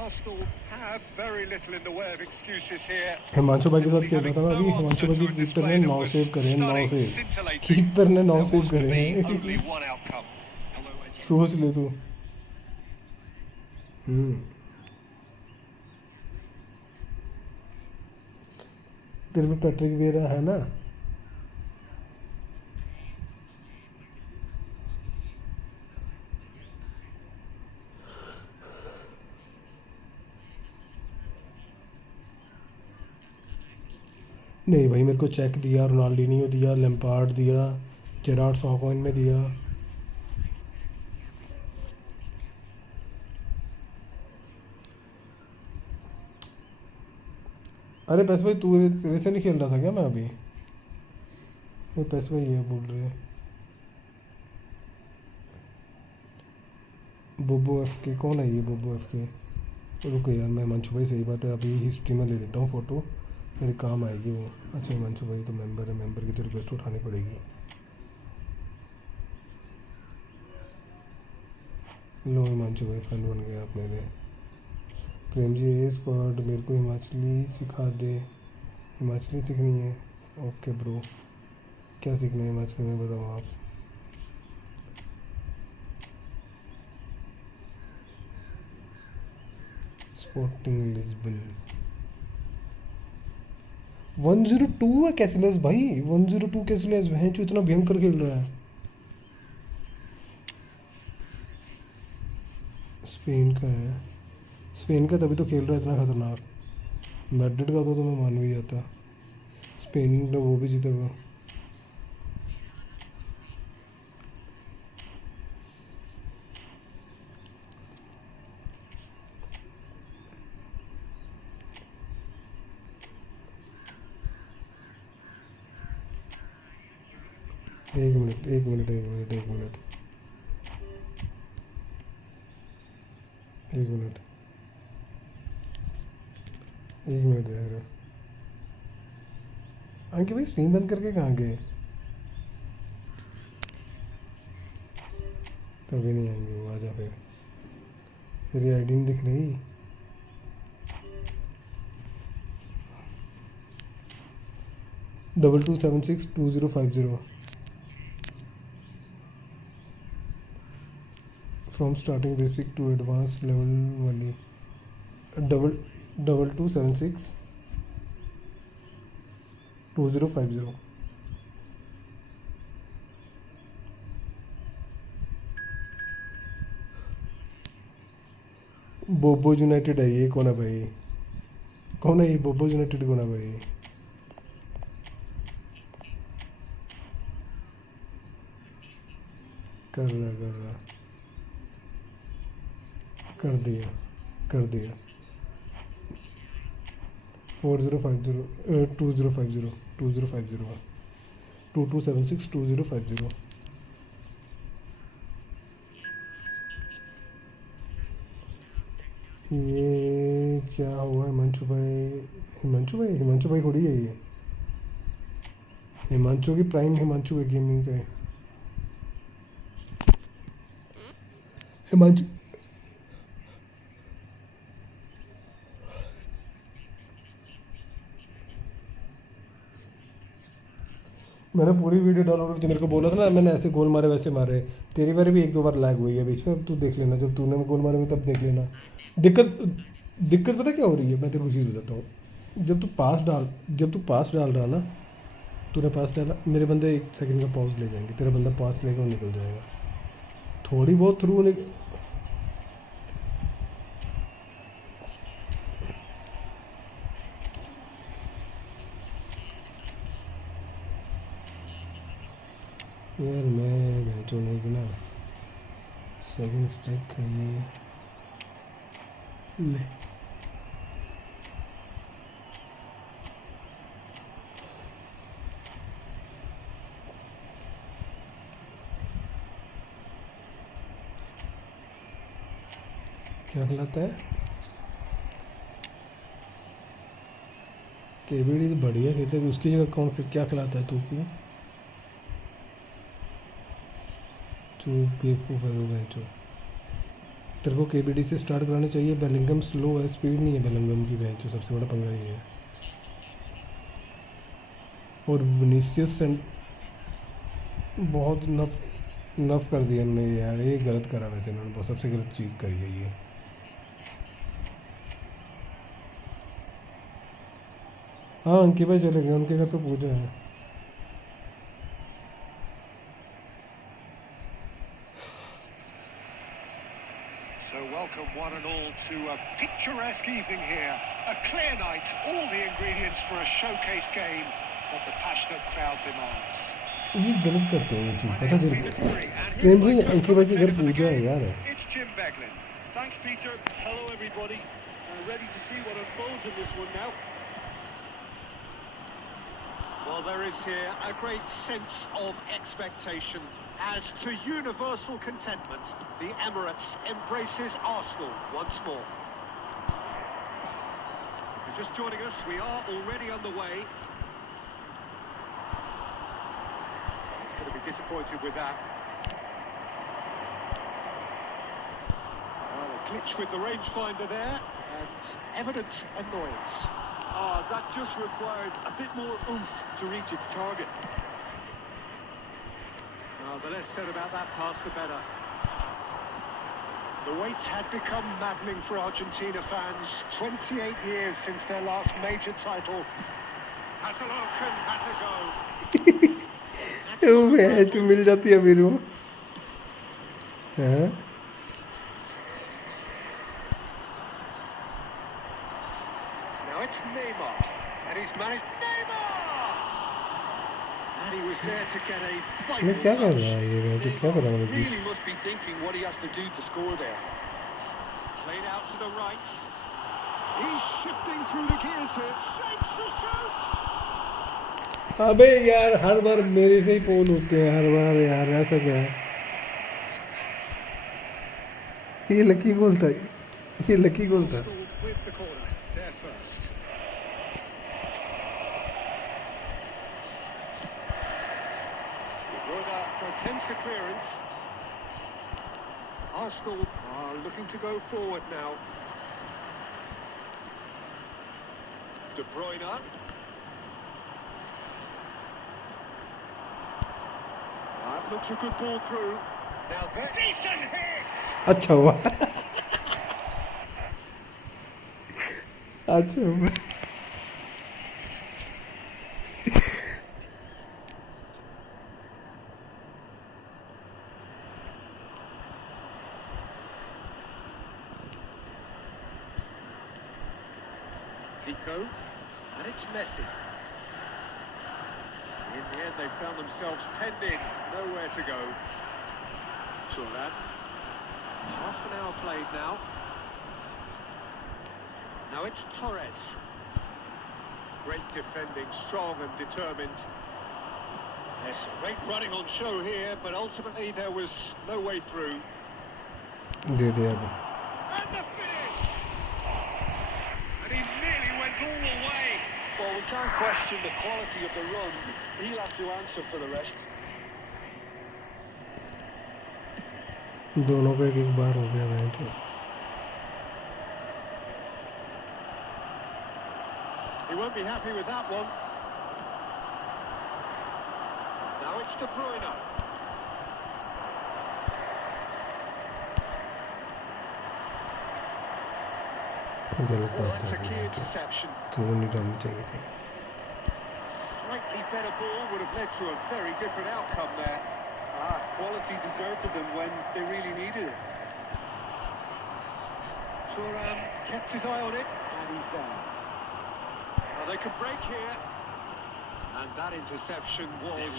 Arsenal have very little in the way of excuses here. Himanshu भाई के साथ खेल Simply रहा था मैं having अभी, no हिमांशु answer भाई to की a कीपर ने display that 9 was सेव करे हैं, 9 stunning, सेव scintillating. कीपर ने 9 There सेव was to करे be हैं। only one outcome. सोच ले तू। तेरे पे पैट्रिक वेरा है ना, नहीं भाई मेरे को चेक दिया, रोनाल्डिनियो दिया, लैम्पार्ड दिया, जेरार्ड सॉकॉइन में दिया। अरे पैस भाई तू तेरे से नहीं खेल रहा था क्या मैं अभी, वो पैस भाई है बोल रहे हैं। बोबो एफ के कौन है ये, बोबो एफ के, रुको यार मैं हिमांशु भाई, सही बात है अभी हिस्ट्री में ले लेता हूँ फ़ोटो, मेरे काम आएगी वो। अच्छा हिमांशु भाई तो मेंबर है, मेंबर की तो रिक्वेस्ट उठानी पड़ेगी। लो हिमांशु भाई फ्रेंड बन गए आप मेरे। प्रेम जी ए स्क्वाड मेरे को हिमाचली सिखा दे, हिमाचली सीखनी है। ओके ब्रो, क्या सीखना है हिमाचली में बताओ आप। स्पोर्टिंग लिस्बन 102 है कैसिलस भाई, 102 कैसिलस है जो इतना भयंकर खेल रहा है। स्पेन का है, स्पेन का तभी तो खेल रहा है इतना खतरनाक। मैड्रिड का तो मैं मान भी जाता, स्पेन ने वो भी जीता हुआ। एक मिनट एक मिनट एक मिनट एक मिनट एक मिनट एक मिनट यार, अंकित भाई स्क्रीन बंद करके कहाँ गए? तभी नहीं आएंगे वो, आजा फिर। तेरी आईडी नहीं दिख रही। Double 276 2050 from starting basic to advance level वाली। डबल 276 2050। बोबो यूनाइटेड है ये। कौन है भाई? कौन है ये बोबो यूनाइटेड? कौन है भाई? कर रहा कर दिया 4050 2050 2276 2050। ये क्या हुआ? हिमांशु भाई थोड़ी है ये। हिमांशु की प्राइम हिमांशु है गेमिंग का। हिमांशु मैंने पूरी वीडियो डाउनलोड की। मेरे को बोला था ना, मैंने ऐसे गोल मारे वैसे मारे। तेरी बार भी 1-2 बार लैग हुई है बीच में। अब तू देख लेना, जब तूने गोल मारे तब देख लेना। दिक्कत पता क्या हो रही है? मैं तेरे को चीज़ बताता हूँ। जब तू पास डाल रहा ना, तूने पास डाला, मेरे बंदे 1 सेकंड का पॉज ले जाएंगे, तेरा बंदा पास लेकर निकल जाएगा। थोड़ी बहुत थ्रू यार मैं भेजो नहीं कि ना सेकंड स्ट्राइक करिए ले। क्या खिलाता है? केबीडी तो बढ़िया खेलता है, उसकी जगह कौन क्या खिलाता है तू? क्यों बेचो। तेरे को केबीडी से स्टार्ट करानी चाहिए। बेलिंगम स्लो है, स्पीड नहीं है बेलिंगम की। बेचो सबसे बड़ा पंगा ये है। और विनीसियस बहुत नफ कर दिया इन्होंने यार। ये गलत करा वैसे इन्होंने, बहुत सबसे गलत चीज़ करी है ये। हाँ अंकित भाई चले गए, उनके घर पे पूजा है। So welcome one and all to a picturesque evening here. A clear night, all the ingredients for a showcase game that the passionate crowd demands. ये गलत करते हैं ये चीज़, पता चलता है। प्रेम भाई अंकित भाई के घर पूजा है यार। It's Jim Beglin. Thanks, Peter. Hello, everybody. Ready to see what unfolds in this one now. Well, there is here a great sense of expectation. As to universal contentment, the Emirates embraces Arsenal once more. If you're just joining us, we are already underway. He's going to be disappointed with that. Well, a glitch with the rangefinder there, and evident annoyance. That just required a bit more oomph to reach its target. The less said about that pass, the better. The wait had become maddening for Argentina fans. 28 years since their last major title. Has a look and has a go. वो match मिल जाती है फिर वो। हाँ Now it's Neymar, and he's managed. Neymar! And he was there to get a ये vital क्या कर touch. रहा है ये? मैं तो क्या कर रहा हूँ? Really must be thinking what he has to do to score there. Played out to the right. He's shifting through the gears here. Shapes to shoot. अबे यार हर बार मेरे से ही पोल होते हैं हर बार यार, ऐसा क्या है? ये लकी गोल था, ये लकी गोल था। Arsenal with the corner. There first. De Bruyne attempts a clearance. Arsenal are looking to go forward now. De Bruyne. That looks a good ball through. Now that decent hit. अच्छा हुआ अच्छा हुआ Zico, and it's Messi. In the end, they found themselves penned in, nowhere to go. Turnip. Half an hour played now. Now it's Torres. Great defending, strong and determined. There's great running on show here, but ultimately there was no way through. दे दिया अब And the finish! And he nearly went all the way. Well, we can't question the quality of the run. He'll have to answer for the rest. दोनों पे एक बार हो गया match He won't be happy with that one. Now it's De Bruyne. गलत Oh, बात that's a key है interception. तो वो नहीं डालनी चाहिए थी A slightly better ball would have led to a very different outcome there. Quality deserted them when they really needed it. Thuram kept his eye on it, and he's there. Well, they could break here. And that interception was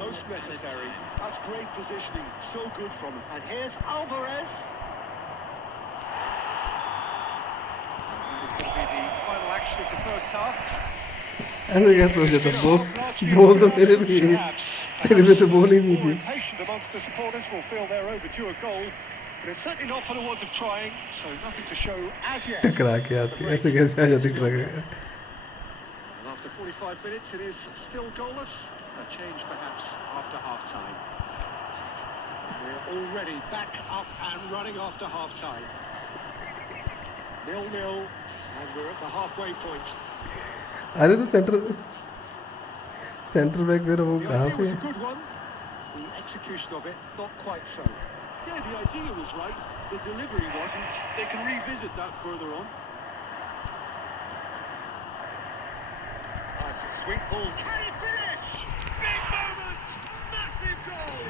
most necessary. That's great positioning, so good from him. And here's Alvarez. And that is going to be the final action of the first half. ऐसे क्या सोचा था बोल तो मेरे भी तो बोल ही नहीं थी Impatient amongst the supporters will feel they're overdue a goal, but it's certainly not for the want of trying, so nothing to show as yet. टकरा के आती ऐसे कैसे आ जाती टकरा के And after 45 minutes, it is still goalless. A change perhaps after half-time. We're already back up and running after half-time. 0-0, and we're at the halfway point. अरे तो सेंटर बैक मेरा वो The कहाँ idea पे was a good one. The execution of it, not quite so. Yeah, the idea was right. The delivery wasn't. They can revisit that further on. It's a sweet ball. Can he finish? Big moment! Massive goal!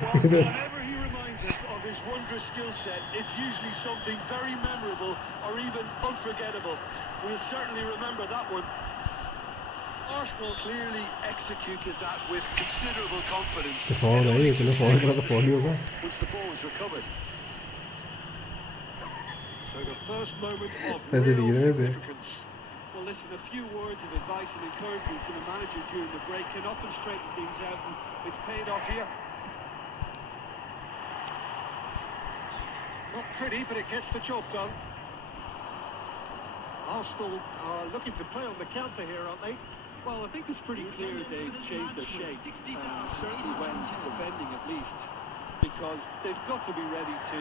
Well, whenever he reminds us of his wondrous skill set, it's usually something very memorable or even unforgettable. We'll certainly remember that one. Arsenal clearly executed that with considerable confidence. Fall है ये चलो fall करा तो fall ही होगा Once the ball was recovered. So the first moment of ऐसे real दिख रहे हैं ऐसे significance. Well, listen, a few words of advice and encouragement from the manager during the break can often straighten things out, and it's paid off here. Not pretty, but it gets the job done. Arsenal are looking to play on the counter here, aren't they? Well, I think it's pretty clear they've changed their shape, certainly when defending at least, because they've got to be ready to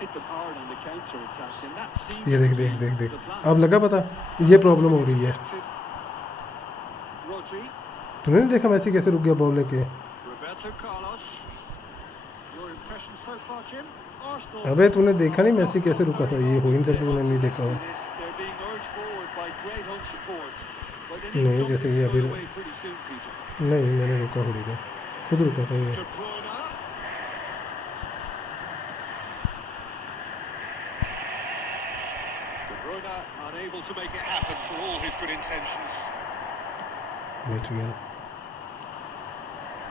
hit them hard on the counter-attack, and that seems ये to देख be देख देख the देख plan. अब लगा पता ये problem हो रही है Rodri, तूने नहीं देखा मैसी कैसे रुक गया बॉल लेके Roberto Carlos. Your impression so far, Jim? Arsenal. अबे तूने देखा नहीं मैसी कैसे रुका था ये हो ही नहीं सकता तूने नहीं देखा हो They're being urged forward by great home support, but they नहीं, need something जैसे to ये go अभी- away pretty soon, Peter. नहीं मैंने रुका थोड़ी देर खुद रुका था ये De Bruyne. De Bruyne unable to make it happen for all his good intentions. बच गया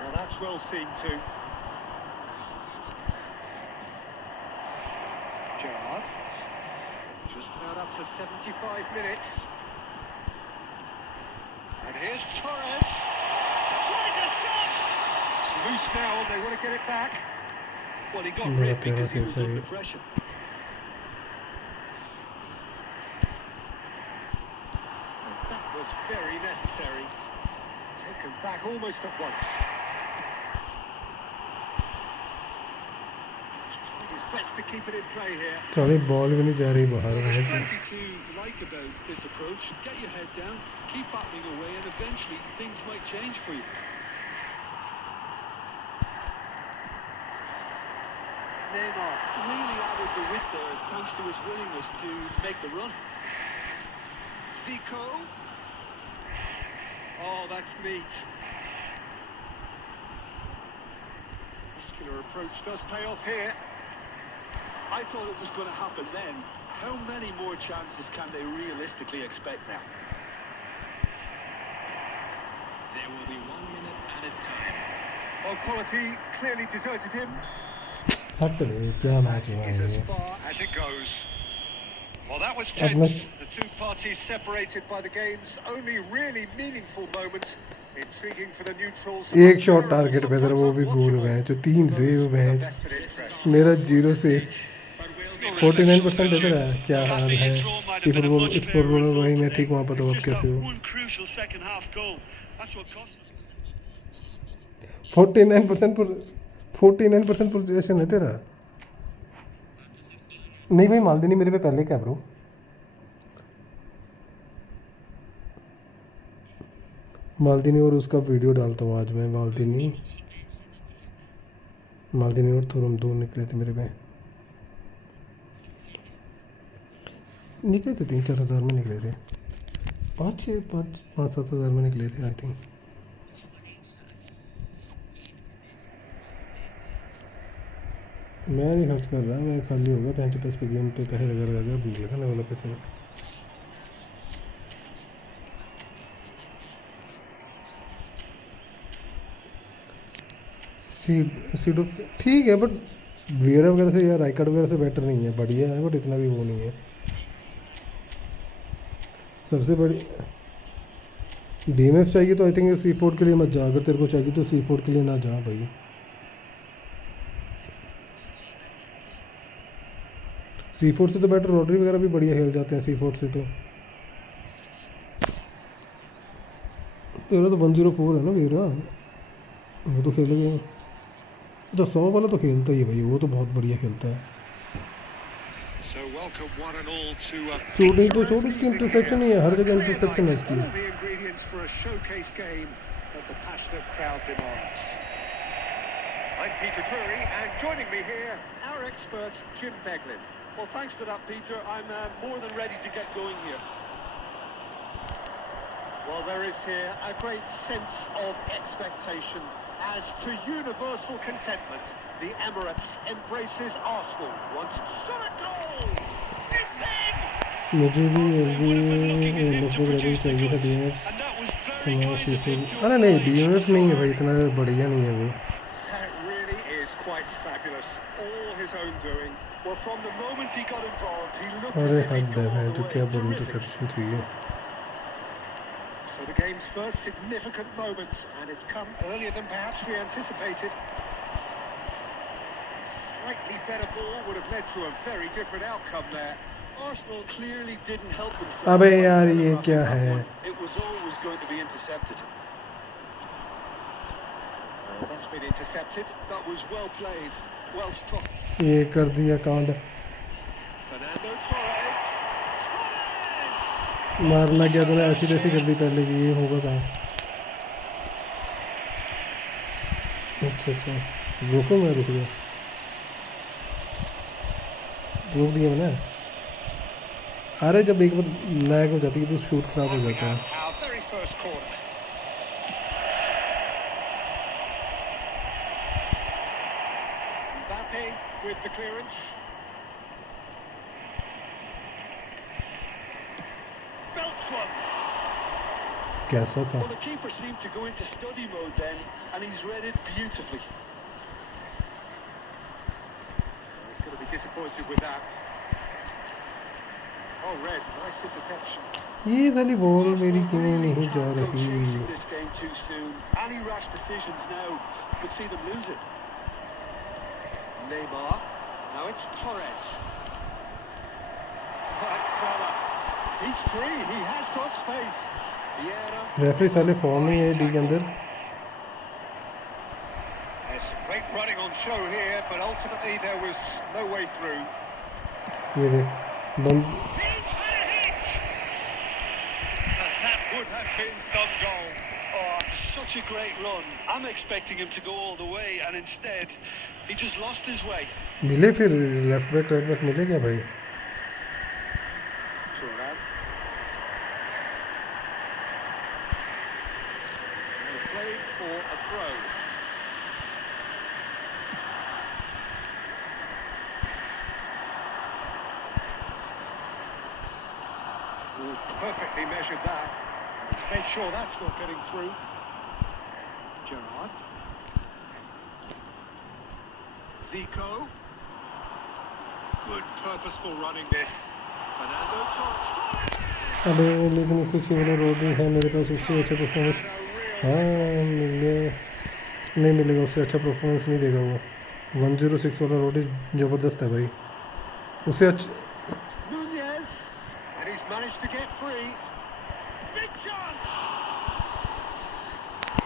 Well, that's well seen too. Gerrard. Just about up to 75 minutes. And here's Torres. Tries a shot! It's loose now and they want to get it back. Well, he got मेरा rid तेरा because he सिर was सही under pressure. And that was very necessary. Taken back almost at once. He's tried his Best to keep it in play here. चले ball भी नहीं जा रही बाहर Well, there's वहाँ plenty to like about this approach. Get your head down, keep battling away, and eventually things might change for you. Neymar really added the width there thanks to his willingness to make the run. Zico. Oh, that's neat. Muscular approach does pay off here. I thought it was going to happen then. How many more chances can they realistically expect now? There will be 1 minute added time. Well, quality clearly deserted him. हट नहीं क्या match That हुआ is as है far as it goes. Well, that was अब मैं tense. The two parties separated by the game's only really meaningful moment. Intriguing for the neutrals. एक shot target पे था वो भी गोल गए जो 3 सेव मैच मेरा 0 से 49% इधर है क्या हाल है कि फुटबॉल वही मैं ठीक वहाँ पता अब कैसे हो 49% पोजीशन है तेरा नहीं भाई मालदीनी मेरे पे पहले क्या ब्रो मालदीनी और उसका वीडियो डालता हूँ आज मैं मालदीनी और थोरम दो निकले थे मेरे पे निकले थे 3-4 हज़ार में निकले थे 5-7 हज़ार में निकले थे आई थिंक मैं नहीं खर्च कर रहा मैं खाली हो गया 5 पे गेम पे पैसे लगा लगाने वाला पैसे में सीड ऑफ ठीक है बट वेरा वगैरह से या राइकार्ड वगैरह से बेटर नहीं है बढ़िया है बट इतना भी वो नहीं है सबसे बड़ी डीएमएफ चाहिए तो आई थिंक C4 के लिए मत जा अगर तेरे को चाहिए तो C4 के लिए ना जा भाई C4 से तो बेटर रोटरी वगैरह भी बढ़िया खेल जाते हैं C4 से तो तेरा तो 104 है ना वीरा वो तो खेलेगा तो 100 वाला तो खेलता ही है भाई वो तो बहुत बढ़िया खेलता है शूटिंग तो शूट उसकी इंटरसेप्शन ही है हर जगह इंटरसेप्शन है इसकी I'm Peter Drury, and joining me here, our expert Jim Beglin. Well, thanks for that, Peter. I'm more than ready to get going here. Well, there is here a great sense of expectation. As to universal contentment, the Emirates embraces Arsenal. Once shot a goal! It's in! मुझे भी चाहिए था DMF अरे नहीं DMF नहीं है भाई इतना बढ़िया नहीं है वो That really is quite fabulous. All his own doing. Well, from the moment he got involved, he looked as अरे if he'd हद go है all the तो way. क्या बड़ी Terrific. इंटरसेप्शन थी ये So the game's first significant moment, and it's come earlier than perhaps we anticipated. A slightly better ball would have led to a very different outcome there. Arsenal clearly didn't help themselves. अबे by यार ये telegraphing क्या that है one. It was always going to be intercepted. Well, that's been intercepted. That was well played, well stopped. ये कर दिया कांड Fernando Torres. Torres! मारना क्या तूने ऐसी तैसी कर दी पहले कि ये होगा कहाँ अच्छा रोको मैं रुक गया रोक दिया मैंने अरे जब एक बार लैग हो जाती है तो शूट खराब हो जाता है Our very first corner. Mbappe with the clearance. Belts one. कैसा था Well, the keeper seemed to go into study mode then, and he's read it beautifully. He's going to be disappointed with that. Oh, red. Nice interception. ये साली ball मेरी क्यों Really नहीं जा can't go रही chasing this game too soon. Any rash decisions now could see them lose it. Neymar. Now it's Torres. That's clever. He's free. He has got space. Yeah, referee साले form नहीं है D के अंदर Yes, great running on show here, but ultimately there was no way through. ये देख बंद He's had a hit! And that would have been some goal. Oh, after such a great run, I'm expecting him to go all the way, and instead, he just lost his way. मिले फिर left back right back मिले क्या भाई Turnip. Played for a throw. Ooh, perfectly measured that. He's made sure that's not getting through. Gerard. Zico. Good purposeful running this. Fernando Torres. अबे लेकिन उससे अच्छी वाला रोड नहीं है मेरे पास उससे अच्छा परफॉर्मेंस हाँ नहीं मिलेगा उससे अच्छा परफॉर्मेंस नहीं देगा वो 106 वाला रोड ज़बरदस्त है भाई उससे अच्छा Nunez. And he's managed to get free. Big chance.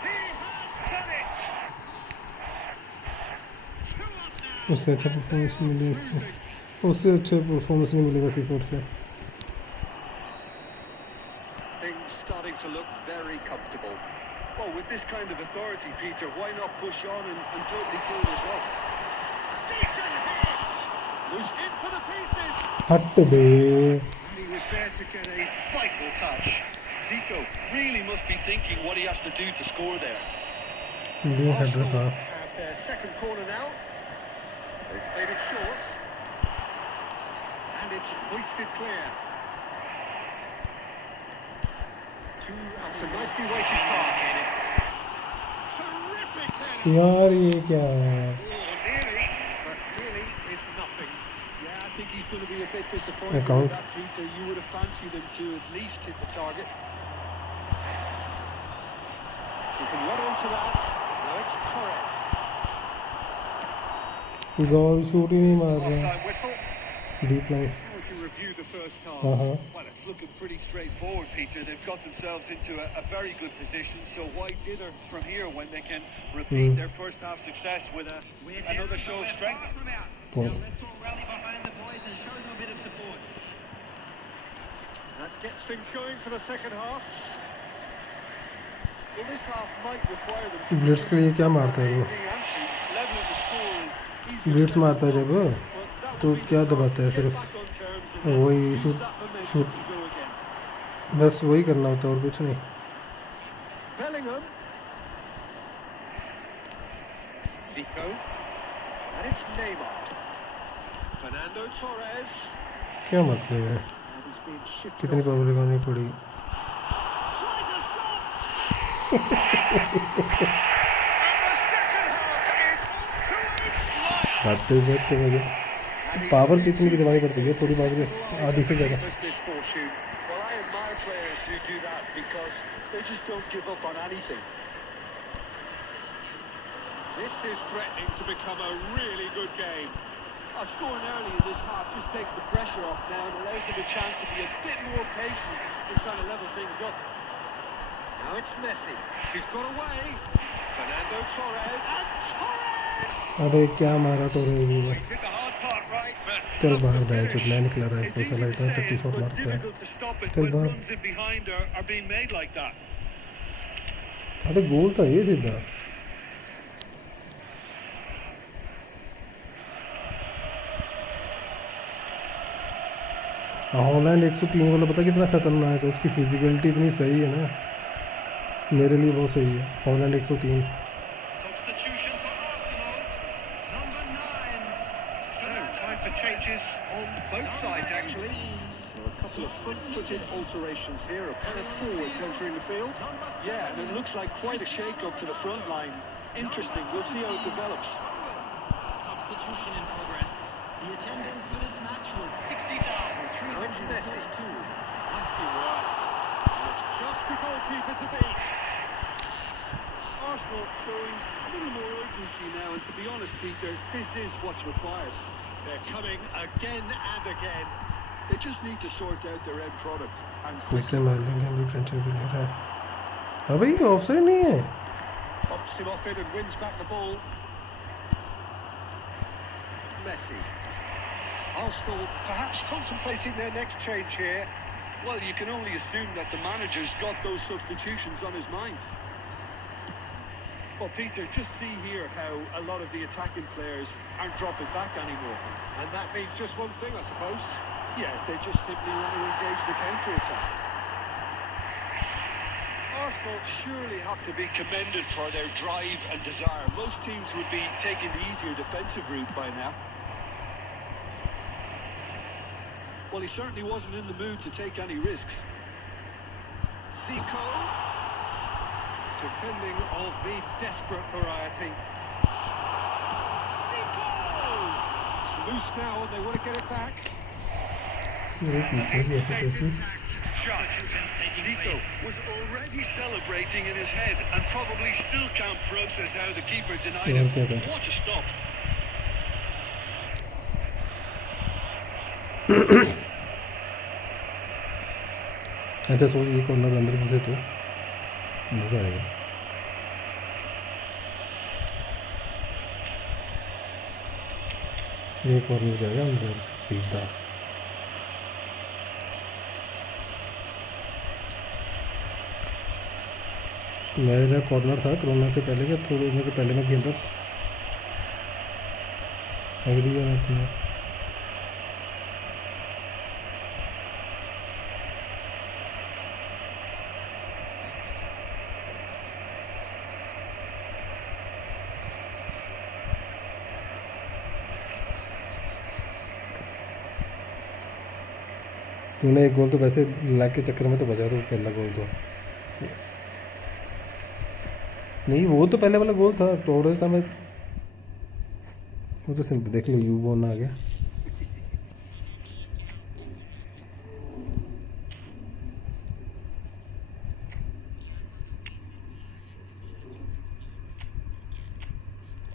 He has done it. 2 up now. उससे अच्छा परफॉर्मेंस मिलेगा उससे अच्छा परफॉर्मेंस नहीं मिलेगा C4 से Things starting to look very comfortable. Well, with this kind of authority, Peter, why not push on and totally kill this off? Decent hit. Loose in for the pieces. हट बे And he was there to get a vital touch. Zico really must be thinking what he has to do to score there. ये header Arsenal था have their second corner now. They've played it short. And it's hoisted clear. That's a nicely weighted pass. Terrific header. यार ये क्या है Oh, nearly, but nearly is nothing. Yeah, I think he's going to be a bit disappointed Account. with that, Peter. You would have fancied him to at least hit the target. You can run onto that. Now it's Torres. Goal shoot ही नहीं मार रहा Half-time whistle. Deep line How would you review the first half? Well, it's looking pretty straightforward, Peter. They've got themselves into a very good position, so why dither from here when they can repeat their first half success with another show of strength? Well. Now let's all rally behind the boys and show them a bit of support. That gets things going for the second half. Well, this half might require them to Blitz के लिए क्या मारता है वो being answered. Leveling the score is easier Blitz said मारता है than जब done, but that तो would be क्या the time दबाता है to get सिर्फ back on terms and वही use shoot that momentum shoot to go again. बस वही करना होता है और कुछ नहीं Bellingham. Zico. And it's Neymar. Fernando Torres. क्या मतलब है And he's been shifted कितनी off. पावर लगानी पड़ी Tries a shot. And the second half is off to a flyer. खाते बैठते मुझे पावर कितनी की दबानी पड़ती है थोड़ी पावर आधी से ज़्यादा This misfortune. Well, I admire players who do that because they just don't give up on anything. This is threatening to become a really good game. Scoring early in this half just takes the pressure off now and allows them a chance to be a bit more patient in trying to level things up. Now it's Messi. He's got away. Fernando Torres. And Torres! अबे क्या मारा तो रे He did the hard part right, but चल not बाहर the बैठ finish. चुकला निकला रहा है It's इसको easy साला to इतना say टट्टी it, शॉट but मारता है difficult to stop it चल when बाहर runs in behind are being made like that. अबे गोल था ये सीधा हॉलैंड 103 वाला पता कितना खतरनाक है उसकी फिजिकलिटी इतनी सही है ना मेरे लिए बहुत सही है Holland 103 Substitution for Arsenal. Number 9. So, time for changes on both sides, actually. So a couple of front-footed alterations here, a pair of forwards entering the field. Yeah, and it looks like quite a shake-up to the front line. Interesting, we'll see how it develops. Substitution in progress. The attendance for this match was 60,332. Nicely worked. And it's just the goalkeeper to beat. Arsenal showing a little more urgency now, and to be honest, Peter, this is what's required. They're coming again and again. They just need to sort out their end product. And फिर से मार लेंगे हम भी tension भी ले रहा है अबे ये ऑफसाइड नहीं है Pops him off it and wins back the ball. Messi. Arsenal perhaps contemplating their next change here. Well, you can only assume that the manager's got those substitutions on his mind. Well, Peter, just see here how a lot of the attacking players aren't dropping back anymore. And that means just one thing, I suppose. Yeah, they just simply want to engage the counter-attack. Arsenal surely have to be commended for their drive and desire. Most teams would be taking the easier defensive route by now. Well, he certainly wasn't in the mood to take any risks. Zico. Defending of the desperate variety. Zico! It's loose now and they want to get it back. Zico was already celebrating in his head and probably still can't process how the keeper denied him. What a stop. अच्छा सोच ये corner अंदर घुसे तो मज़ा आएगा। ये corner जाएगा अंदर सीधा। मेरा कॉर्नर था कोरोना से पहले के थोड़े दिन पहले मैं खेलता था। तूने एक गोल तो वैसे लाख के चक्कर में तो बचा दो पहला गोल तो नहीं, वो तो पहले वाला गोल था टोरेस में, वो तो सिर्फ देख लो यू बोन आ गया।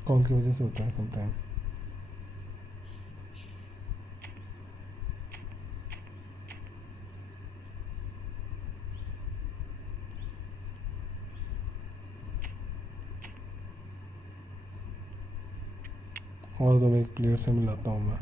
कौन की वजह से होता है समटाइम। और तो मैं एक प्लेयर से मिलाता हूँ मैं।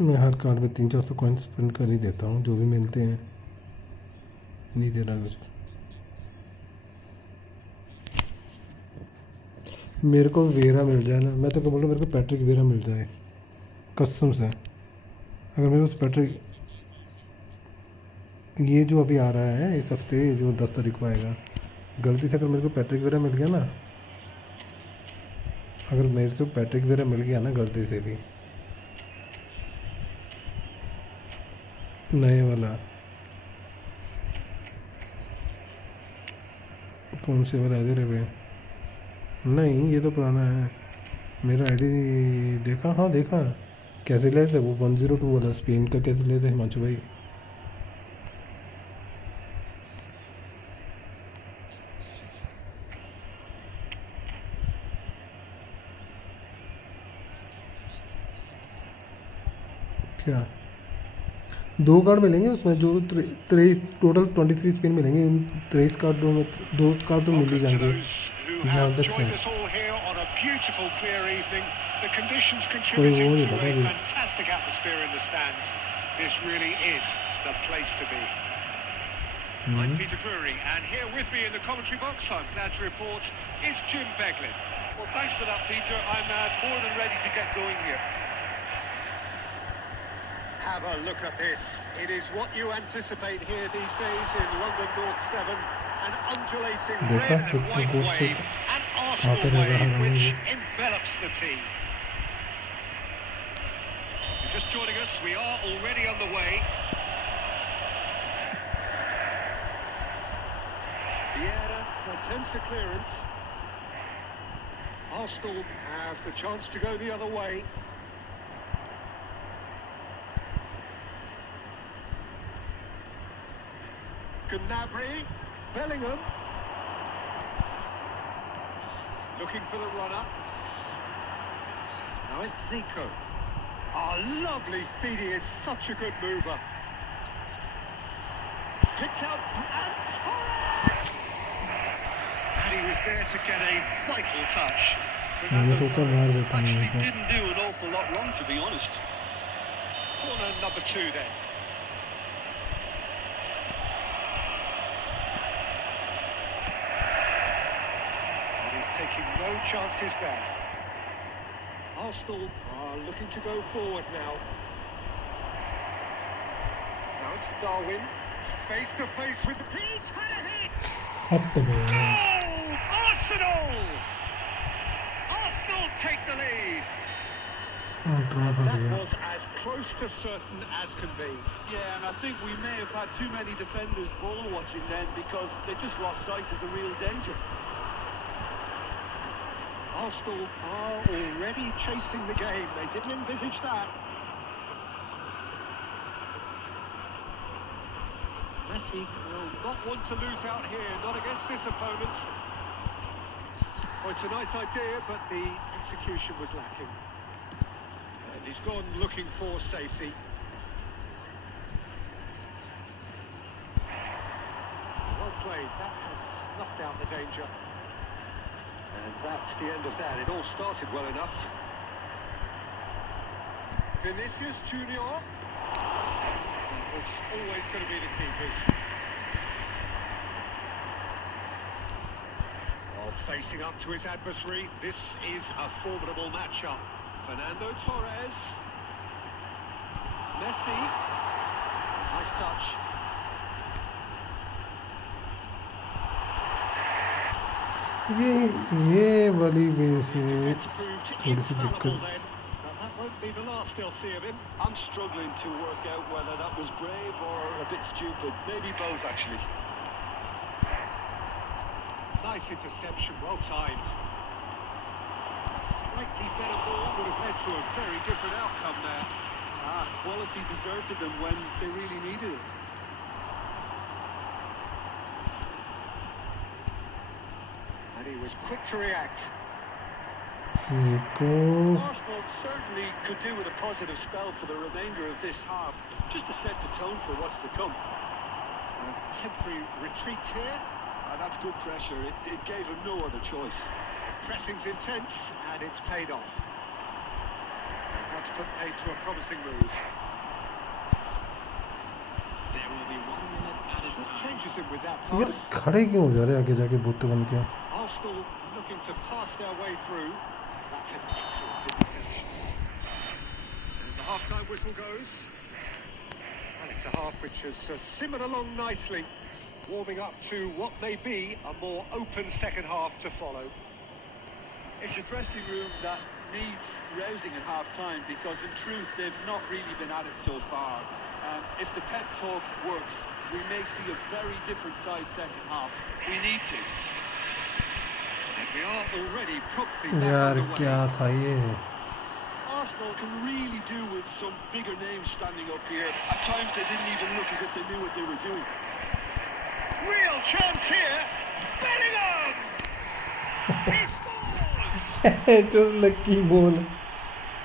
मैं हर कार्ड पे 300-400 कॉइन्स स्पेंड कर ही देता हूँ, जो भी मिलते हैं। नहीं दे रहा मुझे। मेरे को वेरा मिल जाए ना, मैं तो बोल रहा हूँ मेरे को पैट्रिक वेरा मिल जाए कसम से। अगर मेरे को पैट्रिक ये जो अभी आ रहा है इस हफ्ते जो 10 तारीख को आएगा, गलती से अगर मेरे को पैट्रिक वेरा मिल गया ना, अगर मेरे से पैट्रिक वेरा मिल गया ना गलती से भी, नए वाला कौन से वाला दे रहे? नहीं ये तो पुराना है। मेरा आईडी देखा, हाँ देखा। कैसे लेस है वो 102 वाला स्पेन का, कैसे लेस है हिमांशु भाई। क्या 2 कार्ड मिलेंगे उसमें, जो 23 टोटल 23 स्पिन मिलेंगे। इन 23 कार्डों में 2 कार्ड तो मिल ही जाएंगे। कोई वो नहीं पता जी। I'm Peter Drury, and here with me in the commentary box, I'm glad to report, is Jim Beglin. Well, thanks for that, Peter. I'm more than ready to get going here. Have a look at this. It is what you anticipate here these days in London North 7. An undulating red and white wave, an Arsenal wave which envelops the team. If you're just joining us, we are already on the way. Vieira attempts a clearance. Arsenal have the chance to go the other way. Gnabry, Bellingham. Looking for the runner. Now it's Zico. Oh, lovely feed, he is such a good mover. Picked out and Torres! And he was there to get a vital touch. Fernando Torres actually didn't do an awful lot wrong, to be honest. Corner number 2 then. And he's taking no chances there. Arsenal are looking to go forward now. Now it's Darwin, face to face with the... He's had a hit! Goal! Arsenal! Arsenal take the lead! That was as close to certain as can be. Yeah, and I think we may have had too many defenders ball watching then because they just lost sight of the real danger. Arsenal are already chasing the game. They didn't envisage that. Messi will not want to lose out here, not against this opponent. Oh, it's a nice idea, but the execution was lacking. And he's gone looking for safety. Well played, that has snuffed out the danger. And that's the end of that. It all started well enough. Vinicius Junior. That was always going to be the keepers. Oh, facing up to his adversary. This is a formidable matchup. Fernando Torres. Messi. Nice touch. ये वाली वे से थोड़ी सी दिक्कत That won't be the last they'll see of him. I'm struggling to work out whether that was brave or a bit stupid. Maybe both, actually. Nice interception, well timed. A slightly better ball would have led to a very different outcome there. Quality deserted them when they really needed it. And he was quick to react. Zico Arsenal certainly could do with a positive spell for the remainder of this half, just to set the tone for what's to come. A temporary retreat here. That's good pressure. It gave him no other choice. Pressing's intense, and it's paid off. And that's put paid to a promising move. There will be 1 minute added What time. changes him with that यार pass? खड़े क्यों हो जा रहे आगे जाके बुत बन के Arsenal looking to pass their way through. That's an excellent interception. And the half-time whistle goes. And it's a half which has simmered along nicely, warming up to what may be a more open second half to follow. It's a dressing room that needs rousing at half-time because, in truth, they've not really been at it so far. If the pep talk works, we may see a very different side second half. We need to. And we are already promptly back यार on the way. क्या था ये Arsenal can really do with some bigger names standing up here. At times they didn't even look as if they knew what they were doing. Real chance here. Bellingham! He scores! जो lucky ball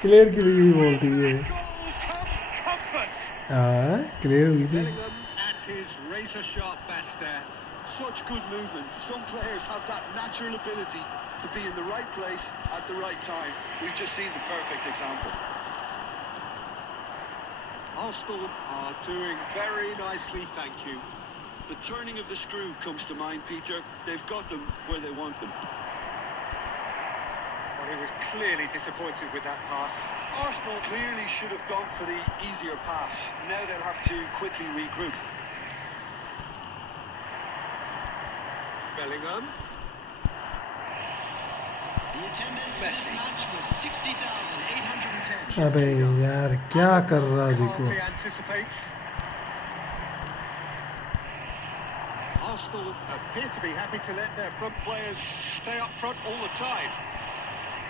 clear की हुई ball थी ये That goal comes comfort. हाँ clear हुई थी Bellingham at his razor-sharp best there. Such good movement. Some players have that natural ability to be in the right place at the right time. We've just seen the perfect example. Arsenal are doing very nicely, thank you. The turning of the screw comes to mind, Peter. They've got them where they want them. Well, he was clearly disappointed with that pass. Arsenal clearly should have gone for the easier pass. Now they'll have to quickly regroup. Bellingham. The attendance for this Messi. match was 60,810. अबे यार क्या कर रहा है जिको Hardly anticipates. Arsenal appear to be happy to let their front players stay up front all the time.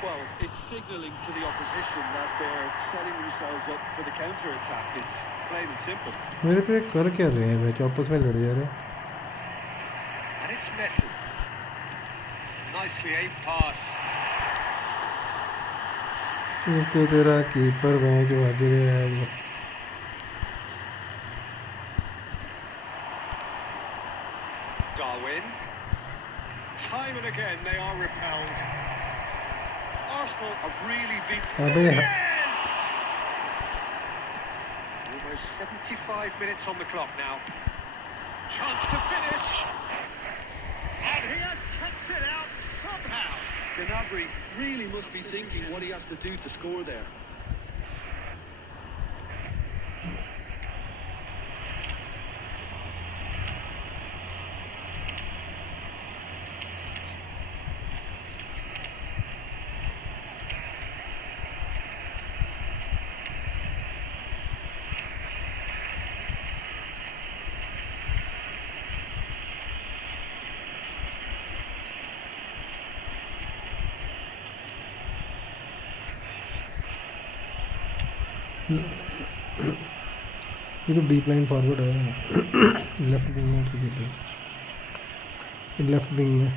Well, it's signalling to the opposition that they're setting themselves up for the counter-attack. It's plain and simple. मेरे पे कर क्या रहे हैं match आपस में लड़ जा रहे हैं That's Messi. Nicely aimed pass. एक तो तेरा कीपर में जो आगे है वो Darwin. Time and again they are repelled. Arsenal have really been... अबे Yes! Almost 75 minutes on the clock now. Chance to finish. And he has kept it out somehow. Gnabry really must be thinking what he has to do to score there. ये तो deep line forward है left wing में cricket left wing में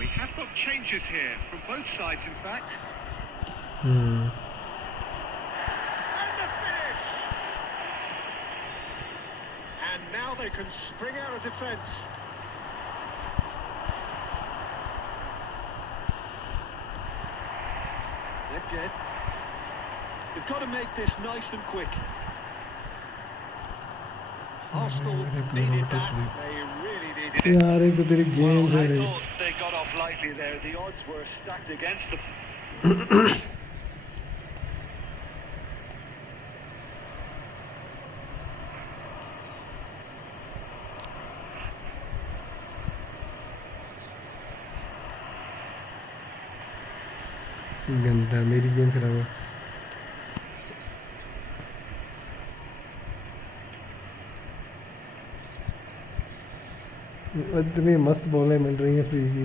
We have got changes here from both sides, in fact. Hmm And the finish! And now they can spring out of defence. They're good. They've got to make this nice and quick. Arsenal replay needed on touch that. there. They really needed it. यार एक तो तेरी games है I रे thought they got off lightly there. The odds were stacked against them. गंदा मेरी game खराब है इतनी मस्त बॉलें मिल रही हैं फ्री की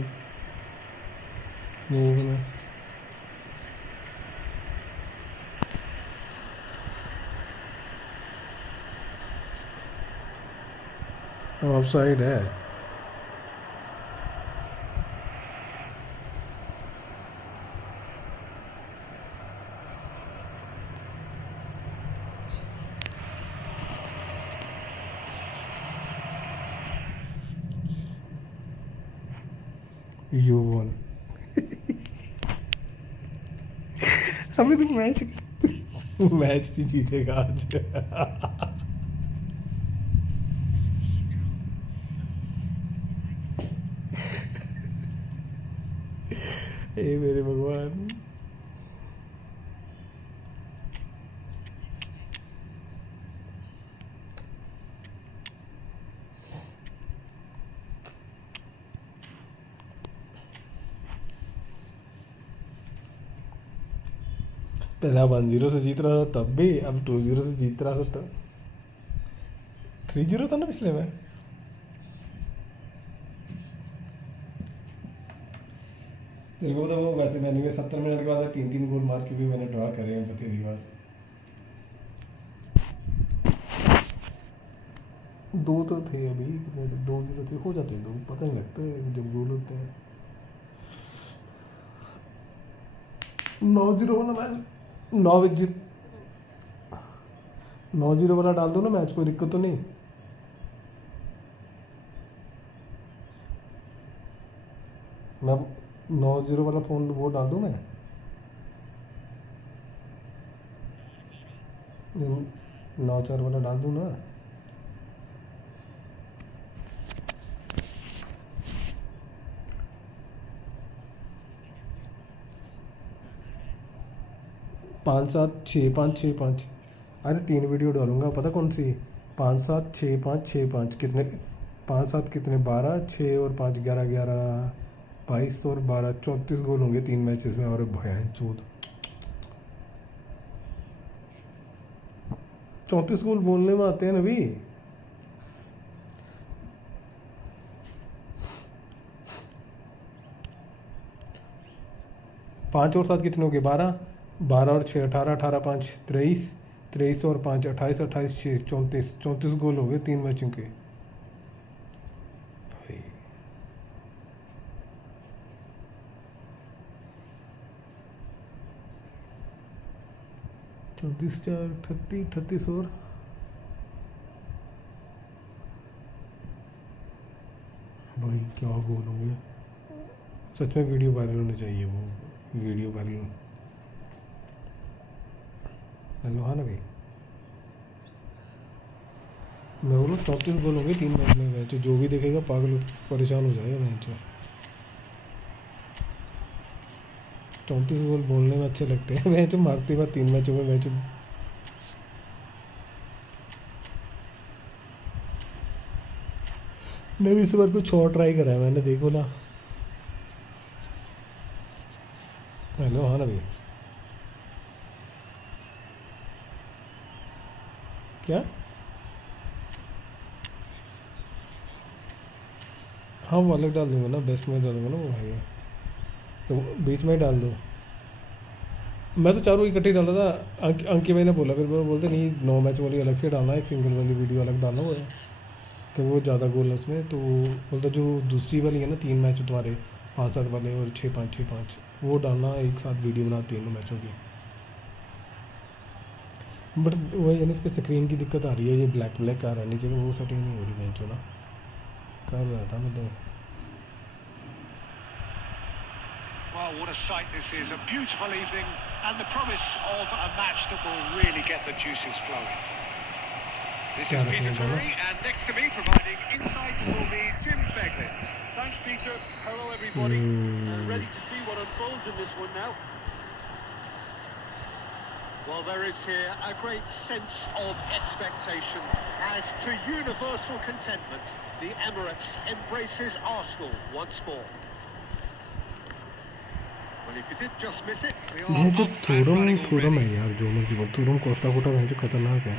मूव में ऑफ साइड है यू वन अभी तो मैच नहीं जीतेगा आज हे मेरे भगवान पहला 1-0 से जीत रहा था तब भी अब 2-0 से जीत रहा था तब 3-0 था ना पिछले में तेरे को तो वो वैसे मैंने 70 मिनट के बाद 3-3 गोल मार के भी मैंने ड्रॉ करे हैं बतेरी बार दो तो थे अभी कितने थे 2-0 थे हो जाते हैं दो पता नहीं लगता जब गोल होते हैं 9-0 वाला मैच 9-0 वाला डाल दो ना मैच कोई दिक्कत तो नहीं मैं 9-0 वाला फोन वो डाल दूँ मैं 9-4 वाला डाल दूँ ना पाँच सात छः पाँच छः पाँच अरे 3 वीडियो डालूंगा पता कौन सी 5 7 6 5 6 5 कितने 5 7 कितने 12, 6 और 5 11 11, 22 और 12 34 गोल होंगे 3 मैचेस में। और भयान चौथ 34 गोल बोलने में आते हैं ना अभी। पाँच और 7 कितने हो गए 12, 12 और 6 18, 18 5 23, 23 और 5 28, 28 6 34, 34 गोल हो गए 3 मैचों के भाई। 34 4 38 38 और भाई क्या गोल होंगे। सच में वीडियो वायरल होनी चाहिए, वो वीडियो वायरल। हेलो हाँ ना भाई, मैं बोलूँ 34 गोल होंगे 3 मैच में। मैच जो भी देखेगा पागल परेशान हो जाएगा मैच। 34 गोल बोलने में अच्छे लगते हैं, मैच मारते हुए 3 मैचों में मैच। मैं भी इस बार कुछ और ट्राई करा है मैंने, देखो ना। हेलो हाँ ना भाई, क्या? हाँ वो अलग डाल दूंगा ना, बेस्ट में डालूंगा ना वो भाई, तो बीच में ही डाल दो। मैं तो चारों इकट्ठे ही डाल रहा था। अंकी भाई ने बोला, फिर वो बोलते नहीं 9 मैच वाली अलग से डालना, एक सिंगल वाली वीडियो अलग डालना वो है, क्योंकि वो ज़्यादा गोल है उसमें। तो बोलता जो दूसरी वाली है ना 3 मैच तुम्हारे 5 7 वाले और 6 5 6 5, वो डालना एक साथ वीडियो बना 3 मैचों की। बट वही है ना, इस पर स्क्रीन की दिक्कत आ रही है, ये ब्लैक ब्लैक आ रहा है नीचे, वो सेटिंग नहीं हो रही मैच ना, कर रहा था मैं तो। Well, what a sight this is. A beautiful evening and the promise of a match that will really get the juices flowing. This is Peter Drury, and next to me providing insights will be Tim Begley. Thanks, Peter. Hello, everybody. Ready to see what unfolds in this one now. Well, there is here a great sense of expectation as to universal contentment. The Emirates embraces Arsenal once more. Well, if you did just miss it, we are up and running theorem है already. यार, जो मर्जी बोल, theorem Costa Kota है जो खतरनाक है।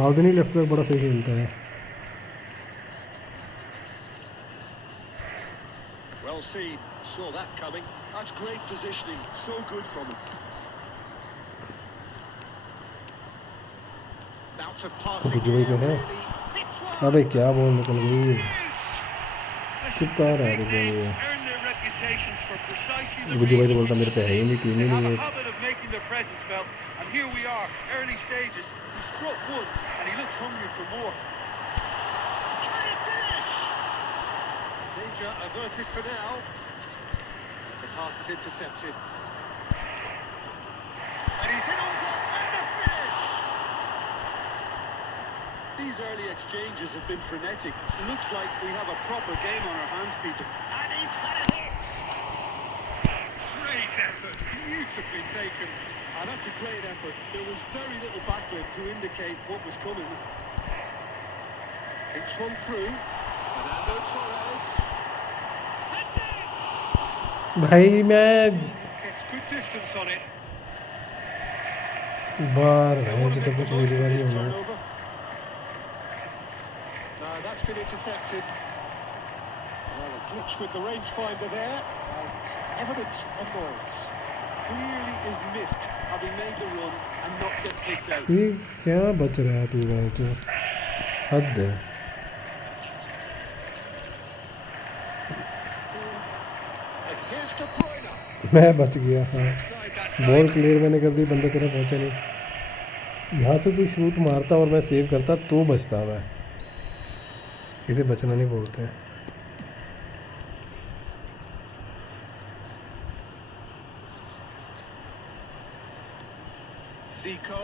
माउजनी left back बड़ा सही खेलता है। Well seen. Saw that coming. That's great positioning. So good from him. Bout of passing तो here, है really hits one. अबे क्या बॉल निकल गई, चिपका रहा है Big रुको names ये। earn their reputations for precisely the Gujju भाई तो reason बोलता we मेरे just पे है ही नहीं, said. Team he They have नहीं a है। habit of making their presence felt, and here we are, early stages. He struck one, and he looks hungry for more. Can he finish? Danger averted for now. The pass is intercepted. And he's in on goal and the finish. These early exchanges have been frenetic. It looks like we have a proper game on our hands, Peter. And he's had a hit. Great effort, beautifully taken. And that's a great effort. There was very little backlift to indicate what was coming. Thinks one through. Fernando Torres. Heads it. भाई मैं Gets good distance on it. Bar They है want जो to सब make कुछ the most मेरी of बारी this होना है। turnover. No, that's been intercepted. Well, a glitch with the rangefinder there, and evidence annoyance. Clearly is miffed, having made the run and not get picked out. ये क्या बच रहा है तू भाई, तो हद है। And here's De Bruyne. मैं बच गया, हाँ Tried that ball time. Clear मैंने कर दी, बंदे तरफ पहुंचा नहीं। यहाँ से तू शूट मारता और मैं सेव करता तो बचता मैं, इसे बचना नहीं बोलते हैं। Zico.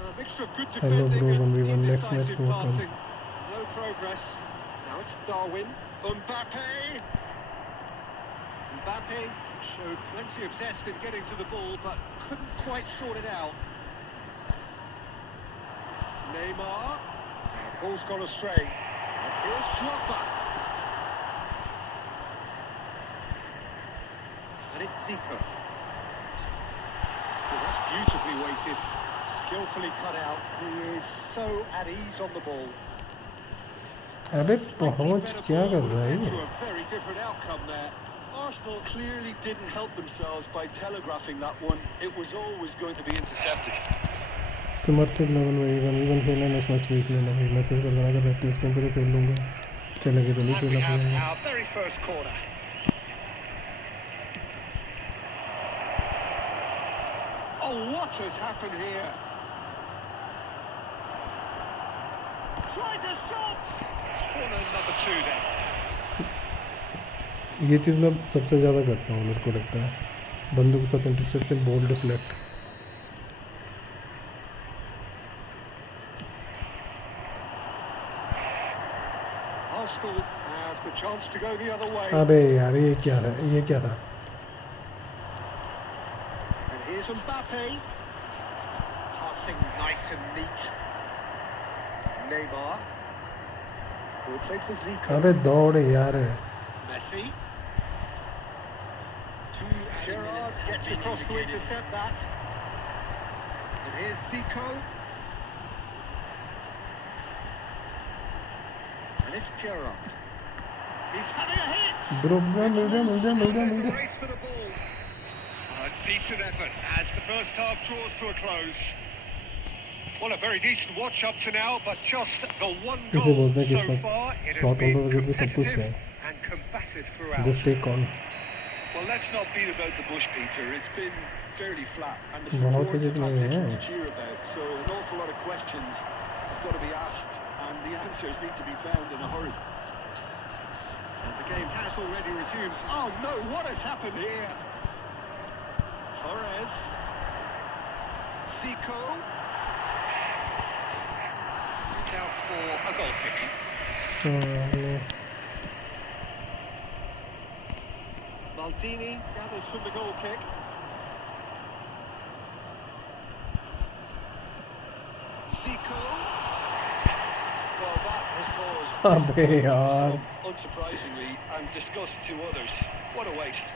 A mixture of good Hello, defending bro, and 1v1 next match indecisive को open. passing. No progress. Now it's Darwin. Mbappe. Mbappe showed plenty of zest in getting to the ball, but couldn't quite sort it out. Neymar. Ball's gone astray. And here's Drogba. And it's Zico. Oh, that's beautifully weighted. Skillfully cut out. He is so at ease on the ball. अबे पहुंच क्या कर रहा है To a very different outcome there. Arsenal clearly didn't help themselves by telegraphing that one. It was always going to be intercepted. समर्थक level में even खेलना next match देख लेना भाई मैसेज कर देना अगर रहती है उसके अंदर खेल लूँगा चलेगी तो नहीं खेलना पड़ेगा Our very first corner. Oh, what has happened here? Tries a shot. Corner number 2 then. ये चीज़ मैं सबसे ज़्यादा करता हूँ मेरे को लगता है बंदों के साथ interception ball deflect Arsenal have the chance to go the other way. अबे यार ये क्या था And here's Mbappe. Passing nice and neat. Neymar. Ball played for Zico. अबे दौड़ यार Messi. Gerrard gets across to intercept that. And here's Zico. And it's Gerrard. He's having a hit. Bro मिल जा There's a race for the ball. A decent effort as the first half draws to a close. Well, a very decent watch up to now, but just the one इसे goal बोलते हैं कि so इसमें far. It has shot been holder वगैरह भी सब कुछ है competitive and combative throughout. Just take on Well, let's not beat about the bush, Peter. It's been fairly flat, and the बहुत support कुछ have नहीं had है little to cheer about. So an awful lot of questions have got to be asked, and the answers need to be found in a hurry. And the game has already resumed. Oh no, what has happened here? Torres. Zico. It's out for a goal kick. Maldini gathers from the goal kick. Zico. Well, that has caused अबे disappointment to यार some, unsurprisingly, and disgust to others. What a waste.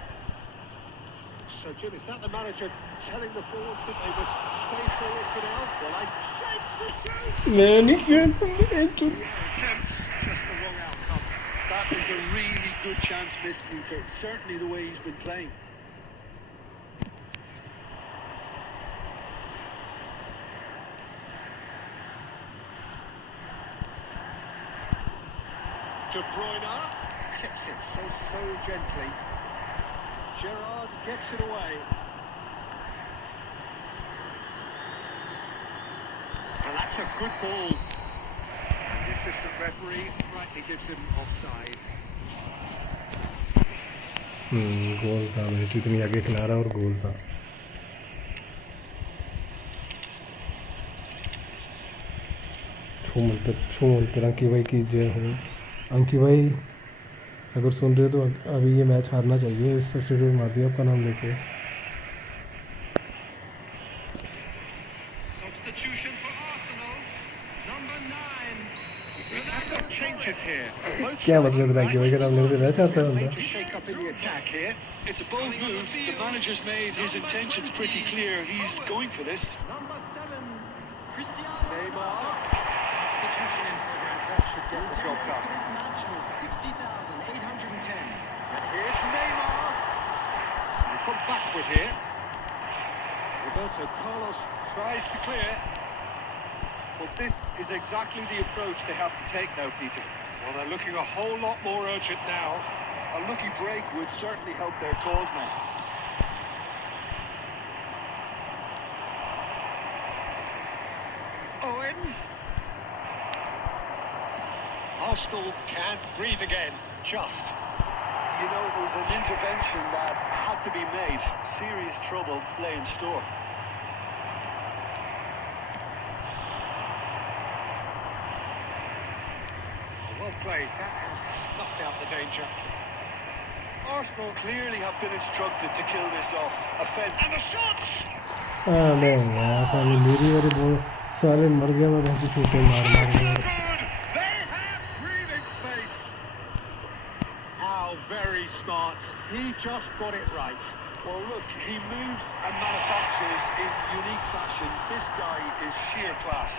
So, Jim, is that the manager telling the forwards that they must stay forward for now? Well, I chance to shoot! मैं नहीं खेल Attempts, just the wrong outcome. That is a really good chance missed, Peter. Certainly the way he's been playing. De Bruyne clips it so gently. Gerrard gets it away. And that's a good ball. And the assistant referee rightly gives him offside. गोल था मैं जितनी आगे खिला रहा और गोल था छो मंत्र अंकी भाई की जय हो अंकी भाई अगर सुन रहे हो तो अभी ये मैच हारना चाहिए इस सब्सिट्यूट मार दिया आपका नाम लेके Substitution for Arsenal, number 9. Changes here. क्या मतलब है कि भाई नाम लेके मैच हारता है बंदा Major shake-up in the attack here. It's a bold move. The manager's made his intentions pretty clear. He's going for this. Number 7, Cristiano Neymar. Substitution in progress. That should get the job Attendance done. for this match was 60,810. And here's Neymar. He's gone backward here. Roberto Carlos tries to clear. Well, this is exactly the approach they have to take now, Peter. Well, they're looking a whole lot more urgent now. A lucky break would certainly help their cause now. Owen. Arsenal can't breathe again. Just. You know, it was an intervention that had to be made. Serious trouble lay in store. Well played. That has snuffed out the danger. Arsenal clearly have been instructed to kill this off. And the shot! अबे यार साले मेरी वाली ball साले मर गया मैं वैसे छूटे मार Strike मार for मार good! Oh, very smart. He just got it right. Well, look, he moves and manufactures in unique fashion. This guy is sheer class.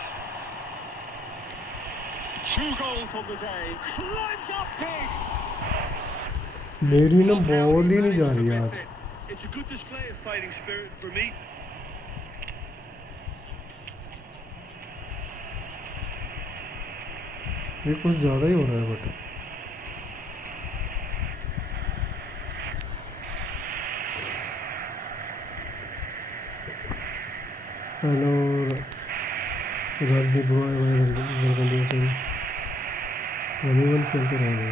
2 goals on the day. Climbs up big. मेरी ना Somehow ball he ही नहीं जा managed to रही miss आज. it. It's a good display of fighting spirit for me. ये कुछ ज़्यादा ही हो रहा है बट. हेलो राजदीप रॉय भाई, वेलकम टू सिंह. रमीवन खेलते रहेंगे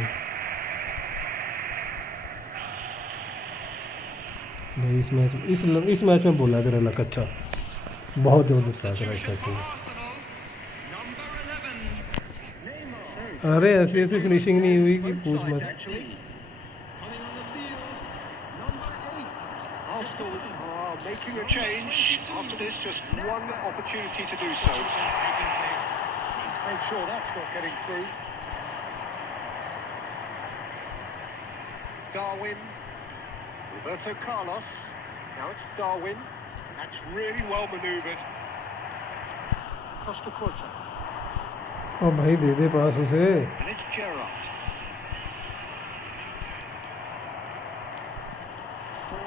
भाई. इस मैच में बोला तेरा लक अच्छा, बहुत ज़बरदस्त लग रहा है इसका. अरे ऐसी फिनिशिंग नहीं हुई कि पूछ मत. Coming on the field, number 8. Arsenal are making a change. After this, just one opportunity to do so. Let's make sure that's not getting through. Darwin. Roberto Carlos. Now it's Darwin. That's really well manoeuvred. Costa Curta. और भाई दे दे पास उसे. And it's Gerrard. 4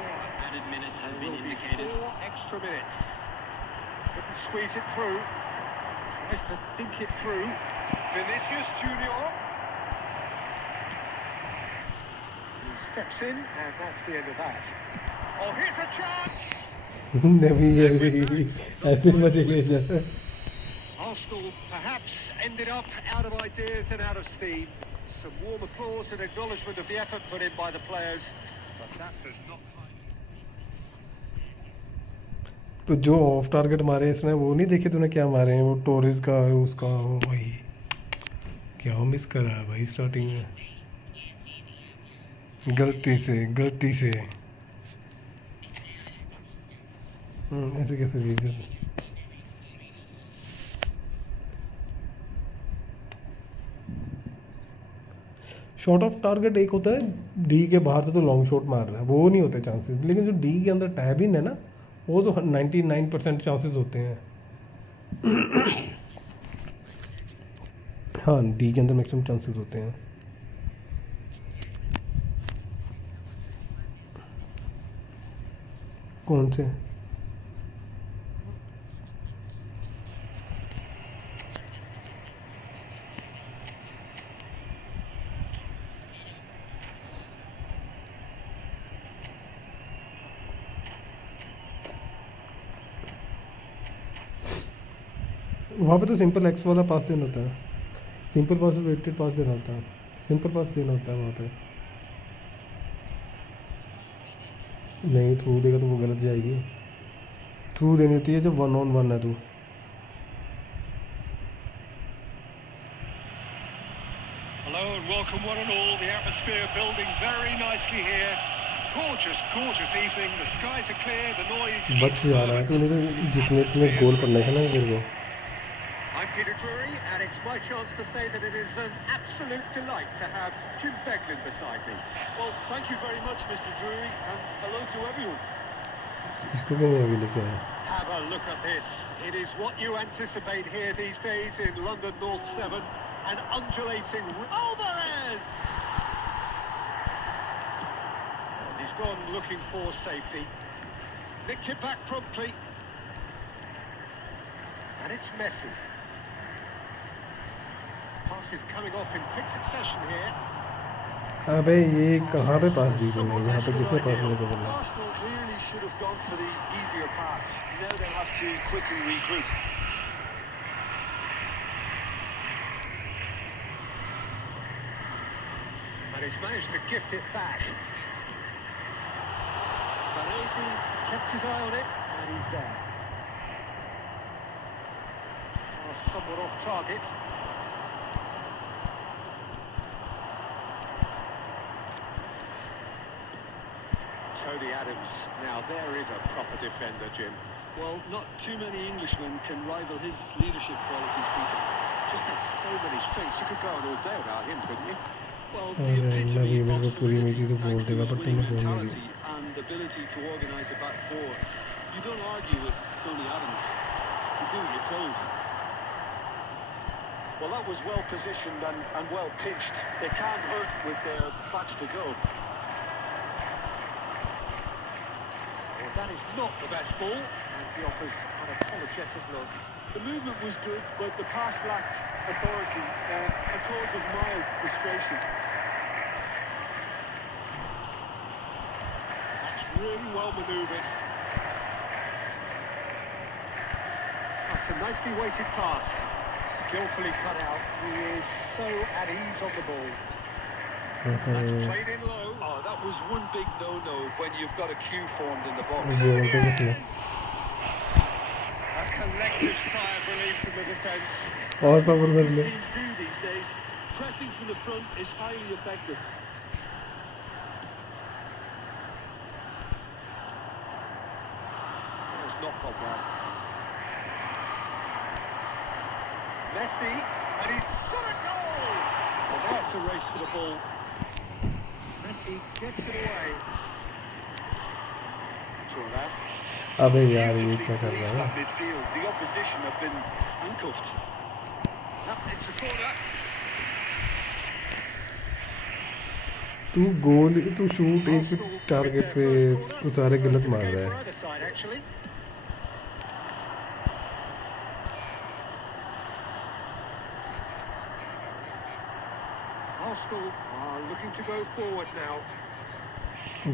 Added minutes has There been will be indicated. 4 extra minutes. Couldn't squeeze it through. Tries to dink it through. Vinicius Junior. He steps in, and that's the end of that. Oh, here's a chance! नहीं ऐसे मजे ले जा. Arsenal perhaps ended up out of ideas and out of steam. Some warm applause and acknowledgement of the effort put in by the players, but that does not hide. तो जो of target मारे इसने वो नहीं देखे तूने क्या मारे हैं? वो टोरिस का उसका भाई क्या मिस कर रहा है भाई स्टार्टिंग में, गलती से ऐसे कैसे जीत. शॉट ऑफ टारगेट एक होता है डी के बाहर से तो लॉन्ग शॉट मार रहा है, वो नहीं होते चांसेस. लेकिन जो डी के अंदर टैब इन है ना, वो तो 99% चांसेस होते हैं. हाँ, डी के अंदर मैक्सिमम चांसेस होते हैं. कौन से? वहाँ पे तो सिंपल एक्स वाला पास देना होता है. सिंपल पास वेटेड पास देना होता है. सिंपल पास देना होता है वहाँ पे. नहीं थ्रू देगा तो वो गलत जाएगी. थ्रू देनी होती है जब 1-on-1 है तो. Hello and welcome one and all. The atmosphere building very nicely here. Gorgeous evening. The skies are clear. The noise बच is जा रहा है तो fervent. नहीं तो जितने गोल करना है ना मेरे को. I'm Peter Drury, and it's my chance to say that it is an absolute delight to have Jim Beglin beside me. Well, thank you very much, Mr. Drury, and hello to everyone. इसको क्यों नहीं अभी लेके आया? Have a look at this. It is what you anticipate here these days in London North 7. An undulating Alvarez! And he's gone looking for safety. Nicked it back promptly. And it's Messi. Pass is coming off in quick succession here. अबे ये कहाँ पे पास दी तूने? यहाँ पे किसने पास मेरे को बोला? Arsenal clearly should have gone for the easier pass. Now they'll have to quickly regroup. And he's managed to gift it back. Baresi kept his eye on it, and he's there. Pass somewhat off target. Tony Adams. Now there is a proper defender, Jim. Well, not too many Englishmen can rival his leadership qualities, Peter. Just has so many strengths. You could go on all day about him, couldn't you? Well, Well, अरे the मैं epitome भी मेरे of को पूरी उम्मीद थी solidity तो बोल thanks to देगा his पर winning तूने बोल नहीं mentality the and ability to organise a back four. You don't argue with Tony Adams. You do what you're told. Well, that was well positioned and well pitched. They can't hurt with their backs to go. Well, that is not the best ball, and he offers an apologetic look. The movement was good, but the pass lacked authority, a cause of mild frustration. That's really well manoeuvred. That's a nicely weighted pass. Skillfully cut out. He is so at ease on the ball. That's played in low. Oh, that was one big no-no when you've got a queue formed in the box. ये बोलते किसने A collective sigh of relief from the defence. और That's what power कर good ले teams do these days. Pressing from the front is highly effective. It's not gone well. Messi, and he's shot a goal! Well, now it's a race for the ball. Messi gets it away. Drawn out. अबे यार ये Beautifully क्या कर policed रहा that है midfield. The opposition have been handcuffed. It's a corner. तू गोल तू shoot एक टारगेट पे तू सारे गलत मार रहा है Either side, actually. Arsenal are looking to go forward now.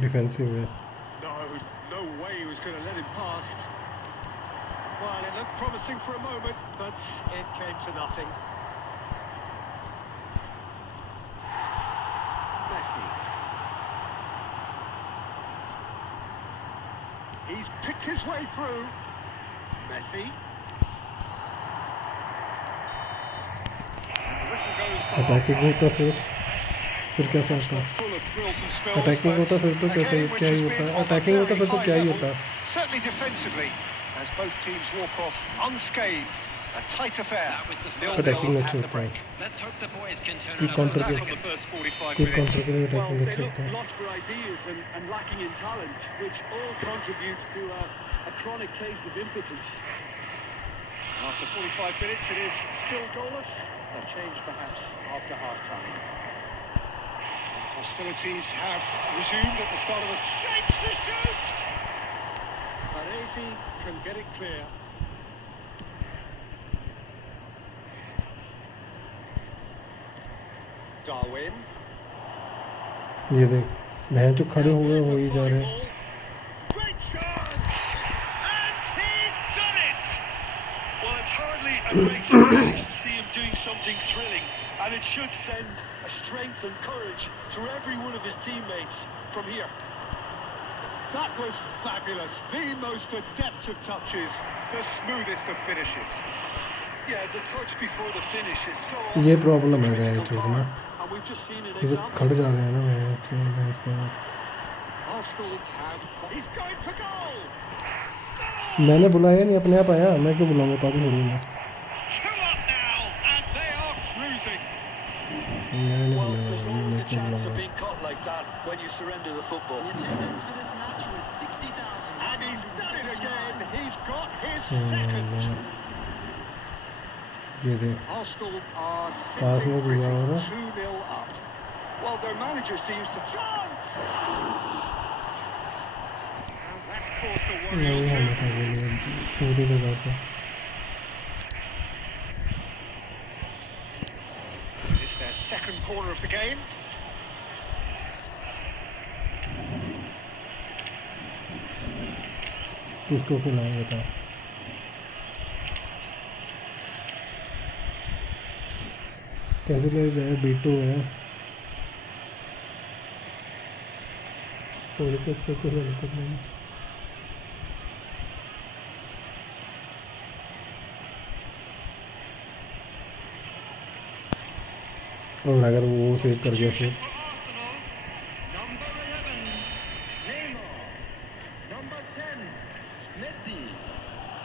Defensive है No way he was going to let him past. Well, it looked promising for a moment, but it came to nothing. Messi. He's picked his way through. Messi. And the whistle goes for attacking होता फिर कैसा होता full of thrills and spills, attacking होता फिर तो but कैसा a game which क्या ही has होता been on a अटैकिंग होता very फिर तो high क्या ही level, होता certainly defensively, as both teams walk off unscathed. A tight affair. That was the 0-0 first Attacking at अच्छा the होता है break. Let's hope the boys can turn कि it counter around. के Back on the first 45 कि minutes. Counter के लिए Well, attacking they अच्छा look होता है lost for ideas and lacking in talent, which all contributes to a chronic case of impotence. After 45 minutes, it is still goalless. A change perhaps after half-time. Hostilities have resumed at the start of the shapes to shoot! Baresi can get it clear. Darwin. ये देख बहन जो खड़े हुए हो ही जा रहे हैं Great chance! And he's done it! Well, it's hardly a great surprise to see him doing something thrilling, and it should send a strength and courage through every one of his teammates from here. That was fabulous. The most adept of touches, the smoothest of finishes. Yeah, the touch before the finish is so ये often problem the है critical मैचों में part, and we've just seen an ये तो example. खड़ जा रहे हैं ना match Arsenal have... He's going for goal! मैंने बुलाया नहीं अपने आप आया मैं क्यों बुलाऊंगा पागल हो रही हूँ 2 up now, and they are cruising. मैंने नहीं Well, there's बुलाया always मैं a क्यों chance of बुलाऊंगा being caught like that when you surrender the football. The attendance for this match was 60,000. And he's done it again. He's got his Hmm. second. ये देख Arsenal are pass sitting में pretty, दिया होगा 2-0 up. Well, their manager seems to... Chance! And that's caused a worry नहीं or होना two. था ये सूरी लगा के It's their second corner of the game. किसको खिलाऊं बता कैसे ले जाए बीटू है थोड़ी तो इसको कुछ तक नहीं और अगर वो सेव कर गया फिर Number 11, Neymar. Number 10, Messi.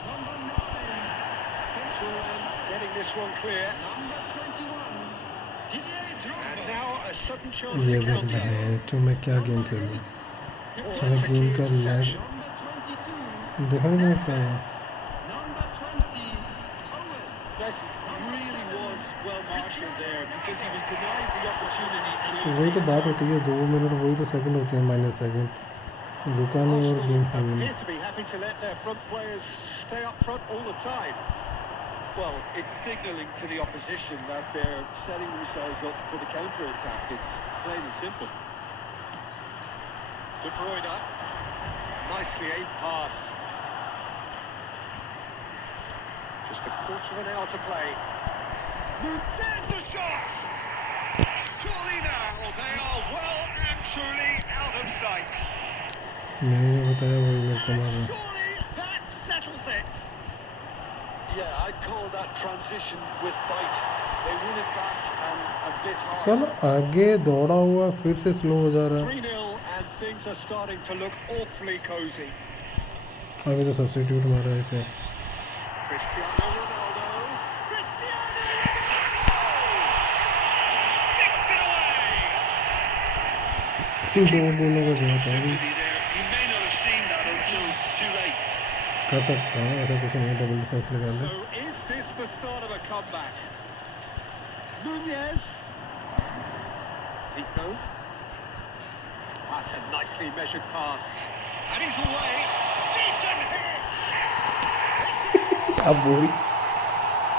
Number 9, Turan getting this one clear. Number 21, Didier And Drogba. now a sudden second chance ये to देख counter. रहे हैं तो मैं क्या गेम खेलूँ Oh, साला that's a गेम key का लैग interception. देखा नहीं मैं क्या हुआ That really was well marshalled there because he was denied the opportunity तो वही तो to बात होती है 2 मिनट वही तो सेकंड होते हैं माइनस सेकंड रुका नहीं और गेम Arsenal हावी appear नहीं to be happy to let their front players stay up front all the time. Well, it's signalling to the opposition that they're setting themselves up for the counter-attack. It's plain and simple. De Bruyne, nicely aimed pass. Just a quarter of an hour to play. There's the shot! Surely now they are well and truly out of sight. मैंने जो बताया वही मेरे को And मारा surely that settles it. Yeah, I'd call that transition with bite. They won it back and a bit hard. चल आगे दौड़ा हुआ फिर से स्लो हो जा रहा है 3-0 and things are starting to look awfully cosy. अभी तो सब्स्टिट्यूट मारा है इसे Cristiano Ronaldo. Cristiano Ronaldo! Sticks it away! दो गोलों का जरूरत है अभी Sympathy there. He may not have seen that until too late. कर सकता हूँ ऐसा कुछ नहीं डबल डिफेंस लगा ले So is this the start of a comeback? Nunez. Zico. That's a nicely measured pass. And he's away. Decent hit! अब बोल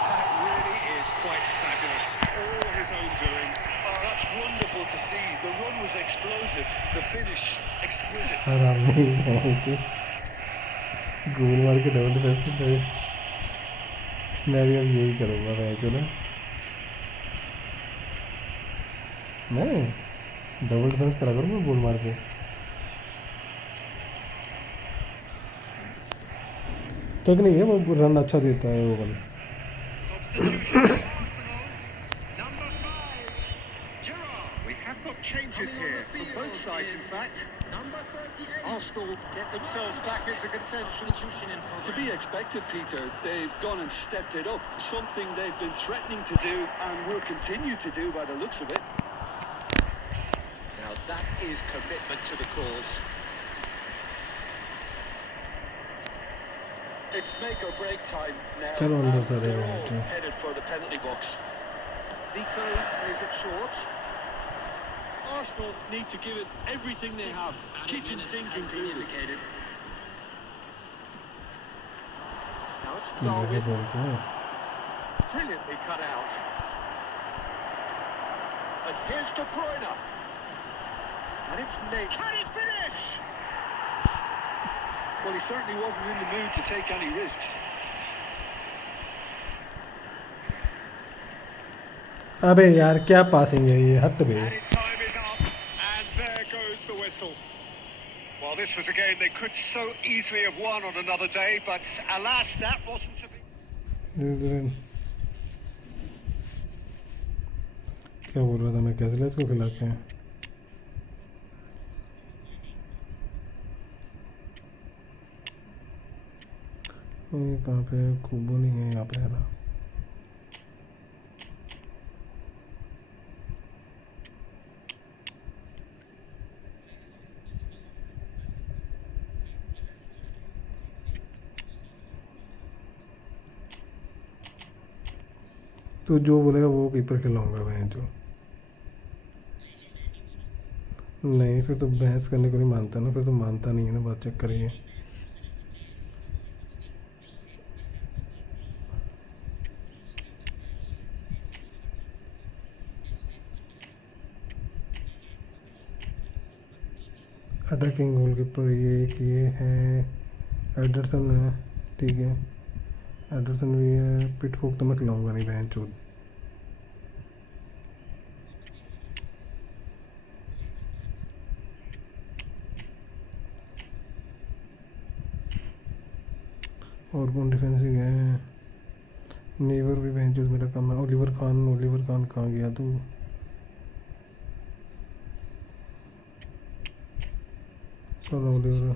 That really is quite fabulous. All his own doing. Oh, that's wonderful to see. The run was explosive. The finish exquisite. आराम नहीं है तो गोल मार के double defence मैं भी अब यही करूँगा मैं चलो मैं डबल डिफेंस करा करूँगा गोल मार के तक नहीं है वो रन अच्छा देता है वो वाला Number 5, Gerrard. We have got changes here from both sides, in fact. Number 38. Arsenal get themselves back into contention. To be expected, Peter. They've gone and stepped it up. Something they've been threatening to do and will continue to do by the looks of it. Now that is commitment to the cause. It's make or break time now. चलो अंदर and सारे they're हैं all तो headed for the penalty box. Zico plays it short. Arsenal need to give it everything they have, kitchen sink included. Now it's लगे Darwin. Ball को Brilliantly cut out. And here's De Bruyne. And it's Nate. Can he finish? Well, he certainly wasn't in the mood to take any risks. अबे यार क्या passing है ये हट बे Added time is up, and there goes the whistle. Well, this was a game they could so easily have won on another day, but alas, that wasn't to be. क्या बोल रहा था मैं कैसलेस को खिला के ये कहाँ पे कुबो नहीं है यहाँ पे है ना तो जो बोलेगा वो कीपर खिलाऊंगा मैं जो नहीं फिर तो बहस करने को नहीं मानता ना फिर तो मानता नहीं है ना बात चेक करिए अटैकिंग गोलकीपर ये है एडरसन है ठीक है एडरसन भी है पिटफोक तो मैं खिलाऊंगा नहीं बहन चोद और कौन डिफेंसिव है नीवर भी बहन चोद मेरा कम है ओलिवर खान कहाँ गया तू चलो ओलिवर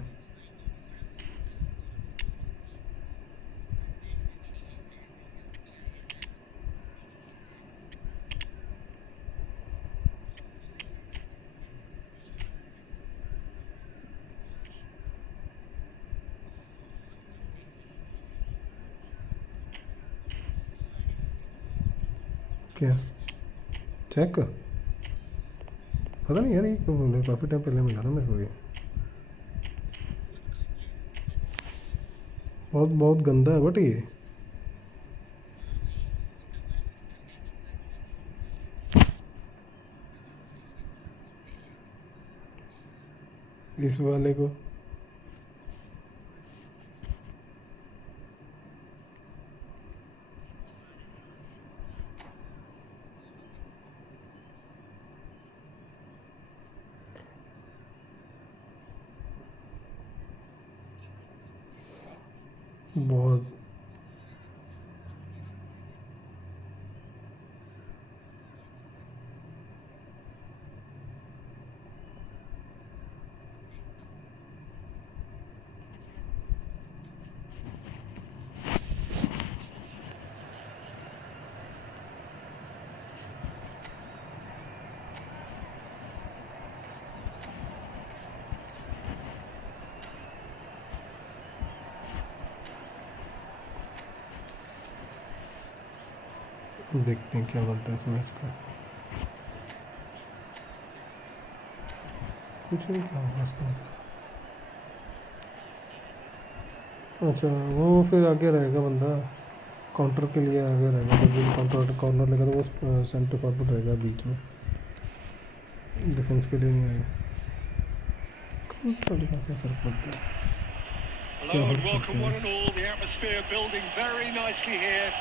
क्या चेक पता नहीं यार, ये काफ़ी टाइम पहले मिला ना मेरे को ये। बहुत बहुत गंदा है बट ये इस वाले को बहुत देखते हैं क्या बनता है इस मैच का। कुछ नहीं क्या होगा इसका। अच्छा वो फिर आगे रहेगा बंदा, काउंटर के लिए आगे रहेगा, जब काउंटर कॉर्नर लेगा तो वो सेंटर फॉरवर्ड रहेगा बीच में, डिफेंस के लिए नहीं आएगा। क्या फर्क पड़ता है। Hello and welcome one and all. The atmosphere building very nicely here.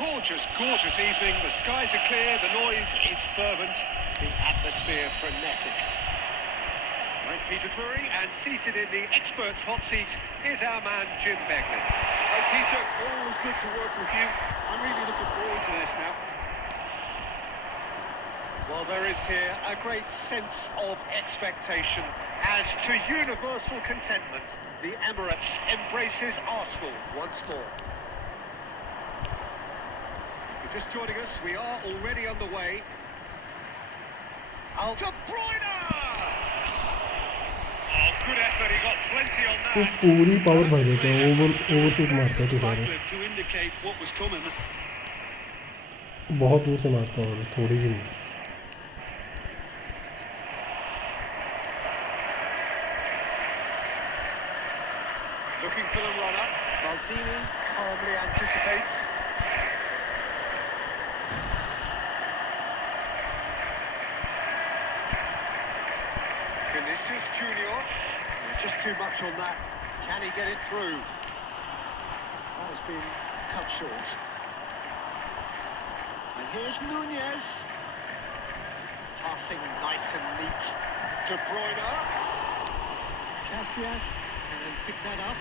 Gorgeous, gorgeous evening. The skies are clear, the noise is fervent, the atmosphere frenetic. I'm Peter Drury, and seated in the experts' hot seat is our man Jim Begley. Hi Peter, always good to work with you. I'm really looking forward to this now. Well, there is here a great sense of expectation as to universal contentment. The Emirates embraces Arsenal once more. Just joining us, we are already on the way. De Bruyne! Oh, good effort, he got plenty on वो that. पूरी power भर देता है, over shoot मारता है तो सारे, To indicate what was coming. बहुत दूर से मारता है, थोड़ी भी नहीं। Looking for the runner. Maldini calmly anticipates. Vinicius Junior. Just too much on that. Can he get it through? That has been cut short. And here's Nunez. Passing nice and neat. De Bruyne. Casillas can pick that up.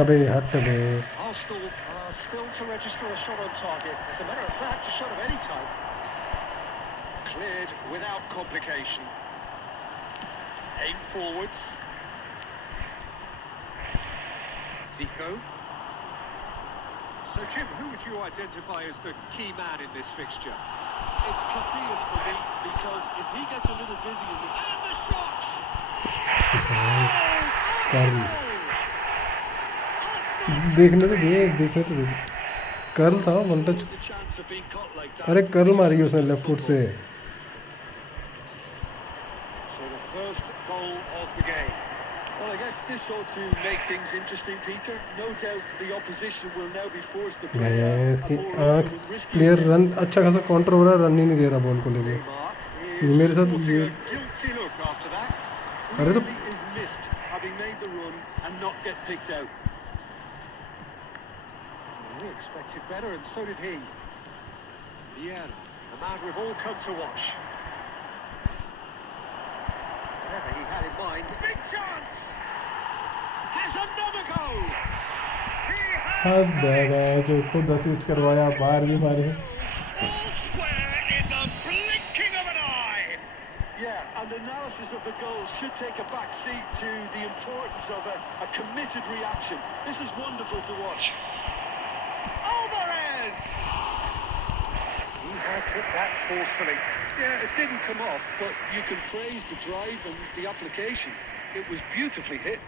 अबे हट बे। Arsenal are still to register a shot on target. As a matter of fact, a shot of any type. Cleared without complication. Aim forwards. Zico. So, Jim, who would you identify as the key man in this fixture? It's Casillas for me, because if he gets a little busy in the... And the shots! देखने तो दे, curl था one touch. अरे curl मारी उसने left foot से। So the first goal of the game. Well, I guess this ought to make things interesting, Peter. No doubt the opposition will now be forced to play इसकी a more आँख open and risky clear game. Run अच्छा खासा counter हो रहा है, run ही नहीं दे रहा ball को लेके। Neymar मेरे साथ sporting ये a guilty look after that. अरे तो Really is miffed having made the run and not get picked out. We expected better, and so did he. Vieira, the man we've all come to watch. Whatever he had in mind. Big chance! Has another goal! He has जो खुद assist करवाया, बाहर भी मारे। all square in the blinking of an eye! Yeah, and analysis of the goal should take a back seat to the importance of a committed reaction. This is wonderful to watch. Alvarez! He has hit that forcefully. Yeah, it didn't come off, but you can praise the drive and the application. It was beautifully hit.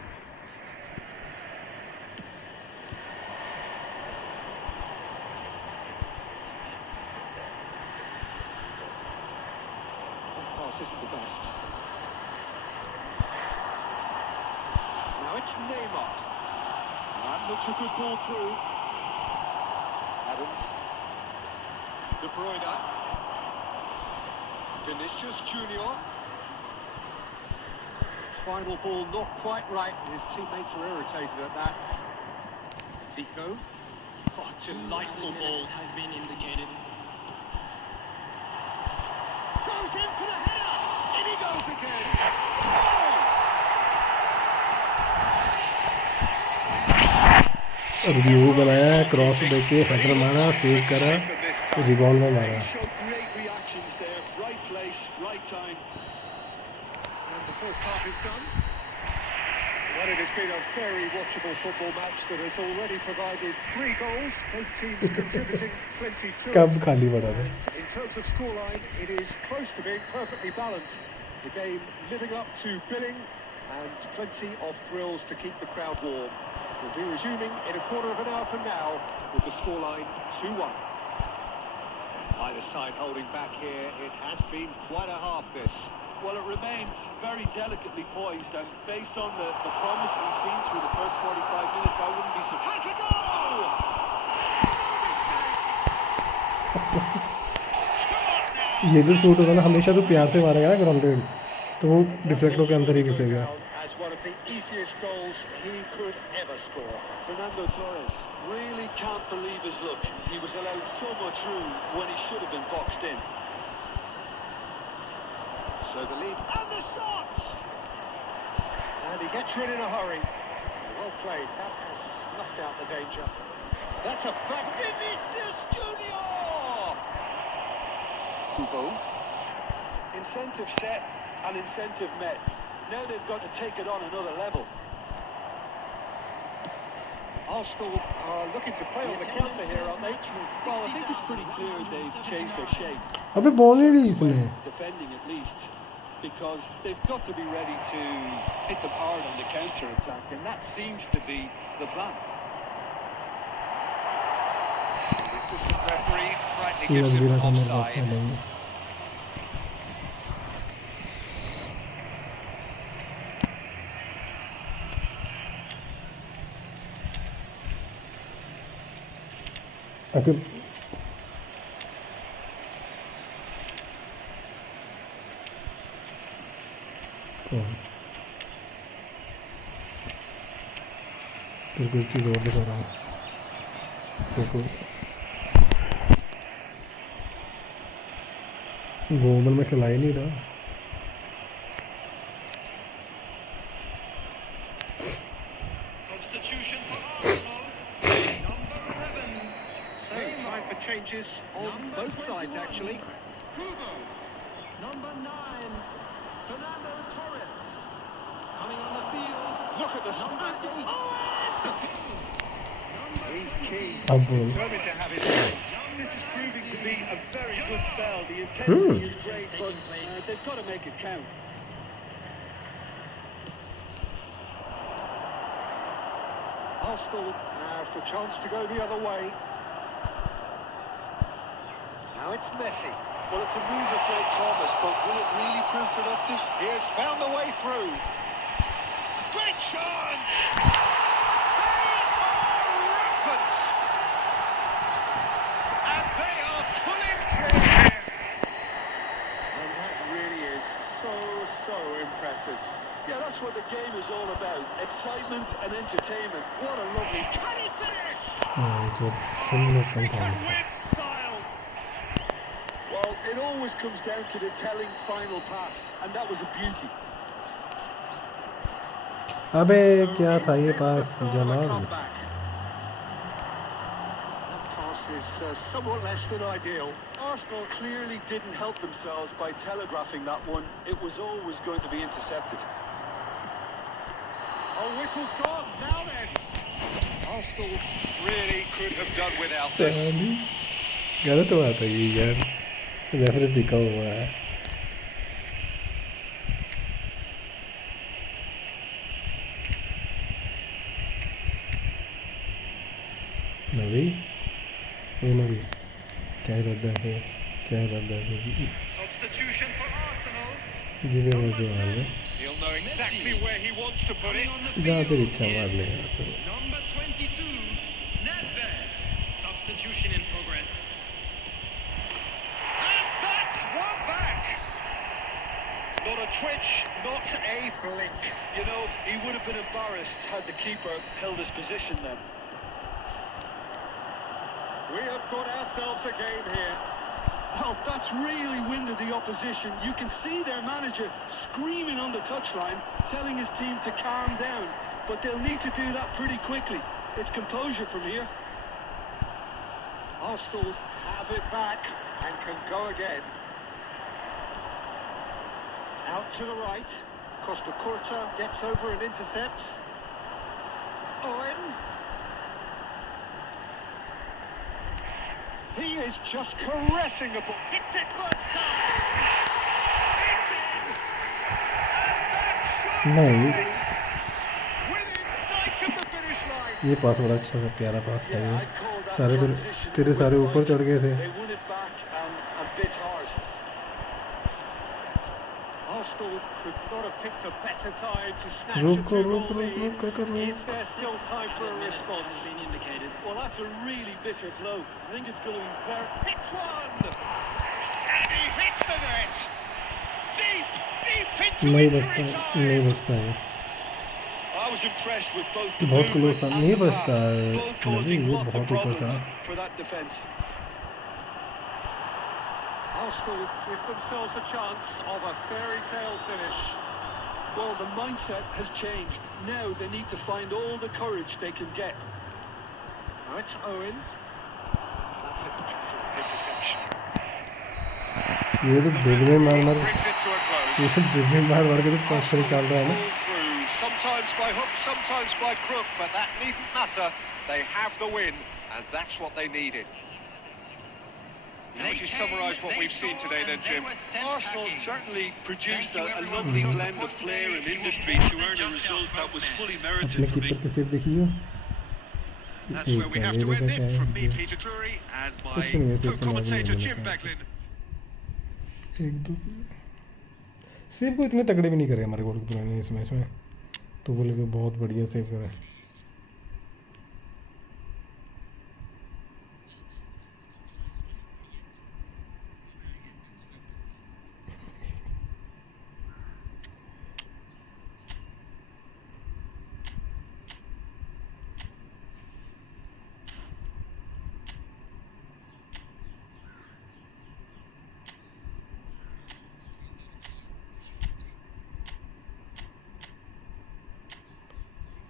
pass isn't the best. Now it's Neymar. That looks a good ball through. Adams. De Bruyne. Vinicius Junior. Final ball not quite right. His teammates are irritated at that. Zico. Oh, delightful ball. Has been indicated. Goes in for the header. In he goes again. Review बनाया, cross देके header मारा, save करा, rebound में मारा. He showed great reactions there. Right place, right time. And the first half is done. Well, it has been a very watchable football match that has already provided 3 goals. Both teams contributing plenty to कब it. खाली पड़ा था. And in terms of scoreline, it is close to being perfectly balanced. The game living up to billing and plenty of thrills to keep the crowd warm. We'll be resuming in a quarter of an hour from now with the scoreline 2-1. Either side holding back here. It has been quite a half, this. Well, it remains very delicately poised, and based on the promise we've seen through the first 45 minutes, I wouldn't be surprised. Has a goal! ये जो shoot होता है ना, हमेशा तो प्यार से मारेगा ना ग्राउंडेड, तो वो डिफ्लेक्ट होकर अंदर ही घुसेगा. As one of the easiest goals he could ever score. Fernando Torres really can't believe his luck. He was allowed so much room when he should have been boxed in. So the lead and the shot! And he gets rid in a hurry. Well played. That has snuffed out the danger. That's a fact. Vinicius Junior! Kubo. Incentive set and incentive met. Now they've got to take it on another level. Arsenal are looking to play on the counter here, aren't they? Well, I think it's pretty clear they've changed their shape. अबे ball नहीं ली इसने. Defending at least, because they've got to be ready to hit them hard on the counter attack, and that seems to be the plan. The assistant referee rightly ये gives him अलविदा का मेरे पास offside. नहीं. अगर तेरे को एक चीज़ और दिखा रहा हूँ. देखो गोमल में खिला ही नहीं रहा. Substitution for Arsenal. Number 11. So time for changes on both sides, actually. Kubo. Number 9. Fernando Torres. Coming on the field. Look at the Number 8. He's keen, अब बोल. determined to have it. This is proving to be a very good spell. The intensity is great, but they've got to make it count. Arsenal have the chance to go the other way. Now it's Messi. Well, it's a move of great promise, but will it really prove productive? He has found the way through. Great chance! They are rampant! And they are pulling through here. And that really is so impressive. Yeah, that's what the game is all about. Excitement and entertainment. What a lovely... Can he finish? तो full में fun था. With style. Well, it always comes down to the telling final pass, and that was a beauty. अबे क्या था ये पास जनाब. That pass is somewhat less than ideal. Arsenal clearly didn't help themselves by telegraphing that one. It was always going to be intercepted. Oh, whistle's gone. Now then. Arsenal really could have done without this. गलत बात है ये यार. Referee पिका हुआ है. नवी ये नवी क्या इरादा है क्या रहता है Substitution for Arsenal. जिधर मुझे मार ले He'll know exactly where he wants to put it. On the जहाँ तेरी field इच्छा मार is ले यार तो number 22, Nedved. Substitution in progress. And that's one back. Not a twitch, not a blink. You know, he would have been embarrassed had the keeper held his position then. We have got ourselves a game here. Well, that's really winded the opposition. You can see their manager screaming on the touchline, telling his team to calm down. But they'll need to do that pretty quickly. It's composure from here. Arsenal have it back and can go again. Out to the right. Costa Curta gets over and intercepts. Owen. He is just caressing the ball. Hits it first time. It's in. And that should No. do it. Within sight of the finish line. ये पास बड़ा अच्छा था प्यारा पास था Yeah, ये I'd call that सारे transition तेरे सारे with ऊपर bite. चढ़ गए थे They won it back and a bit hard. Arsenal could not have picked a better time to snatch a रुको two-goal रुक रुक lead. रुक क्या कर रहे Is there still time for a response? Been indicated. Well, that's a really bitter blow. I think it's going to be very... Hits one! And he hits the net! Deep, deep into नहीं injury बचता time! नहीं बचता है I was impressed with both the बहुत movement close था, and नहीं the बचता pass, है both नहीं causing ये lots of बहुत ऊपर था problems for that defence. Arsenal give themselves a chance of a fairy tale finish. Well, the mindset has changed. Now they need to find all the courage they can get. Now it's Owen. That's an excellent interception. ये तो degree मार मार Brings it to a close. ये सब degree मार मार के तो पास से निकाल रहा है ना Pull through, sometimes by hook, sometimes by crook, but that needn't matter. They have the win, and that's what they needed. How would you summarise what we've seen today then, Jim? Arsenal certainly produced a lovely blend of flair and industry to earn a result that was fully अपने merited for me. Keeper की save देखिए That's where we have to end it. From me, Peter Drury, and my कुछ नहीं है, सिर्फ co-commentator तुम्हारी Jim बोलने का। Beglin. एक दो सेव को इतने तगड़े भी नहीं करे हमारे गोलकीपर ने इस मैच में तो बोले कि बहुत बढ़िया सेव करे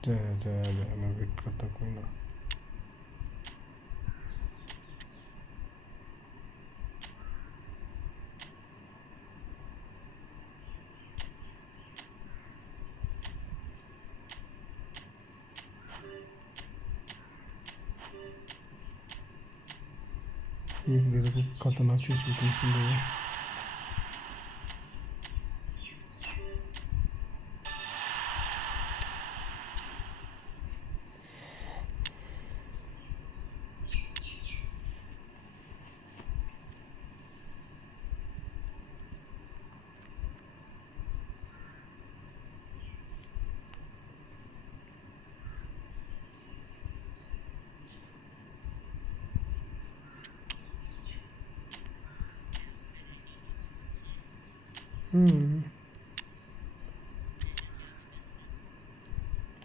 जय जय जय मैं वेट करता कोई ना एक दे को खतरनाक सी शूटिंग की है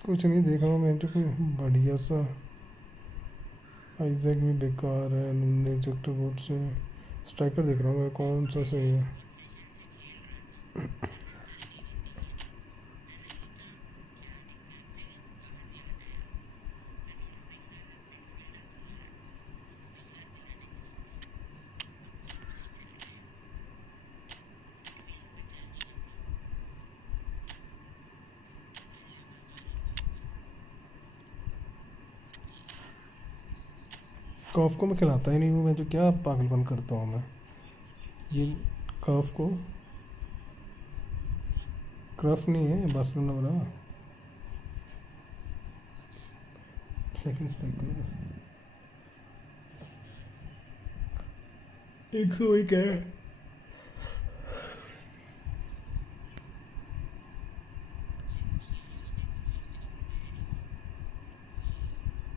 कुछ नहीं देख रहा हूँ मैं तो कोई बढ़िया सा आइजैक भी बेकार है नूनेज बोर्ड से स्ट्राइकर देख रहा हूँ मैं कौन सा सही है कॉफ को मैं खिलाता ही नहीं हूँ मैं जो क्या पागलपन करता हूँ मैं ये कॉफ को क्रफ नहीं है बार्सिलोना वाला सेकंड स्ट्राइकर 101 है।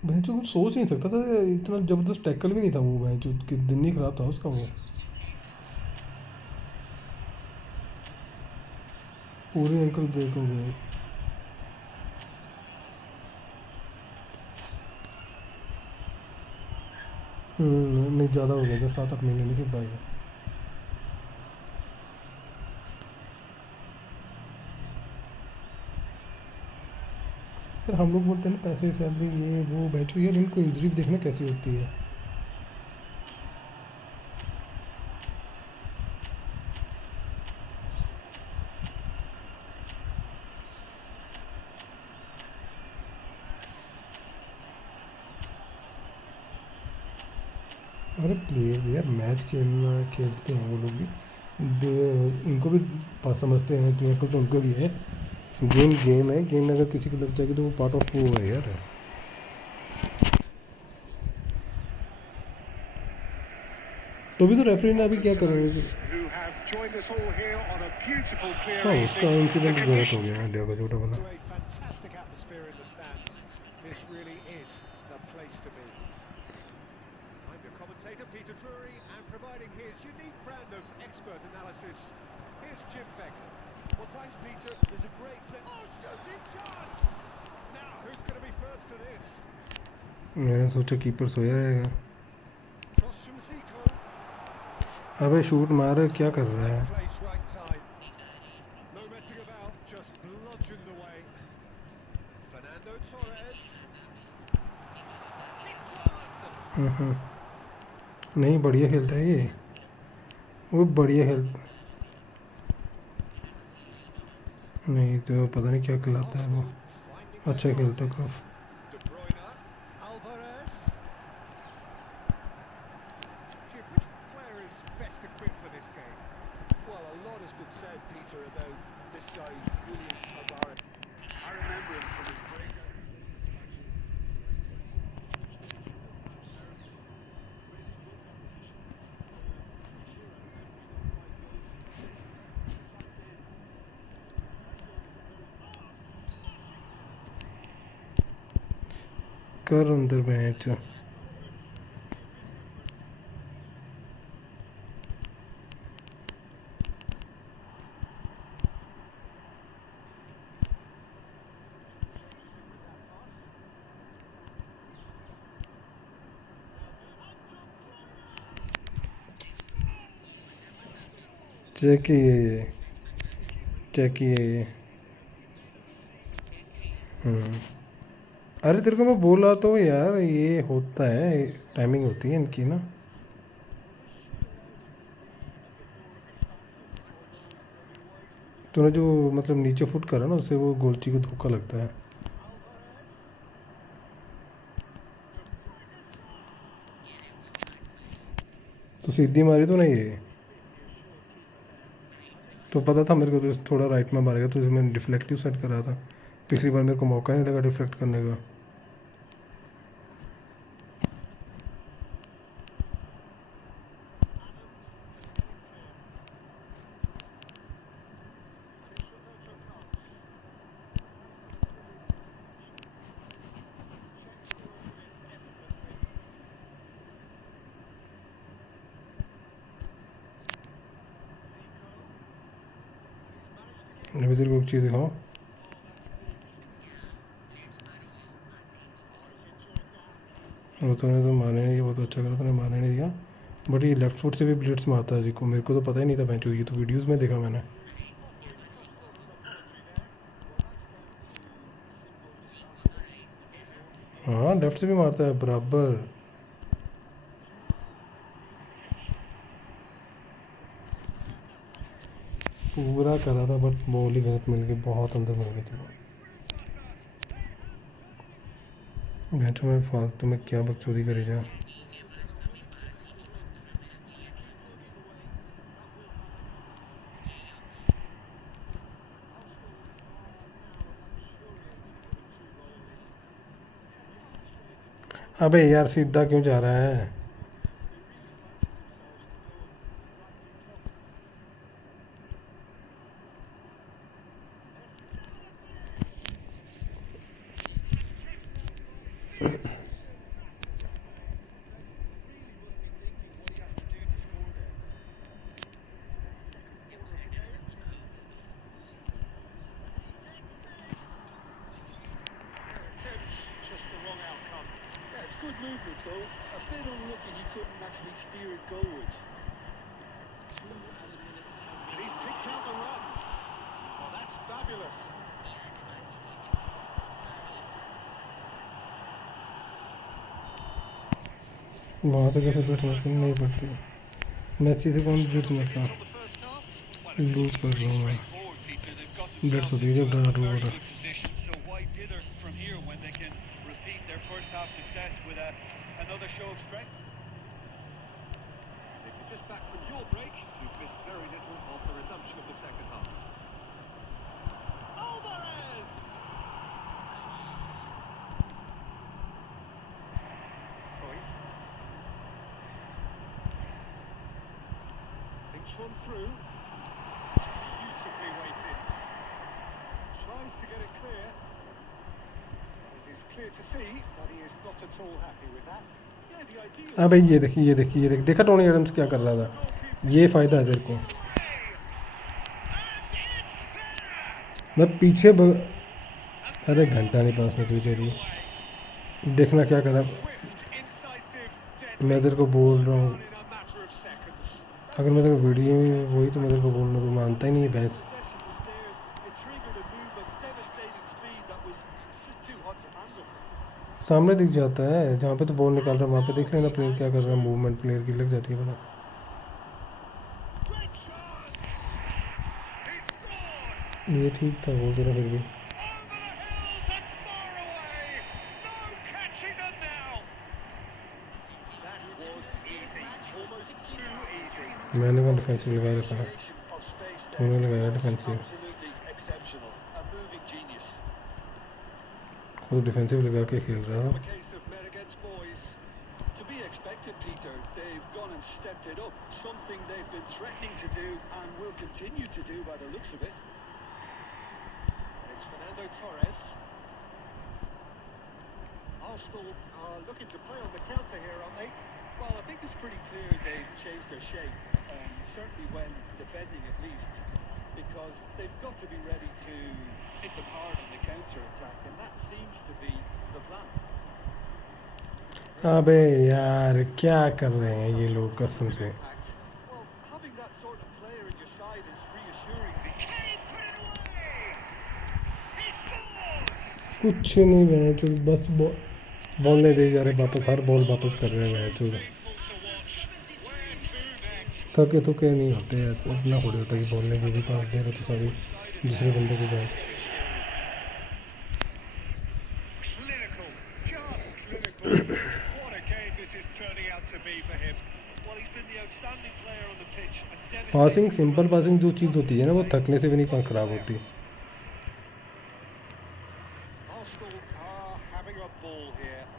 भाई जो कुछ सोच नहीं सकता था, इतना ज़बरदस्त टैकल भी नहीं था वो, भाई जो कि दिन नहीं खराब था उसका वो, पूरे एंकल ब्रेक हो गए। नहीं ज़्यादा हो जाएगा, 7-8 महीने नहीं खेल पाएगा। फिर हम लोग बोलते हैं ना पैसे सैलरी ये वो, बैठो यार इनको इंजरी भी देखना कैसी होती है। अरे प्लेयर यार मैच खेलते हैं वो लोग भी, उनको भी समझते हैं कि तो उनको भी है, गेम गेम है, गेम में अगर किसी को लग जाएगी तो वो पार्ट ऑफ वो है यार। तो भी तो रेफरी ने अभी क्या कर रहे हैं, who have joined us all here on a beautiful clear हाँ evening. उसका इंसिडेंट The गलत हो conditions गया इंडिया का छोटा वाला। To a fantastic atmosphere in the stands. This really is the place to be. I'm your commentator, Peter Drury, and providing his unique brand of expert analysis, here's Jim Becker. Well, thanks, Peter. There's a great set. Oh, shooting chance! Now, who's going to be first to this? मैंने सोचा keeper सोया रहेगा। Cross from Zico. अबे shoot मार क्या कर रहा है। Place, right time. No messing about, just bludgeoned away. Fernando Torres. Hits one! नहीं बढ़िया खेलता है ये, वो बढ़िया खेल, नहीं तो पता नहीं क्या खिलाता है वो, अच्छा खेलता है काफ़ी। De Bruyne, Alvarez. Jim, which player is best equipped for this game? Well, a lot has been said, Peter, about this guy, Julian Alvarez. I remember him from his breakout. कर अंदर मैच, चेक किए check किए। अरे तेरे को मैं बोला तो यार, ये होता है, टाइमिंग होती है इनकी ना। तूने जो मतलब नीचे फुट करा ना, उससे वो गोलची को धोखा लगता है। तो सीधी मारी तो नहीं है, तो पता था मेरे को, तो थोड़ा राइट में मारेगा, तो मैंने डिफ्लेक्टिव सेट करा था। पिछली बार मेरे को मौका नहीं लगा डिफ्लेक्ट करने का। अभी तेरे को एक चीज़ दिखाओ, वो तूने तो मारने नहीं दिया, बहुत अच्छा करा तूने, मारने नहीं दिया। बट ये लेफ्ट फुट से भी ब्लिट्स मारता है जी को, मेरे को तो पता ही नहीं था मैच, ये तो वीडियोस में देखा मैंने। हाँ लेफ्ट से भी मारता है बराबर। पूरा करा था बट बॉल ही गलत मिल गई, बहुत अंदर मिल गई थी। मैचों में फालतू में क्या बकचोदी करी जाए। अबे यार सीधा क्यों जा रहा है। though. A bit unlucky he couldn't actually steer it goalwards. And he's picked out the run. Well, that's fabulous. वहाँ से कैसे बैठ सकते नहीं पड़ती मैची से कौन जीत सकता लूज कर रहा हूँ मैं डेढ़ सौ दीजिए डरा डूबा So why dither from here when they can repeat their first half success with another show of strength? If you're just back from your break, you've missed very little of the resumption of the second half. Alvarez! Cruyff. Thinks one through. Beautifully weighted. Tries to get it clear. It is clear to see that he is not at all happy with that. Yeah, the idea हाँ भाई ये देखिए देखा Tony Adams क्या कर रहा था ये फ़ायदा है तेरे को मैं पीछे अरे घंटा नहीं पास निकली तेरी देखना क्या कर रहा मैं तेरे को बोल रहा हूँ अगर मैं तेरे को वीडियो में वही तो मैं तेरे को बोल रहा हूँ मानता ही नहीं है भैंस सामने दिख जाता है जहाँ पे तो बॉल निकाल रहा है वहाँ पे देख लेना प्लेयर क्या कर रहा है मूवमेंट प्लेयर की लग जाती है पता ये ठीक था बोल दे रहा फिर भी मैंने कहा डिफेंसिव लगा रखा है तूने लगाया डिफेंसिव खुद डिफेंसिव लगा के खेल रहा है To be expected, Peter. They've gone and stepped it up. Something they've been threatening to do and will continue to do by the looks of it. It's Fernando Torres. Arsenal are looking to play on the counter here, aren't they? Well, I think it's pretty clear they've changed their shape, certainly when defending at least, because they've got to be ready to hit them hard on the counter-attack, and that seems to be the plan. अबे यार क्या कर रहे हैं ये लोग कसम से Well, having that sort of player in your side is reassuring. कुछ नहीं मैच बस बॉल नहीं दे जा रहे वापस हर बॉल वापस कर रहे हैं मैच थके थके नहीं होते इतना थोड़ी होता है कि बॉल नहीं भी पास दे रहे तो सारी दूसरे बंदे को जाए पासिंग सिंपल पासिंग जो चीज़ होती है ना वो थकने से भी नहीं कहाँ ख़राब होती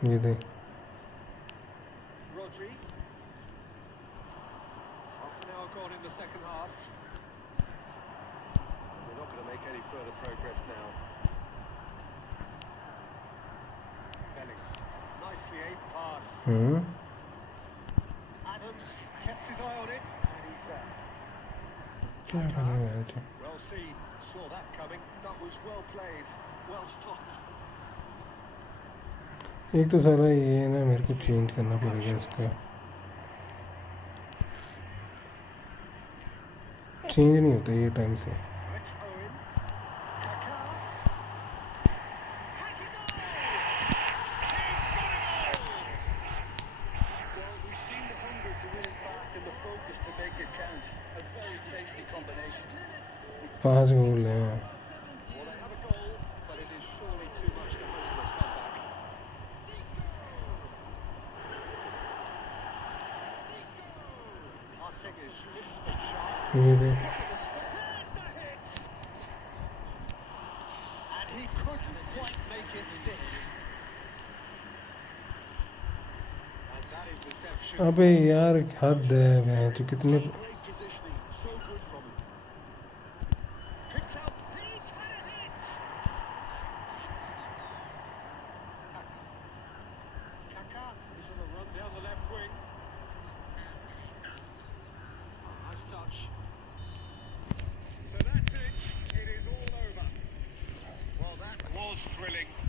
ये दे क्या कर रहे हैं Well seen, saw that coming. That was well played, well stopped. एक तो सारा ये ना मेरे को चेंज करना पड़ेगा इसका चेंज नहीं होता ये टाइम से पाँच गोल हैं ये दे अबे यार हद है मैं तो कितने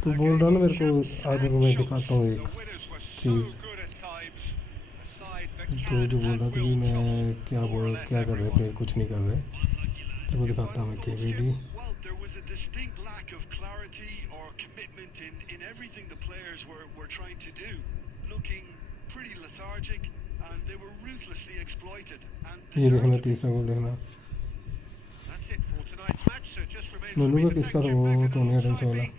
तो बोल रहा ना मेरे को आज मैं दिखाता हूँ एक चीज़ तो जो बोल रहा था कि मैं क्या कर रहे प्लेयर, कुछ नहीं कर रहे, तो वो दिखाता हूँ मैं केवीडी। Well, there was a distinct lack of clarity or commitment in everything the players were trying to do. Looking pretty lethargic, and they were ruthlessly exploited. And ये देखना deservedly. तीसरा गोल देखना, That's it for tonight's match, so just remains for नोनू me का to किसका thank था Jim वो Beglin Tony Adams alongside वाला, me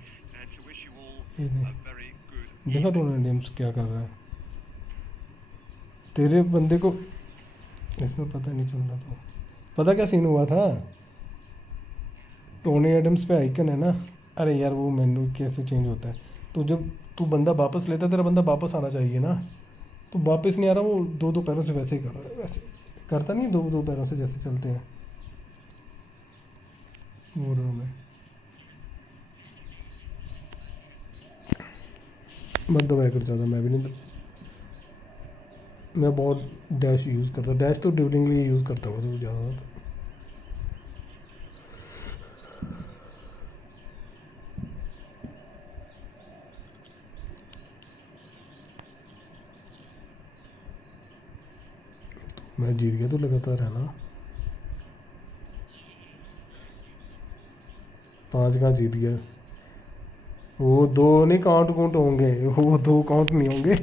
and to wish you all ये a very good देखा evening. टोनी एडम्स क्या कर रहा है, तेरे बंदे को इसमें पता नहीं चल रहा था। पता क्या सीन हुआ था, टोनी एडम्स पे आइकन है ना, अरे यार वो मेन्यू कैसे चेंज होता है, तो जब तू बंदा वापस लेता है, तेरा बंदा वापस आना चाहिए ना, तो वापस नहीं आ रहा, वो दो दो पैरों से वैसे ही कर रहा है, वैसे करता नहीं, दो दो पैरों से जैसे चलते हैं बोल रहा हूँ मत दबाया कर ज़्यादा, मैं भी नहीं, मैं बहुत डैश यूज़ करता, डैश तो ड्रिबलिंग लिए यूज़ करता हुआ तो ज़्यादा। मैं जीत गया तो लगातार है ना, 5 कहाँ जीत गया, वो 2 नहीं काउंट होंगे, वो 2 काउंट नहीं होंगे।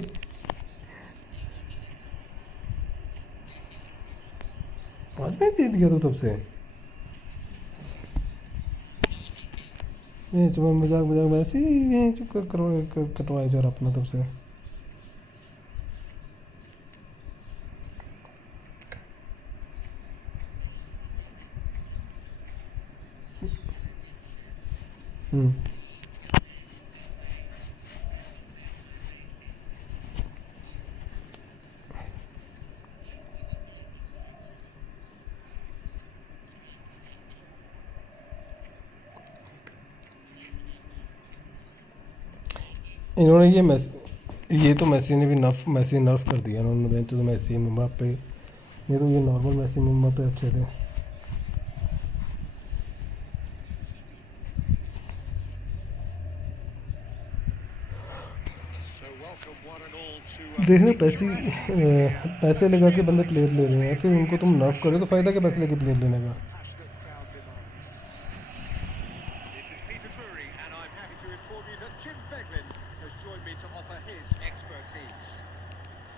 पाँच मैच जीत गया तो तब से, ये तुम्हें मजाक वैसे ही ये जो कटवाए जा रहा अपना तब से। इन्होंने ये तो मैसी ने भी नर्फ कर दिया इन्होंने, बेंच तो मैसी पे, ये तो ये नॉर्मल मैसी पे अच्छे थे। So welcome one and all to देखना पैसे लगा के बंदे प्लेयर ले रहे हैं, फिर उनको तुम नर्फ करो तो फ़ायदा क्या पैसे लेके प्लेयर लेने का। passionate crowd demands. This is Peter Drury, and I'm happy to inform you that Jim Beglin has joined me to offer his expertise.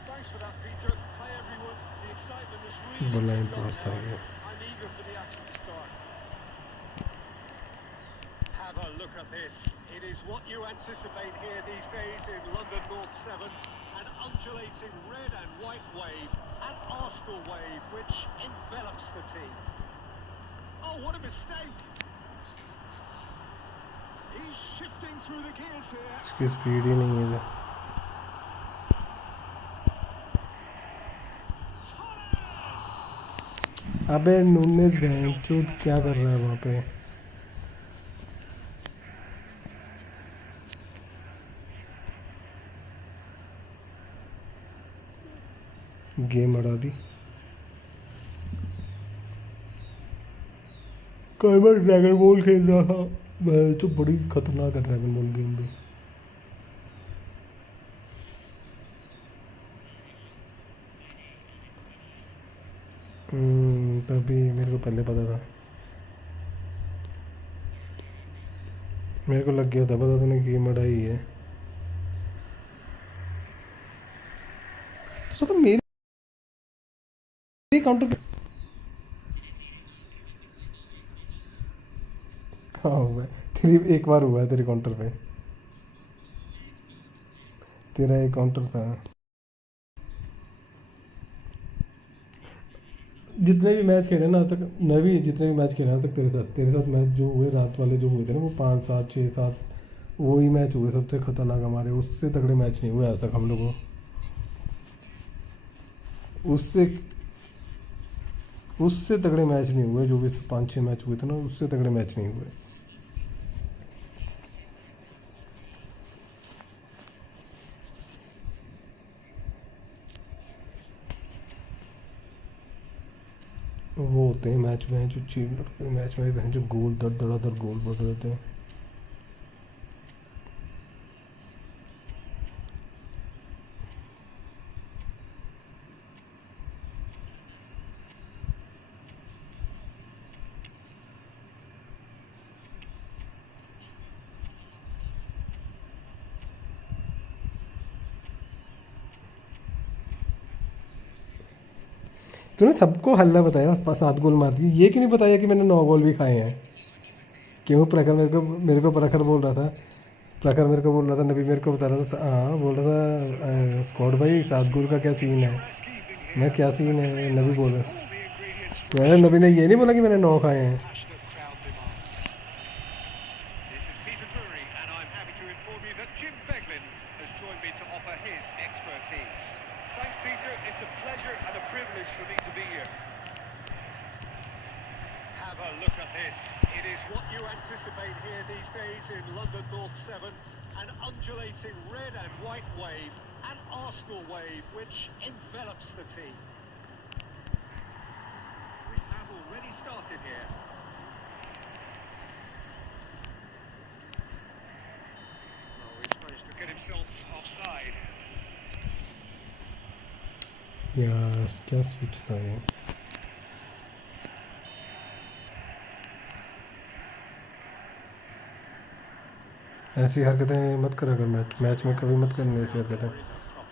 Thanks for that, Peter. Hi, everyone. The excitement is really Blind kicked off pass था now. ये। I'm eager for the action to start. Have a look at this. It is what you anticipate here these days in London North 7. An undulating red and white wave, an Arsenal wave which envelops the team. Oh, what a mistake! He's shifting through the gears here. इसकी speed ही नहीं है। अबे Nunes बेंचूट क्या कर रहा है वहाँ पे, गेम हरा दी। कई बार ड्रैगन बॉल खेल रहा था मैं, तो बड़ी खतरनाक है ड्रैगन बॉल गेम भी। तभी मेरे को पहले पता था, मेरे को लग गया था पता, तूने गेम हराई है तो मेरी काउंटर कहाँ हुआ है, तेरी एक बार हुआ है तेरे काउंटर पे, तेरा एक काउंटर था। जितने भी मैच खेले ना आज तक, मैं भी जितने भी मैच खेला आज तक तेरे साथ मैच जो हुए रात वाले जो हुए थे ना, वो 5 7 6 7 वही मैच हुए सबसे खतरनाक हमारे, उससे तगड़े मैच नहीं हुए आज तक हम लोगों, उससे तगड़े मैच नहीं हुए, जो भी 5 6 मैच हुए थे ना, उससे तगड़े मैच नहीं हुए। वो होते हैं मैच में जो मैच में जो गोल धड़ाधड़ गोल बढ़ रहे थे। तूने सबको हल्ला बताया, 7 गोल मार दिए, ये क्यों नहीं बताया कि मैंने 9 गोल भी खाए हैं? क्यों? प्रखर मेरे को प्रखर बोल रहा था, प्रखर मेरे को बोल रहा था, नबी मेरे को बता रहा था, हाँ बोल रहा था स्क्वाड भाई 7 गोल का क्या सीन है? मैं क्या सीन है, नबी बोल रहा है। नबी ने ये नहीं बोला कि मैंने 9 खाए हैं। Thanks, Peter. It's a pleasure and a privilege for me to be here. Have a look at this. It is what you anticipate here these days in London North 7. An undulating red and white wave, an Arsenal wave which envelops the team. We have already started here. Well, he's managed to get himself offside. यार क्या switch था ये? ऐसी हरकतें मत करा कर, match में कभी मत करनी ऐसी हरकतें।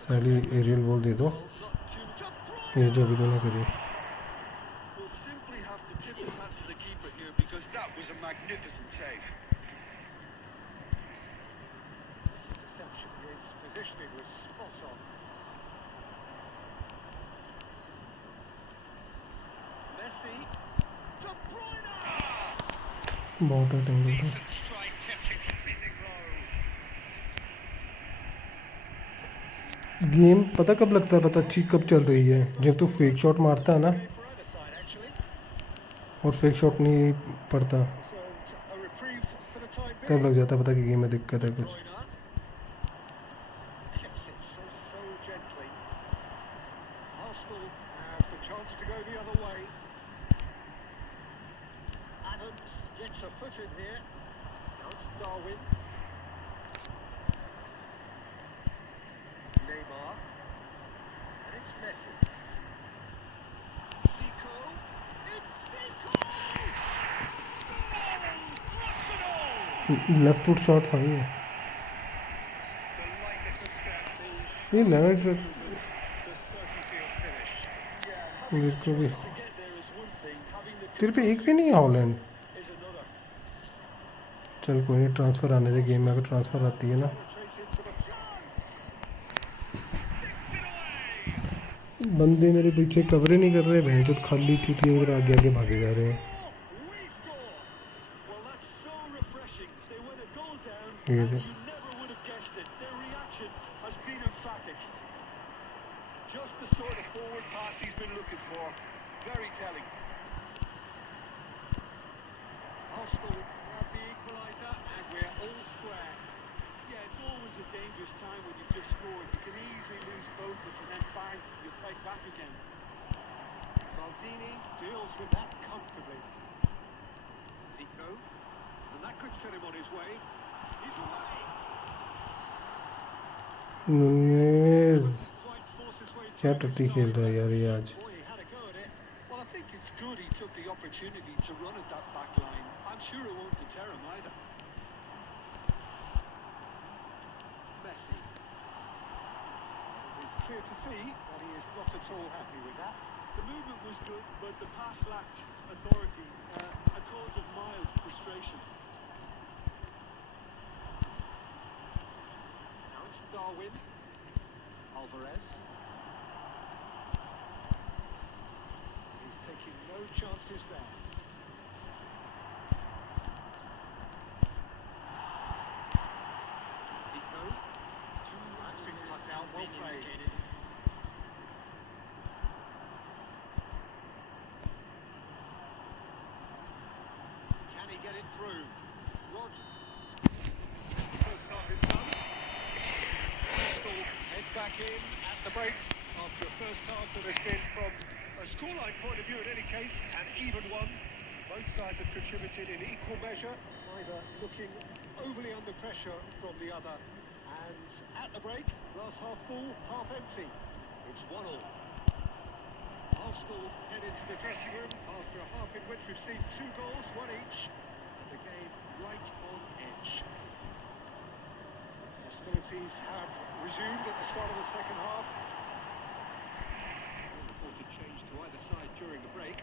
साली एरियल बॉल दे दो, ये जो अभी तूने करी। We'll simply have to tip his hat to the keeper here because that was a magnificent save. Interception, his positioning was spot on. Messi, De Bruyne! बहुत टेंगल था। Decent strike, kept it fizzing low. Game पता कब लगता है, पता अच्छी कब चल रही है? जब तू फेक शॉट मारता है ना, For either side, actually. और फेक शॉट नहीं पड़ता, So, a reprieve for the time तब being. लग जाता है पता कि गेम में दिक्कत है कुछ। Bruyne keeps it so gently. Arsenal have the chance to go the other way. Adams gets a foot in here. Now it's Darwin. Neymar. And it's Messi. Zico. It's Zico! Goal! Arsenal! Left foot shot था ये। The lightness of step, ये left the certainty of finish. Yeah, having the बिल्कुल भी। choice to get there is one thing, having the तेरे पे एक भी नहीं है हॉलैंड? is another. चल कोई नहीं, ट्रांसफ़र आने दे, गेम में अगर ट्रांसफ़र आती है ना। Penetrated to the chance. Sticks it away. बंदे मेरे पीछे कवरे नहीं कर रहे, भैंस खाली चूतिए उधर आगे आगे भागे जा रहे हैं। We score. Well, that's so refreshing. They went a goal down, Yeah, and yeah. you never would have guessed it. Their reaction has been emphatic. Just the sort of forward pass he's been looking for. Very telling. Arsenal grab the equaliser and we're all square. Yeah, it's always a dangerous time when you've just scored. You can easily lose focus and then bang, you're played back again. Maldini deals with that comfortably. Zico, and that could set him on his way. He's away. नूनेज़ Quite force his way क्या through टट्टी this खेल रहा है time. यार ये आज। Boy, he had a go at it. Well, I think it's good he took the opportunity to run at that back line. I'm sure it won't deter him either. Messi. It's clear to see that he is not at all happy with that. The movement was good, but the pass lacked authority, a cause of mild frustration. Now it's Darwin. Alvarez. He's taking no chances there. Zico. That's been cut out, well played. Can he get it through? Rod. First half is done. Arsenal head back in at the break after a first half that has been, from a scoreline point of view in any case, an even one. Both sides have contributed in equal measure, neither looking overly under pressure from the other. And at the break, glass half full, half empty. It's 1-1. Arsenal head into the dressing room after a half in which we've seen 2 goals, 1 each, and the game right on edge. Hostilities have resumed at the start of the second half. The could change to either side during the break.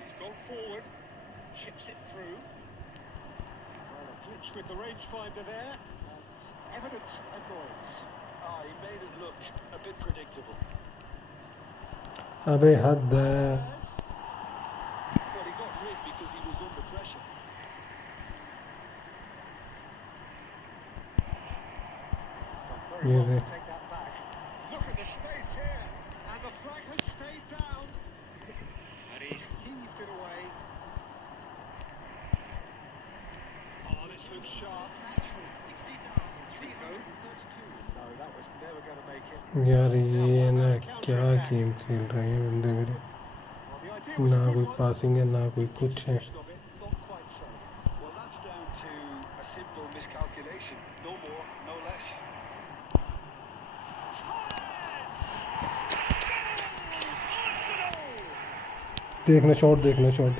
He's gone forward, chips it through. Well, a glitch with the rangefinder there, and evident annoyance. Ah, he made it look a bit predictable. अबे हद है। Well, he got rid because he was under pressure. Very well to take that back. Look at the space here, and the flag has stayed down, and he's heaved it away. Oh, this looks sharp. No, that was never going to make it. यार ये ना क्या game खेल रहे हैं बंदे मेरे, Well, the idea was ना a good कोई one. पासिंग है ना कोई कुछ है। Execution of it, not quite so. Well, that's down to a simple miscalculation. No more, no less. देखना शॉट, देखना शॉट।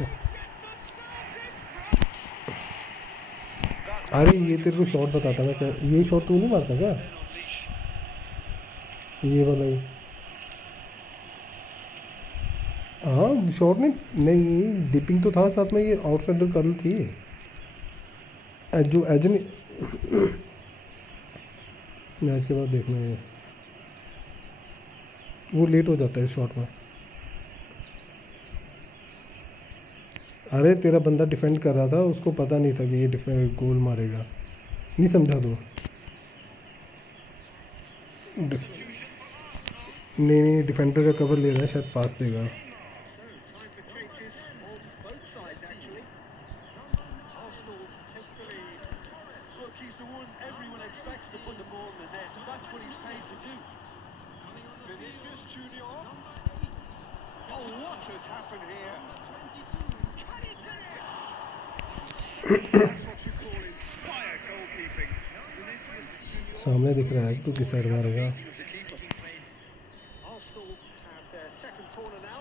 अरे ये तेरे को शॉट बताता मैं, क्या ये शॉट तू नहीं मारता क्या? ये वाला ही। हाँ शॉट नहीं, नहीं डिपिंग तो था साथ में, ये आउटसाइडर कर्ल थी जो एज नहीं। मैच के बाद देखना है, वो लेट हो जाता है इस शॉट में। अरे तेरा बंदा डिफेंड कर रहा था, उसको पता नहीं था कि ये गोल मारेगा, नहीं समझा तो। नहीं डिफेंडर का कवर ले रहा है, शायद पास देगा। Time for changes on both sides, actually. Arsenal take the lead. Look, he's the one everyone expects to put the ball in the net. That's what he's paid to do. Vinicius Junior. Oh, what has happened here? That's what you call inspired goalkeeping. Vinicius Junior. सामने दिख रहा है, तू किस side मारेगा? Arsenal have their second corner now.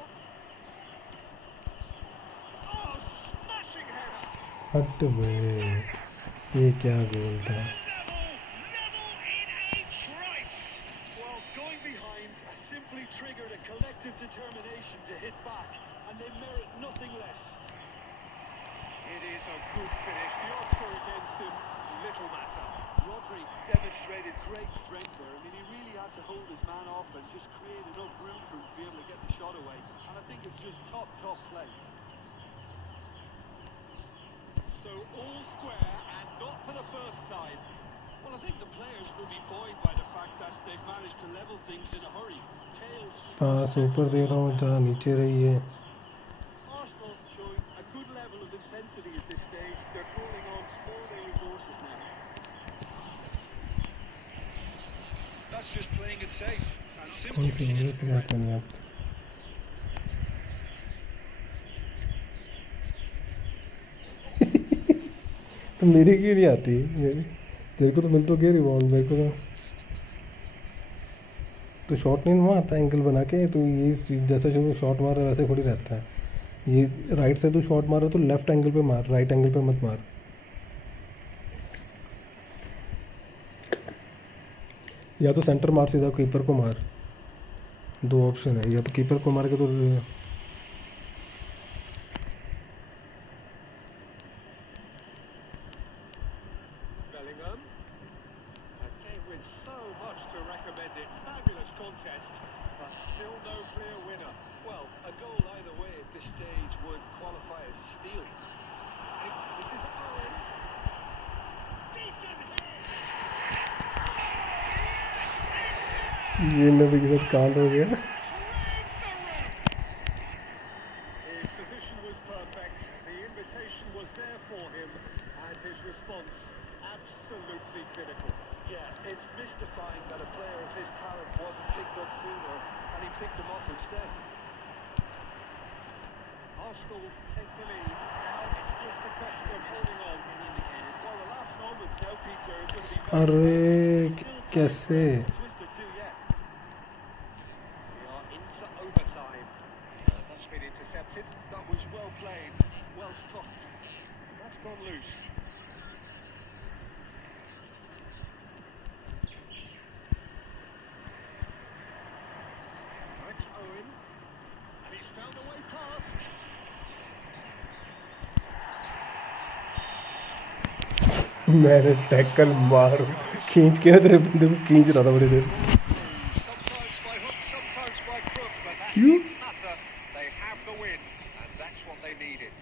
Oh, smashing header. हट बे, ये क्या गोल था? Level in a trice. Well, going behind simply triggered a collective determination to hit back, and they merit nothing less. It is a good finish. The odds were against him. Little matter. Rodri demonstrated great strength there. I mean, he really had to hold his man off and just create enough room for him to be able to get the shot away. And I think it's just top play. So all square and not for the first time. Well, I think the players will be buoyed by the fact that they've managed to level things in a hurry. Tails. पास ऊपर दे रहा हूँ, जहाँ नीचे रही है। Arsenal showing a good level of intensity at this stage. They're calling on all their resources now. That's just playing it safe and simple. कौन सी उम्र से बात करनी आप? तो मेरी क्यों नहीं आती? मेरी तेरे को तो मिल तो गया रिवॉल्व, मेरे को तो शॉट नहीं मारता एंगल बना के। तो ये जैसा शुरू शॉट मार रहा है वैसे थोड़ी रहता है। ये राइट से तू शॉट मार रहा तो लेफ्ट एंगल पे मार, राइट एंगल पे मत मार। या तो सेंटर मार, सीधा कीपर को मार। दो ऑप्शन है, या तो कीपर को मार के तो Bellingham. A game with so much to recommend it. Fabulous contest, but still no clear winner. Well, a goal either way at this stage would qualify as a steal. This is Owen. Decent hit. ये नबी के साथ कांड हो गया। His position was perfect. The invitation was there for him, and his response absolutely critical. Yeah, it's mystifying that a player of his talent wasn't picked up sooner, and he picked him off instead. Arsenal take the lead. Now it's just a question of holding on. Well, the last moments now, Peter, are going to be अरे still time कैसे? for a twist or two yet. We are into overtime. That's been intercepted. That was well played, well stopped. That's gone loose. मैंने tackle मार खींच के तेरे बंदे को खींच रहा था बड़ी देर। Sometimes by hook, sometimes by crook, but that You? didn't matter. They have the win, and that's what they needed.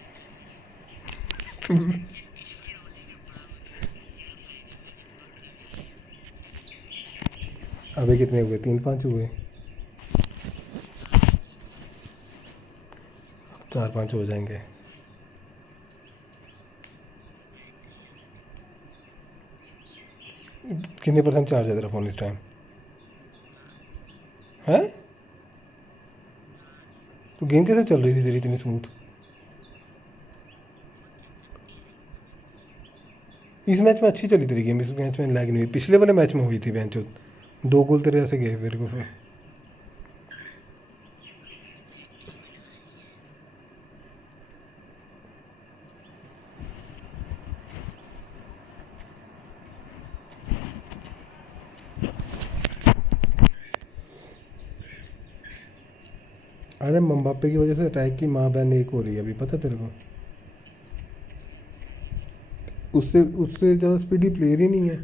अबे कितने हुए? 3-5 हुए, 4-5 हो जाएंगे। कितने % चार्ज है तेरा फ़ोन इस टाइम? है तो गेम कैसे चल रही थी तेरी इतनी स्मूथ? इस मैच में अच्छी चली तेरी गेम, इस मैच में लैग नहीं हुई। पिछले वाले मैच में हुई थी बेंच, 2 गोल तेरे ऐसे गए मेरे को फिर। अरे मम्बापे की वजह से अटैक की माँ बहन एक हो रही है अभी, पता तेरे को? उससे उससे ज़्यादा स्पीडी प्लेयर ही नहीं है।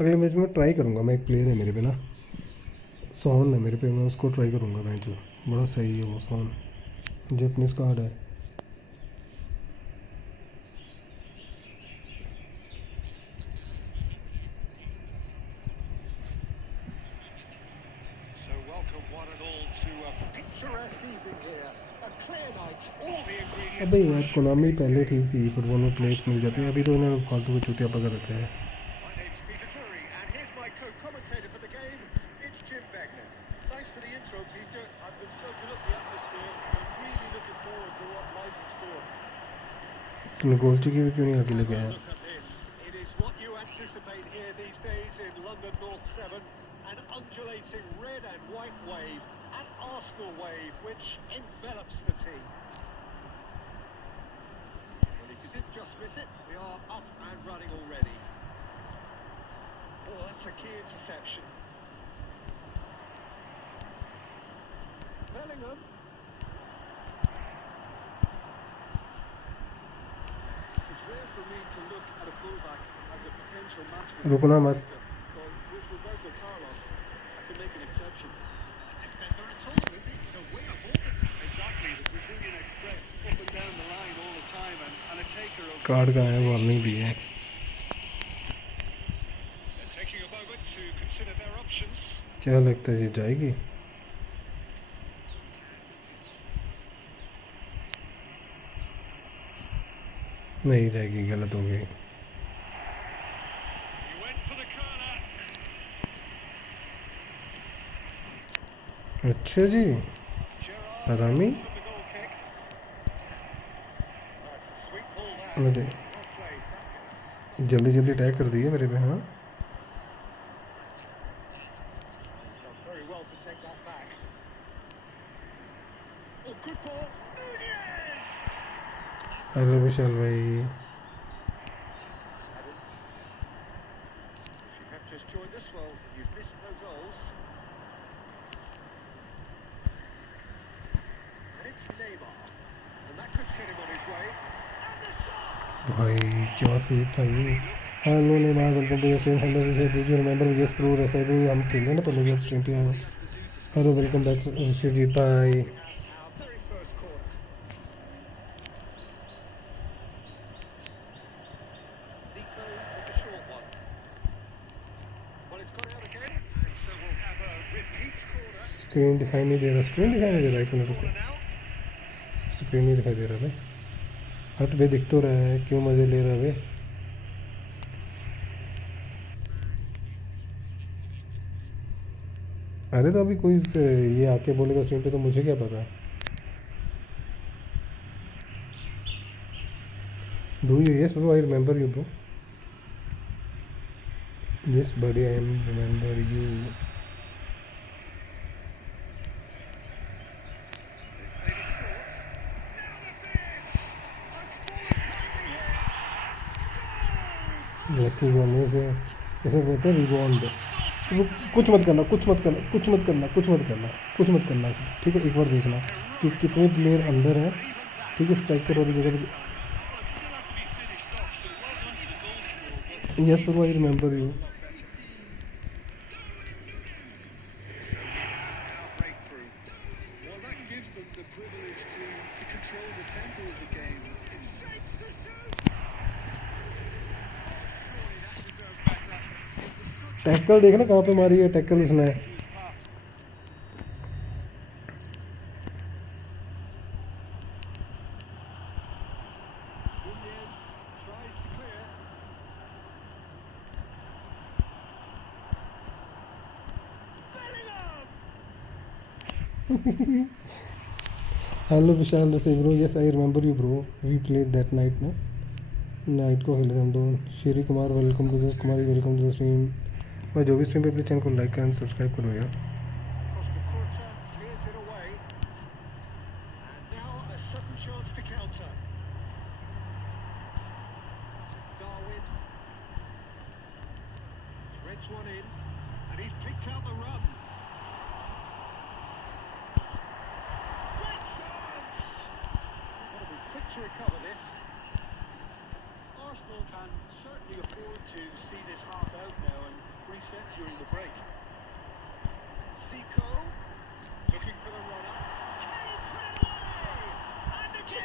अगले मैच में ट्राई करूँगा मैं, एक प्लेयर है मेरे पे ना, सोन है मेरे पे, मैं उसको ट्राई करूँगा मैच। बड़ा सही है वो सोन, जापानीज कार्ड है। So welcome one and all to a picturesque evening here. A clear night, all the ingredients. अबे यार कोनामी पहले ठीक थी, फुटबॉल में प्लेयर्स मिल जाते हैं, अभी तो इन्होंने फालतू के चूतिया पकड़ रखे हैं। My name's Peter Drury, and here's my co-commentator for the game. It's Jim Wegner. Thanks for the intro, Peter. I've been soaking up the atmosphere, and I'm really looking forward to what lies in store. तुमने गोल की भी क्यों नहीं आगे लेके आया? Look at this. It is what you anticipate here these days in London North 7. An undulating red and white wave, an Arsenal wave, which envelops the team. Well, if you did just miss it, we are up and running already. Oh, that's a key interception. Bellingham. It's rare for me to look at a fullback as a potential match रुकना मत। but with Roberto Carlos, I can make an exception. Defender at all, is he? The winger more than that. Exactly, the Brazilian Express, up and down the line all the time, and a taker of... card का है, warning दी है। They're taking a moment to consider their options. क्या लगता है ये जाएगी? नहीं जाएगी, गलत हो गई। He went for the corner. अच्छा जी, Gerrard हरामी। from the goal kick. That's a sweet ball there. मैं दे Well played, that is. जल्दी जल्दी अटैक कर दिए मेरे पे। हाँ He's done very well to take that back. Oh, good ball. Nunez! Hello Vishal भाई। If you have just joined us, well, you've missed no goals. And it's Neymar. And that could set him on his way. And the shot! भाई क्या save था ये। Hello Neymar, welcome to stream. Hello do you remember yes pro refer हम खेले ना पहले जब stream पे आए। हेलो वेलकम बैक शिवजीत भाई। Our very first corner. Nico with the short one. Well, it's gone out again, and so we'll have a repeat corner. Screen दिखाई नहीं दे रहा, स्क्रीन दिखाई नहीं दे रहा, एक मिनट रुको। Corner now. स्क्रीन नहीं दिखाई दे रहा भाई। हट बे, दिख तो रहा है, क्यों मज़े ले रहा है बे? अरे तो अभी कोई ये आके बोलेगा स्क्रीन पे तो मुझे क्या पता। Do you yes bro, I remember you bro. Yes buddy, I am remember you. Played it short. Now the finish! I've fallen kindly here. Goal! Lucky होने से इसे कहते हैं रिबॉन्ड। वो कुछ मत करना, कुछ मत करना, कुछ मत करना, कुछ मत करना, कुछ मत करना, ठीक है। एक बार देखना कि कितने प्लेयर अंदर हैं, ठीक है। स्ट्राइकर वाली जगह पे। Yes Babu, I remember you. Breakthrough. Well, that gives them the privilege to control the tempo of the game. It shapes the shoots. Surely that deserved better. It was such a tackle देखना कहाँ पे मारी है tackle उसने। to his path. Nunez tries to clear. Bellingham! Hello Vishal Rase bro, yes I remember you bro, we played that night ना, night को खेले थे हम दोनों। Shri Kumar welcome to the Kumari, welcome to the stream. मैं जो भी स्ट्रीम पे अपने चैनल को लाइक एंड सब्सक्राइब करो यार। Costa clears it away. And now a sudden chance to counter. Darwin threads one in, and he's picked out the run. Great chance! Got to be quick to recover this. Arsenal can certainly afford to see this half out now and reset during the break. Zico looking for the runner. Can he put it away? And again!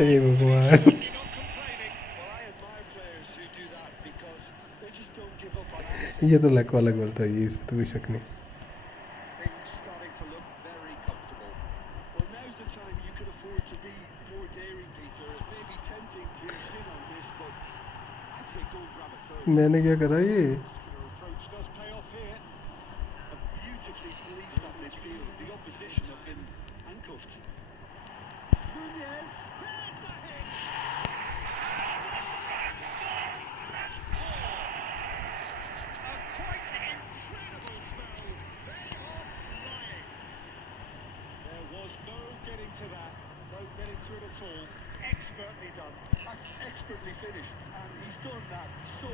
हे भगवान, Well, I admire players who do that because they just don't give up on anything. ये तो luck वाला गोल था, ये इसमें तो कोई शक नहीं। Things starting to look very comfortable. Well, now's the time you could afford to be more daring, Peter. It may be tempting to sin on this, but I'd say go and grab a third. मैंने क्या करा ये? Muscular approach does pay off here. And beautifully policed that midfield. The opposition have been handcuffed. Nunez, there's the hit! A quite incredible spell. They are flying. There was no getting to that. No getting to it at all. Expertly done. That's expertly finished, and he's done that so.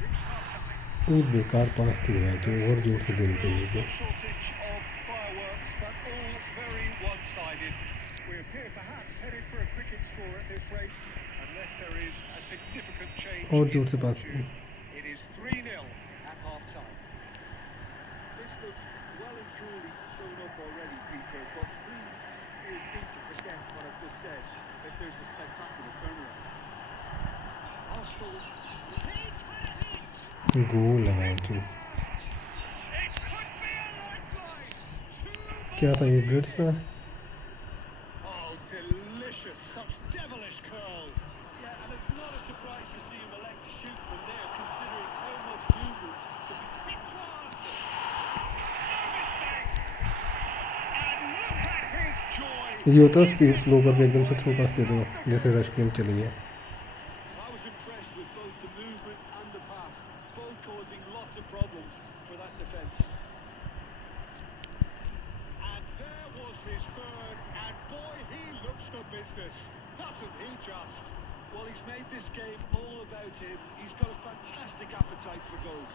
Reached half-time. ये बेकार पास थी यार, जो और जोर से देनी चाहिए थी। Shortage of fireworks, but all very one-sided. We appear perhaps headed for a cricket score at this rate, unless there is a significant change. और in जोर से पास fortune. It is 3-0 at half-time. This looks well and truly sewn up already, Peter, but please feel free to forget what I've just said if there's a spectacular turnaround. Arsenal. He's had a hit. गोल लगाए जो। It could be a lifeline. क्या था ये, Blitz था? Oh, delicious. Such devilish curl. Yeah, and it's not a surprise to see him elect to shoot from there, considering how much movement could be. Hits one. No mistake. And look at his joy. ये होता है speed slow करके एकदम से throw पास दे दो, जैसे rush game चली है। I was impressed with both the movement and the pass, both causing lots of problems for that defence. And there was his third, and boy, he looks the business. Doesn't he just? Well, he's made this game all about him. He's got a fantastic appetite for goals.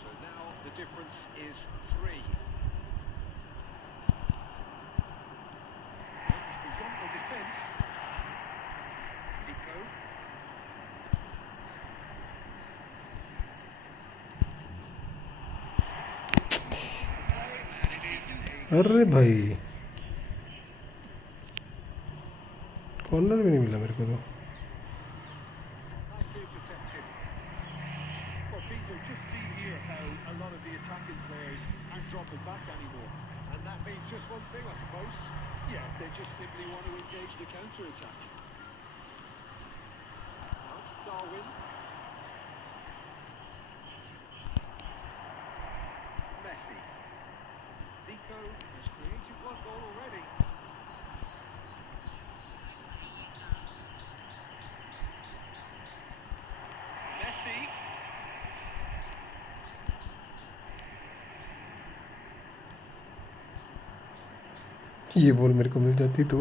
So now the difference is 3. And beyond the defence. Zico. अरे भाई, corner भी नहीं मिला मेरे को तो। Nicely intercepted. Well, Peter, just see here how a lot of the attacking players aren't dropping back anymore. And that means just one thing, I suppose. Yeah, they just simply want to engage the counter-attack. Now it's Darwin. Messi. Zico has created one goal already. Messi. ये ball मेरे को मिल जाती तो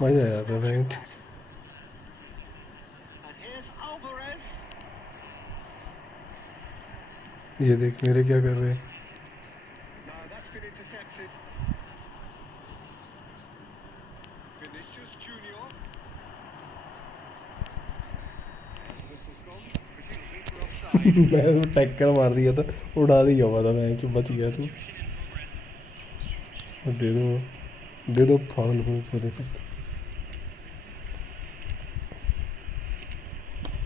मज़ा आ जाता match. And here's Alvarez. ये देख मेरे क्या कर रहे हैं। No, that's been intercepted. Vinicius Junior. This has gone presumably for offside. मैं टैकल मार दिया था, उड़ा दिया हुआ था मैच, बच गया तू। दे दो फाउल को दे सकते।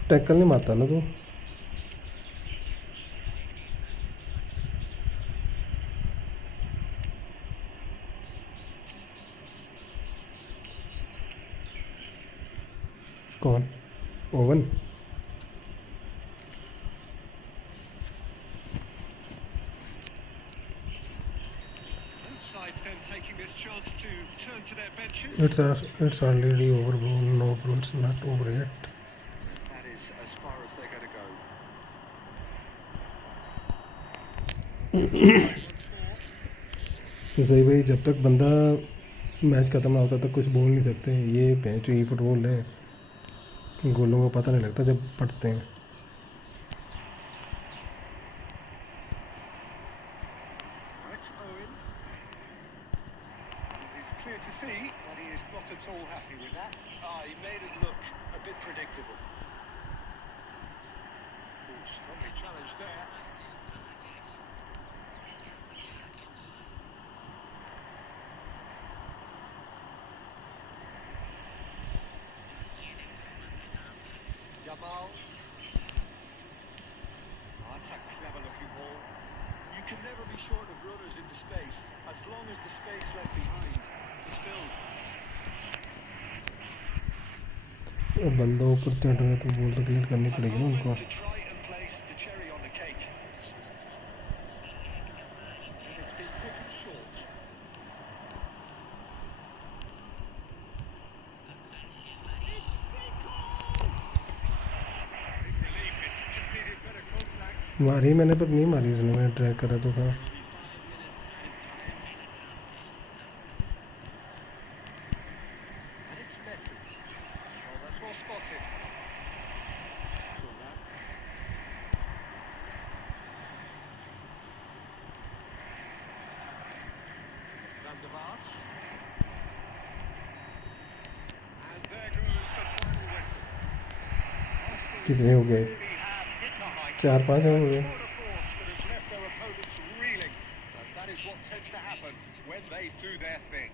टैकल नहीं मारता ना तू। कौन? Oven? Both sides then taking this chance to turn to their benches. It's already over, bro. No, bro, it's not over yet. That is as far as they're going to go. सही भाई, जब तक बंदा match ख़त्म ना होता तक कुछ बोल नहीं सकते। ये पैंच ई फुटबॉल है, गोलों को पता नहीं लगता जब पड़ते हैं। That's Owen. It's clear to see that he is not at all happy with that. He made it look a bit predictable. Ooh, strongly challenged there. Jamal. Oh, that's a clever looking ball. You can never be short of runners in the space, as long as the space left behind is filled. बंदा ऊपर चढ़ रहा है तो ball तो clear करनी पड़ेगी ना उनको। To try and place the cherry on the cake. And it's been taken short. Big relief, it just needed better contact. मारी मैंने, पर नहीं मारी उसने, मैंने ट्रैक करा तो था। And it's Messi. Oh, that's well spotted. Saw that. Van der Vaart. And there goes the final whistle. Arsenal कितने हो गए? really have hit the heights. 4-5 हो गए। Scored a force that has left their opponents reeling. And that is what tends to happen when they do their thing.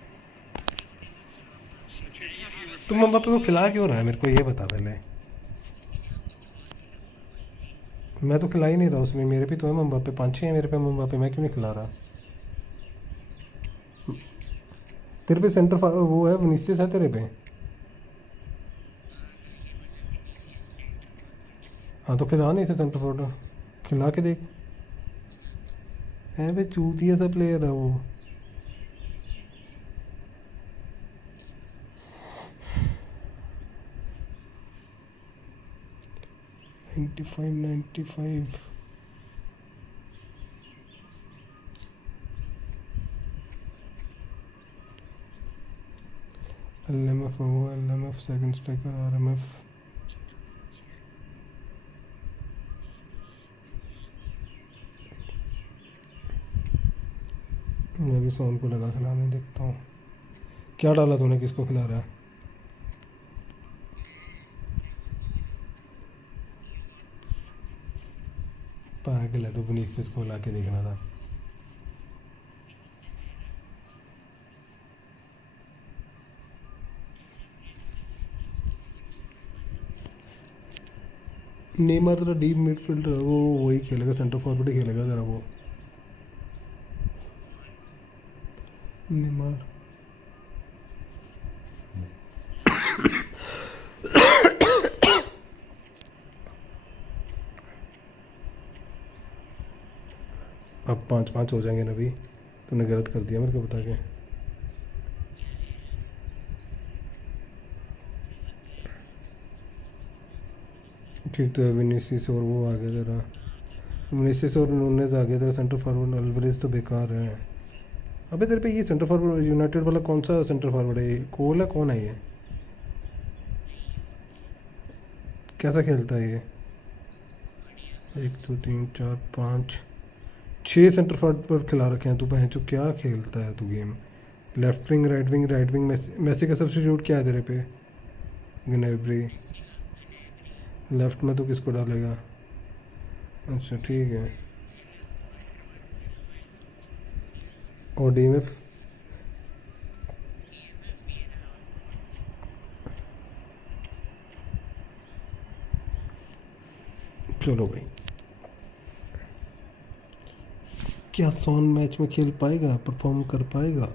Sachin, you तुम मम्बापे को खिला क्यों रहा है, मेरे को ये बता पहले। मैं तो खिला ही नहीं रहा उसमें, मेरे पे तो है मम्बापे, 5-6 है मेरे पे मम्बापे, मैं क्यों नहीं खिला रहा। तेरे पे सेंटर वो है, विनीसियस है तेरे पे। हाँ तो खिला नहीं इसे सेंटर फॉरवर्ड, खिला के देख। है भाई, चूतिया सा प्लेयर है वो। $95. LMF हुआ, LMF सेकंड स्ट्राइकर, RMF। मैं भी सोन को लगा खिलाने देखता हूँ। क्या डाला तूने, किसको खिला रहा है? पागल है तो विनीसियस को ला के देखना था। नेमार तेरा डीप मिडफील्डर है, वो वही खेलेगा, सेंटर फॉरवर्ड ही खेलेगा तेरा वो नेमार। अब 5-5 हो जाएंगे ना भी, तूने गलत कर दिया मेरे को बता के। ठीक तो है, विनीसियस और वो आ गया तेरा, विनीसियस और नूनेज आ गया तेरा सेंटर फॉरवर्ड। अल्वारेज तो बेकार है। अबे तेरे पे ये सेंटर फॉरवर्ड यूनाइटेड वाला कौन सा सेंटर फॉरवर्ड है? कोल है, कौन है ये? कैसा खेलता है ये? 1 2 3 4 5 6 सेंटर फॉरवर्ड खिला रखे हैं तू। बहन चो क्या खेलता है तू game? Left wing, right wing, right wing. Messi का सब्स्टिट्यूट क्या है तेरे पे? ग्नेब्री। लेफ्ट में तो किसको डालेगा? अच्छा ठीक है। और डीएमएफ चलो भाई। क्या सोन मैच में खेल पाएगा, परफॉर्म कर पाएगा?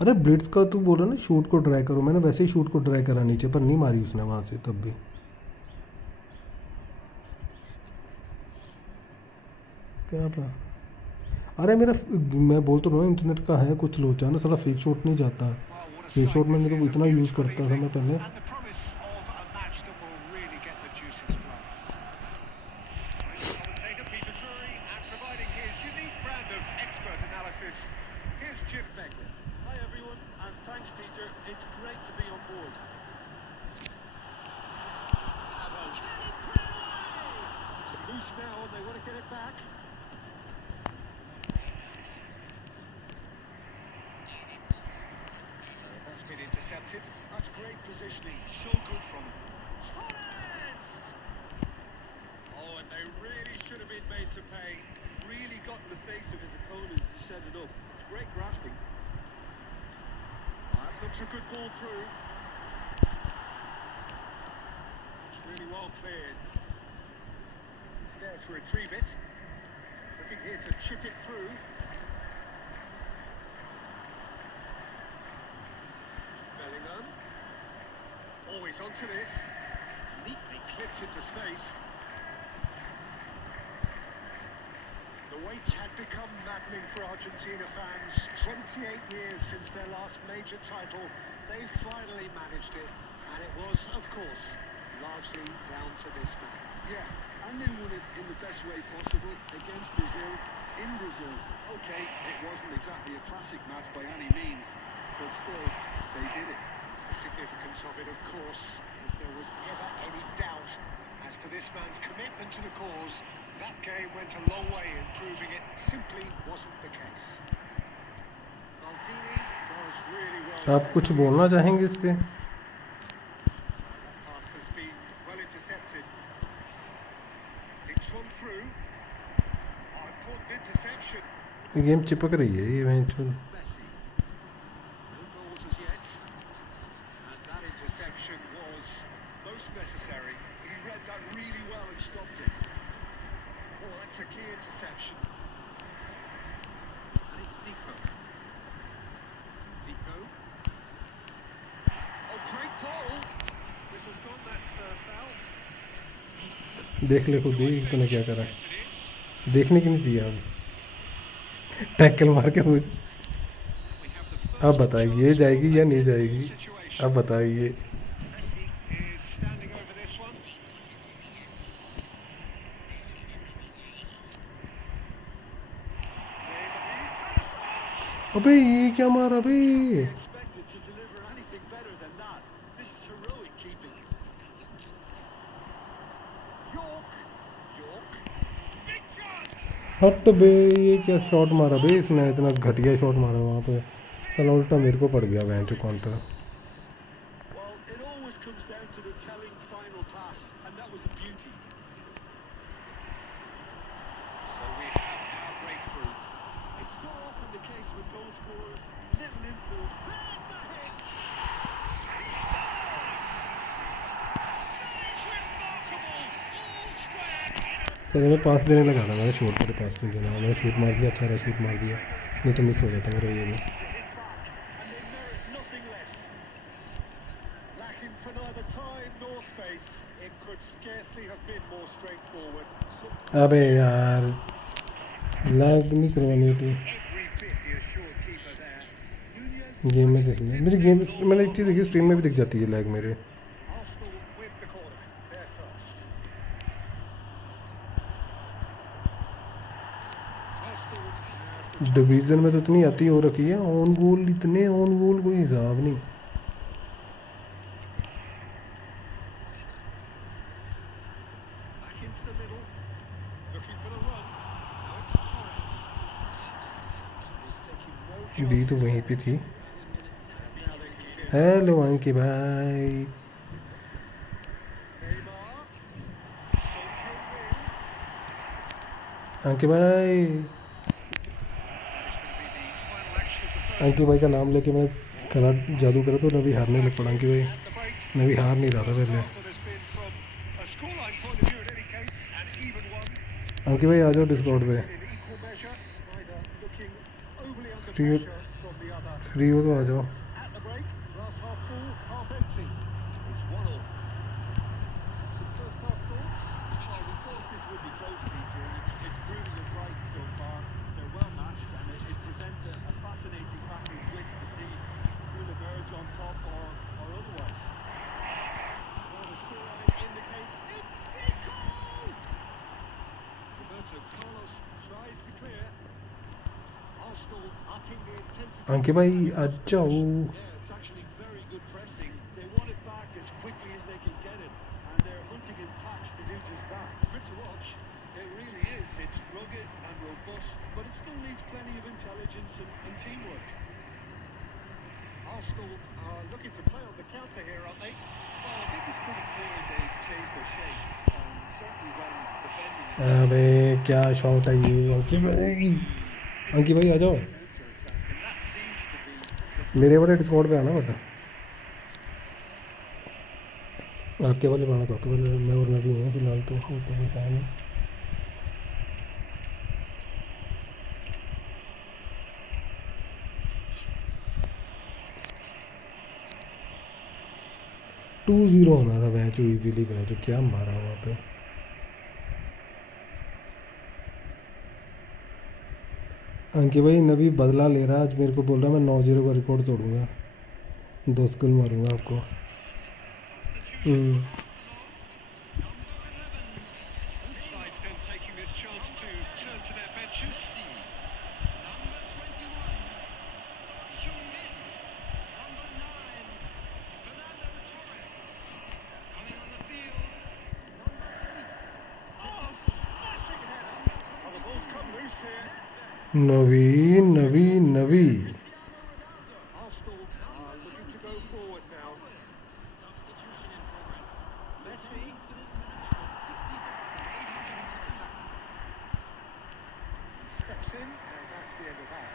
अरे ब्लिट्स का तू बोल रहा ना शूट को ट्राई करो, मैंने वैसे ही शूट को ट्राई करा नीचे, पर नहीं मारी उसने वहाँ से तब भी। क्या था? अरे मेरा मैं बोल तो रहा हूँ इंटरनेट का है कुछ लोचा ना, साला फेक शॉट नहीं जाता। फेक शॉट में मैं तो इतना यूज़ करता था मैं पहले। And the promise of a match that will really get the juices flowing. Commentator Peter Drury and providing his unique brand of expert analysis, here's Jim Begley. Hi everyone, and thanks Peter. It's great to be on board. It's loose now and they want to get it back. That's been intercepted. That's great positioning. So good from him. Torres! Oh, and they really should have been made to pay. Really got in the face of his opponent to set it up. It's great grafting. That looks a good ball through. It's really well cleared. He's there to retrieve it. Looking here to chip it through. Bellingham. Always onto this. Neatly clipped into space. The wait had become maddening for Argentina fans. 28 years since their last major title. They finally managed it. And it was, of course, largely down to this man. Yeah, and they won it in the best way possible against Brazil, in Brazil. Okay, it wasn't exactly a classic match by any means, but still, they did it. It's the significance of it, of course. If there was ever any doubt as to this man's commitment to the cause, that game went a long way in proving it simply wasn't the case. Maldini does really well. आप कुछ बोलना चाहेंगे इस पे? That pass has been well intercepted. It's run through. Oh, important interception. Game चिपक रही है ये वहीं चल। Messi. No goals as yet. And that interception was most necessary. He read that really well and stopped it. Oh, that's a key interception. And it's Zico. Zico. Oh, great goal. This has gone, that's foul. देख ले खुद ही तूने क्या करा। देखने की नहीं दिया अब। टैकल मार के मुझे। अब बताइए जाएगी या नहीं जाएगी? अब बताइए। Messi is standing over this one. अबे ये क्या मारा बे? Expected to deliver anything better than that. This is heroic keeping. York. Big chance. हट बे, ये क्या शॉट मारा बे इसने? इतना घटिया शॉट मारा वहाँ पे। साला उल्टा मेरे को पड़ गया one two counter. Well, it always comes down to the telling final pass, and that was a beauty. So we have our breakthrough. It's so often the case with goal scorers, little influence. There's the hit. And he scores. That is remarkable. All square in a पहले मैं पास देने लगा था, मैंने shot पर पास नहीं देना। मैंने शूट मार दिया, अच्छा रहा शूट मार दिया, नहीं तो मिस हो जाता मेरा ये भी। to hit back, and they merit nothing less. lacking for neither time nor space. It could scarcely have been more straightforward. अबे यार लैग नहीं करवानी थी। Every bit the assured keeper there. Nunez. Game में देख लिया मेरी गेम। मैंने एक चीज़ देखी, स्ट्रीम में भी दिख जाती है लैग मेरे। Arsenal win the corner. They're first. Arsenal have the division में तो इतनी आती हो रखी है, ऑन गोल इतने ऑन गोल कोई हिसाब नहीं। Back into the middle, looking for the run. Now it's Turnip. He's taking no दी तो chances वहीं पे there. थी। And now they can feel hello अंकी भाई, Neymar. Soldier win. अंकी भाई, That is going to be the final action of the first अंकी भाई का नाम लेके मैं करा जादू करा तो नवी हारने लग पड़ा। अंकी भाई at the break. नवी हार नहीं रहा था पहले। Start that has been from a scoreline point of view in any case, an even one. अंकी भाई आ जाओ डिस्कॉर्ड पे, In equal measure, neither looking overly under Free- pressure from the other. Free हो तो आ जाओ। At the break, glass half full, half empty. It's 1-1. Some first half thoughts? Well, we thought this would be close, Peter, and it's proving us right so far. They're well matched, and it presents a fascinating battle of wits to see who'll emerge on top or otherwise. Well, the scoreline indicates it's Zico! Roberto Carlos tries to clear. Arsenal upping the intensity. अंकी भाई आ जाओ। Yeah, it's actually very good pressing. They want it back as quickly as they can get it, and they're hunting in packs to do just that. Good to watch. It really is. It's rugged and robust, but it still needs plenty of intelligence and teamwork. Arsenal are looking to play on the counter here, aren't they? Well, I think it's pretty clear they've changed their shape, certainly when defending. अबे क्या shot है ये अंकी भाई, अंकी भाई आ जाओ। Counter-attack, and that seems to be the मेरे वाले डिस्कॉर्ड पे आना बेटा, आपके वाले बनाना तो आपके वाले, मैं और नबी हैं फिलहाल तो, और तो कोई है नहीं। टू 0 होना था मैच, इजीली मैच क्या मारा वहाँ पे। अंकी भाई नबी बदला ले रहा है आज, मेरे को बोल रहा है मैं 9-0 का रिकॉर्ड तोड़ूंगा, 10 गोल मारूंगा आपको। Both sides then taking this chance to turn to their benches. Number 21, Turnip. Number 9, Fernando Torres. Coming on the field, number 8. Oh, smashing header! Oh, the ball's come loose here. Nabi Nabi Nabi Arsenal are looking to go forward now. Substitution in progress. Messi. Steps in, and that's the end of that.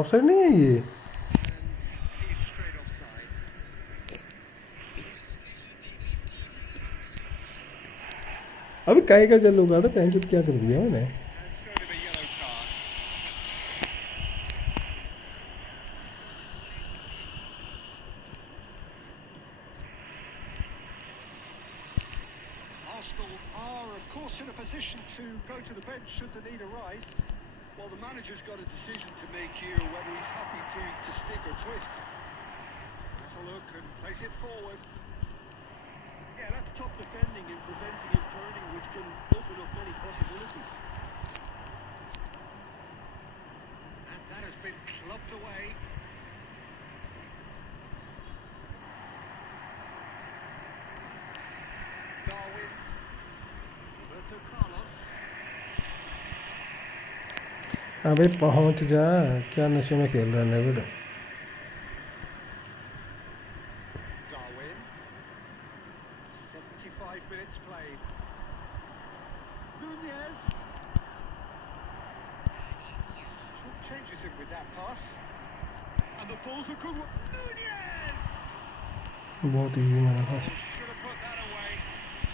Offside नहीं है ये। And he's straight offside. अभी काहे का चल होगा, पैंचुत क्या कर दिया मैंने। And shown him a yellow card. Arsenal are, of course, in a position to go to the bench should the need arise. Well, the manager's got a decision to make here, whether he's happy to stick or twist. Let's a look and place it forward. Yeah, that's top defending and preventing him turning, which can open up many possibilities. And that has been clubbed away. Darwin. Roberto Carlos. अबे पहुंच जा, क्या नशे में खेल रहा है नेविड। Darwin. 75 minutes played. Nunez. Short changes him with that pass. And the ball's a good one. Nunez! बहुत इजी मारा था। Should have put that away.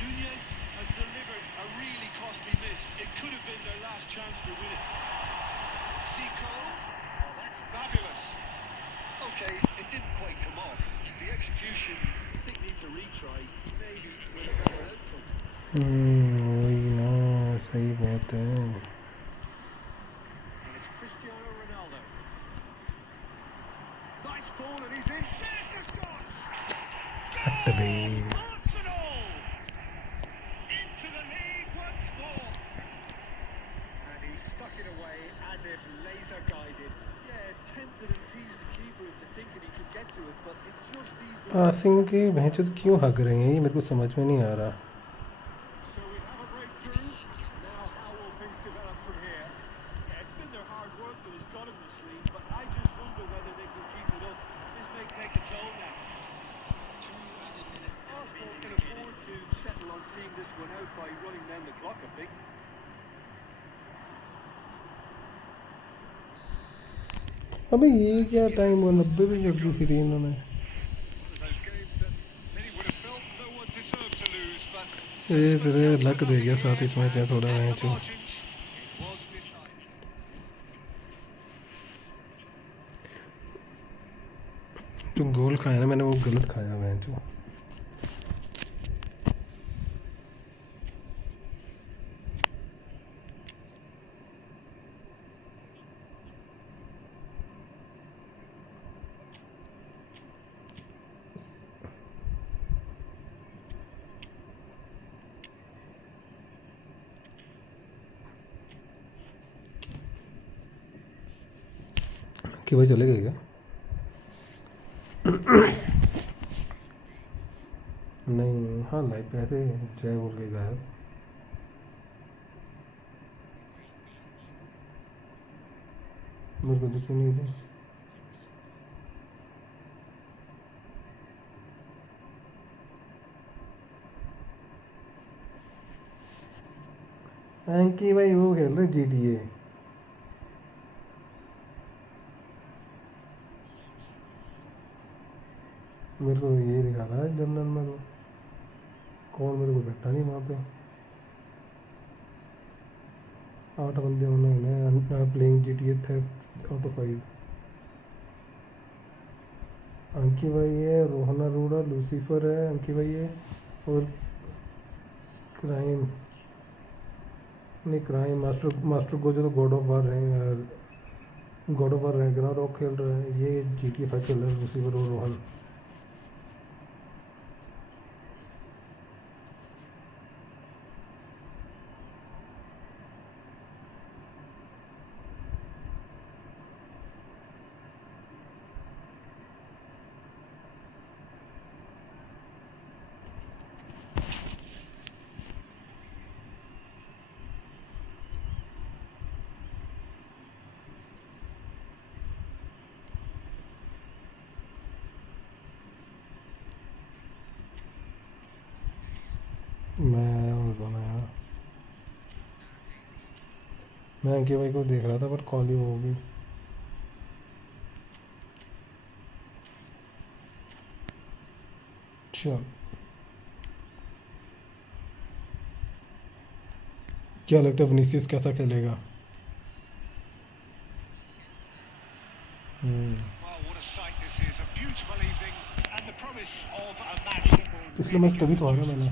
Nunez has delivered a really costly miss. It could have been their last chance to win it. Zico. Oh, that's fabulous. Okay, it didn't quite come off. The execution, I think, needs a retry, maybe with a better outcome. वही ना, सही बात है। And it's Cristiano Ronaldo. Nice ball and he's in. There's the shot! हट बे। Arsenal! Into the league once more. And he stuck it away as if late it just eased them. Asim के भैंचोद क्यों हग रहे हैं, ये मेरे को समझ में नहीं आ रहा. So we have a breakthrough. Now how will things develop from here? Yeah, it's been their hard work that has got them this lead, but I just wonder whether they can keep it up. This may take a toll now. Arsenal can afford to settle on seeing this one out by running down the clock, I think. अबे ये क्या time हुआ, 90 भी कर दी थी इन्होंने. One of those games that many would have felt no one deserved to lose, but ये तेरे लक दे गया साथ इसमें क्या थोड़ा at the भैंचो. margins, it was decided. जो गोल खाया ना मैंने वो गलत खाया भैंचो. कि भाई चले गए क्या? नहीं, हाँ लाइव पे ऐसे जय बोल के गायब. मेरे को दिखी नहीं थी. अंकी भाई वो खेल रहे GTA. मेरे को ये दिखा रहा है जनरल में तो कौन मेरे को बैठा नहीं वहाँ पे. 8 बंदे उन्होंने playing GTA theft out of 5. अंकी भाई है, रोहन अरोड़ा, लूसीफर है, अंकी भाई है और क्राइम नहीं, क्राइम मास्टर गोजो तो गॉड ऑफ वार है, गॉड ऑफ वार रैग्नारोक खेल रहा है. ये GTA 5 खेल रहा है लूसीफर और रोहन. मैं अंकी भाई को देख रहा था पर कॉल ही हो गई. चल क्या लगता है विनीसियस कैसा खेलेगा? Well, what a sight this is. A beautiful evening and the promise of a match. पिछले मैच तभी तो आ रहा मैंने.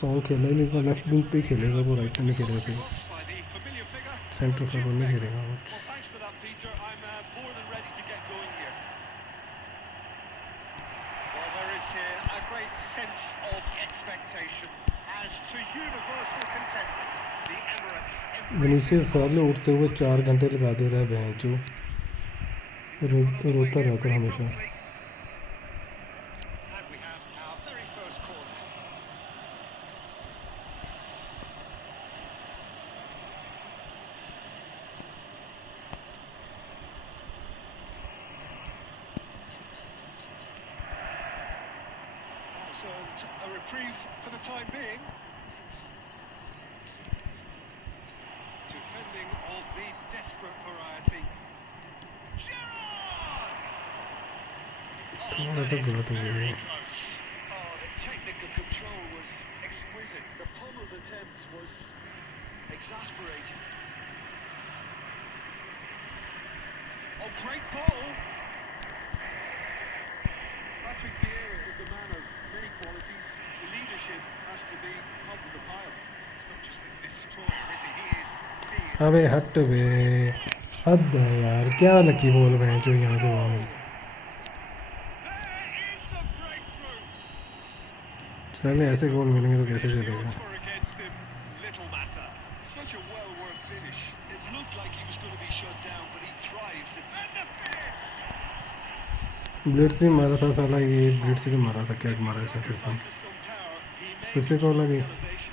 सॉन्ग खेला ही नहीं था, लेफ्ट विंग पे ही खेलेगा वो, राइट में नहीं खेलेगा. सही By the familiar figure. Centre forward में खेलेगा वो. Well, thanks for that, Peter. I'm more than ready to get going here. Well, there is here a great sense of expectation as to universal contentment. The Emirates. Vinicius साले उठते हुए 4 घंटे लगा दे रहा है भैंचो. रोता रहता है हमेशा. And we have our very first corner. So a reprieve for the time being. Defending of the desperate variety. Gerrard! थोड़ा सा गलत हो गया. Very close. Oh, the technical control was exquisite. The pummeled attempt was exasperating. Oh, great ball! Patrick Vieira is a man of many qualities. The leadership has to be top of the pile. It's not just a destroyer, is he? He is. अबे हट बे, हद है यार. क्या lucky ball भैंचो यहाँ से वहाँ. There is the breakthrough. साले ऐसे गोल मिलेंगे तो कैसे The चलेगा. odds were against him. Little matter. Such a well-worked finish. It looked like he was going to be shut down, but he thrives. And the finish. Blitz ही मारा था साला, ये ब्लिट्स ही मारा था, क्या मारा है फिर से? Sacrifices some power. He may फिर से कॉल लगी। elevation.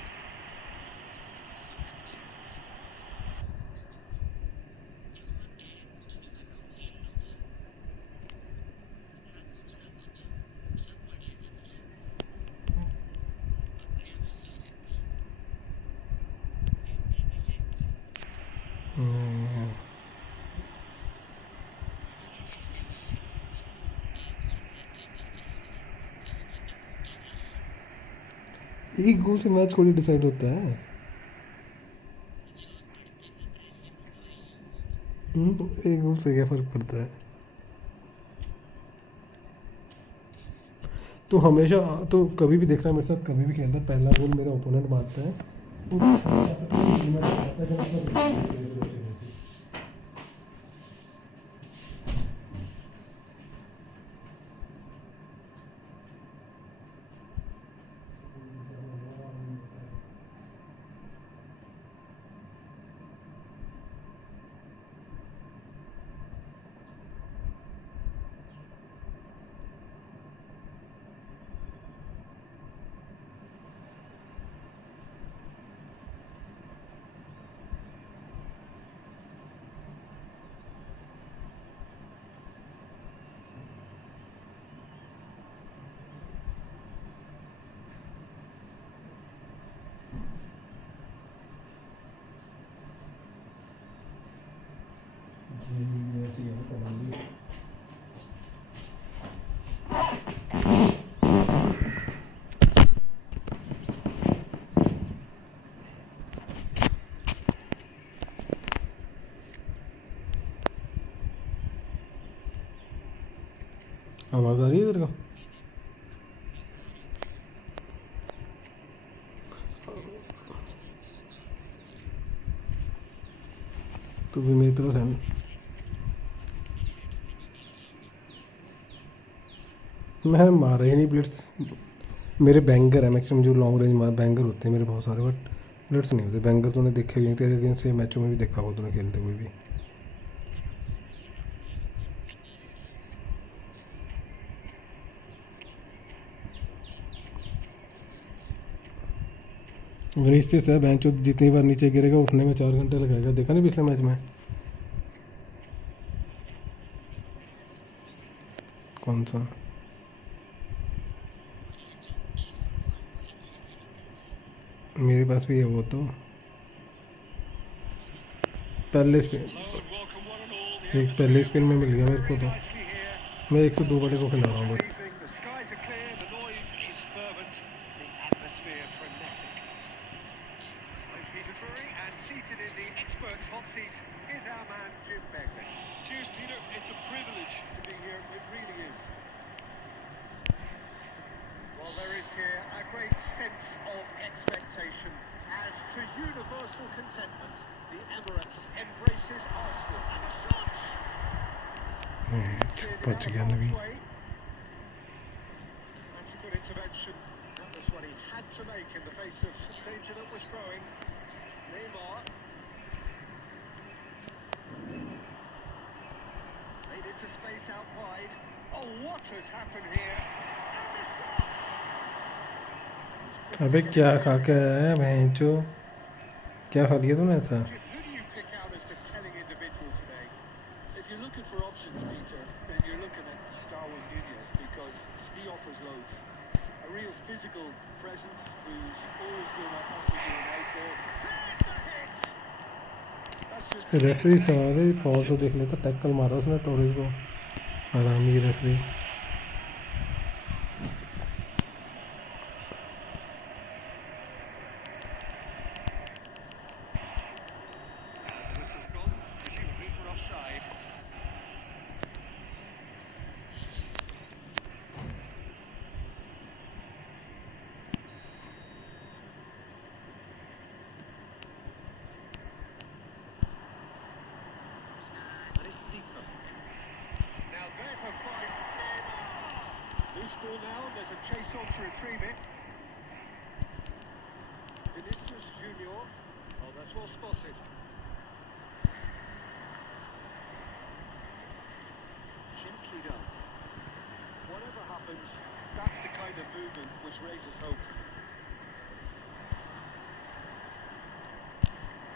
एक गोल से मैच थोड़ी डिसाइड होता है। एक गोल से क्या फर्क पड़ता है? तो हमेशा, तो कभी भी देखना मेरे साथ, कभी भी खेलता है, पहला गोल मेरा ओपोनेंट मारता है। आवाज़ आ रही है तेरे को? तो भी मेरी तरफ से मैं मारा ही नहीं ब्लिट्स। मेरे बैंगर है मैक्सिमम, जो लॉन्ग रेंज बैंगर होते हैं मेरे बहुत सारे, बट ब्लिट्स नहीं होते। बैंगर तूने देखे ही नहीं, तेरे अगेंस्ट मैचों में भी देखा होगा तूने खेलते हुए भी। विनीसियस है बेंच, जितनी बार नीचे गिरेगा उठने में 4 घंटे लगाएगा, देखा नहीं पिछले मैच में? कौन सा? मेरे पास भी है वो, तो पहले स्पिन, एक पहले स्पिन में मिल गया मेरे को, तो मैं 102 बड़े को खिला रहा हूँ बस। The skies are clear, the noise is fervent, the atmosphere frenetic. Fevertory, and seated in the expert's hot seat is our man Jim Begley. Cheers, Peter. It's a privilege to be here. It really is. Well, there is here a great sense of expectation as to universal contentment. The Emirates embraces Arsenal, and the shots! बच गया नबी। That's a good intervention. That was what he had to make in the face of danger that was growing. Neymar. Made into space out wide. Oh, what has happened here? And the shots! अबे क्या खा के आया है भैंचो? क्या खा लिया तूने ऐसा? Who do you pick out as the telling individual today? If you're looking for options, Peter, then you're looking at Darwin Nunez because he offers loads. A real physical presence who's always going to offer you an outball. There's the hit! That's just referee सारे fall तो देख लेता, tackle मारा उसने Torres को, आरामी referee. Whistle's gone, presumably for offside. And it's Zito. Now there's a fight. Neymar! loose ball now. There's a chase on to retrieve it. Vinicius Junior. Oh, that's well spotted. Gently done. whatever happens, that's the kind of movement which raises hope.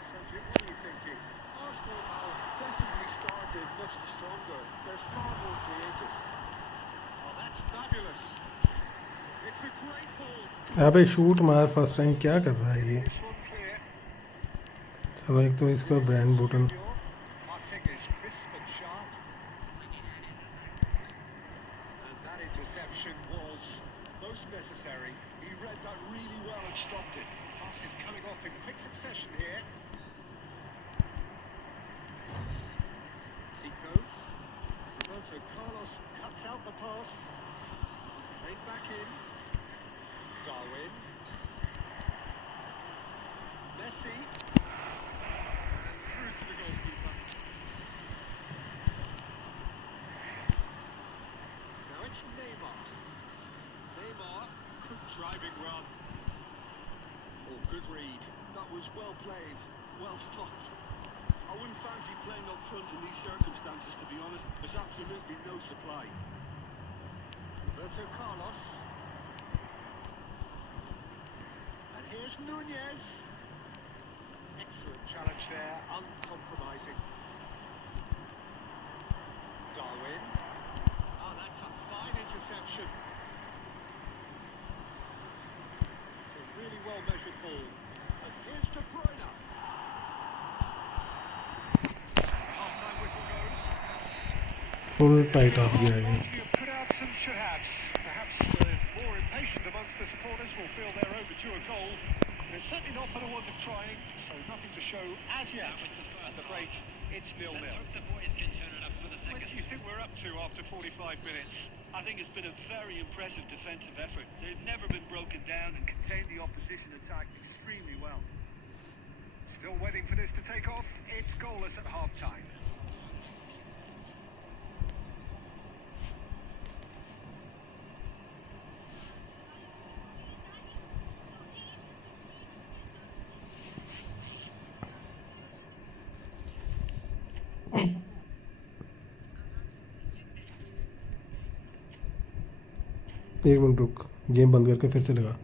Sergio, what are you thinking? Arsenal have definitely started much stronger. They're far more creative. Oh, that's fabulous. It's a great ball. अबे shoot मार first time, क्या कर रहा है ये? This one clear. चलो एक तो इसका brand button. Passing is crisp and sharp. And that interception was most necessary. He read that really well and stopped it. Passes coming off in quick succession here. Zico. Roberto Carlos Cuts out the pass. Played back in. Darwin. Messi. And through to the goalkeeper. Now it's Neymar. Neymar, good driving run. Oh, good read. That was well played, well stopped. I wouldn't fancy playing up front in these circumstances, to be honest. There's absolutely no supply. Roberto Carlos. And here's Nunez. Excellent challenge there, uncompromising. Darwin. Oh, that's a fine interception. It's a really well-measured ball. And here's De Bruyne. Half-time whistle goes. Full tight of गया है. Plenty of could-haves and should-haves. Perhaps the more impatient amongst the supporters will feel they're overdue a goal. They're certainly not for the want of trying, so nothing to show as yet. At the break, it's 0-0. The boys can turn it up for the What second. do you think we're up to after 45 minutes? I think it's been a very impressive defensive effort. They've never been broken down and contained the opposition attack extremely well. Still waiting for this to take off. It's goalless at half-time. एक minute रुक, game बंद करके फिर से लगा.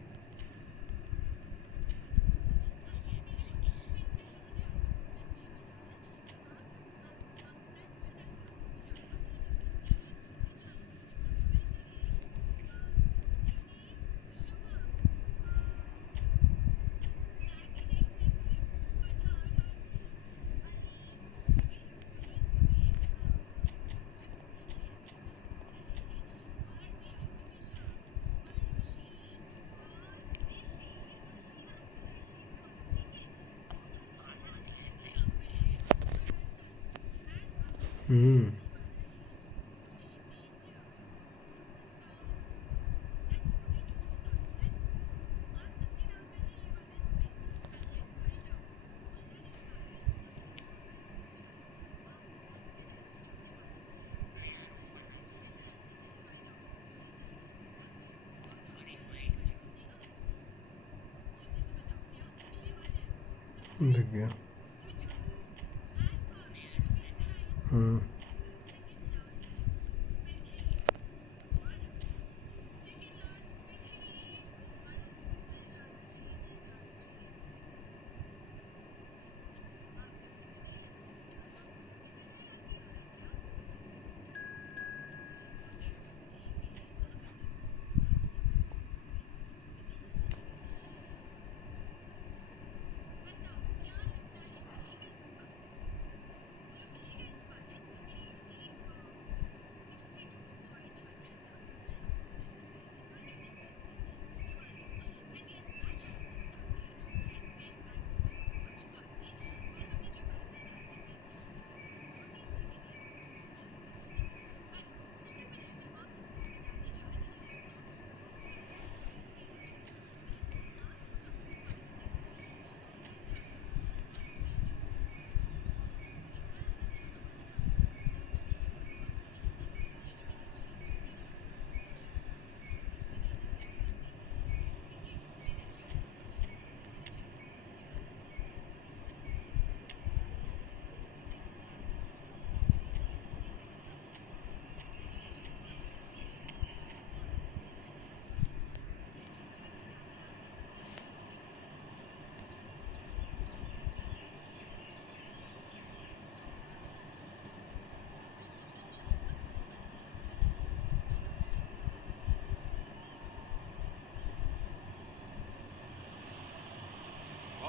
दिख गया.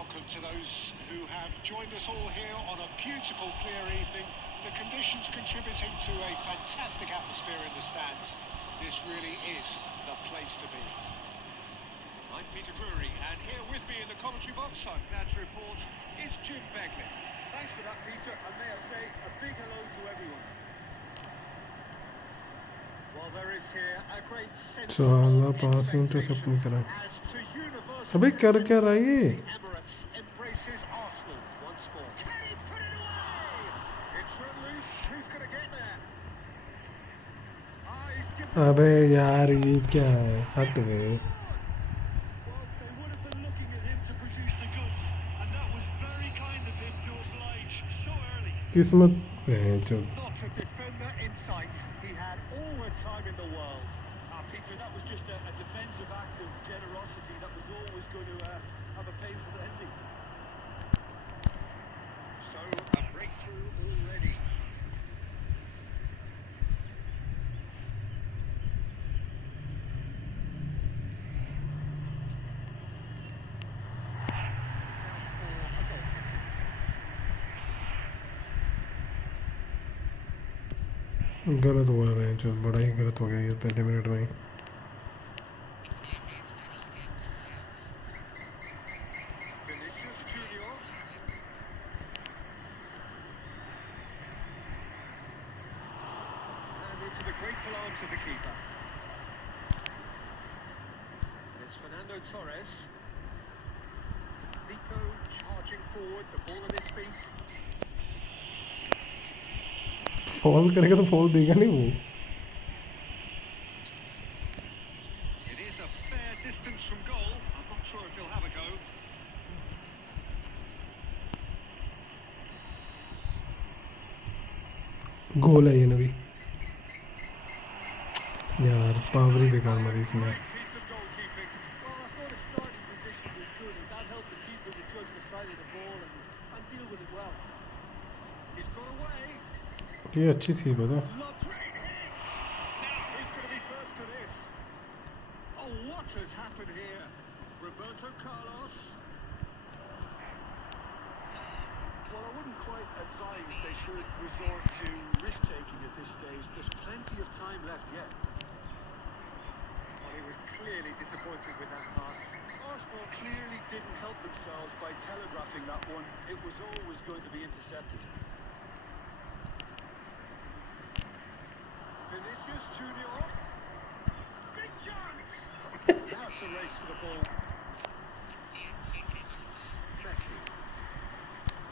welcome to those who have joined us all here on a beautiful, clear evening. The conditions contributing to a fantastic atmosphere in the stands. This really is the place to be. I'm Peter Drury, and here with me in the commentary box, I'm glad to report, is Jim Begley. Thanks for that, Peter, and may I say a big hello to everyone. Well, there is here a great sense साला of pass he intercept expectation नहीं करा as to universal अबे कर क्या रहा है ये Emirates embraces Arsenal once more. Can he put it away? It's run loose. Who's going to get there? He's given अबे यार ये क्या है हट गए Well, they would have been looking at him to produce the goods, and that was very kind of him to oblige so early. किस्मत जो not a defender in sight. He had all the time in the world. Peter, that was just a defensive act of generosity that was always going to have a painful ending. So, a breakthrough already. गलत हुआ है जो बड़ा ही गलत हो गया ये पहले मिनट में ही Vinicius Junior. And into the grateful arms of the keeper. It's Fernando Torres. Zico charging forward, the ball at his feet. Fall करेगा तो फॉल देगा नहीं वो It is a fair distance from goal. I'm not sure if he'll have a go. गोल है ये नबी यार power ही बेकार मारी इसने Great piece of goalkeeping. Well, I thought his starting position was good, and that helped the keeper to judge the flight of the ball and deal with it well. He's got away. ये अच्छी थी पता Lovely hit. Now, who's going to be first to this? Oh, what has happened here? Roberto Carlos. Well, I wouldn't quite advise they should resort to risk-taking at this stage. There's plenty of time left yet. Well, he was clearly disappointed with that pass. Arsenal clearly didn't help themselves by telegraphing that one. It was always going to be intercepted. Vinicius Junior. Big chance. Now it's a race for the ball. Messi.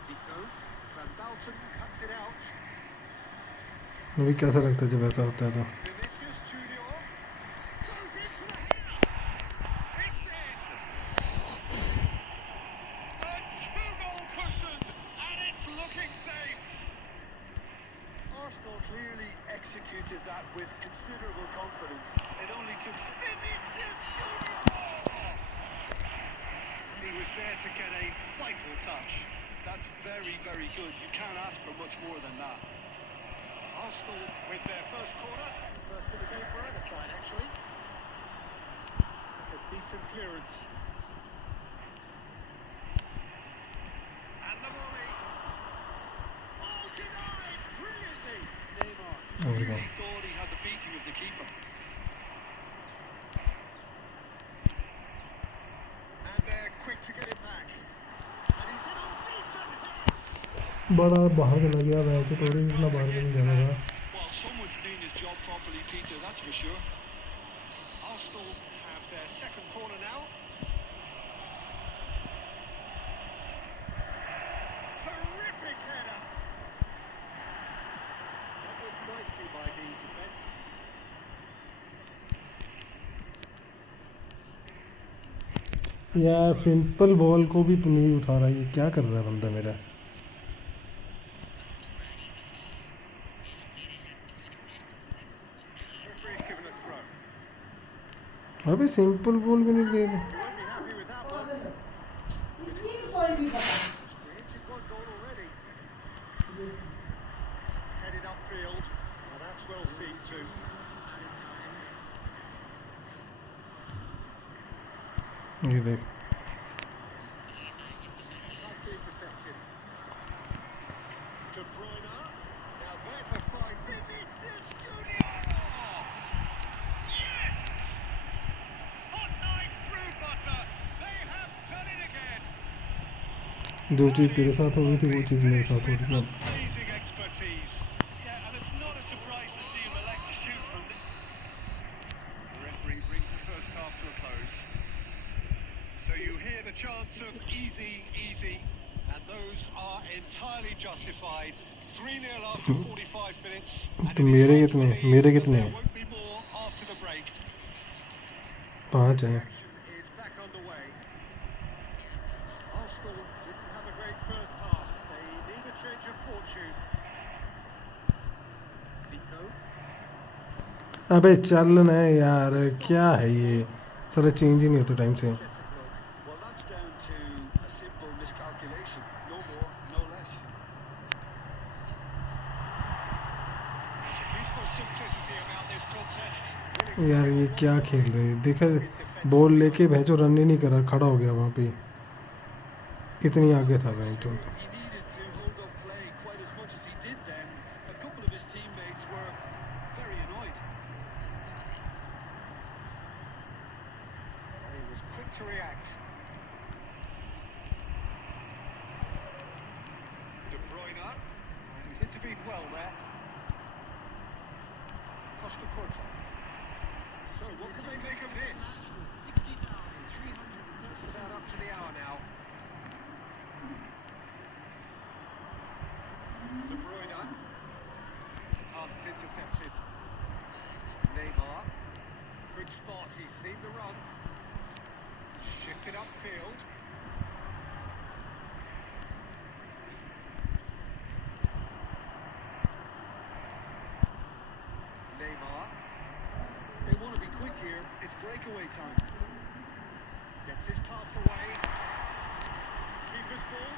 Zico. Van Dalton cuts it out. नबी कैसा लगता है जब ऐसा होता है तो Vinicius Junior. Goes in for the header. It's in. A two-goal cushion, and it's looking safe. Arsenal clearly executed that with considerable confidence. It only took Vinicius Junior. He was there to get a vital touch. That's very, very good. You can't ask for much more than that. Arsenal with their first corner. First of the game for either side, actually. It's a decent clearance. And the volley. Oh, denied brilliantly. Neymar There we go. really thought he had the beating of the keeper. And they're quick to get it back. And he's in on decent hits. बड़ा बाहर चला गया match थोड़ी इतना बाहर भी नहीं जाना था Well, someone's doing his job properly, Peter, that's for sure. Arsenal have their second corner now. Terrific header. Dealt with nicely by the defence. यार सिंपल बॉल को भी नहीं उठा रहा ये क्या कर रहा है बंदा मेरा Referee's given a throw. अबे सिंपल बॉल भी नहीं ले रहे You won't be happy with that one. Vinicius created one goal already. It's headed upfield. Well, that's well seen too. ये देख De Bruyne. Now there's a fine Vinicius Junior. Yes! Hot knife through butter. They have done it again. जो चीज़ तेरे साथ हो रही थी वो चीज़ मेरे साथ हो रही है. Amazing expertise. Yeah, and it's not a surprise to see him elect to shoot from the... The referee brings the first half to a close. So you hear the chants of easy, easy, and those are entirely justified. 3-0 after 45 minutes. And तो it is मेरे hard to कितने believe मेरे that कितने there won't be more after the break. 5 हैं. Action is back underway. Arsenal didn't have a great first half. They need a change of fortune. Zico. अबे चल ना यार, क्या है ये सारा चेंज ही नहीं होता टाइम से. Well, that's down to a simple miscalculation. No more, no less. There's a beautiful simplicity about this contest. यार ये क्या खेल रहे हैं. देखा बॉल लेके भैंचो रन ही नहीं करा, खड़ा हो गया वहाँ पे. इतनी आगे था भैंचो. He needed to hold up play quite as much as he did then. A couple of his teammates were very annoyed. He was quick to react. De Bruyne. He's intervened well there. Costa Curta. So what can they make of this? Just about up to the hour now. De Bruyne. Pass is intercepted. Neymar. Good spot, he's seen the run. Shifted upfield. Neymar. They want to be quick here. It's breakaway time. Gets his pass away. Keeper's ball.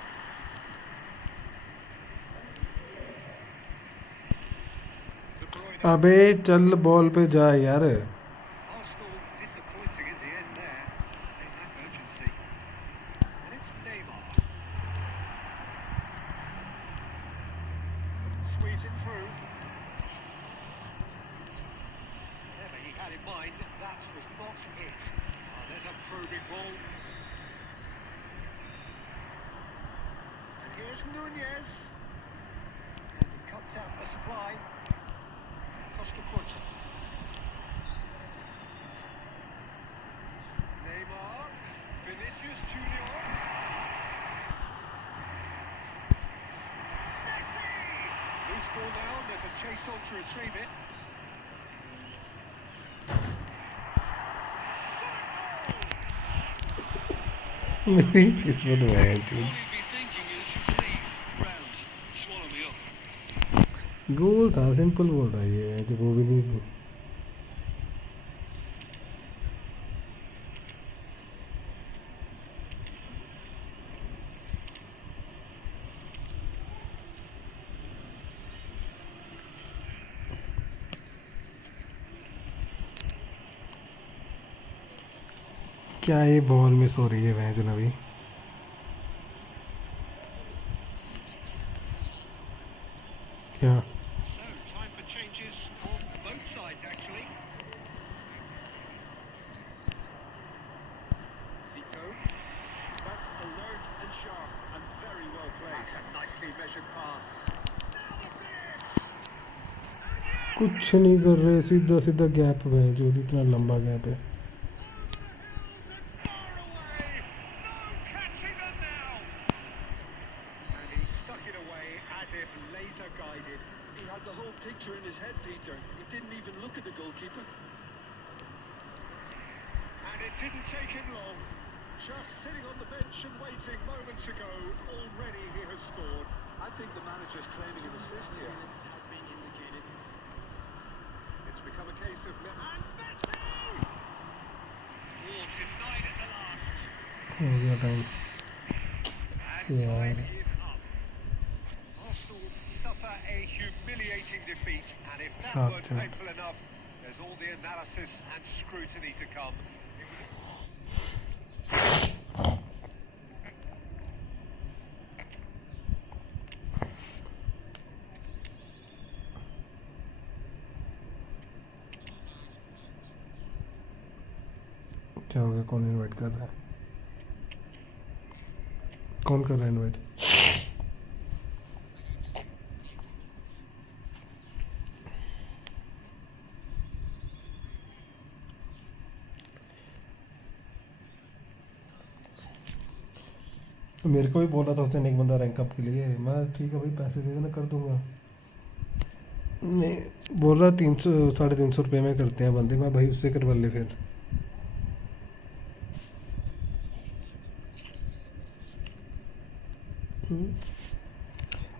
De Bruyne. अबे चल ball पे जा यार. Arsenal disappointing in the end there. They lack urgency. And it's Neymar. Couldn't squeeze it through. Whatever he had in mind, that was not it. There's a probing ball. And here's Nunez. And he cuts out the supply. Costa Curta. Neymar. Vinicius Junior. Messi! Loose ball now, and there's a chase on to retrieve it. मेरी किस्मत में है All you'd be thinking is, please, round, swallow me up. गोल था, simple बोल रहा है ये जो वो भी नहीं. क्या ये बॉल मिस हो रही है भैंचो नवी. क्या So, time for changes on both sides, actually. Zico. That's alert and sharp and very well played. That's a nicely measured pass. कुछ नहीं कर रहे, सीधा सीधा गैप भैंचो, इतना लंबा गैप है. And he stuck it away as if laser guided. He had the whole picture in his head, Peter. He didn't even look at the goalkeeper. And it didn't take him long. Just sitting on the bench and waiting moments ago, already he has scored. I think the manager's claiming an assist here. Has been indicated. It's become a case of... And Messi! Oh, denied at the last. हो गया time. And Yeah. time is up. Arsenal suffer a humiliating defeat, and if that Shot, weren't yeah. painful enough, there's all the analysis and scrutiny to come. क्या हो गया? कौन invite कर रहा है? कौन कर रहा है इनवाइट? मेरे को भी बोला था उसने एक बंदा रैंक अप के लिए। मैं ठीक है भाई, पैसे दे देना, कर दूंगा। नहीं, बोल रहा 300 350 रुपये में करते हैं बंदे। मैं भाई उससे करवा ले फिर।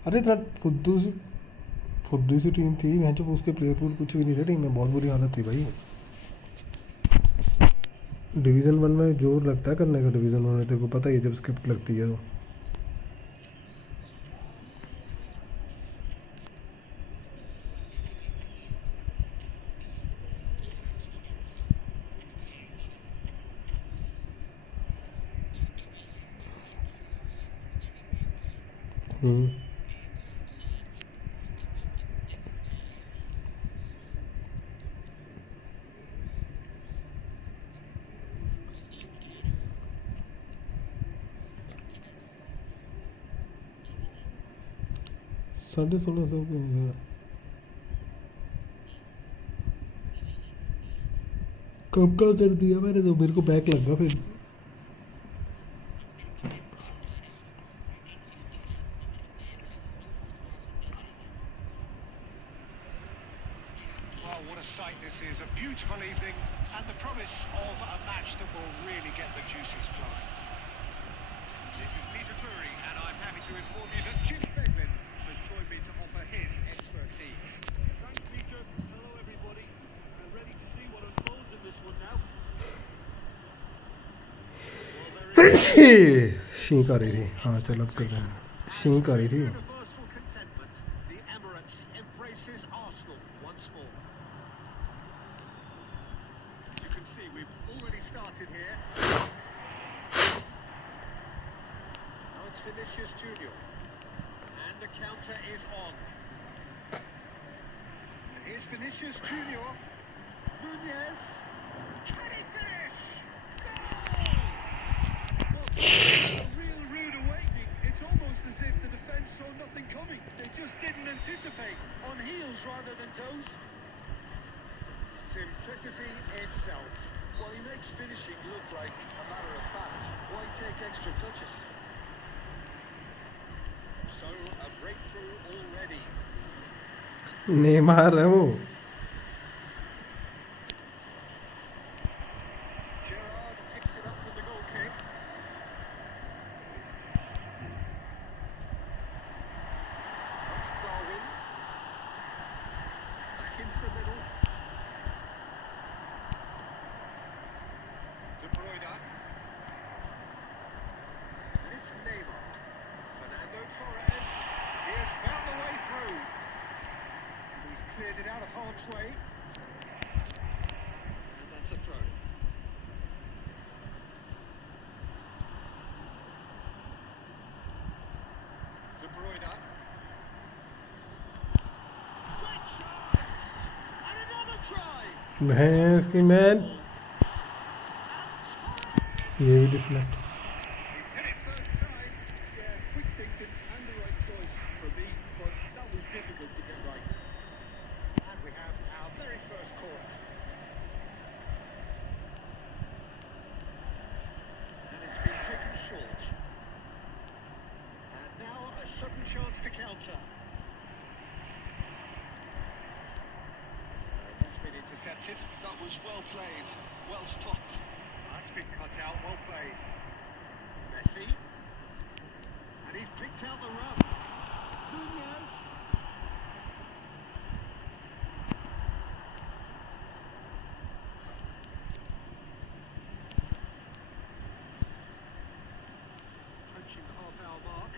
अरे इतना फुद्दू सी टीम थी वहाँ, जब उसके प्लेयर पूल कुछ भी नहीं थे टीम में। बहुत बुरी हालत थी भाई। डिवीज़न 1 में जोर लगता है करने का। डिवीज़न 1 में तेरे को पता ही है जब स्क्रिप्ट लगती है तो। हम्म। $1650 के हैं। कब का कर दिया मैंने तो, मेरे को बैक लग गया फिर। Well, what a sight this is. A beautiful evening and the promise of a match that will really get the juices flowing. This is Peter Drury, and I'm happy to inform you that Jim Beglin has joined me to offer his expertise. Thanks, Peter. Hello, everybody. We're ready to see what unfolds in this one now. शींक आ रही थी। हाँ चल अब कर रहे हैं। शींक आ रही थी। Universal contentment. The Emirates embraces Arsenal once more. As you can see, we've already started here. Now it's Vinicius Junior, and the counter is on. And here's Vinicius Junior. Nunez. Can he finish? What a real rude awakening. It's almost as if the defence saw nothing coming. They just didn't anticipate. On heels rather than toes. Simplicity itself. Well, he makes finishing look like a matter of fact. Why take extra touches? So, a breakthrough already. Neymar है वो। Gerrard picks it up from the goal kick. That's Darwin. Back into the middle. De Bruyne. And it's Neymar. Fernando Torres. He has found the way through. He's cleared it out of harm's way. And that's a throw. De Bruyne. Great chance! And another try! भैंस की man. And Torres! ये भी deflect. He's hit it first time. Yeah, quick thinking and the right choice for me, but that was difficult to get right. And we have our very first corner. And it's been taken short. And now a sudden chance to counter. That's been intercepted. That was well played, well stopped. That's been cut out, well played. Messi. And he's picked out the run. Nunez. Approaching the half-hour mark.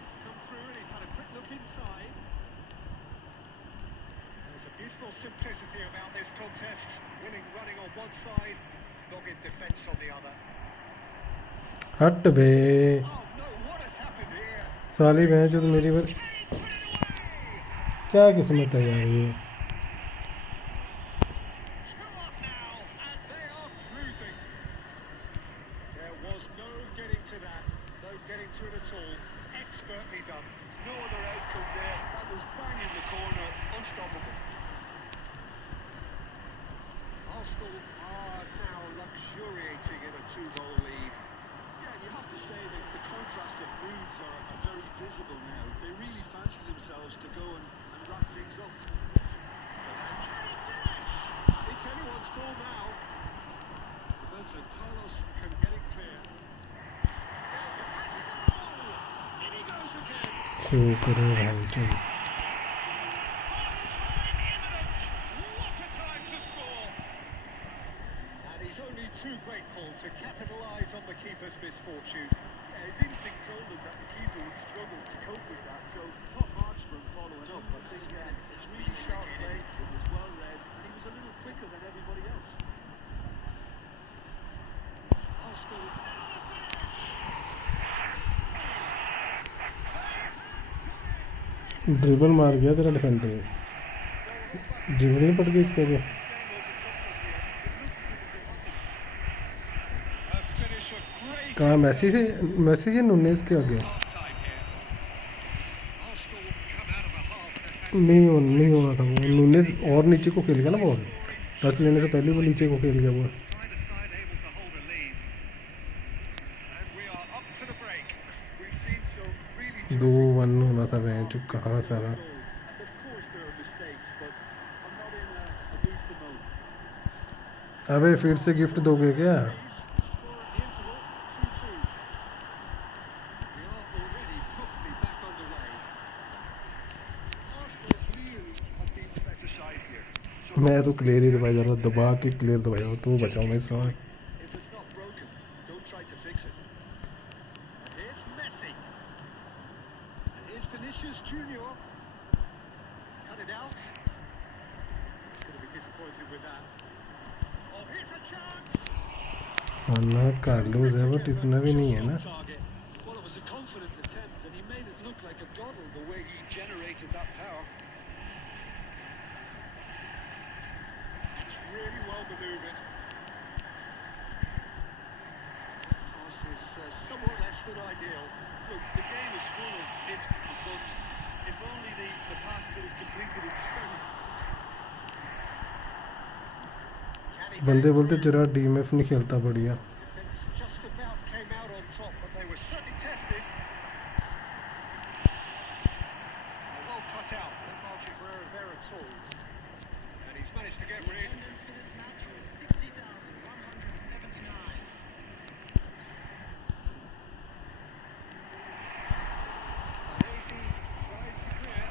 He's come through and he's had a quick look inside. There's a beautiful simplicity about this contest. Winning running on one side, dogged defence on the other. हट बे Oh no, what has happened here? साली भैंस जो तो मेरी पर Can he put it away? क्या किस्मत है यार ये। Two up now, and they are getting to it at all. Expertly done. No other outcome there. That was bang in the corner, unstoppable. Arsenal are now luxuriating in a 2-goal lead. Yeah, and you have to say that the contrast of moods are very visible now. They really fancy themselves to go and wrap things up. It's anyone's goal now. Roberto Carlos can get it clear. Has a goal! In he goes again. शुक्र है भाई तुम What a time to score! And he's only too grateful to capitalise on the keeper's misfortune. Yeah, his instinct told him that the keeper would struggle to cope with that, so top marks for him following up. I think it's really sharp play, it was well read, and he was a little quicker than everybody else. Arsenal. Dribble मार गया तेरा defender dribble नहीं पड़ गई इसके आगे A finish of great कहाँ मैसी से नुनेस के आगे time here. Arsenal come out of a half that had नहीं होना था वो नुनेस और नीचे को खेल गया ना बॉल टच लेने से पहले वो नीचे को खेल गया वो either side able to hold a lead. And we are up to the break. We've seen some really 2-1 होना था मैं जो कहाँ सारा goals, and of course there are mistakes, but I'm not in a mood to moan. अबे फिर से gift दोगे क्या Score at the interval, 2-2. We are already promptly back on the way. Arsenal clearly have been the better side here. So मैं तो clear ही दबाया जा रहा दबा के क्लियर दबाया रहा तो बचाऊँ मैं इसमें if it's not broken, don't try to fix it. here's Messi. And here's Vinicius Junior. He's cut it out. He's going to be disappointed with that. Oh, here's a chance. आना Carlos है but इतना भी नहीं है ना Target. Well, it was a confident attempt, and he made it look like a doddle the way he generated that power. It's really well maneuvered. Pass is somewhat less than ideal. Look, the game is full of ifs and buts. If only the pass could have completed its turn. Can he बंदे बोलते तेरा DMF नहीं खेलता बढ़िया Defence just about came out on top, but they were certainly tested. Well cut out, no margin for error there at all. And he's managed to get rid. Attendance for this match was 60,179. Hazy tries to clear.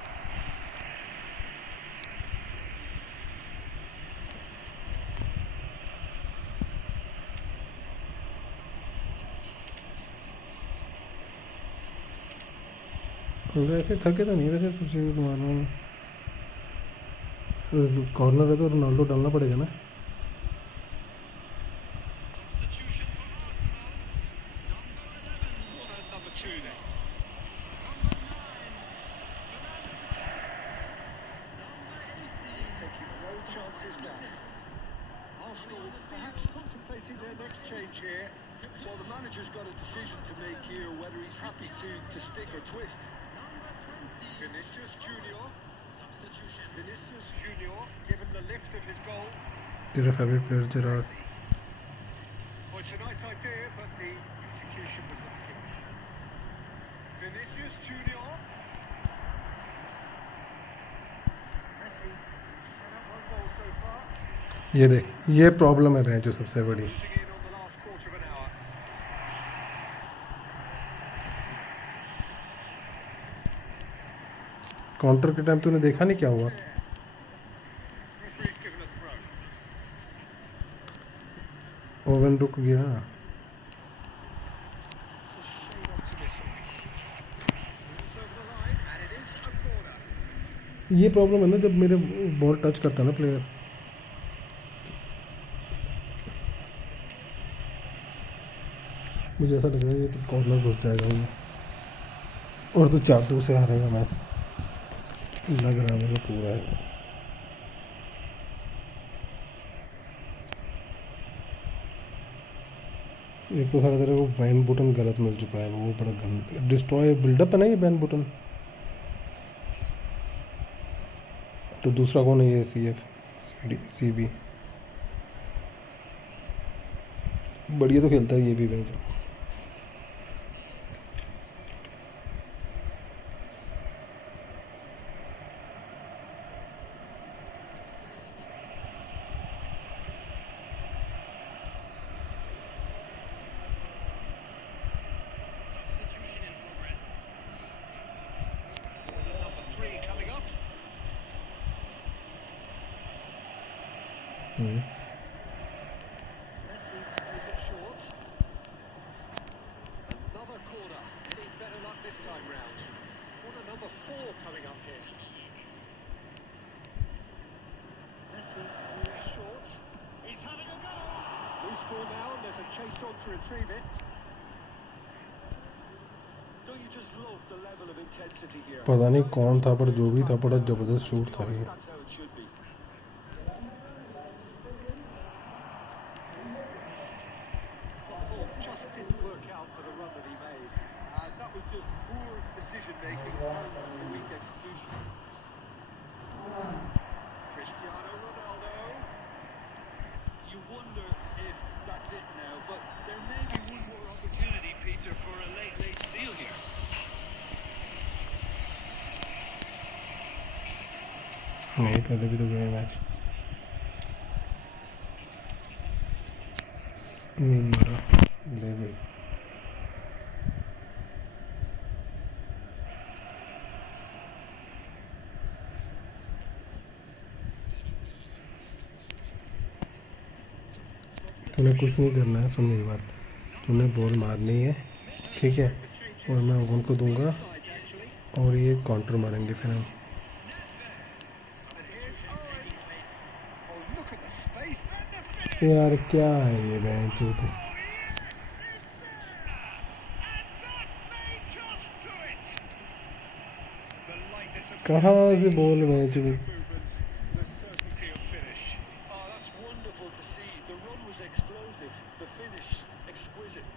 वैसे थके तो नहीं वैसे substitute मार रहा हूँ corner है तो रोनाल्डो डालना पड़ेगा ना Substitution for Arsenal. Corner number 2 then. He's taking no chances now. Arsenal perhaps contemplating their next change here. Well, the manager's got a decision to make here, whether he's happy to stick or twist. Vinicius Junior. Vinicius Junior, given the lift of his goal. तेरा favourite player Gerrard Well, it's a nice idea, but the execution was lacking. Vinicius Junior. Messi set up one goal so far. ये देख ये problem है जो सबसे बड़ी Losing in on the last quarter of an hour. Counter के time तूने देखा नहीं क्या हुआ Referee's given a throw. Oven रुक गया It's a shade optimistic. Moves over the line, and it is a corner. ये प्रॉब्लम है ना जब मेरे बॉल टच करता है ना प्लेयर मुझे ऐसा लग रहा है ये तो कॉर्नर घुस जाएगा ये और तो 4-2 से हारेगा मैच लग रहा है मुझे पूरा है एक तो सारा तेरे को वैन बटन गलत मिल चुका है, वो बड़ा गलत डिस्ट्रॉय बिल्डअप है ना ये वैन बटन। तो दूसरा कौन है ये? CB बढ़िया तो खेलता है ये भी match. Number 3 coming up. Messi plays it short. Another corner. Any better luck this time round? Corner number 4 coming up here. Messi plays short. He's having a go. Loose ball now, and there's a chase on to retrieve it. Don't you just love the level of intensity here? पता नहीं कौन था, पर जो भी था बड़ा ज़बरदस्त शूट था ये। That's how it should be. The ball just didn't work out for the run that he made. That was just poor decision making and weak execution. Cristiano Ronaldo. You wonder if that's it now, but there may be one more opportunity, Peter, for a late steal here. नहीं, पहले भी तो गए match, नहीं मारा ले भाई। तूने कुछ नहीं करना है, सुन मेरी बात। तूने बॉल मारनी है, ठीक है, और मैं ओवन को दूंगा और ये काउंटर मारेंगे फिर हम। यार क्या है ये बेंच? कहाँ से ball bench? The certainty of finish. Oh, that's wonderful to see. The run was explosive, the finish exquisite.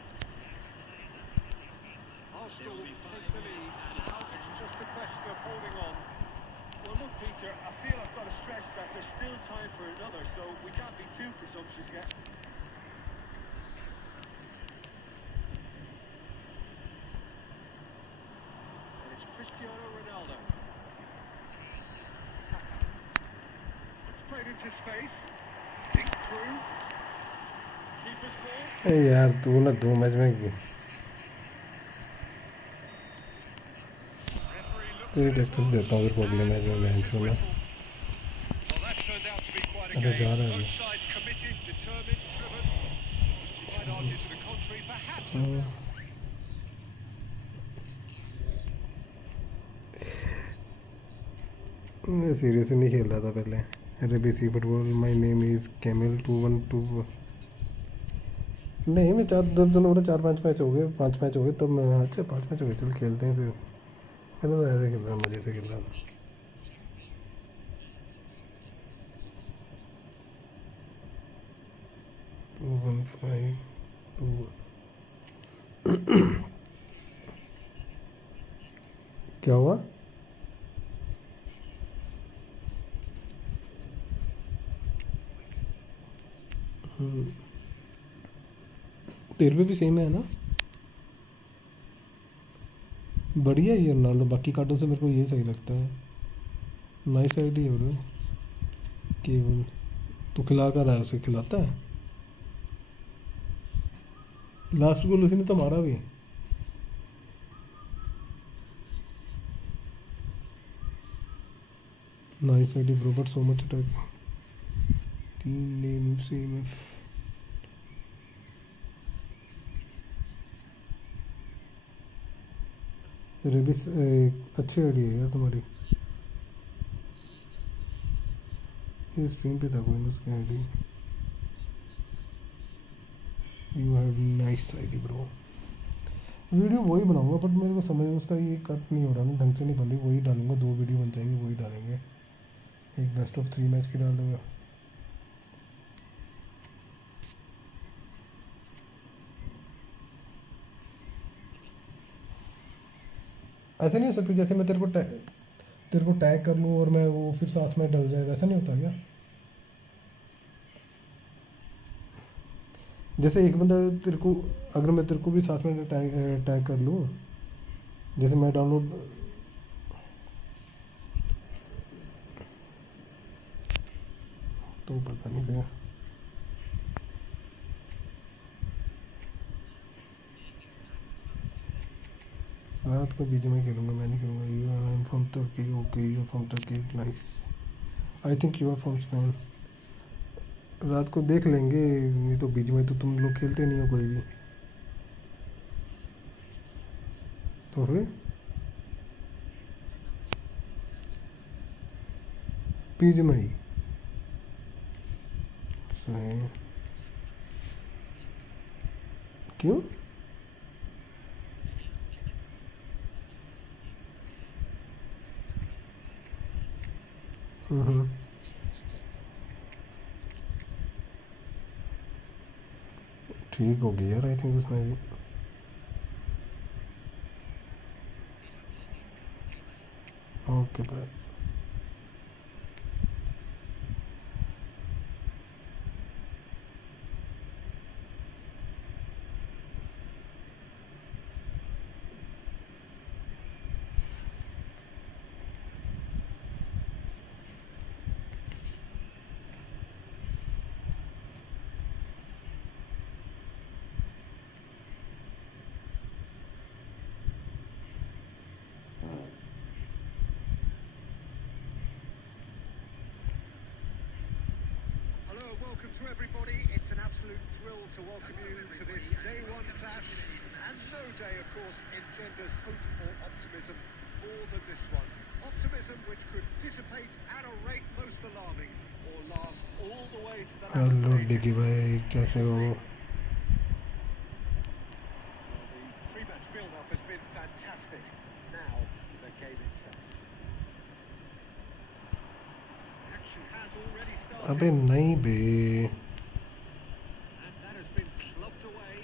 Arsenal take the lead. Now it's just a question of holding on. Well, look, Peter, I feel I've got to stress that there's still time for another, so we can't be too presumptuous yet. And it's Cristiano Ronaldo. It's played into space. Dig through. Keeper's ball. ए यार तू ना 2 match में Referee looks तेरी at his practice देता हूँ फिर को अगले मैच में बेंच में ना। Well, that turned out to be quite a अच्छा, जा रहा game. है Both sides committed, determined, driven. You might argue to the contrary, perhaps. मैं सीरियसली नहीं खेल रहा था पहले। अरे BC football, my name is camel 212। नहीं, मैं 4-5 मैच हो गए, 5 मैच हो गए तब मैं। अच्छा 5 मैच हो गए, चल खेलते हैं फिर। पहले तो ऐसे खेल रहा, मज़े से खेल रहा था। क्या हुआ? तेरे पे भी सेम है ना? बढ़िया है ये रोनाल्डो, बाकी कार्डों से मेरे को ये सही लगता है। Nice idea bro. केवल तू खिला कर रहा है, उसे खिलाता है। लास्ट गोल उसी ने तो मारा भी। Nice idea bro, but so much attack. 3 name same है। रेबिस अच्छी आइडिया है यार तुम्हारी। ये स्क्रीन पे था कोई उसकी ID. You have nice ID bro. Video वही बनाऊंगा, बट मेरे को समझ में उसका ये कट नहीं हो रहा ना, ढंग से नहीं बन रही। वही डालूंगा, 2 वीडियो बन जाएंगे, वही डालेंगे। एक बेस्ट ऑफ 3 मैच की डाल दूँगा। ऐसा नहीं हो सकता जैसे मैं तेरे को टैग कर लूँ और मैं वो फिर साथ में डल जाए, वैसा नहीं होता क्या? जैसे एक बंदा तेरे को, अगर मैं तेरे को भी साथ में टैग कर लूँ, जैसे मैं डाउनलोड, तो पता नहीं भैया। रात को बीच में खेलूँगा, मैं नहीं खेलूँगा। You are from Turkey, okay you are from Turkey, nice. I think you are from Spain. रात को देख लेंगे, नहीं तो बीच में तो तुम लोग खेलते नहीं हो कोई भी, तो फिर बीच में ही सही। क्यों? ठीक हो गया यार, आई थिंक उसमें भी। Okay bye. Welcome to everybody. It's an absolute thrill to welcome you to this day one clash. And no day, of course, engenders hope or optimism more than this one. Optimism which could dissipate at a rate most alarming or last all the way to the last hello stage. डिगी भाई, कैसे हो? The pre-match build-up has been fantastic. Now, the game itself. Action has already started. अबे नहीं बे, And that has been clubbed away.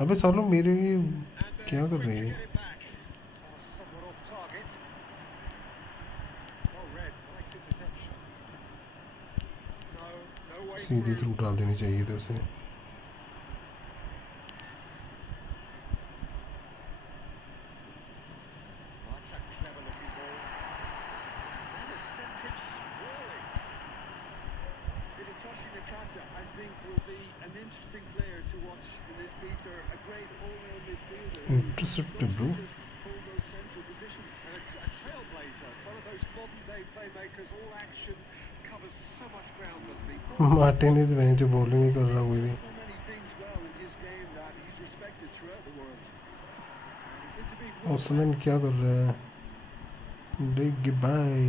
अबे सालों मेरे And क्या कर free रहे to हैं? get it back. Somewhat off target. Well read, nice interception. No way Sidhi through. Through डाल देनी चाहिए थी उसे। That's a clever looking ball. That has sent him sprawling. Hitoshi Nakata, I think, will be an interesting player to watch in this, Peter. A great all-round midfielder. who Intercepted, loves to bro. just hold those central positions. And a trailblazer, one of those modern-day playmakers, all action, covers so much ground, doesn't he? Martinez वहीं जो bowling नहीं कर रहा कोई भी। So many things well in his game that he's respected throughout the world. He's in to be ओसमैन क्या कर रहा है? डिगी भाई,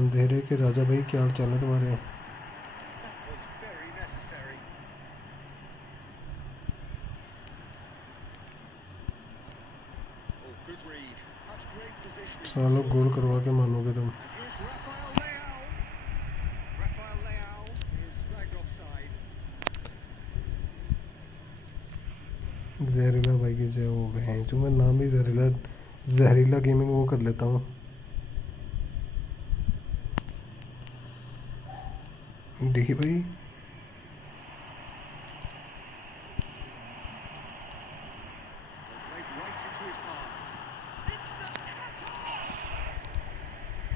अंधेरे के राजा भाई, क्या हाल चाल है तुम्हारे? That was very necessary. Oh, good read. That's great positioning. सालों गोल करवा के मानोगे तुम। And here's Rafael Leao. Rafael Leao is flagged offside. जहरीला भाई की जय हो गए, जो मैं नाम ही जहरीला गेमिंग वो कर लेता हूँ। देखिए भाई, Played right into his path. It's the cutter!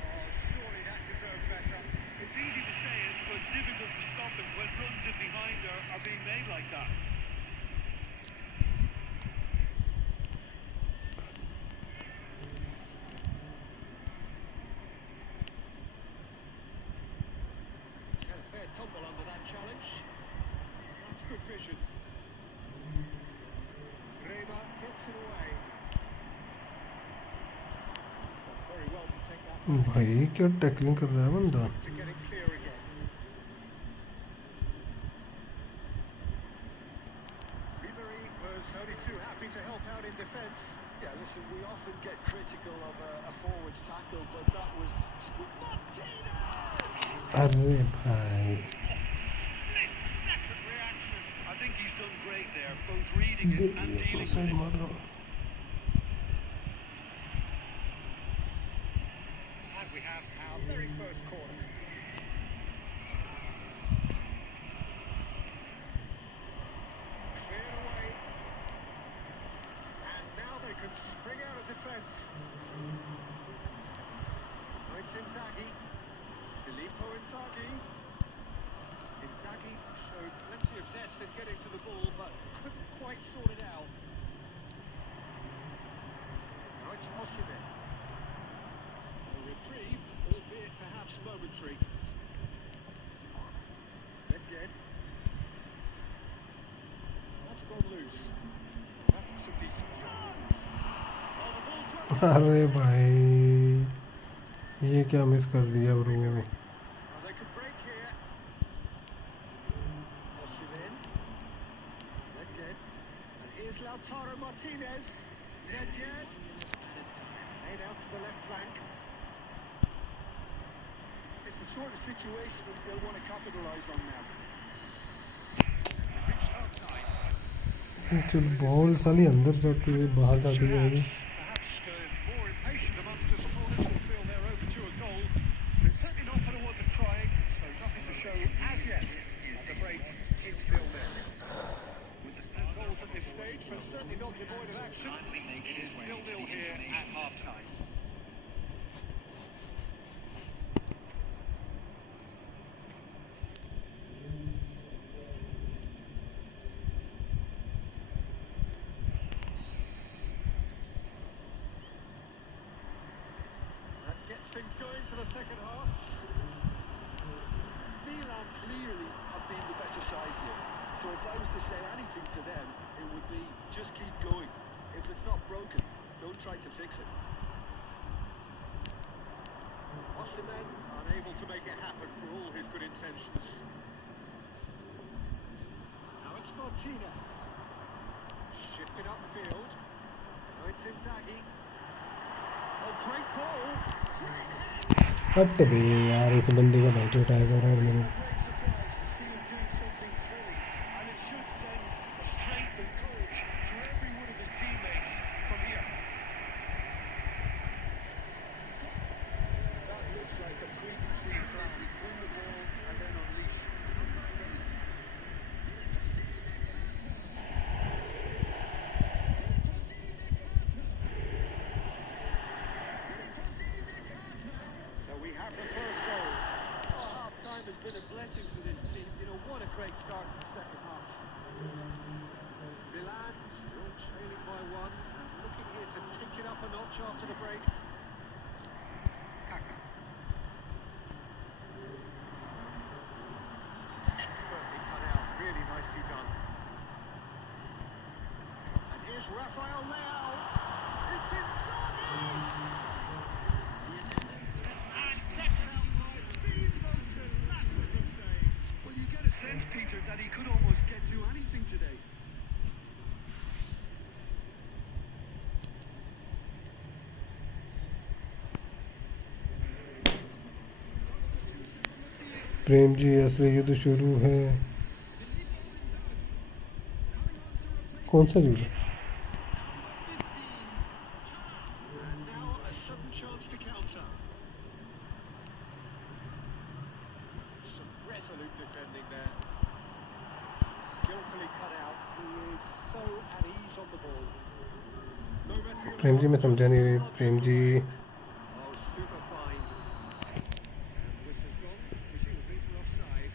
Oh, surely that deserved better. It's easy to say it, but difficult to stop it when runs in behind are being made like that. He's had a fair tumble under that challenge. That's good vision. Rema gets it away. He's done very well to take that भाई क्या tackling कर रहा है बंदा। to get it clear again. Ribery was only too happy to help out in defence. Yeah, listen, we often get critical of a forward's tackle, but that was... Martinez! अरे भाई, Split-second reaction. I think he's done great there, both reading it and देखिए dealing side with it. मार रहा हूँ। Inzaghi showed plenty of zest in getting to the ball, but couldn't quite sort it out. Now it's Osimhen. A reprieve, albeit perhaps momentary. Again. That's gone loose. That's a decent chance. Oh, the ball's running. अरे भाई ये क्या miss कर दिया bro. Well, they could break here. Osimhen. Again. And here's Lautaro Martinez. Nedved. Made out to the left flank. It's the sort of situation that they'll want to capitalise on now. Reached half-time. चल ball साली अंदर जाती है बाहर जाती है। Perhaps more impatient amongst the supporters will feel they're overdue a goal. They're certainly not going to want to try, so nothing to show as yet. At the break, it's still there. Goals at this stage, but certainly not devoid of action. It is 0-0 here at half-time. That gets things going for the second half. Milan clearly have been the better side here. So if I was to say anything to them, it would be just keep going. If it's not broken, don't try to fix it. Osimhen unable to make it happen for all his good intentions. Now it's Martinez. Shifted upfield. Now it's Inzaghi. Oh, great ball. हट बे यार इस बंदे का बैठे उठाया कर रहा है मेरे। Great surprise to see him doing something thrilling, and it should send a strength and courage to every one of his teammates from here. That looks like a preconceived plan. Win the ball and then unleash. So we have the first goal. Oh, half-time has been a blessing for this team. You know, what a great start to the second half. Milan still trailing by one and looking here to tick it up a notch after the break. Kaka. Expertly cut out, really nicely done. And here's Rafael Leao. It's Inzaghi! Well, you get a sense, Peter, that he could almost get to anything today. Prem ji असली युद्ध शुरू है। कौन सा युद्ध? And now a sudden chance to counter. Some resolute defending there. Skillfully cut out. He is so at ease on the ball. No messing around. Prem ji मैं समझा नहीं रही Prem ji. Oh, super fine. Which has gone, presumably for offside.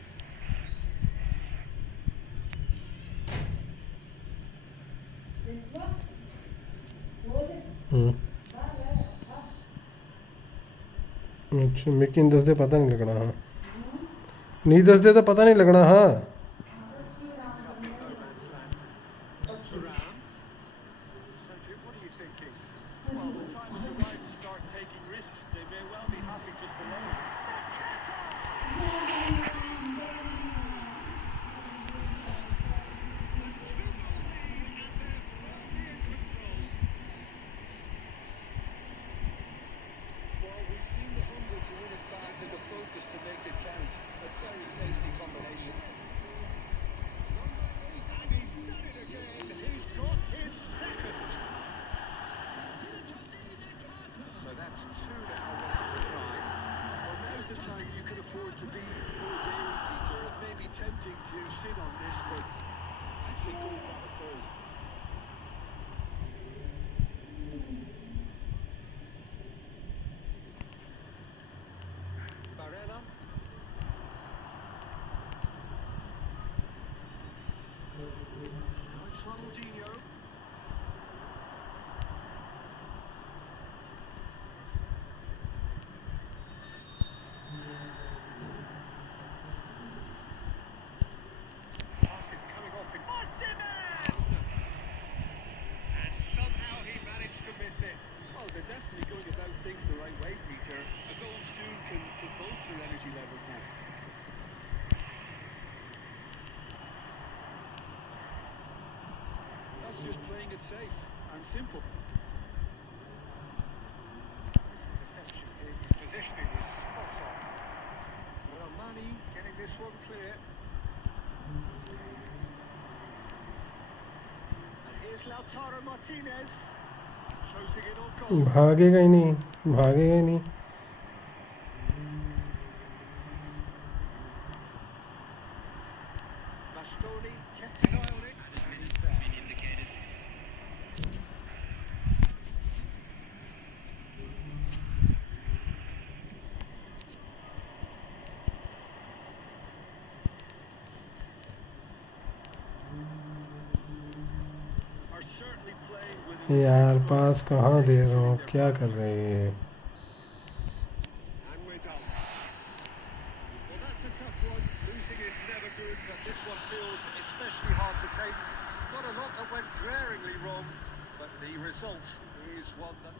अच्छा लेकिन दस दे पता नहीं लगना हाँ नहीं दस दे तो पता नहीं लगना हाँ। Turam. Sergio, what are you thinking? Well, the time has arrived to start taking risks. They may well be happy just alone. Well, we've seen the hunger to win it back and the focus to make it count. A very tasty combination. And he's done it again. He's got his second. So that's two now without reply. Well, now's the time you can afford to be more daring, Peter. It may be tempting to sit on this, but I'd say go for the third. Barella. Now it's Ronaldinho. Pass is coming off in. And somehow he managed to miss it. Oh, they're definitely going about things the right way, Peter. A goal soon can bolster energy levels now. That's just playing it safe and simple. Interception. His positioning was spot on. Well, Mane getting this one clear. And here's Lautaro Martinez. Closing in on goal. भागेगा ही नहीं, भागेगा ही नहीं। Bastoni kept his eye on it. And he's there. Are certainly playing with an यार intense पास focus. कहाँ दे रहा हूँ, क्या कर रहे हैं? And we're done. Well, that's a tough one. Losing is never good, but this one feels especially hard to take. Not a lot that went glaringly wrong, but the result is one that...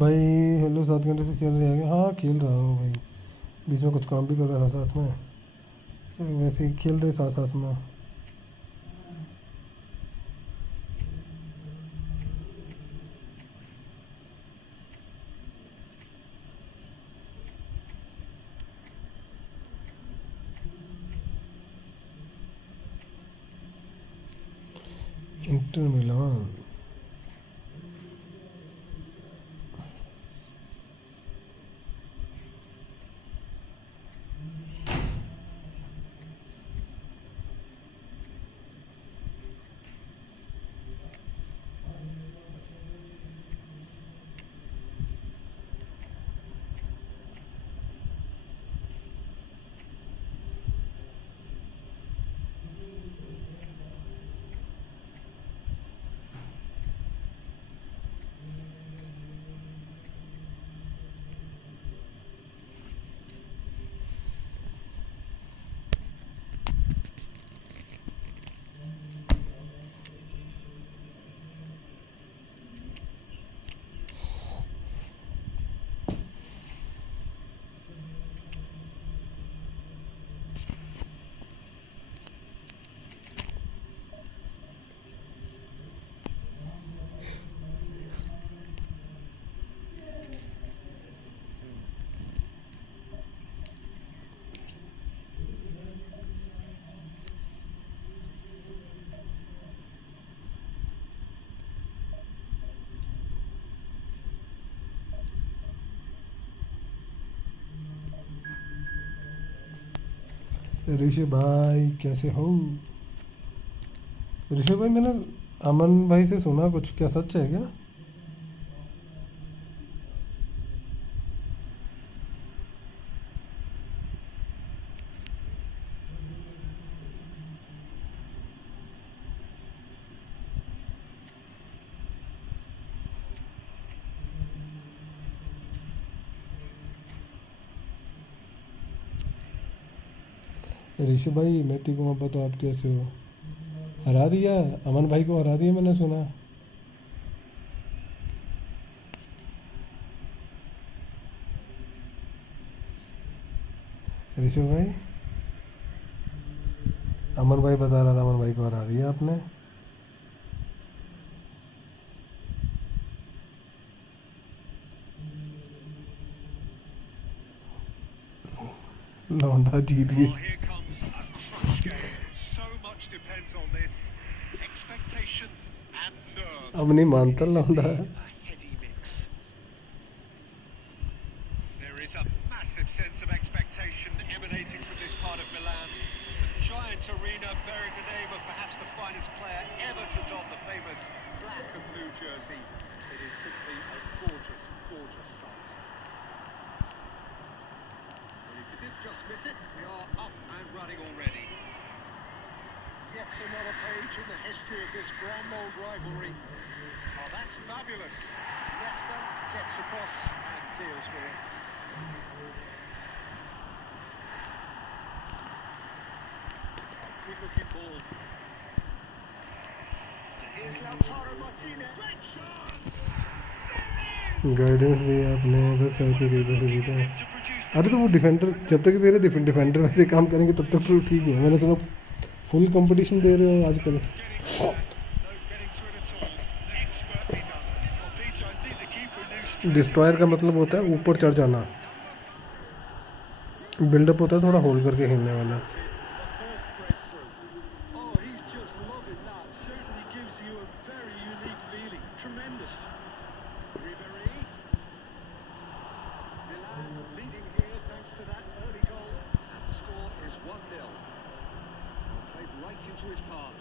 भाई hello, 7 घंटे से खेल रहे हैं? हाँ खेल रहा हूँ भाई, बीच में कुछ काम भी कर रहा था साथ में, वैसे ही खेल रहे साथ साथ में। इंटर मिलान ऋषि भाई कैसे हो? ऋषि भाई मैंने अमन भाई से सुना कुछ, क्या सच है क्या? ऋषि भाई मैं ठीक हूँ, आप बताओ आप कैसे हो? हरा दिया अमन भाई को, हरा दिया मैंने सुना। ऋषि भाई, अमन भाई बता रहा था अमन भाई को हरा दिया आपने। लौंडा जीत गई। Oh, here comes a crunch game. So much depends on this. Expectation and nerve. अब नहीं मानता लौंडा। A heady mix. There is a massive sense of expectation emanating from this part of Milan. The giant arena bearing the name of perhaps the finest player ever to don the famous black and blue jersey. It is simply a gorgeous, gorgeous sight. Well, if you did just miss it, we are up and running already. Yet another page in the history of this grand old rivalry. Oh, that's fabulous. Leicester gets across and deals with it. Good looking ball. And here's Lautaro Martinez. Great chance! Guidance दिया आपने, बस ऐसे तरीके से जीता है। अरे तो वो डिफेंडर, जब तक तेरे डिफेंडर वैसे काम करेंगे तब तक तो ठीक है। मैंने सुना फुल कंपटीशन दे रहे हो आजकल। डिस्ट्रॉयर का मतलब होता है ऊपर चढ़ जाना, बिल्डअप होता है थोड़ा होल्ड करके खेलने वाला। Oh, he's just loving that. Certainly gives you a very unique feeling. Tremendous. Ribery. Milan leading here thanks to that early goal. And the score is 1-0. Played right into his path.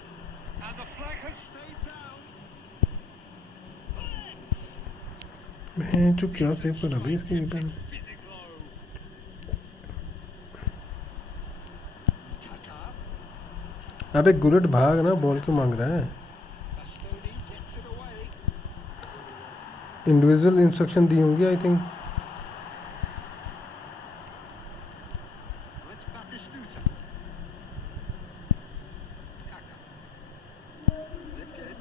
And the flag has stayed down. मैं जो क्या save कर अभी इसकी return. Busy blow. Kaka. अबे gullet भाग ना, ball क्यों मांग रहा है? Bastoni gets it away. Individual instruction दी होंगी I think. It's Batistuta. Kaka. Lifted.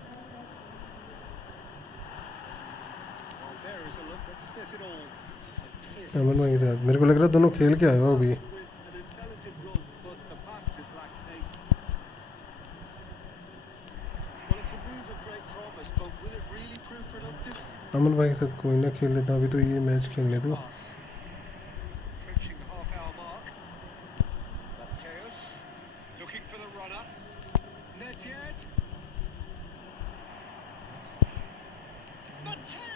Well, there is a look that says it all. A piercing अमन भाई साहब, मेरे को लग रहा है दोनों खेल के आए हो अभी। with an intelligent run, but the pass just lacked pace. Well, it's a move of great promise, but will it really prove productive? अमन भाई के साथ कोई ना खेल लेता, अभी तो ये मैच खेलने दो। Pass. Approaching the half-hour mark. Mateus looking for the runner. Nedved. Mateus!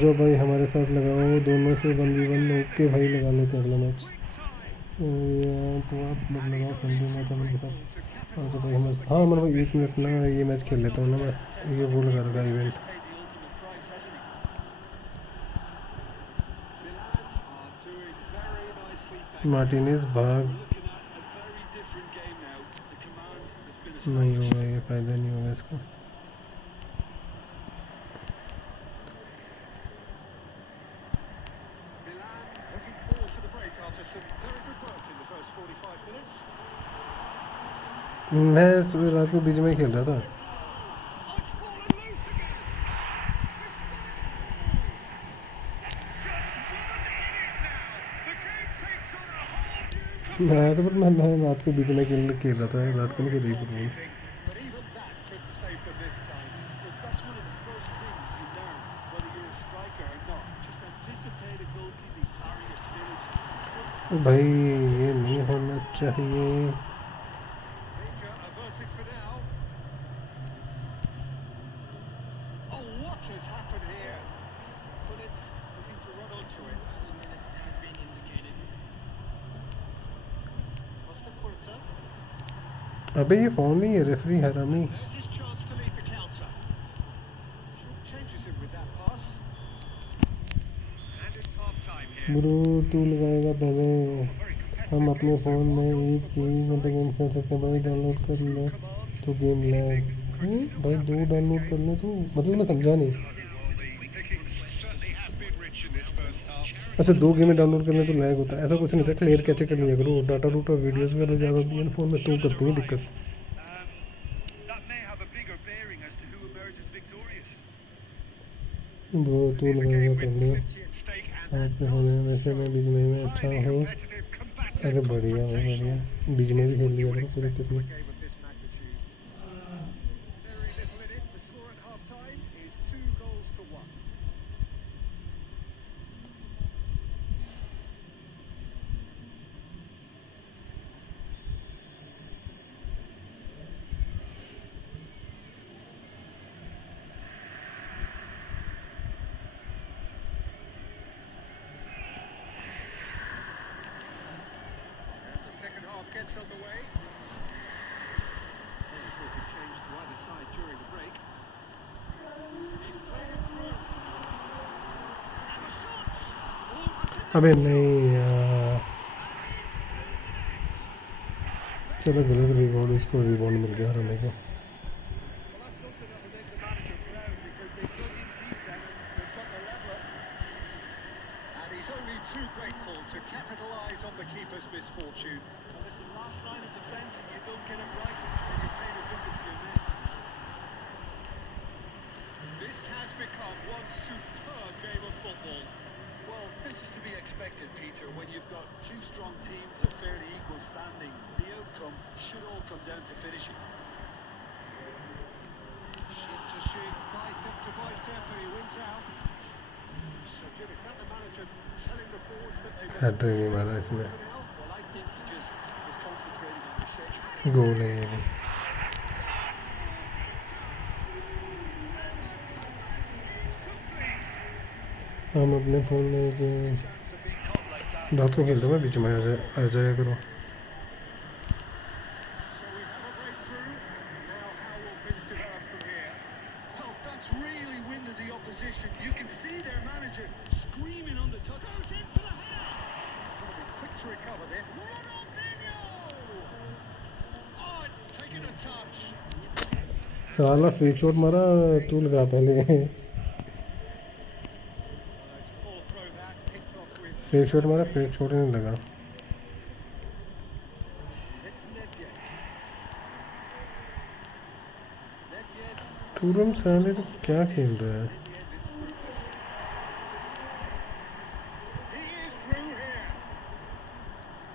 जो भाई हमारे साथ लगाओ, दोनों से 1v1 ओके भाई, लगा लेते हैं अगला मैच। तो आप लोग लगाओ फ्रेंडली मैच अमन के साथ। और तो भाई हमारे, हाँ अमन भाई 1 मिनट ना ये मैच खेल लेता हूँ ना मैं, ये वो लगा रखा इवेंट। मार्टिनेज भाग नहीं होगा, ये फायदा नहीं होगा इसका। मैं रात को बीच में ही खेल रहा था। मैं तो मैं रात को बीच में खेल रहा था, रात को नहीं खेल रही football. But even that couldn't save them this time. Look, that's one of the first things you learn, whether you're a striker or not. Just anticipate a goalkeeping power, your spirit, and sometimes भाई ये नहीं होना चाहिए। danger averted for now. Oh, what has happened here? Phillips looking to run onto it. Costa Curta. अबे ये phone नहीं है, referee हरामी। There's his chance to lead the counter. Short changes him with that pass. And it's half-time here. Bro तू लगाएगा पहले, हम अपने फ़ोन में एक ही घंटे गेम खेल सकते हैं भाई। डाउनलोड कर ले तो गेम लैग भाई, 2 डाउनलोड कर ले तो मतलब मैं समझा नहीं। Well, the pickings certainly have been rich in this first half. अच्छा 2 गेमें डाउनलोड करने तो लैग होता है, ऐसा कुछ नहीं था, क्लियर कैसे कर लिया करो, डाटा डूटा वीडियोस वगैरह ज़्यादा होती हैं फ़ोन में तो करती हैं दिक्कत। That may have a bigger bearing as to who emerges victorious. Bro तू It is a लगाएगा game with पहले plenty at stake, and that आपने होने does वैसे मैं show. बीजने में अच्छा Highly हूँ। competitive, combative, अरे बढ़िया भाई बढ़िया, confrontational. बीजने भी खेल What you लिया would करो, कोई expect दिक्कत from a नहीं। game of this magnitude. Very little in it. The score at half-time is 2-1. And the second half gets underway. Well, it changed to either side during the break. He's played it through. And the shots! Oh, that's a अबे नहीं यार, चलो गलत record, इसको rebound मिल गया हराने को। Well, that's something that'll make the manager proud because they dug in deep then and they've got the leveller. And he's only too grateful to capitalise on the keeper's misfortune. Well, listen, last line of defence, if you don't get it right, then you're paying a visit to your men. This has become one superb game of football. Well, this is to be expected, Peter, when you've got two strong teams of fairly equal standing. The outcome should all come down to finishing. Shin to shin, bicep to bicep, and he wins out. So, Jim, is that the manager telling the forwards that they head नहीं मारा इसमें, now? Well, I think he just was concentrating on the shape. गोल है ये भी। हम अपने phone में एक Chance of being caught like that. रात को खेलते हैं, बीच में आ जाया करो। So we have a breakthrough. Now, how will things develop from here? Well, that's really winded the opposition. You can see their manager screaming on the touch. Goes in for the header. Got to be quick to recover this. Ronaldinho! Oh, it's taken a touch. साला free shot मारा, तू लगा पहले। Well, it's a full throw that, picked off with. Fake shot मारा, fake shot नहीं लगा। It's Nedved. Nedved. टूरम साले तो क्या खेल रहा है। In the end, it's fruitless. He is through here.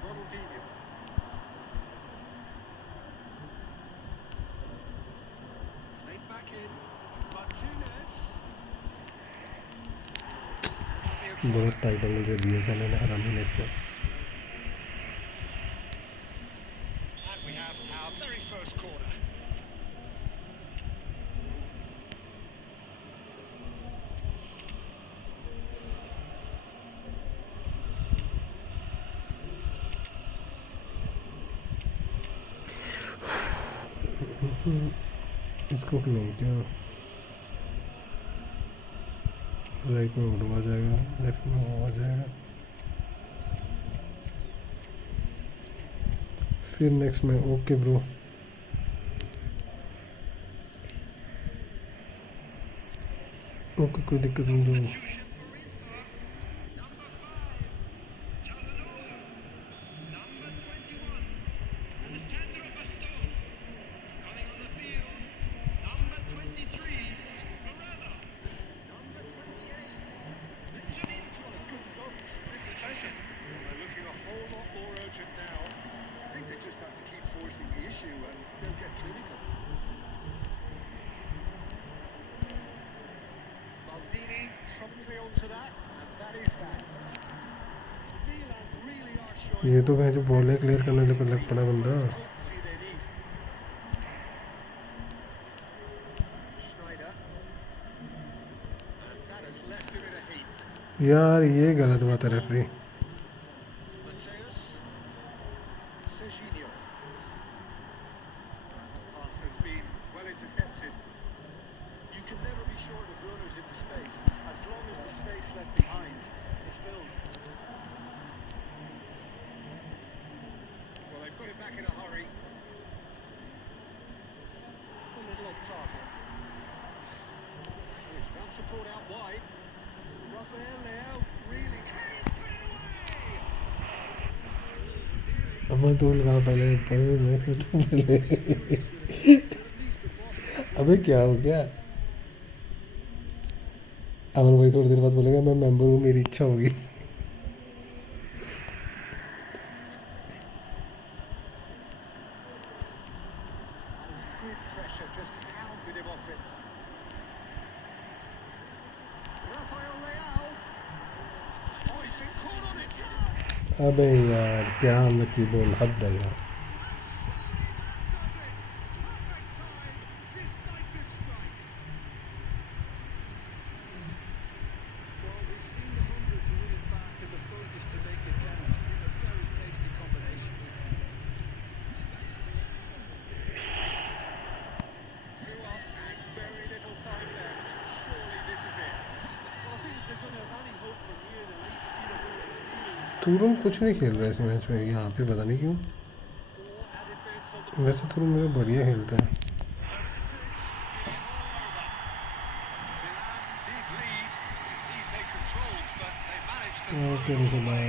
Ronaldinho. Played back in. Martinez. बहुत टाइट एंगल से दिया साले ने, हरामी ने इसको। And we have our very first corner. इसको नहीं क्या, राइट में उड़वा जाएगा, लेफ्ट में वो आ जाएगा, फिर नेक्स्ट में। ओके ब्रो, ओके कोई दिक्कत नहीं bro. Well, it's good stuff. This is better. Well, they're looking a whole lot more urgent now. I think they just have to keep forcing the issue and they'll get clinical. Maldini promptly onto that, and that is that. Milan really are showing. ये तो जो ball है clear करने पे लग पड़ा बंदा। See they need. Schneider. And that has left him in a heap. यार ये गलत बात है referee. Mateus. Serginho. Pass has been well intercepted. You can never be short of runners in the space, as long as the space left behind is filled. Well, they put it back in a hurry. It's a little off target. There's ground support out wide. Rafael Leao really अब मैं तो लगा पहले पहले मैं तो पहले अबे क्या हो गया? अमन भाई थोड़ी देर बाद बोलेगा मैं मेंबर हूँ, मेरी इच्छा होगी। Good pressure, just hounded him off it. Rafael Leao. Oh, he's been caught on it. अबे यार क्या लकी बॉल, हद है यार। Well, we've seen the hunger to win it back and the focus to make it count. A very tasty combination. 2 up and very little time left. Surely this is it. Well, I think if they're going to have any hope from here, they'll need to see the more experience. तुरुन कुछ नहीं खेल रहा है इस match में, यहाँ पे पता नहीं क्यों। 4 added minutes on the वैसे तुरुन मेरा बढ़िया खेलता है। ओके वैसे भाई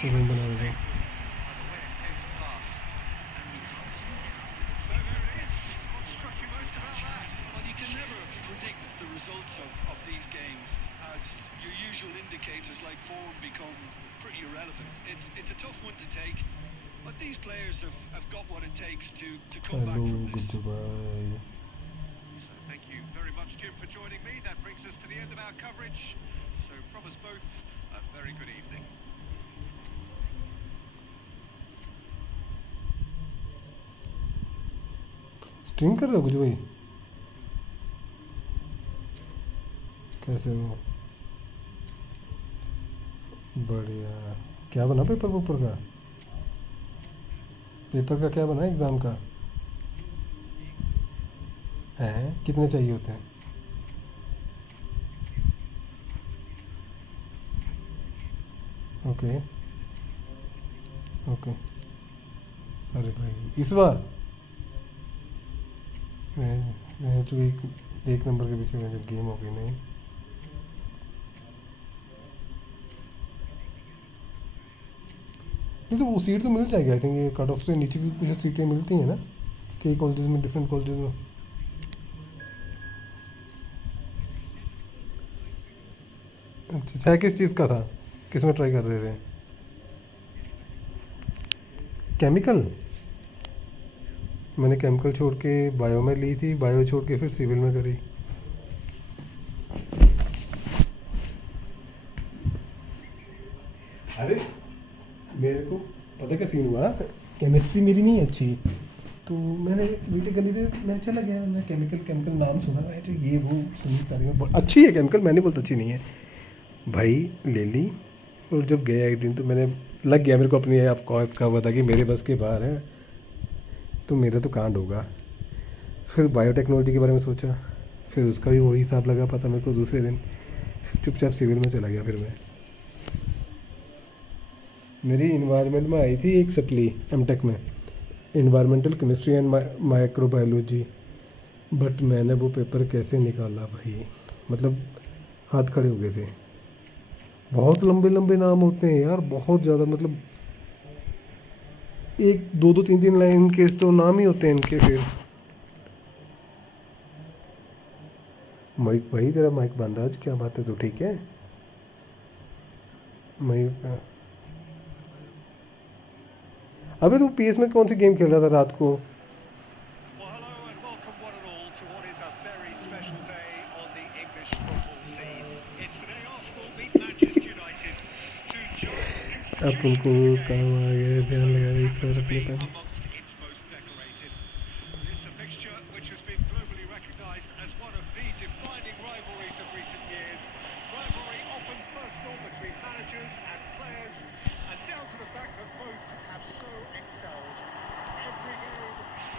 तुरुन बना रहा है। Well, you can never predict the results of these games, as your usual indicators like form become pretty irrelevant. It's a tough one to take, but these players have got what it takes to come back hello from this. Goodbye. So thank you very much, Jim, for joining me. That brings us to the end of our coverage. So from us both, a very good evening. Stream कर रहे हो कुछ भाई? कैसे हो? बढ़िया। क्या बना पेपर ऊपर का? पेपर का क्या बना एग्ज़ाम का? है कितने चाहिए होते हैं? Okay okay. अरे भाई इस बार मैं जो एक नंबर के पीछे जो गेम हो गई नहीं। नहीं तो वो सीट तो मिल जाएगी आई थिंक, ये कट ऑफ से नीचे भी कुछ सीटें मिलती हैं ना कई कॉलेजेस में, डिफरेंट कॉलेजेस में। अच्छा है किस चीज़ का था, किस में ट्राई कर रहे थे? केमिकल? मैंने केमिकल छोड़ के बायो में ली थी, बायो छोड़ के फिर सिविल में करी। अरे मेरे को पता क्या सीन हुआ, केमिस्ट्री मेरी नहीं अच्छी तो मैंने बीटेक करनी थी, मैं चला गया, मैंने केमिकल नाम सुना है तो ये वो समझ पा रही हूँ अच्छी है केमिकल, मैंने बोलता अच्छी नहीं है भाई, ले ली। और जब गया एक दिन तो मैंने लग गया, मेरे को अपनी आपका पता कि मेरे बस के बाहर है तो मेरा तो कांड होगा। फिर बायोटेक्नोलॉजी के बारे में सोचा, फिर उसका भी वही हिसाब लगा पता मेरे को दूसरे दिन, चुपचाप सिविल में चला गया। फिर मैं मेरी इन्वायरमेंट में आई थी एक सप्ली एमटेक में, environmental chemistry and microbiology, but मैंने वो पेपर कैसे निकाला भाई, मतलब हाथ खड़े हो गए थे। बहुत लंबे लंबे नाम होते हैं यार, बहुत ज़्यादा, मतलब एक दो दो तीन तीन लाइन के तो नाम ही होते हैं इनके। फिर माइक भाई तेरा माइक बंद है आज, क्या बात है? तो ठीक है माइक। अबे तू पीएस में कौन सी गेम खेल रहा था रात को? Well, hello and welcome one and all to what is a very special day on the English football scene. It's the day Arsenal meet Manchester United to join अब उनको काम आ गया, ध्यान लगा रही इस बार अपने काम। amongst its most decorated. This is a fixture which has been globally recognised as one of the defining rivalries of recent years. Rivalry often personal between managers and players, and down to the fact that both have so excelled. Every game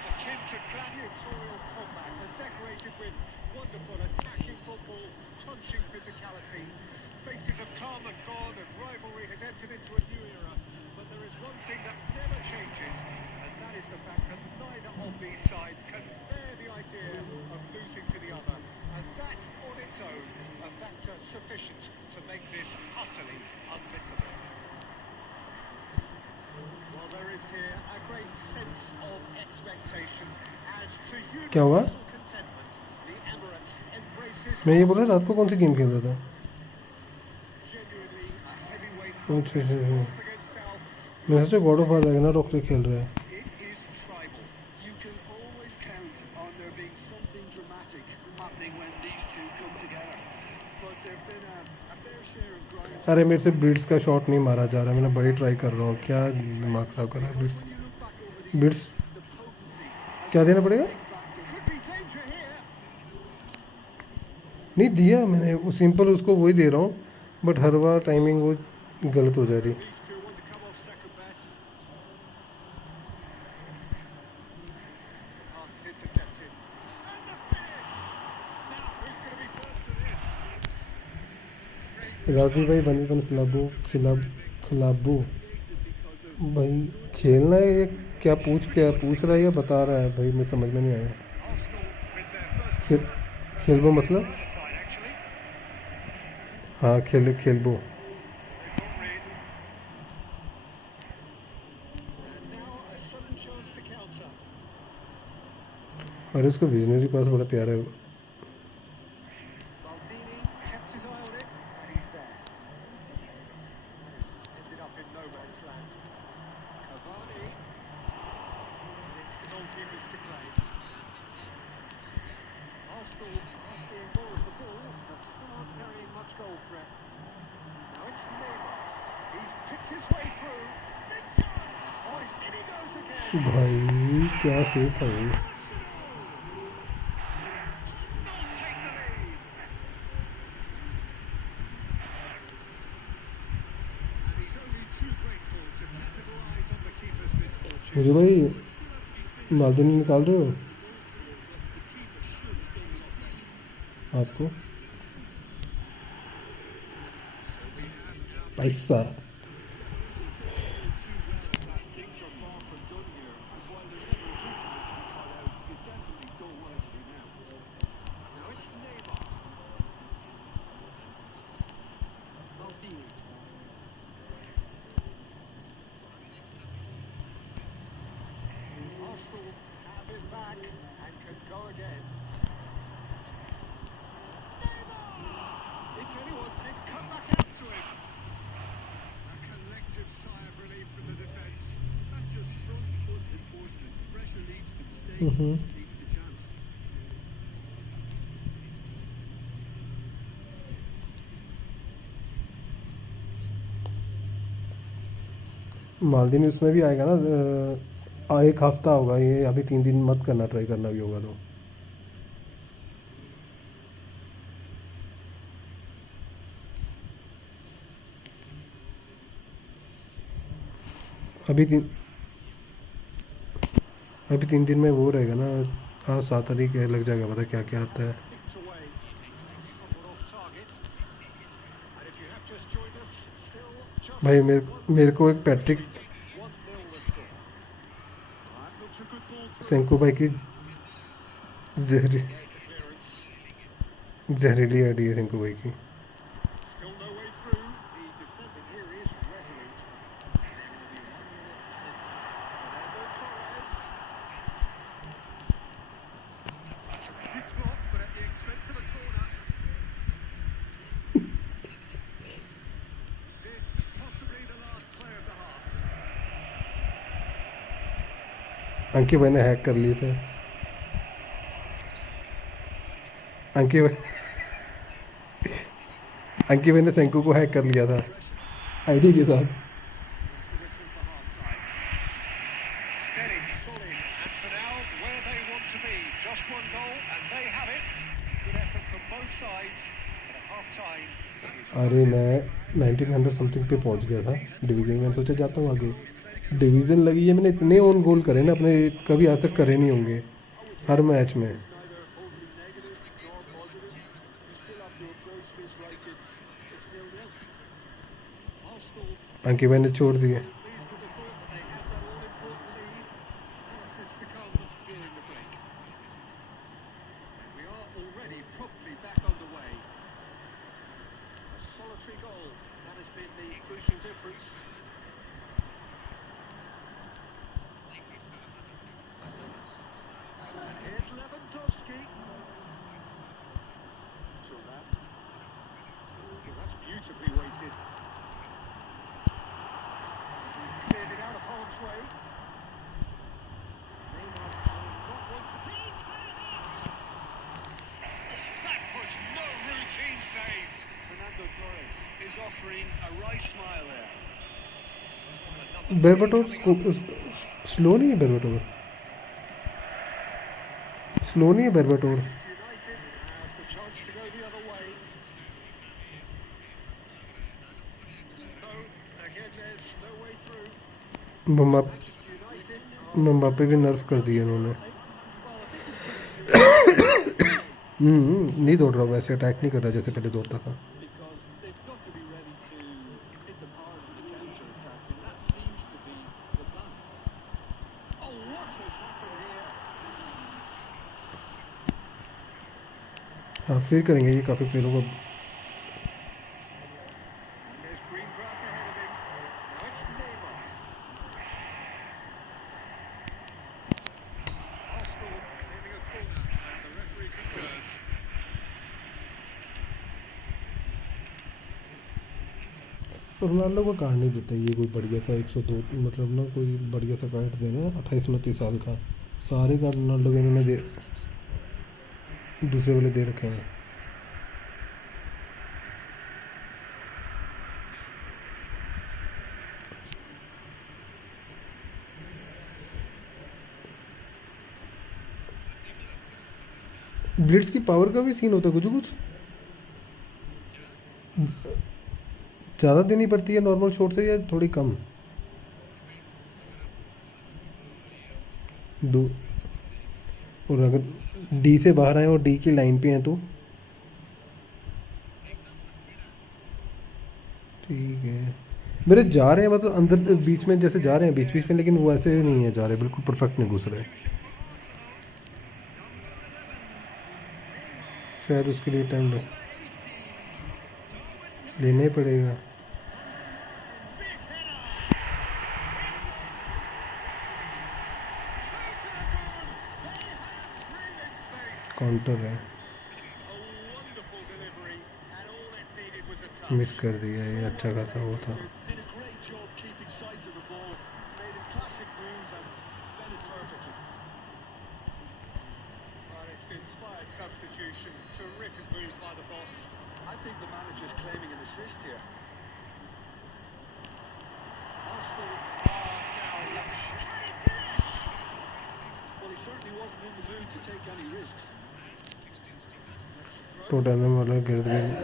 akin to gladiatorial combat and decorated with wonderful attacking football, punching physicality. Faces have come and gone and rivalry has entered into a new era, but there is one thing that never changes, and that is the fact that neither of these sides can bear the idea of losing to the other, and that on its own a factor क्या हुआ? मैं ये बोल रहा रात को कौन सी game खेल रहा था? अच्छा अच्छा अच्छा। मैं सोचा गॉड ऑफ वार रैग्नारोक पे खेल रहा है। It is tribal. You can always count on there being something dramatic happening when these two come together. But there've been a fair share of grind. अरे मेरे से बिट्स का shot नहीं मारा जा रहा, मैंने बड़ी ट्राई कर रहा हूँ, क्या दिमाग खराब कर रहा है bits. When you look back over the bits the potency has क्या been देना a पड़ेगा? big factor. Could be danger here. नहीं दिया मैंने, वो सिंपल उसको वही दे रहा हूँ, बट हर बार टाइमिंग वो गलत हो जा रही। These two want to come off second best. Pass is intercepted. And the finish. Now who's going to be first to this? Rajdeep भाई 1v1 खिलाबू Because of भाई खेलना है ये क्या पूछ रहा है या बता रहा है भाई, मुझे समझ में नहीं आया। Arsenal with their first खेल खेलबो मतलब? side actually. हाँ खेलबो। They've got rid. and now a sudden chance to counter. और इसको विजनरी पास बड़ा प्यारा है। Maldini kept his eye on it, and he's there. Ended up in no man's land. Cavani. And it's the goalkeepers to play. Arsenal are seeing more of the ball, but still aren't carrying much goal threat. Now it's Neymar. He's picked his way through. Big chance. Oh, in he goes again. भाई क्या save था भाई। Arsenal! Arsenal take the lead. And he's only too grateful to capitalise on the keeper's misfortune. मुझे भाई मालदीनी निकाल रहे हो आपको पैसा? Things are far from done here, and while there's never a good time to be caught out, you definitely don't want it to be now. Now it's Neymar. Maldini. Arsenal have it back and can go again. Neymar! It's anyone, and it's come back out to him. A collective sigh of relief from the defence. That's just front foot enforcement. Pressure leads to mistake, leads to chance. मालदीनी उसमें भी आएगा ना, एक हफ्ता होगा ये, अभी 3 दिन मत करना, ट्राई करना भी होगा तो। अभी 3 दिन में वो रहेगा ना, हाँ 7 तारीख लग जाएगा, पता क्या क्या आता है। Picked away. Somewhat off target. And if you have just joined us, still just भाई मेरे को एक Patrick 1-0 the score. That looks a good ball through. Senco भाई की There's the clearance. जहरीली आईडी है सेंको भाई की। Still no way through. The defending here is resolute. Fernando Torres. That's a quick block, but at the expense of a corner. This possibly the last play of the half. अंकित भाई ने hack कर लिए थे। अंकित भाई ने सेंको को hack कर लिया था आईडी के साथ। It's the whistle for half-time. Steady, solid, and for now, where they want to be. Just one goal, and they have it. Good effort from both sides. But at half-time, अरे मैं 1900 something पे पहुंच गया था division में, सोचा जाता हूँ आगे। डिवीज़न लगी है, मैंने इतने ओन गोल करे ना अपने, कभी आज तक करे नहीं होंगे हर मैच में। Neither overly negative nor positive. You still have to approach this like it's 0-0. Arsenal अंकित भाई ने छोड़ दिए। pleased with the thought that they had that all-important lead. Analysis to come during the break. And we are already promptly back underway. A solitary goal, that has been the crucial difference. And here's Lewandowski. beautifully weighted. He's cleared it out of harm's way. Neymar will not want to... That was no routine save. Fernando Torres is offering a right smile there. Berbatov slow नहीं है बेरबटोर slow नहीं है बेरबटोर Manchester United have the chance to go the other way. No, again there's no way through. Manchester United are... मम्बापे भी नर्फ कर दिए उन्होंने Well, I think this could be नहीं दौड़ रहा वैसे अटैक नहीं कर रहा जैसे पहले दौड़ता था because they've got to be ready to hit the park with the counter attack, and that seems to be the plan. Oh, what has happened here? हाँ फिर करेंगे ये काफ़ी प्लेयरों को And there's green grass ahead of him. Now it's Neymar. Arsenal claiming a corner, and the referee concurs. Ronaldo को card नहीं देता ये कोई बढ़िया सा 102 मतलब ना कोई बढ़िया सा कार्ड देना 28-29 साल का सारे कार्ड रोनाल्डो के इन्होंने दे दूसरे वाले दे रखे हैं ब्लिट्स की पावर का भी सीन होता है कुछ कुछ ज़्यादा देनी पड़ती है नॉर्मल शॉट से या थोड़ी कम दो और अगर डी से बाहर आए और डी की लाइन पे हैं तो ठीक है मेरे जा रहे हैं मतलब अंदर बीच में जैसे जा रहे हैं बीच बीच में लेकिन वो ऐसे नहीं है जा रहे बिल्कुल परफेक्ट नहीं घुस रहे शायद उसके लिए टाइम लेना ही पड़ेगा काउंटर है A wonderful delivery, and all it needed was a touch. Miss कर दिया ये अच्छा खासा वो था Did a great job keeping sight of the ball, made a classic move and led it perfectly. Well, it's an inspired substitution. Terrific move by the boss. I think the manager's claiming an assist here. Arsenal are now lucky. Well, he certainly wasn't in the mood to take any risks. Total वाला गिर्द गया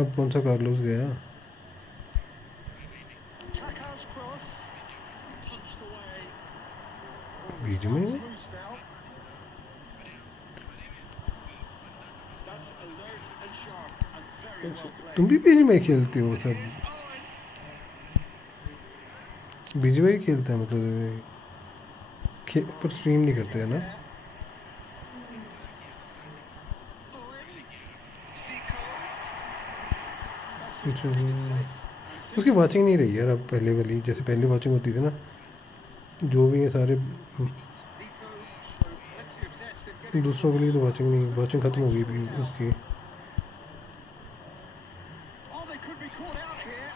अब कौन सा Carlos गया Kaká's cross, punched away. बीच में Loose now. That's alert and sharp and very well played. तुम भी बीच में खेलते हो सब बीच में ही खेलते हैं मतलब पर स्ट्रीम नहीं करते हैं ना अच्छा, उसकी वाचिंग नहीं रही यार अब पहले वाली जैसे पहले वाचिंग होती थी ना जो भी है सारे दूसरों के लिए तो वाचिंग नहीं वाचिंग ख़त्म हो गई भी उसकी Oh, they could be caught out here.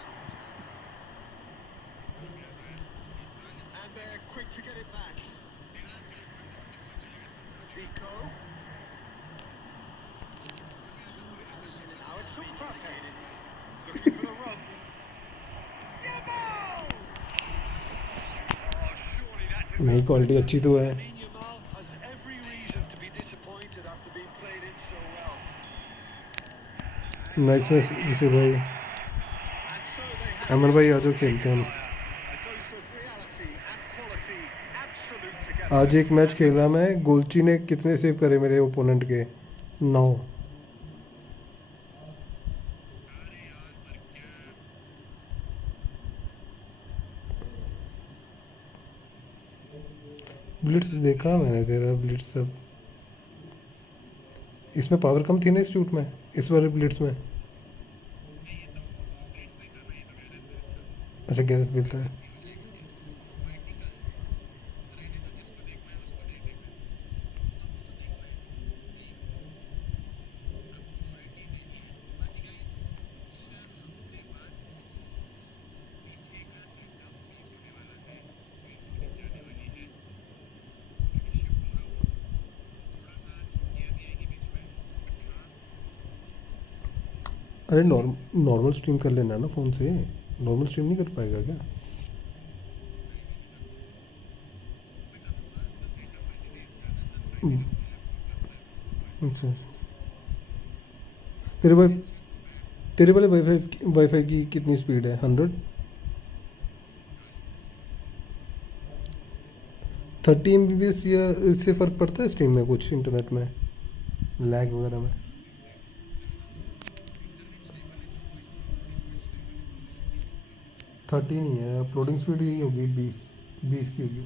And they're quick to get it back. Zico. Now it's Mbappe. Looking for the run. नहीं क्वालिटी अच्छी तो है Lamine Yamal has every reason to be disappointed after being played in so well. Nice match जिसे भाई And so they have अमन भाई आ जाओ खेलते हैं हम a dose of reality and quality absolute together. आज एक मैच खेला मैं गोलची ने कितने सेव करे मेरे ओपोनेंट के 9 ब्लिट्स देखा मैंने तेरा ब्लिट्स सब इसमें पावर कम थी ना इस शूट में इस वाले ब्लिट्स में अच्छा गैरेथ मिलता है अरे नॉर्मल स्ट्रीम कर लेना ना फ़ोन से, नॉर्मल स्ट्रीम नहीं कर पाएगा क्या? अच्छा, तेरे वाई तेरे वाले वाईफाई की कितनी स्पीड है? 100? 30 MBps या इससे फ़र्क पड़ता है स्ट्रीम में कुछ, इंटरनेट में लैग वगैरह में? 30 नहीं है, अपलोडिंग स्पीड यही होगी, 20 की होगी।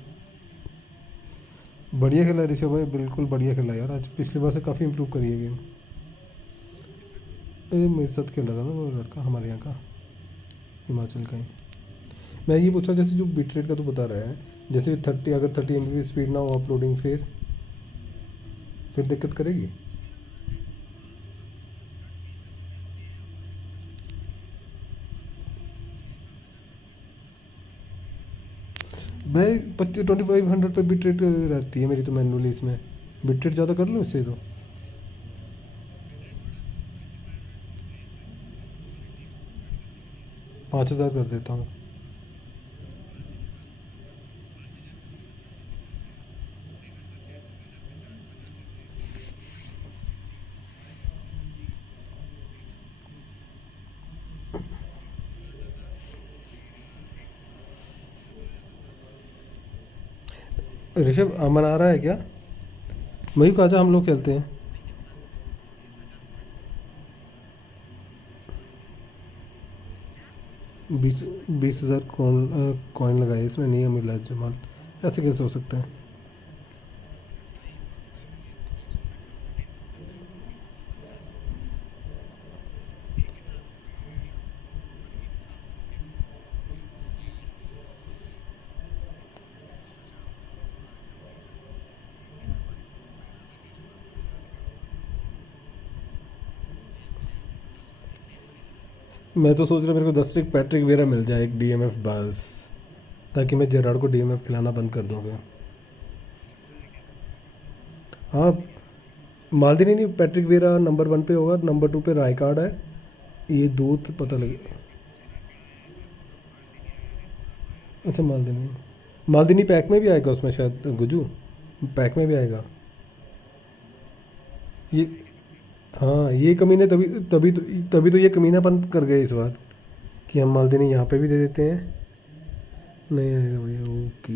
बढ़िया खेला ऋषभ भाई, बिल्कुल बढ़िया खेला यार, आज पिछली बार से काफ़ी इम्प्रूव करी है गेम। ये मेरे साथ खेल रहा था ना वो लड़का, हमारे यहाँ का, हिमाचल का ही। मैं ये पूछा, जैसे जो बिट रेट का तो बता रहा है, जैसे 30, अगर 30 MB स्पीड ना हो अपलोडिंग, फिर दिक्कत करेगी? मैं 2500 पे बिट रेट रहती है मेरी तो मैनुअली, इसमें बिट रेट ज़्यादा कर लूँ इससे तो? पाँच हज़ार कर देता हूँ। ऋषभ, अमन आ रहा है क्या? मयूक आजा, हम लोग खेलते हैं। बीस 20,000 कॉइन लगाए इसमें, नहीं है मिला जमाल, ऐसे कैसे हो सकता है? मैं तो सोच रहा मेरे को 10 ट्रिक पैट्रिक वेरा मिल जाए, एक DMF बस, ताकि मैं जेराड को DMF खिलाना बंद कर दूँगा। हाँ, मालदीनी नहीं, पैट्रिक वेरा नंबर 1 पे होगा, नंबर 2 पे रायकार्ड है, ये दो तो पता लगे। अच्छा, मालदीनी पैक में भी आएगा उसमें शायद, गुजू पैक में भी आएगा ये। हाँ, ये कमीने तभी तो ये कमीनापन कर गए इस बार, कि हम मालदीनी यहाँ पे भी दे देते हैं। नहीं आएगा भैया, ओके।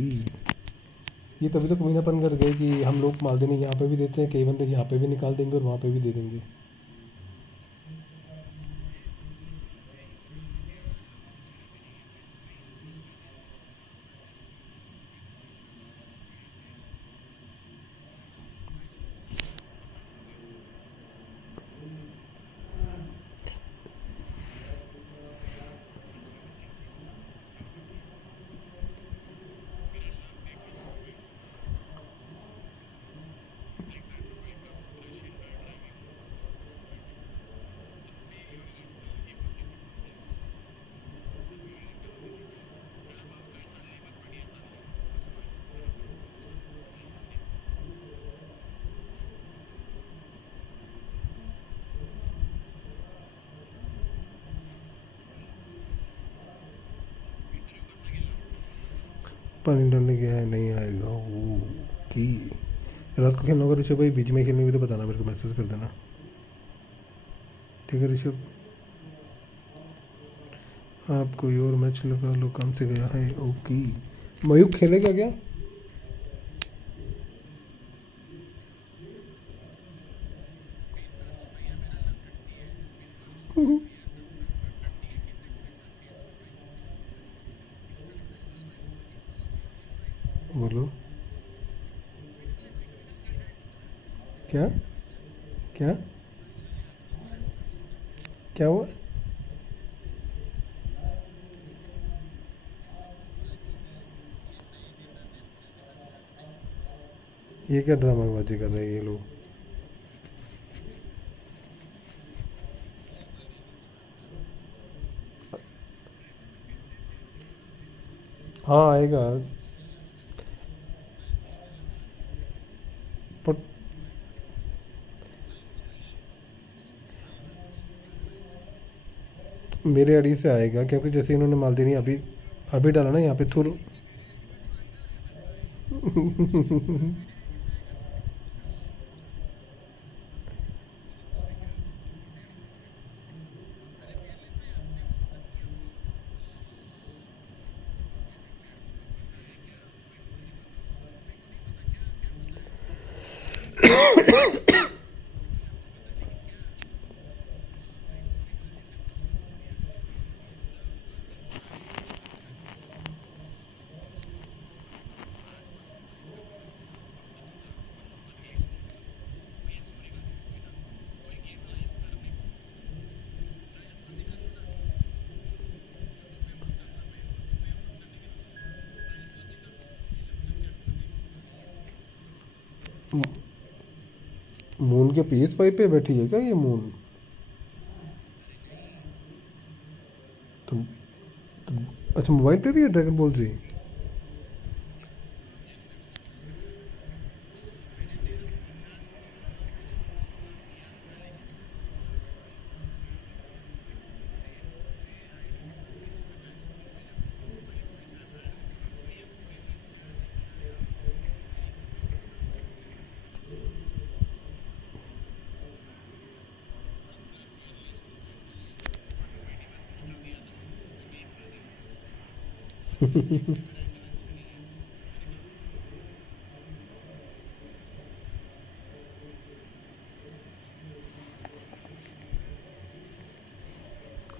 ये तभी तो कमीनापन कर गए कि हम लोग मालदीनी यहाँ पे भी देते हैं, कई बंदे यहाँ पे भी निकाल देंगे और वहाँ पे भी दे देंगे। पानी डालने गया है, नहीं आएगा, ओके। रात को खेलना होगा ऋषभ भाई, बीच में खेलने भी तो बताना, मेरे को मैसेज कर देना, ठीक है ऋषभ? आप कोई और मैच लगा लो, काम से गया है, ओके। मयूक खेलेगा क्या? बोलो, क्या क्या क्या हुआ? ये क्या ड्रामाबाजी कर रहे हैं ये लोग? हाँ आएगा, पर मेरे आईडी से आएगा, क्योंकि जैसे इन्होंने मालदीनी अभी अभी डाला ना यहाँ पे थोड़ा मून के PS5 पे बैठी है क्या ये मून? अच्छा, मोबाइल पे भी है ड्रैगन बॉल जी?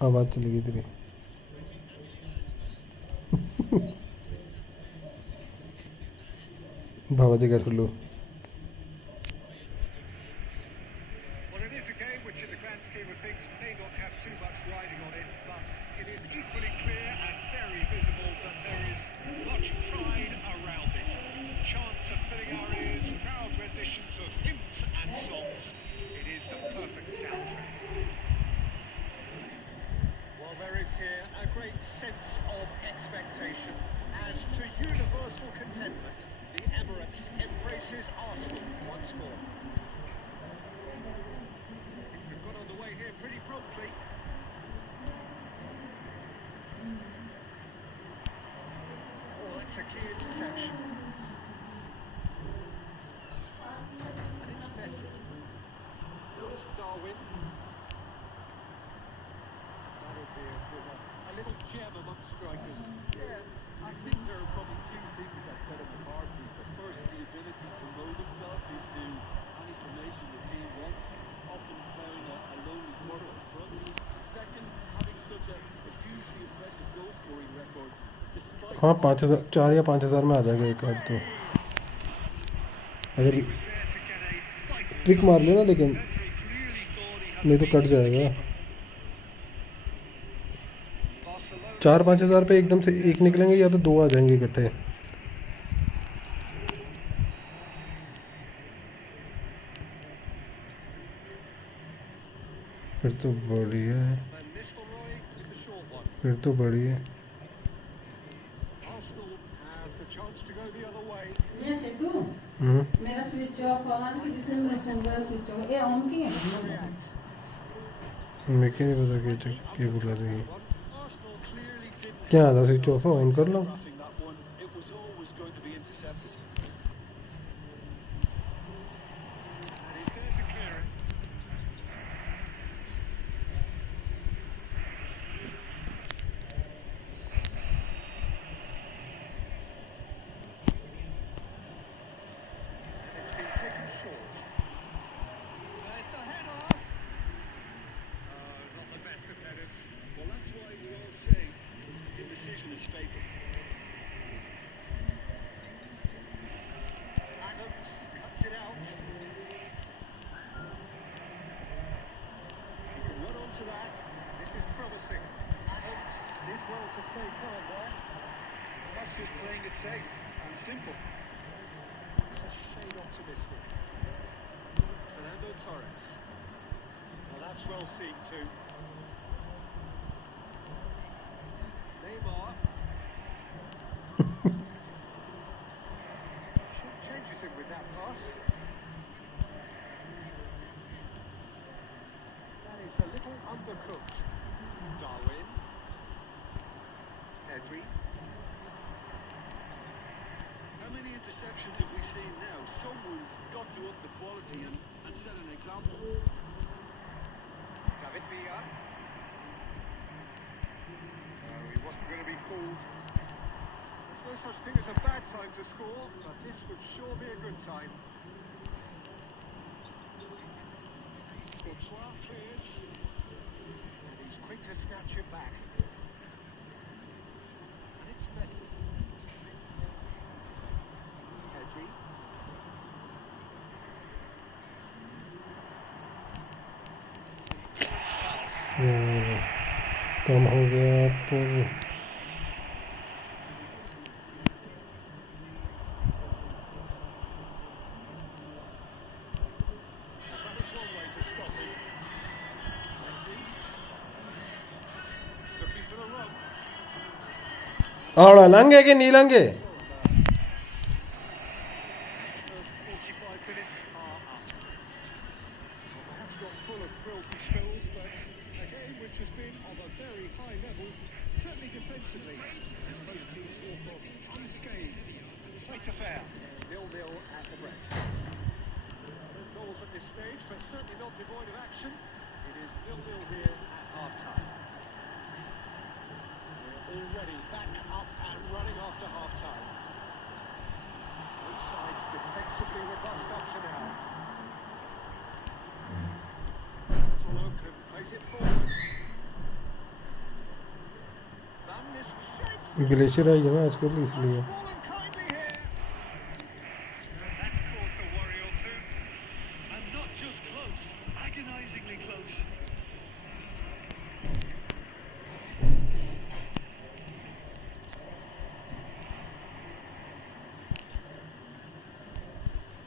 आवाज चली गई तेरी। भावाजी का ठुल्लू। Well, it is a game which in the grand scheme of things may not have too much riding on it, but it is equally clear and very visible that there is much pride around it. Chants are filling our ears, proud renditions of hymns and songs. It is the perfect soundtrack. Well, there is here a great sense of expectation. As to universal contentment, the Emirates embraces Arsenal once more. We've got underway here pretty promptly. Oh, that's a key interception. And it's Messi. It's Darwin. That'll be a little gem among strikers. Yeah, I think there are probably two things that set him apart. First, the ability to mold himself into any formation the team wants, often playing a lonely quarter up front. Second, having such a hugely impressive goal-scoring record, despite... हाँ 5,000 4 या 5,000 में आ जाएगा एक आध तो, अगर trick मार लेना, लेकिन नहीं तो कट जाएगा। 4-5 हज़ार पे एकदम से एक निकलेंगे या तो दो आ जाएंगे इकट्ठे। फिर तो बढ़िया है, फिर तो बढ़िया है। मेरा स्विच ऑफ वाला ना, जिसने मेरा चंगा स्विच ऑफ ये ऑन की है। मैं क्या नहीं पता क्या बोला था ये, क्या था स्विच ऑफ है, ऑन कर लो। Just playing it safe and simple. It's a shade optimistic. Fernando Torres. Well, that's well seen too. Neymar. Changes him with that pass. That is a little undercooked. Darwin. interceptions have we seen now? Someone's got to up the quality and set an example. David Villa. He wasn't going to be fooled. There's no such thing as a bad time to score, but this would sure be a good time. Courtois clears. And he's quick to snatch it back. And it's Messi. Pedri. कम हो गया तो That is one way to stop him. Messi. Looking for the run. और लंगे के नी लंगे First 45 minutes are up. Perhaps not full of thrills and spills, but a game which has been of a very high level, certainly defensively, as both teams walk off unscathed. Tight affair, 0-0 at the break. No goals at this stage, but certainly not devoid of action. It is 0-0 here at half-time. We're already back up and running after half-time. Both sides defensively robust up to now. Can place it forward. Van Nist shapes the glacier आई है ना आजकल इसलिए fallen kindly here. That's caused a worry or two. And not just close, agonisingly close.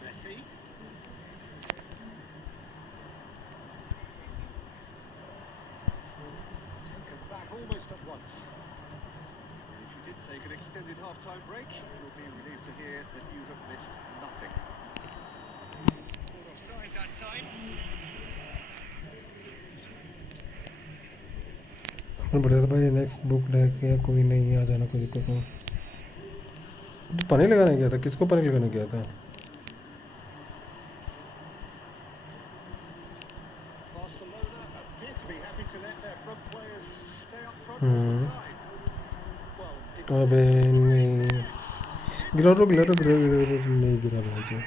Messi. Taken back almost at once. And if you did take an extended half-time break, you'll be relieved to hear that you have missed nothing. Offside that time. बढ़िया भाई next book लेके कोई नहीं आ जाना कोई दिक्कत नहीं तो पानी लगाने गया था किसको पानी लगाने गया था Barcelona appear to be happy to let their front players stay up front all Hmm. the time. Well, it's अबे नहीं गिरा रो नहीं गिरा रहा है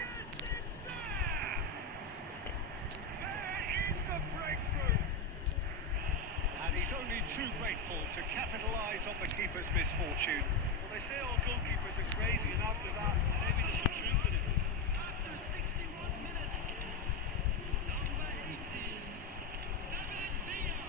There is the breakthrough. And he's only too grateful to capitalise on the keeper's misfortune. Well, they say all goalkeepers are crazy, and after that, maybe there's some truth in it. After 61 minutes, number 18, David Villa.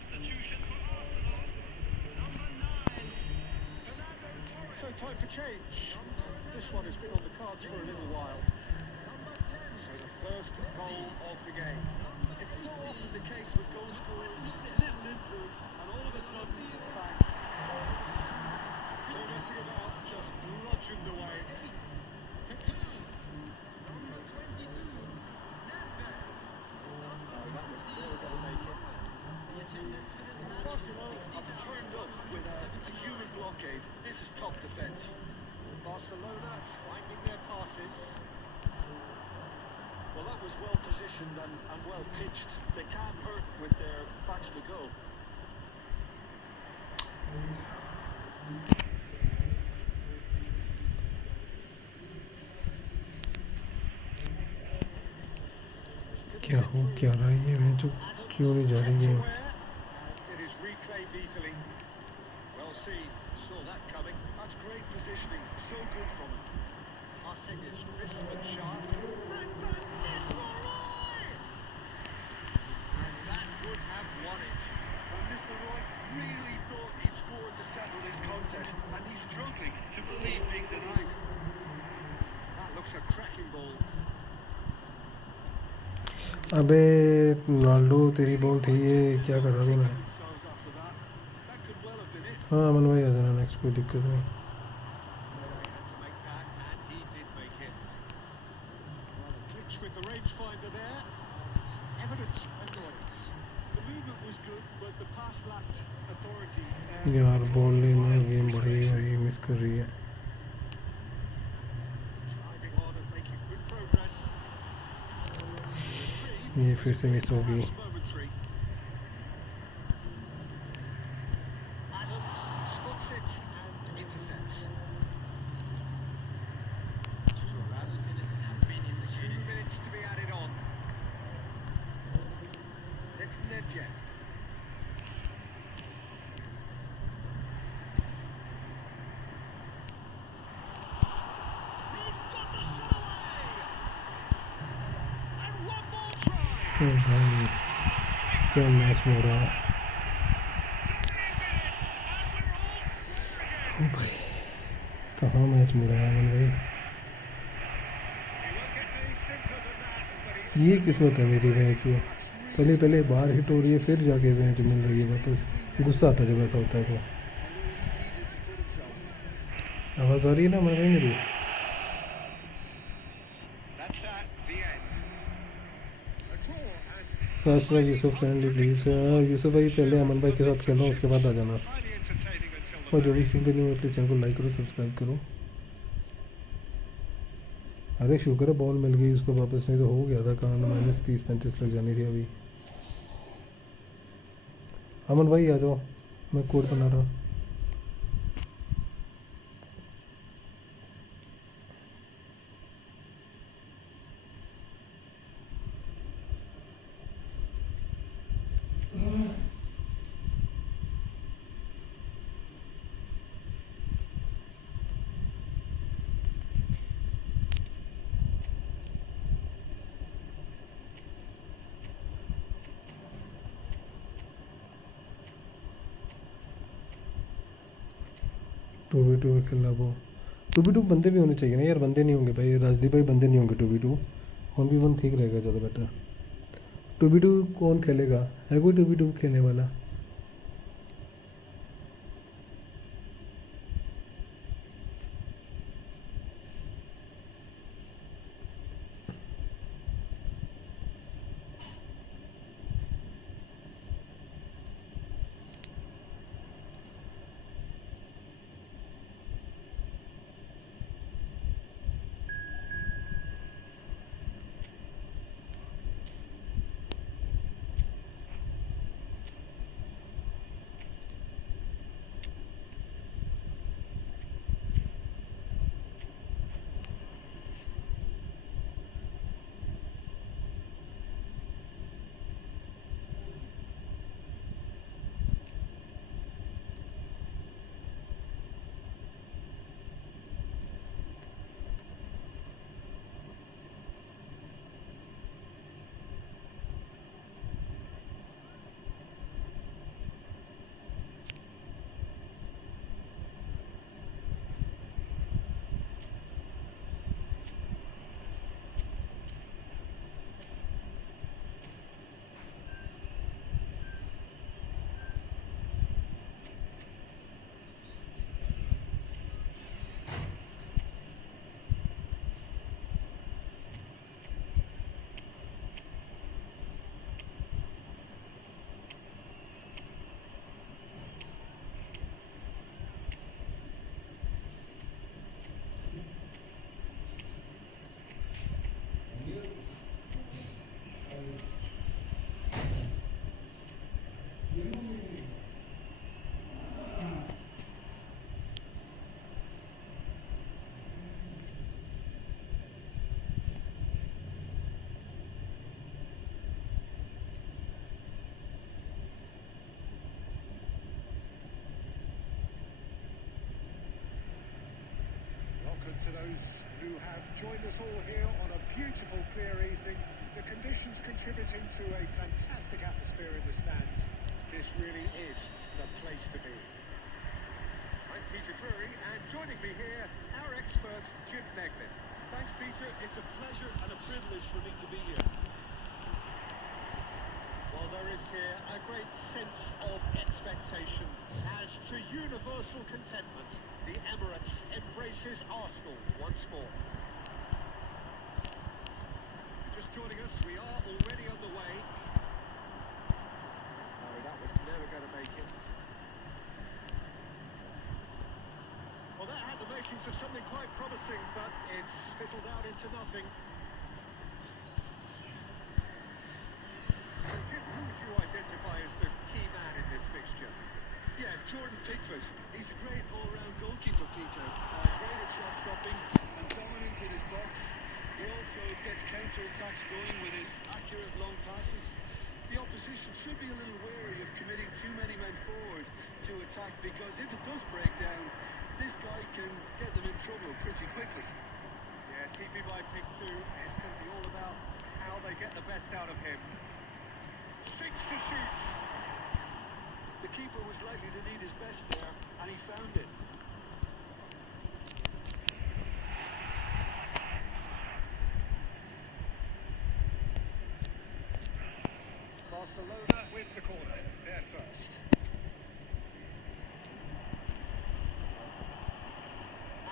Substitution for Arsenal, number 9, Fernando Torres. So time for change. This one has been on the cards for a little while. So the first goal of the game. It's so often the case with goal scorers, little influence, and all of a sudden, bang. No messing about, just bludgeoned away. Oh, that was never going to make it. Barcelona have turned up with a human blockade. This is top defence. Barcelona finding their passes. Well, that was well positioned and well pitched. They can't hurt with their backs to go. क्या हो क्या रहा है ये मैं तो क्यों नहीं जा रही है And it is reclaimed easily. Well seen. Saw that coming. That's great positioning. So good from him. Passing is crisp and sharp. And that would have won it. Well, Mr. Roy really thought he'd scored to settle this contest, and he's struggling to believe being denied. That looks a cracking ball. अबे Ronaldo तेरी ball थी ये क्या कर रहा तूने Themselves after that. That could well have been हाँ अमन भाई आ जाना नेक्स्ट, कोई दिक्कत नहीं। Glitch with the rangefinder there. It's evidence annoyance. The movement was good, but the pass lacked authority. यार बॉल लेना, गेम बड़ी भाई मिस कर रही है। Driving on and making good progress. ये फिर से मिस होगी। Perhaps momentary. Adams spots it and intercepts. 2 minutes to be added on. It's Nedved. He's got the shot away! And one more try! ओ भाई क्या match हो रहा है। ओ भाई कहाँ मैच हो रहा है अमन भाई। ये किस्मत है मेरी बेंच में, पहले पहले बाहर हिट हो रही है फिर जाके बेंच मिल रही है वापस। गुस्सा आता है जब ऐसा होता है तो। आवाज़ आ रही है ना अमन भाई मेरी? That's at the end. A draw and first भाई यूसुफ फ्रेंडली प्लीज़। यूसुफ भाई पहले अमन भाई के साथ खेलो उसके बाद आ जाना। highly entertaining until the और जो भी स्ट्रीम पे नहीं हुआ प्लीज़ चैनल को लाइक करो, सब्सक्राइब करो। अरे शुक्र है बॉल मिल गई उसको वापस, नहीं तो हो गया था कान, -30-35 लग जानी थी अभी। अमन भाई आ जाओ, मैं कोड बना रहा। टू वी टू खेलना वो 2v2 बंदे भी होने चाहिए ना यार, बंदे नहीं होंगे भाई, राजदीप भाई बंदे नहीं होंगे 2v2, 1v1 ठीक रहेगा ज़्यादा बेटर। 2v2 कौन खेलेगा, है कोई 2v2 खेलने वाला? To those who have joined us all here on a beautiful clear evening, the conditions contributing to a fantastic atmosphere in the stands. This really is the place to be. I'm Peter Drury, and joining me here, our expert Jim Beglin. Thanks, Peter. It's a pleasure and a privilege for me to be here. Well, there is here a great sense of expectation. As to universal contentment, the Emirates embraces Arsenal once more. Just joining us, we are already underway. No, that was never going to make it. Well, that had the makings of something quite promising, but it's fizzled out into nothing. So, Tim, who would you identify as the key man in this fixture? Yeah, Jordan Pickford. He's a great all-round goalkeeper, Peter. Great at shot stopping and dominant in his box. He also gets counter-attacks going with his accurate long passes. The opposition should be a little wary of committing too many men forward to attack, because if it does break down, this guy can get them in trouble pretty quickly. Yes, he'd be my pick too. It's going to be all about how they get the best out of him. Seeks to shoot. The keeper was likely to need his best there, and he found it. Barcelona with the corner. They're first.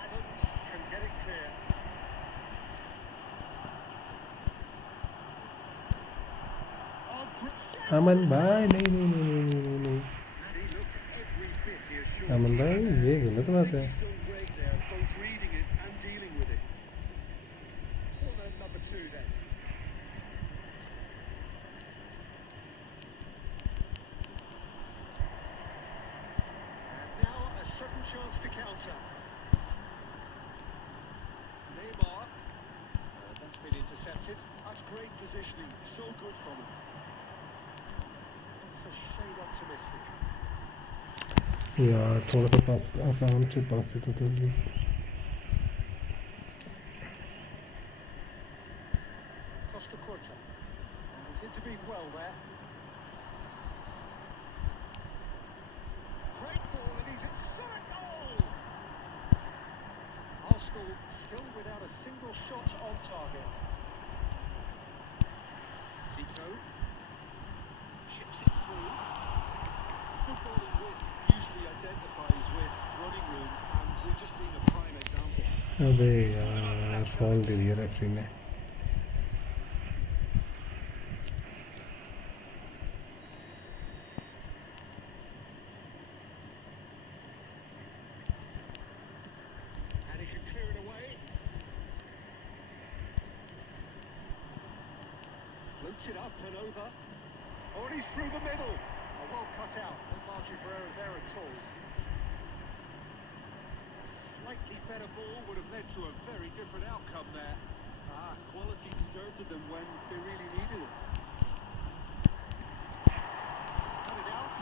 Adams can get it clear. अमन भाई नहीं नहीं नहीं नहीं नहीं नहीं And he looked every bit reassured. अमन भाई ये गलत बात है He's done great there, both reading it and dealing with it. Corner number 2 then. And now a sudden chance to counter. Neymar. That's been intercepted. That's great positioning, so good from him. That's a shade optimistic. यार थोड़ा सा पास आसान से पास देता था जी Costa Curta. He's intervened well there. Great ball, and he's inside goal! Arsenal still without a single shot on target. Zico. Chips it through. Footballing with usually identifies with running room, and we've just seen a prime example. अबे यार fall दे दिया referee ने And he can clear it away. Floats it up and over. Oh, and he's through the middle. A well cut out. No margin for error there at all. A slightly better ball would have led to a very different outcome there. Quality deserted them when they really needed it. Cut it out.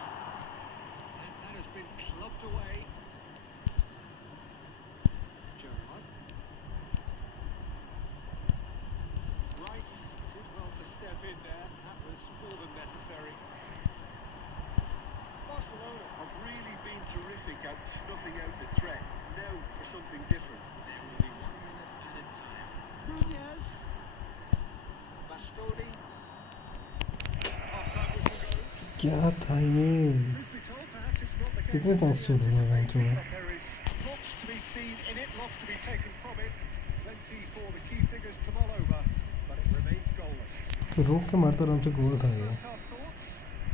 And that has been clubbed away. Gerrard. Rice did well to step in there. That was more than necessary. Barcelona have really been terrific at snuffing out the threat. Now for something different. There will be 1 minute added time. Nunez. Bastoni. Half-time whistle goes. क्या था ये Truth be told, perhaps it's not the game कितने that chance we छोड़ रहे हैं anticipated, में but there is lots to be seen in it, lots to be taken from it. Plenty for the key figures to mull over, but it remains goalless. रोक के मारता आराम से गोल था ये First half thoughts?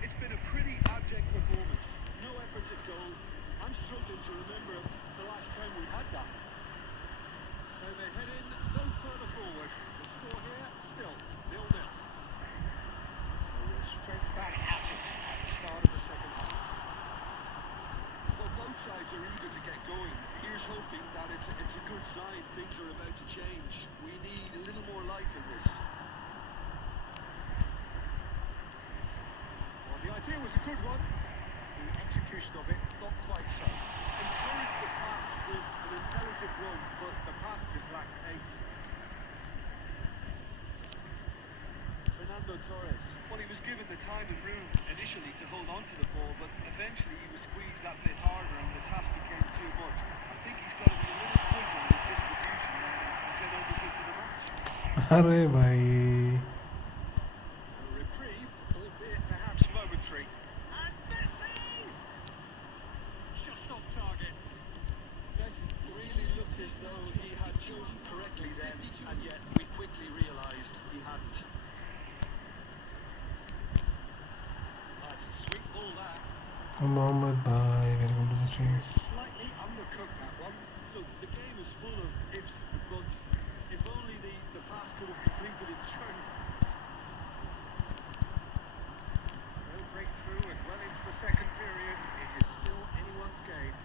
It's been a pretty abject performance. No efforts at goal. I'm struggling to remember the last time we had that. So they head in no further forward. The score here still 0-0. So we're straight back at it at the start of the second half. Well, both sides are eager to get going. Here's hoping that it's a good sign. Things are about to change. We need a little more life in this. Well, the idea was a good one. The execution of it, not quite so. Encourage the pass with an intelligent run, but the pass just lacked pace. Fernando Torres. Well, he was given the time and room initially to hold on to the ball, but eventually he was squeezed that bit harder and the task became too much. I think he's got to be a little quicker in his distribution now and get others into the match. अरे भाई A reprieve, albeit perhaps hand. It's a sweet ball that. Mohammed bhai, welcome to the stream. Slightly undercooked that one. Look, the game is full of ifs and buts. If only the pass could have completed its turn. No breakthrough and well into the second period. It is still anyone's game.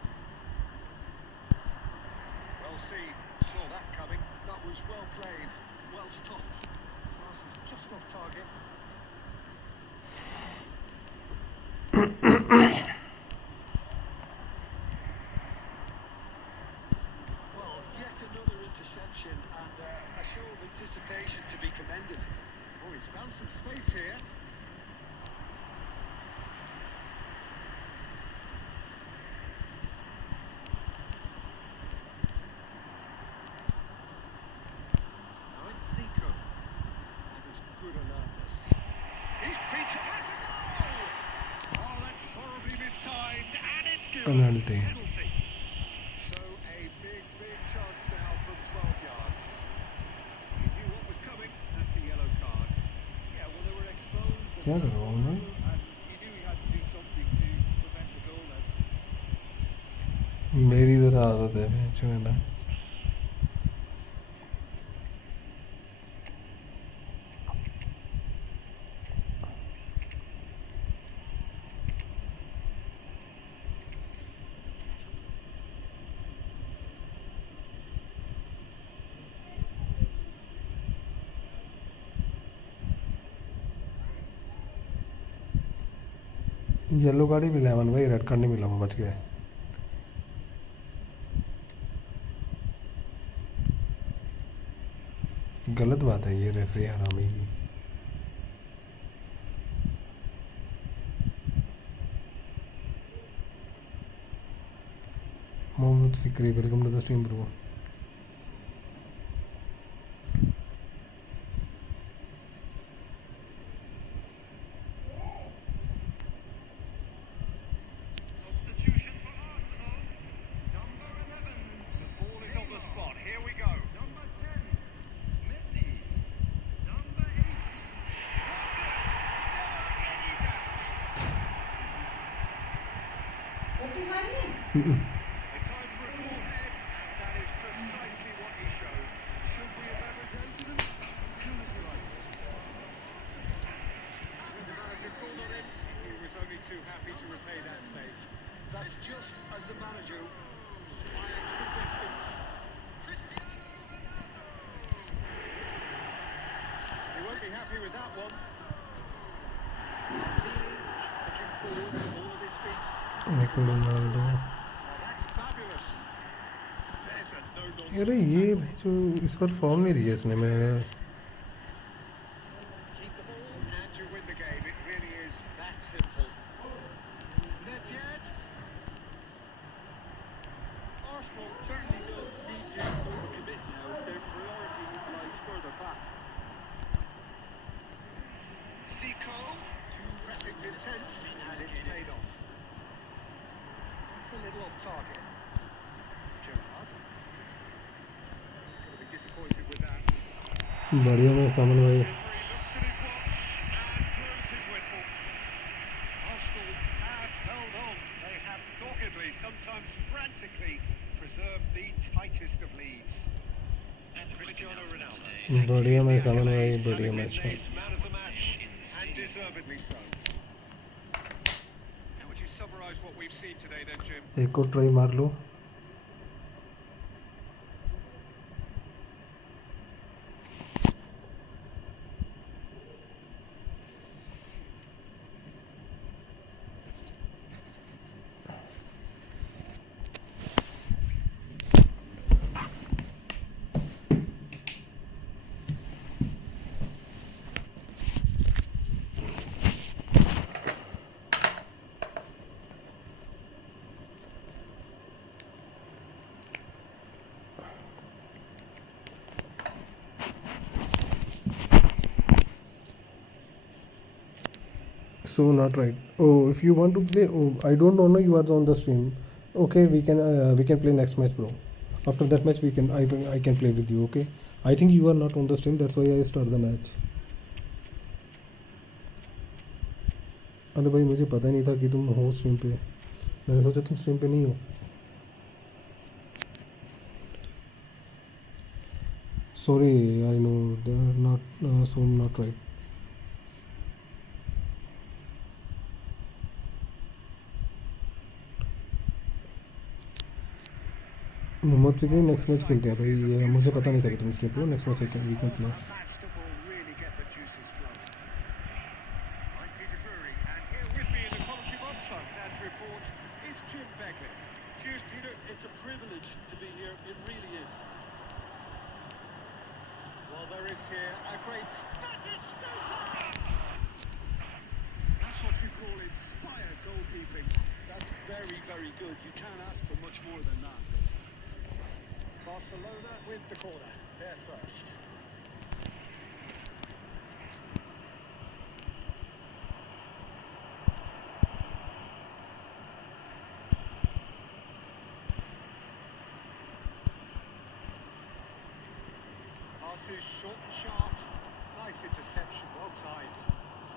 Well seen. Saw that coming. That was well played, well stopped. Pass is just off target. Well, yet another interception and a show of anticipation to be commended. Oh, he's found some space here. Now it's Zico. That was good alertness. He's beaten. Has a goal! Oh, that's horribly mistimed, and it's good. Penalty. Penalty. So a big chance now from 12 yards. He knew what was coming. That's a yellow card. Yeah, well, they were exposed. क्या कर रहा हूँ मैं? And he knew he had to do something to prevent a goal then. मेरी तरह आदत है जो है ना. येलो कार्ड ही मिला है मन भाई, रेड कार्ड नहीं मिला, वो बच गया. गलत बात है ये, रेफरी हरामी. Mohammed Fikri, welcome to the stream bro. Substitution for Arsenal. Number 11. The ball is on the spot. Here we go. Number 10. Messi. Number 80. Any doubt? What do you want me? A time for a call head, and that is precisely what he showed. Should we have ever doubted him? Cool as you like. When the manager called on him, he was only too happy to repay that fate. That's just as the manager. By extra distance. He won't be happy with that one. Maldini charging forward with all of his feet. Ronaldo. Now that's fabulous. There's a no-nonsense. अरे ये जो इस पर form नहीं दिया इसने. मैं Keep the ball and you win the game. It really is that simple. Nedved. Arsenal certainly don't need to overcommit now. Their priority lies further back. Zico. Two pressings intense, and it's paid off. It's a little off target. Gerrard. Going to be disappointed with that. बढ़िया में सामन भाई. Referee looks at his watch and blows his whistle. Arsenal have held on. They have doggedly, sometimes frantically, preserved the tightest of leads. And Cristiano Ronaldo. बढ़िया में सामन भाई, Having बढ़िया been match. named man of the match, and deservedly so. How would you summarise what we've seen today then, Jim? एक और try मार लो. So not right. Oh, if you want to play, oh, I don't know. No, you are on the stream. Okay, we can play next match, bro. After that match, I can play with you. Okay. I think you are not on the stream. That's why I start the match. अरे भाई मुझे पता नहीं था कि तुम हो stream पे, मैंने सोचा तुम स्ट्रीम पे नहीं हो। Sorry I know not so not right. Mohammad से भी नेक्स्ट मैच खेलते हैं भाई, ये मुझे पता नहीं था कि तुम स्ट्रीम पे हो। नेक्स्ट मैच है weekend play. Match that will really get the juices flowing. I'm Peter Drury, and here with me in the commentary box, I'm glad to report, is Jim Begley. Cheers, Peter. It's a privilege to be here. It really is. Well, there is here a great... That's what you call inspired goalkeeping. That's very, very good. You can't ask for much more than that. Barcelona with the corner, there first. Pass is short and sharp. Nice interception, well timed.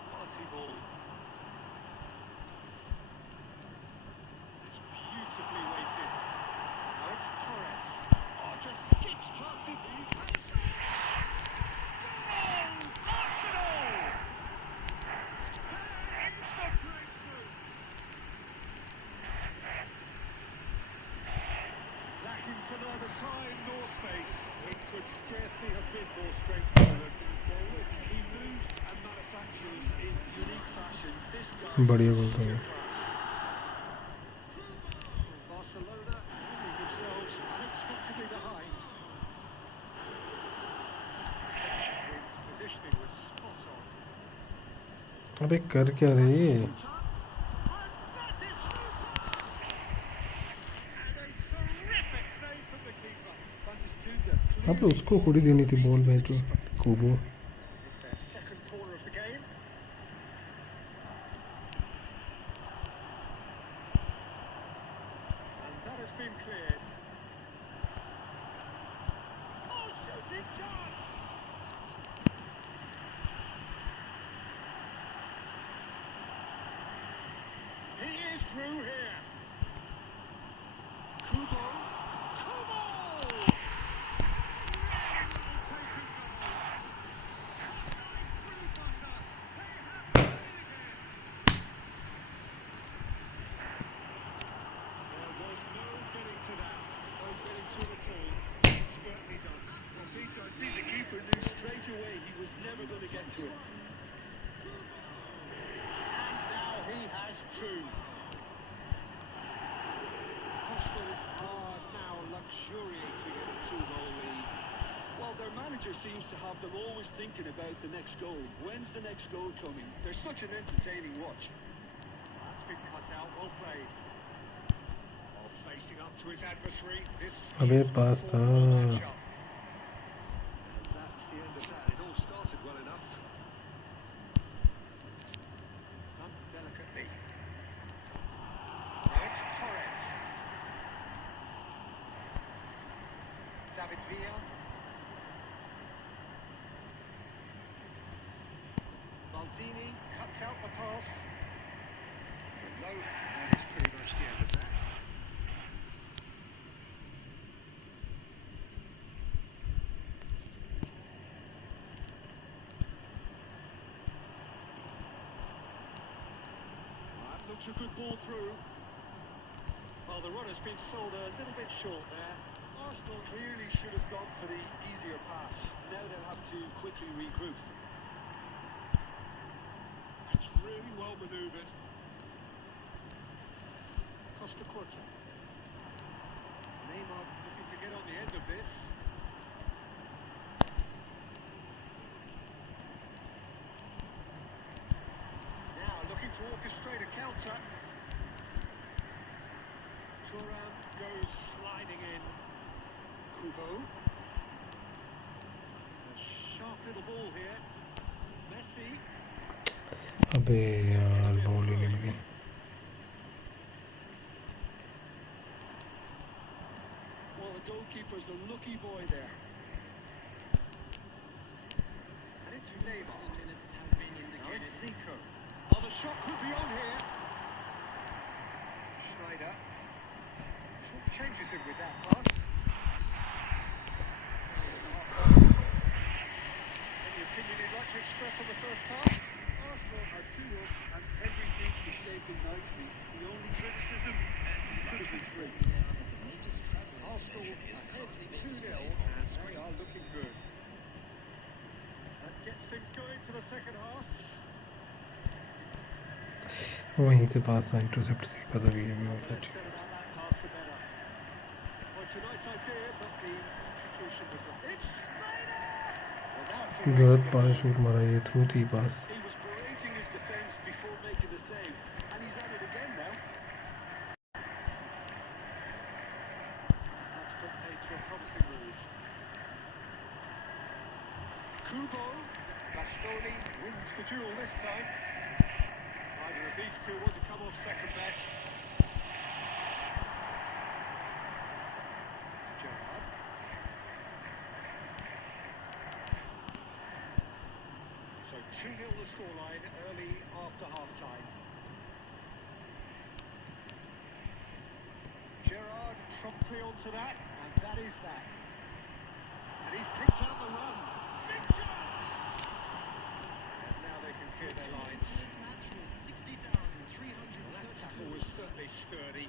Quality ball. It's beautifully weighted. Now it's Torres. Oh, just skips past it. He's had a goal! Arsenal! Instant breakthrough. Lacking for neither time nor space. It could scarcely have been more straightforward. He moves and manufactures in unique fashion. This guy बढ़िया is गोल था ये। sheer class. Barcelona finding themselves unexpectedly behind. His positioning was spot on. अबे कर क्या रही है? And that is and a terrific save from the keeper. Batistuta. अबे उसको थोड़ी देनी थी बॉल में जो कोबो। It's their second corner of the game. And that has been cleared. Oh, shooting chance! He is through here. Kubo. Kubo! There was no getting to that. No getting to it at all. Expertly done. Well, Peter, I think the keeper knew straight away he was never going to get to it. And now he has two. Hostel are now luxuriating in a two-goal lead. Well, their manager seems to have them always thinking about the next goal. When's the next goal coming? They're such an entertaining watch. That's been cut out. Well played. While facing up to his adversary, this अबे is pass the था। formal matchup. And that's the end of that. It all started well enough. Done delicately. Now it's Torres. David Villa. Maldini cuts out the pass. No, that is pretty much the end of that. That looks a good ball through. Well, the run has been sold a little bit short there. Arsenal clearly should have gone for the easier pass. Now they'll have to quickly regroup. That's really well manoeuvred. Costa Curta. Neymar looking to get on the end of this. Now looking to orchestrate a counter. Thuram goes sliding in. Kubo. It's a sharp little ball here. Messi. अबे यार ball ही नहीं लगी। Well, the goalkeeper's a lucky boy there. And it's Neymar. Now it's Zico. the shot could be on here. Schneider. Changes him with that pass. Any opinion you'd like to express on the first half? Arsenal are 2-up and everything is shaping nicely. The only criticism, it could have been 3. Arsenal ahead 2-0 and they are looking good. That gets things going for the second half. वहीं से पास था intercept से पता भी है मैं Let's set about that pass the better. Well, it's a nice idea, but the execution was a... It's Schneider! Well, now it's a गलत race पास again. Shoot मारा ये थ्रू थी पास He was berating his defence before making the save, and he's at it again now. That's put paid to a promising move. Kubo, Bastoni wins the duel this time. Neither of these two want to come off second best. Gerrard. So 2-0 the scoreline early after half-time. Gerrard promptly onto that, and that is that. And he's picked out the run. Big chance! And now they can clear their lines. Well, that tackle was certainly sturdy.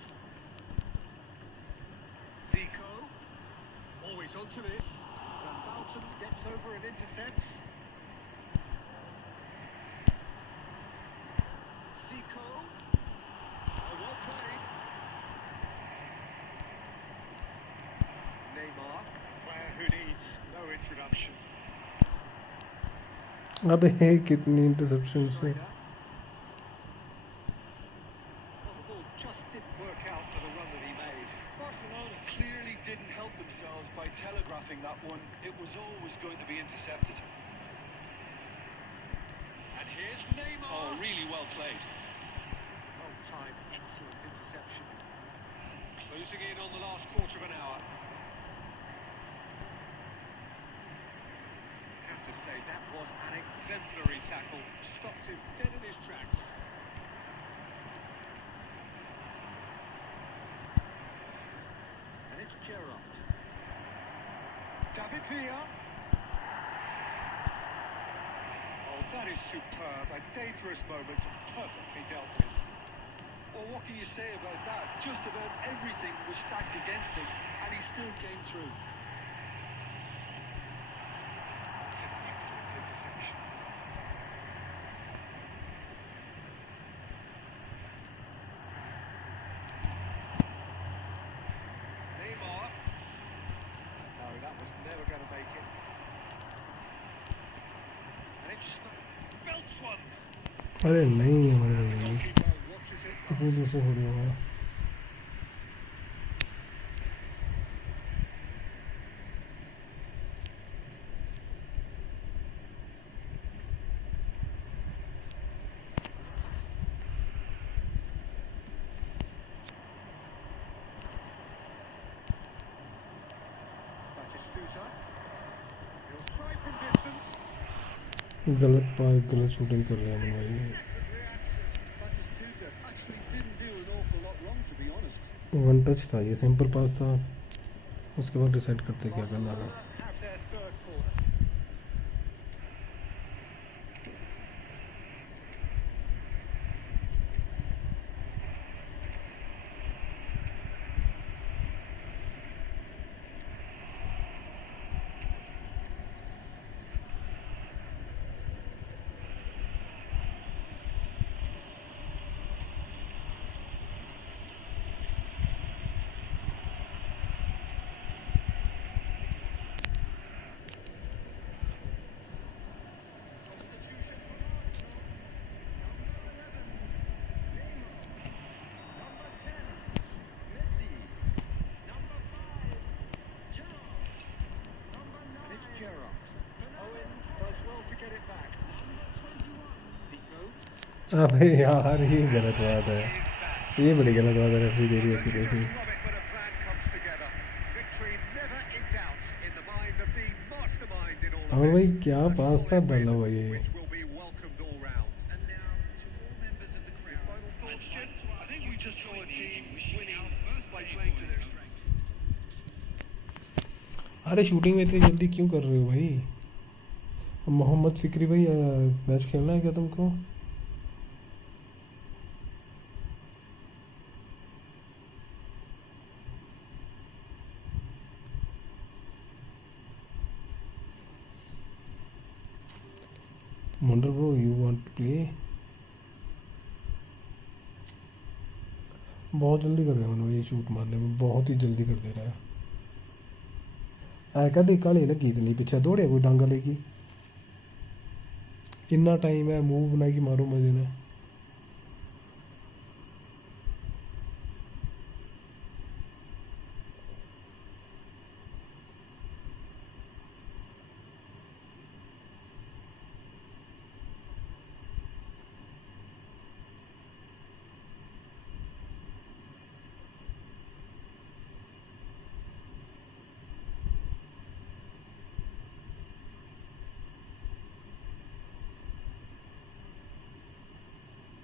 Zico, always onto this. Van Bouten gets over and intercepts. Zico, well played. Neymar, player who needs no introduction. अबे कितनी interception से Schneider. Well, the ball just didn't work out for the run that he made. Barcelona clearly didn't help themselves by telegraphing that one. It was always going to be intercepted. And here's Neymar. Oh, really well played. Well timed, excellent interception. Closing in on the last quarter of an hour. Have to say that was an exemplary tackle. Stopped him dead in his tracks. And it's Gerrard. David Villa. Oh, that is superb. A dangerous moment, perfectly dealt with. Well, what can you say about that? Just about everything was stacked against him, and he still came through. That's an excellent interception. Neymar. No, that was never going to make it. And it's belts one. अरे नहीं हमारे लिए Goalkeeper watches it pass. इतनी दूर से हो रही है Batistuta. He'll try from distance. गलत पास गलत शूटिंग कर रहे हैं भाई Batistuta actually didn't do an awful lot wrong, to be honest. One touch था ये सिंपल पास था उसके बाद डिसाइड करते क्या करना था Barcelona have their third corner. अबे यार ये गलत बात है ये बड़ी गलत बात है रेफरी दे रही है ऐसी कैसी और भाई क्या पास था डाला हुआ ये अरे शूटिंग में इतनी जल्दी क्यों कर रहे हो भाई? मोहम्मद फिक्री भाई, मैच खेलना है क्या तुमको? Wonder bro, you want to play? बहुत जल्दी कर रहे हैं उन्होंने ये शूट मारने में, बहुत ही जल्दी कर दे रहा है। कदी काली लगी इतनी पीछे दौड़े कोई डांगा लेगी, इन्ना टाइम है मूव बनाएगी मारो मजे ने।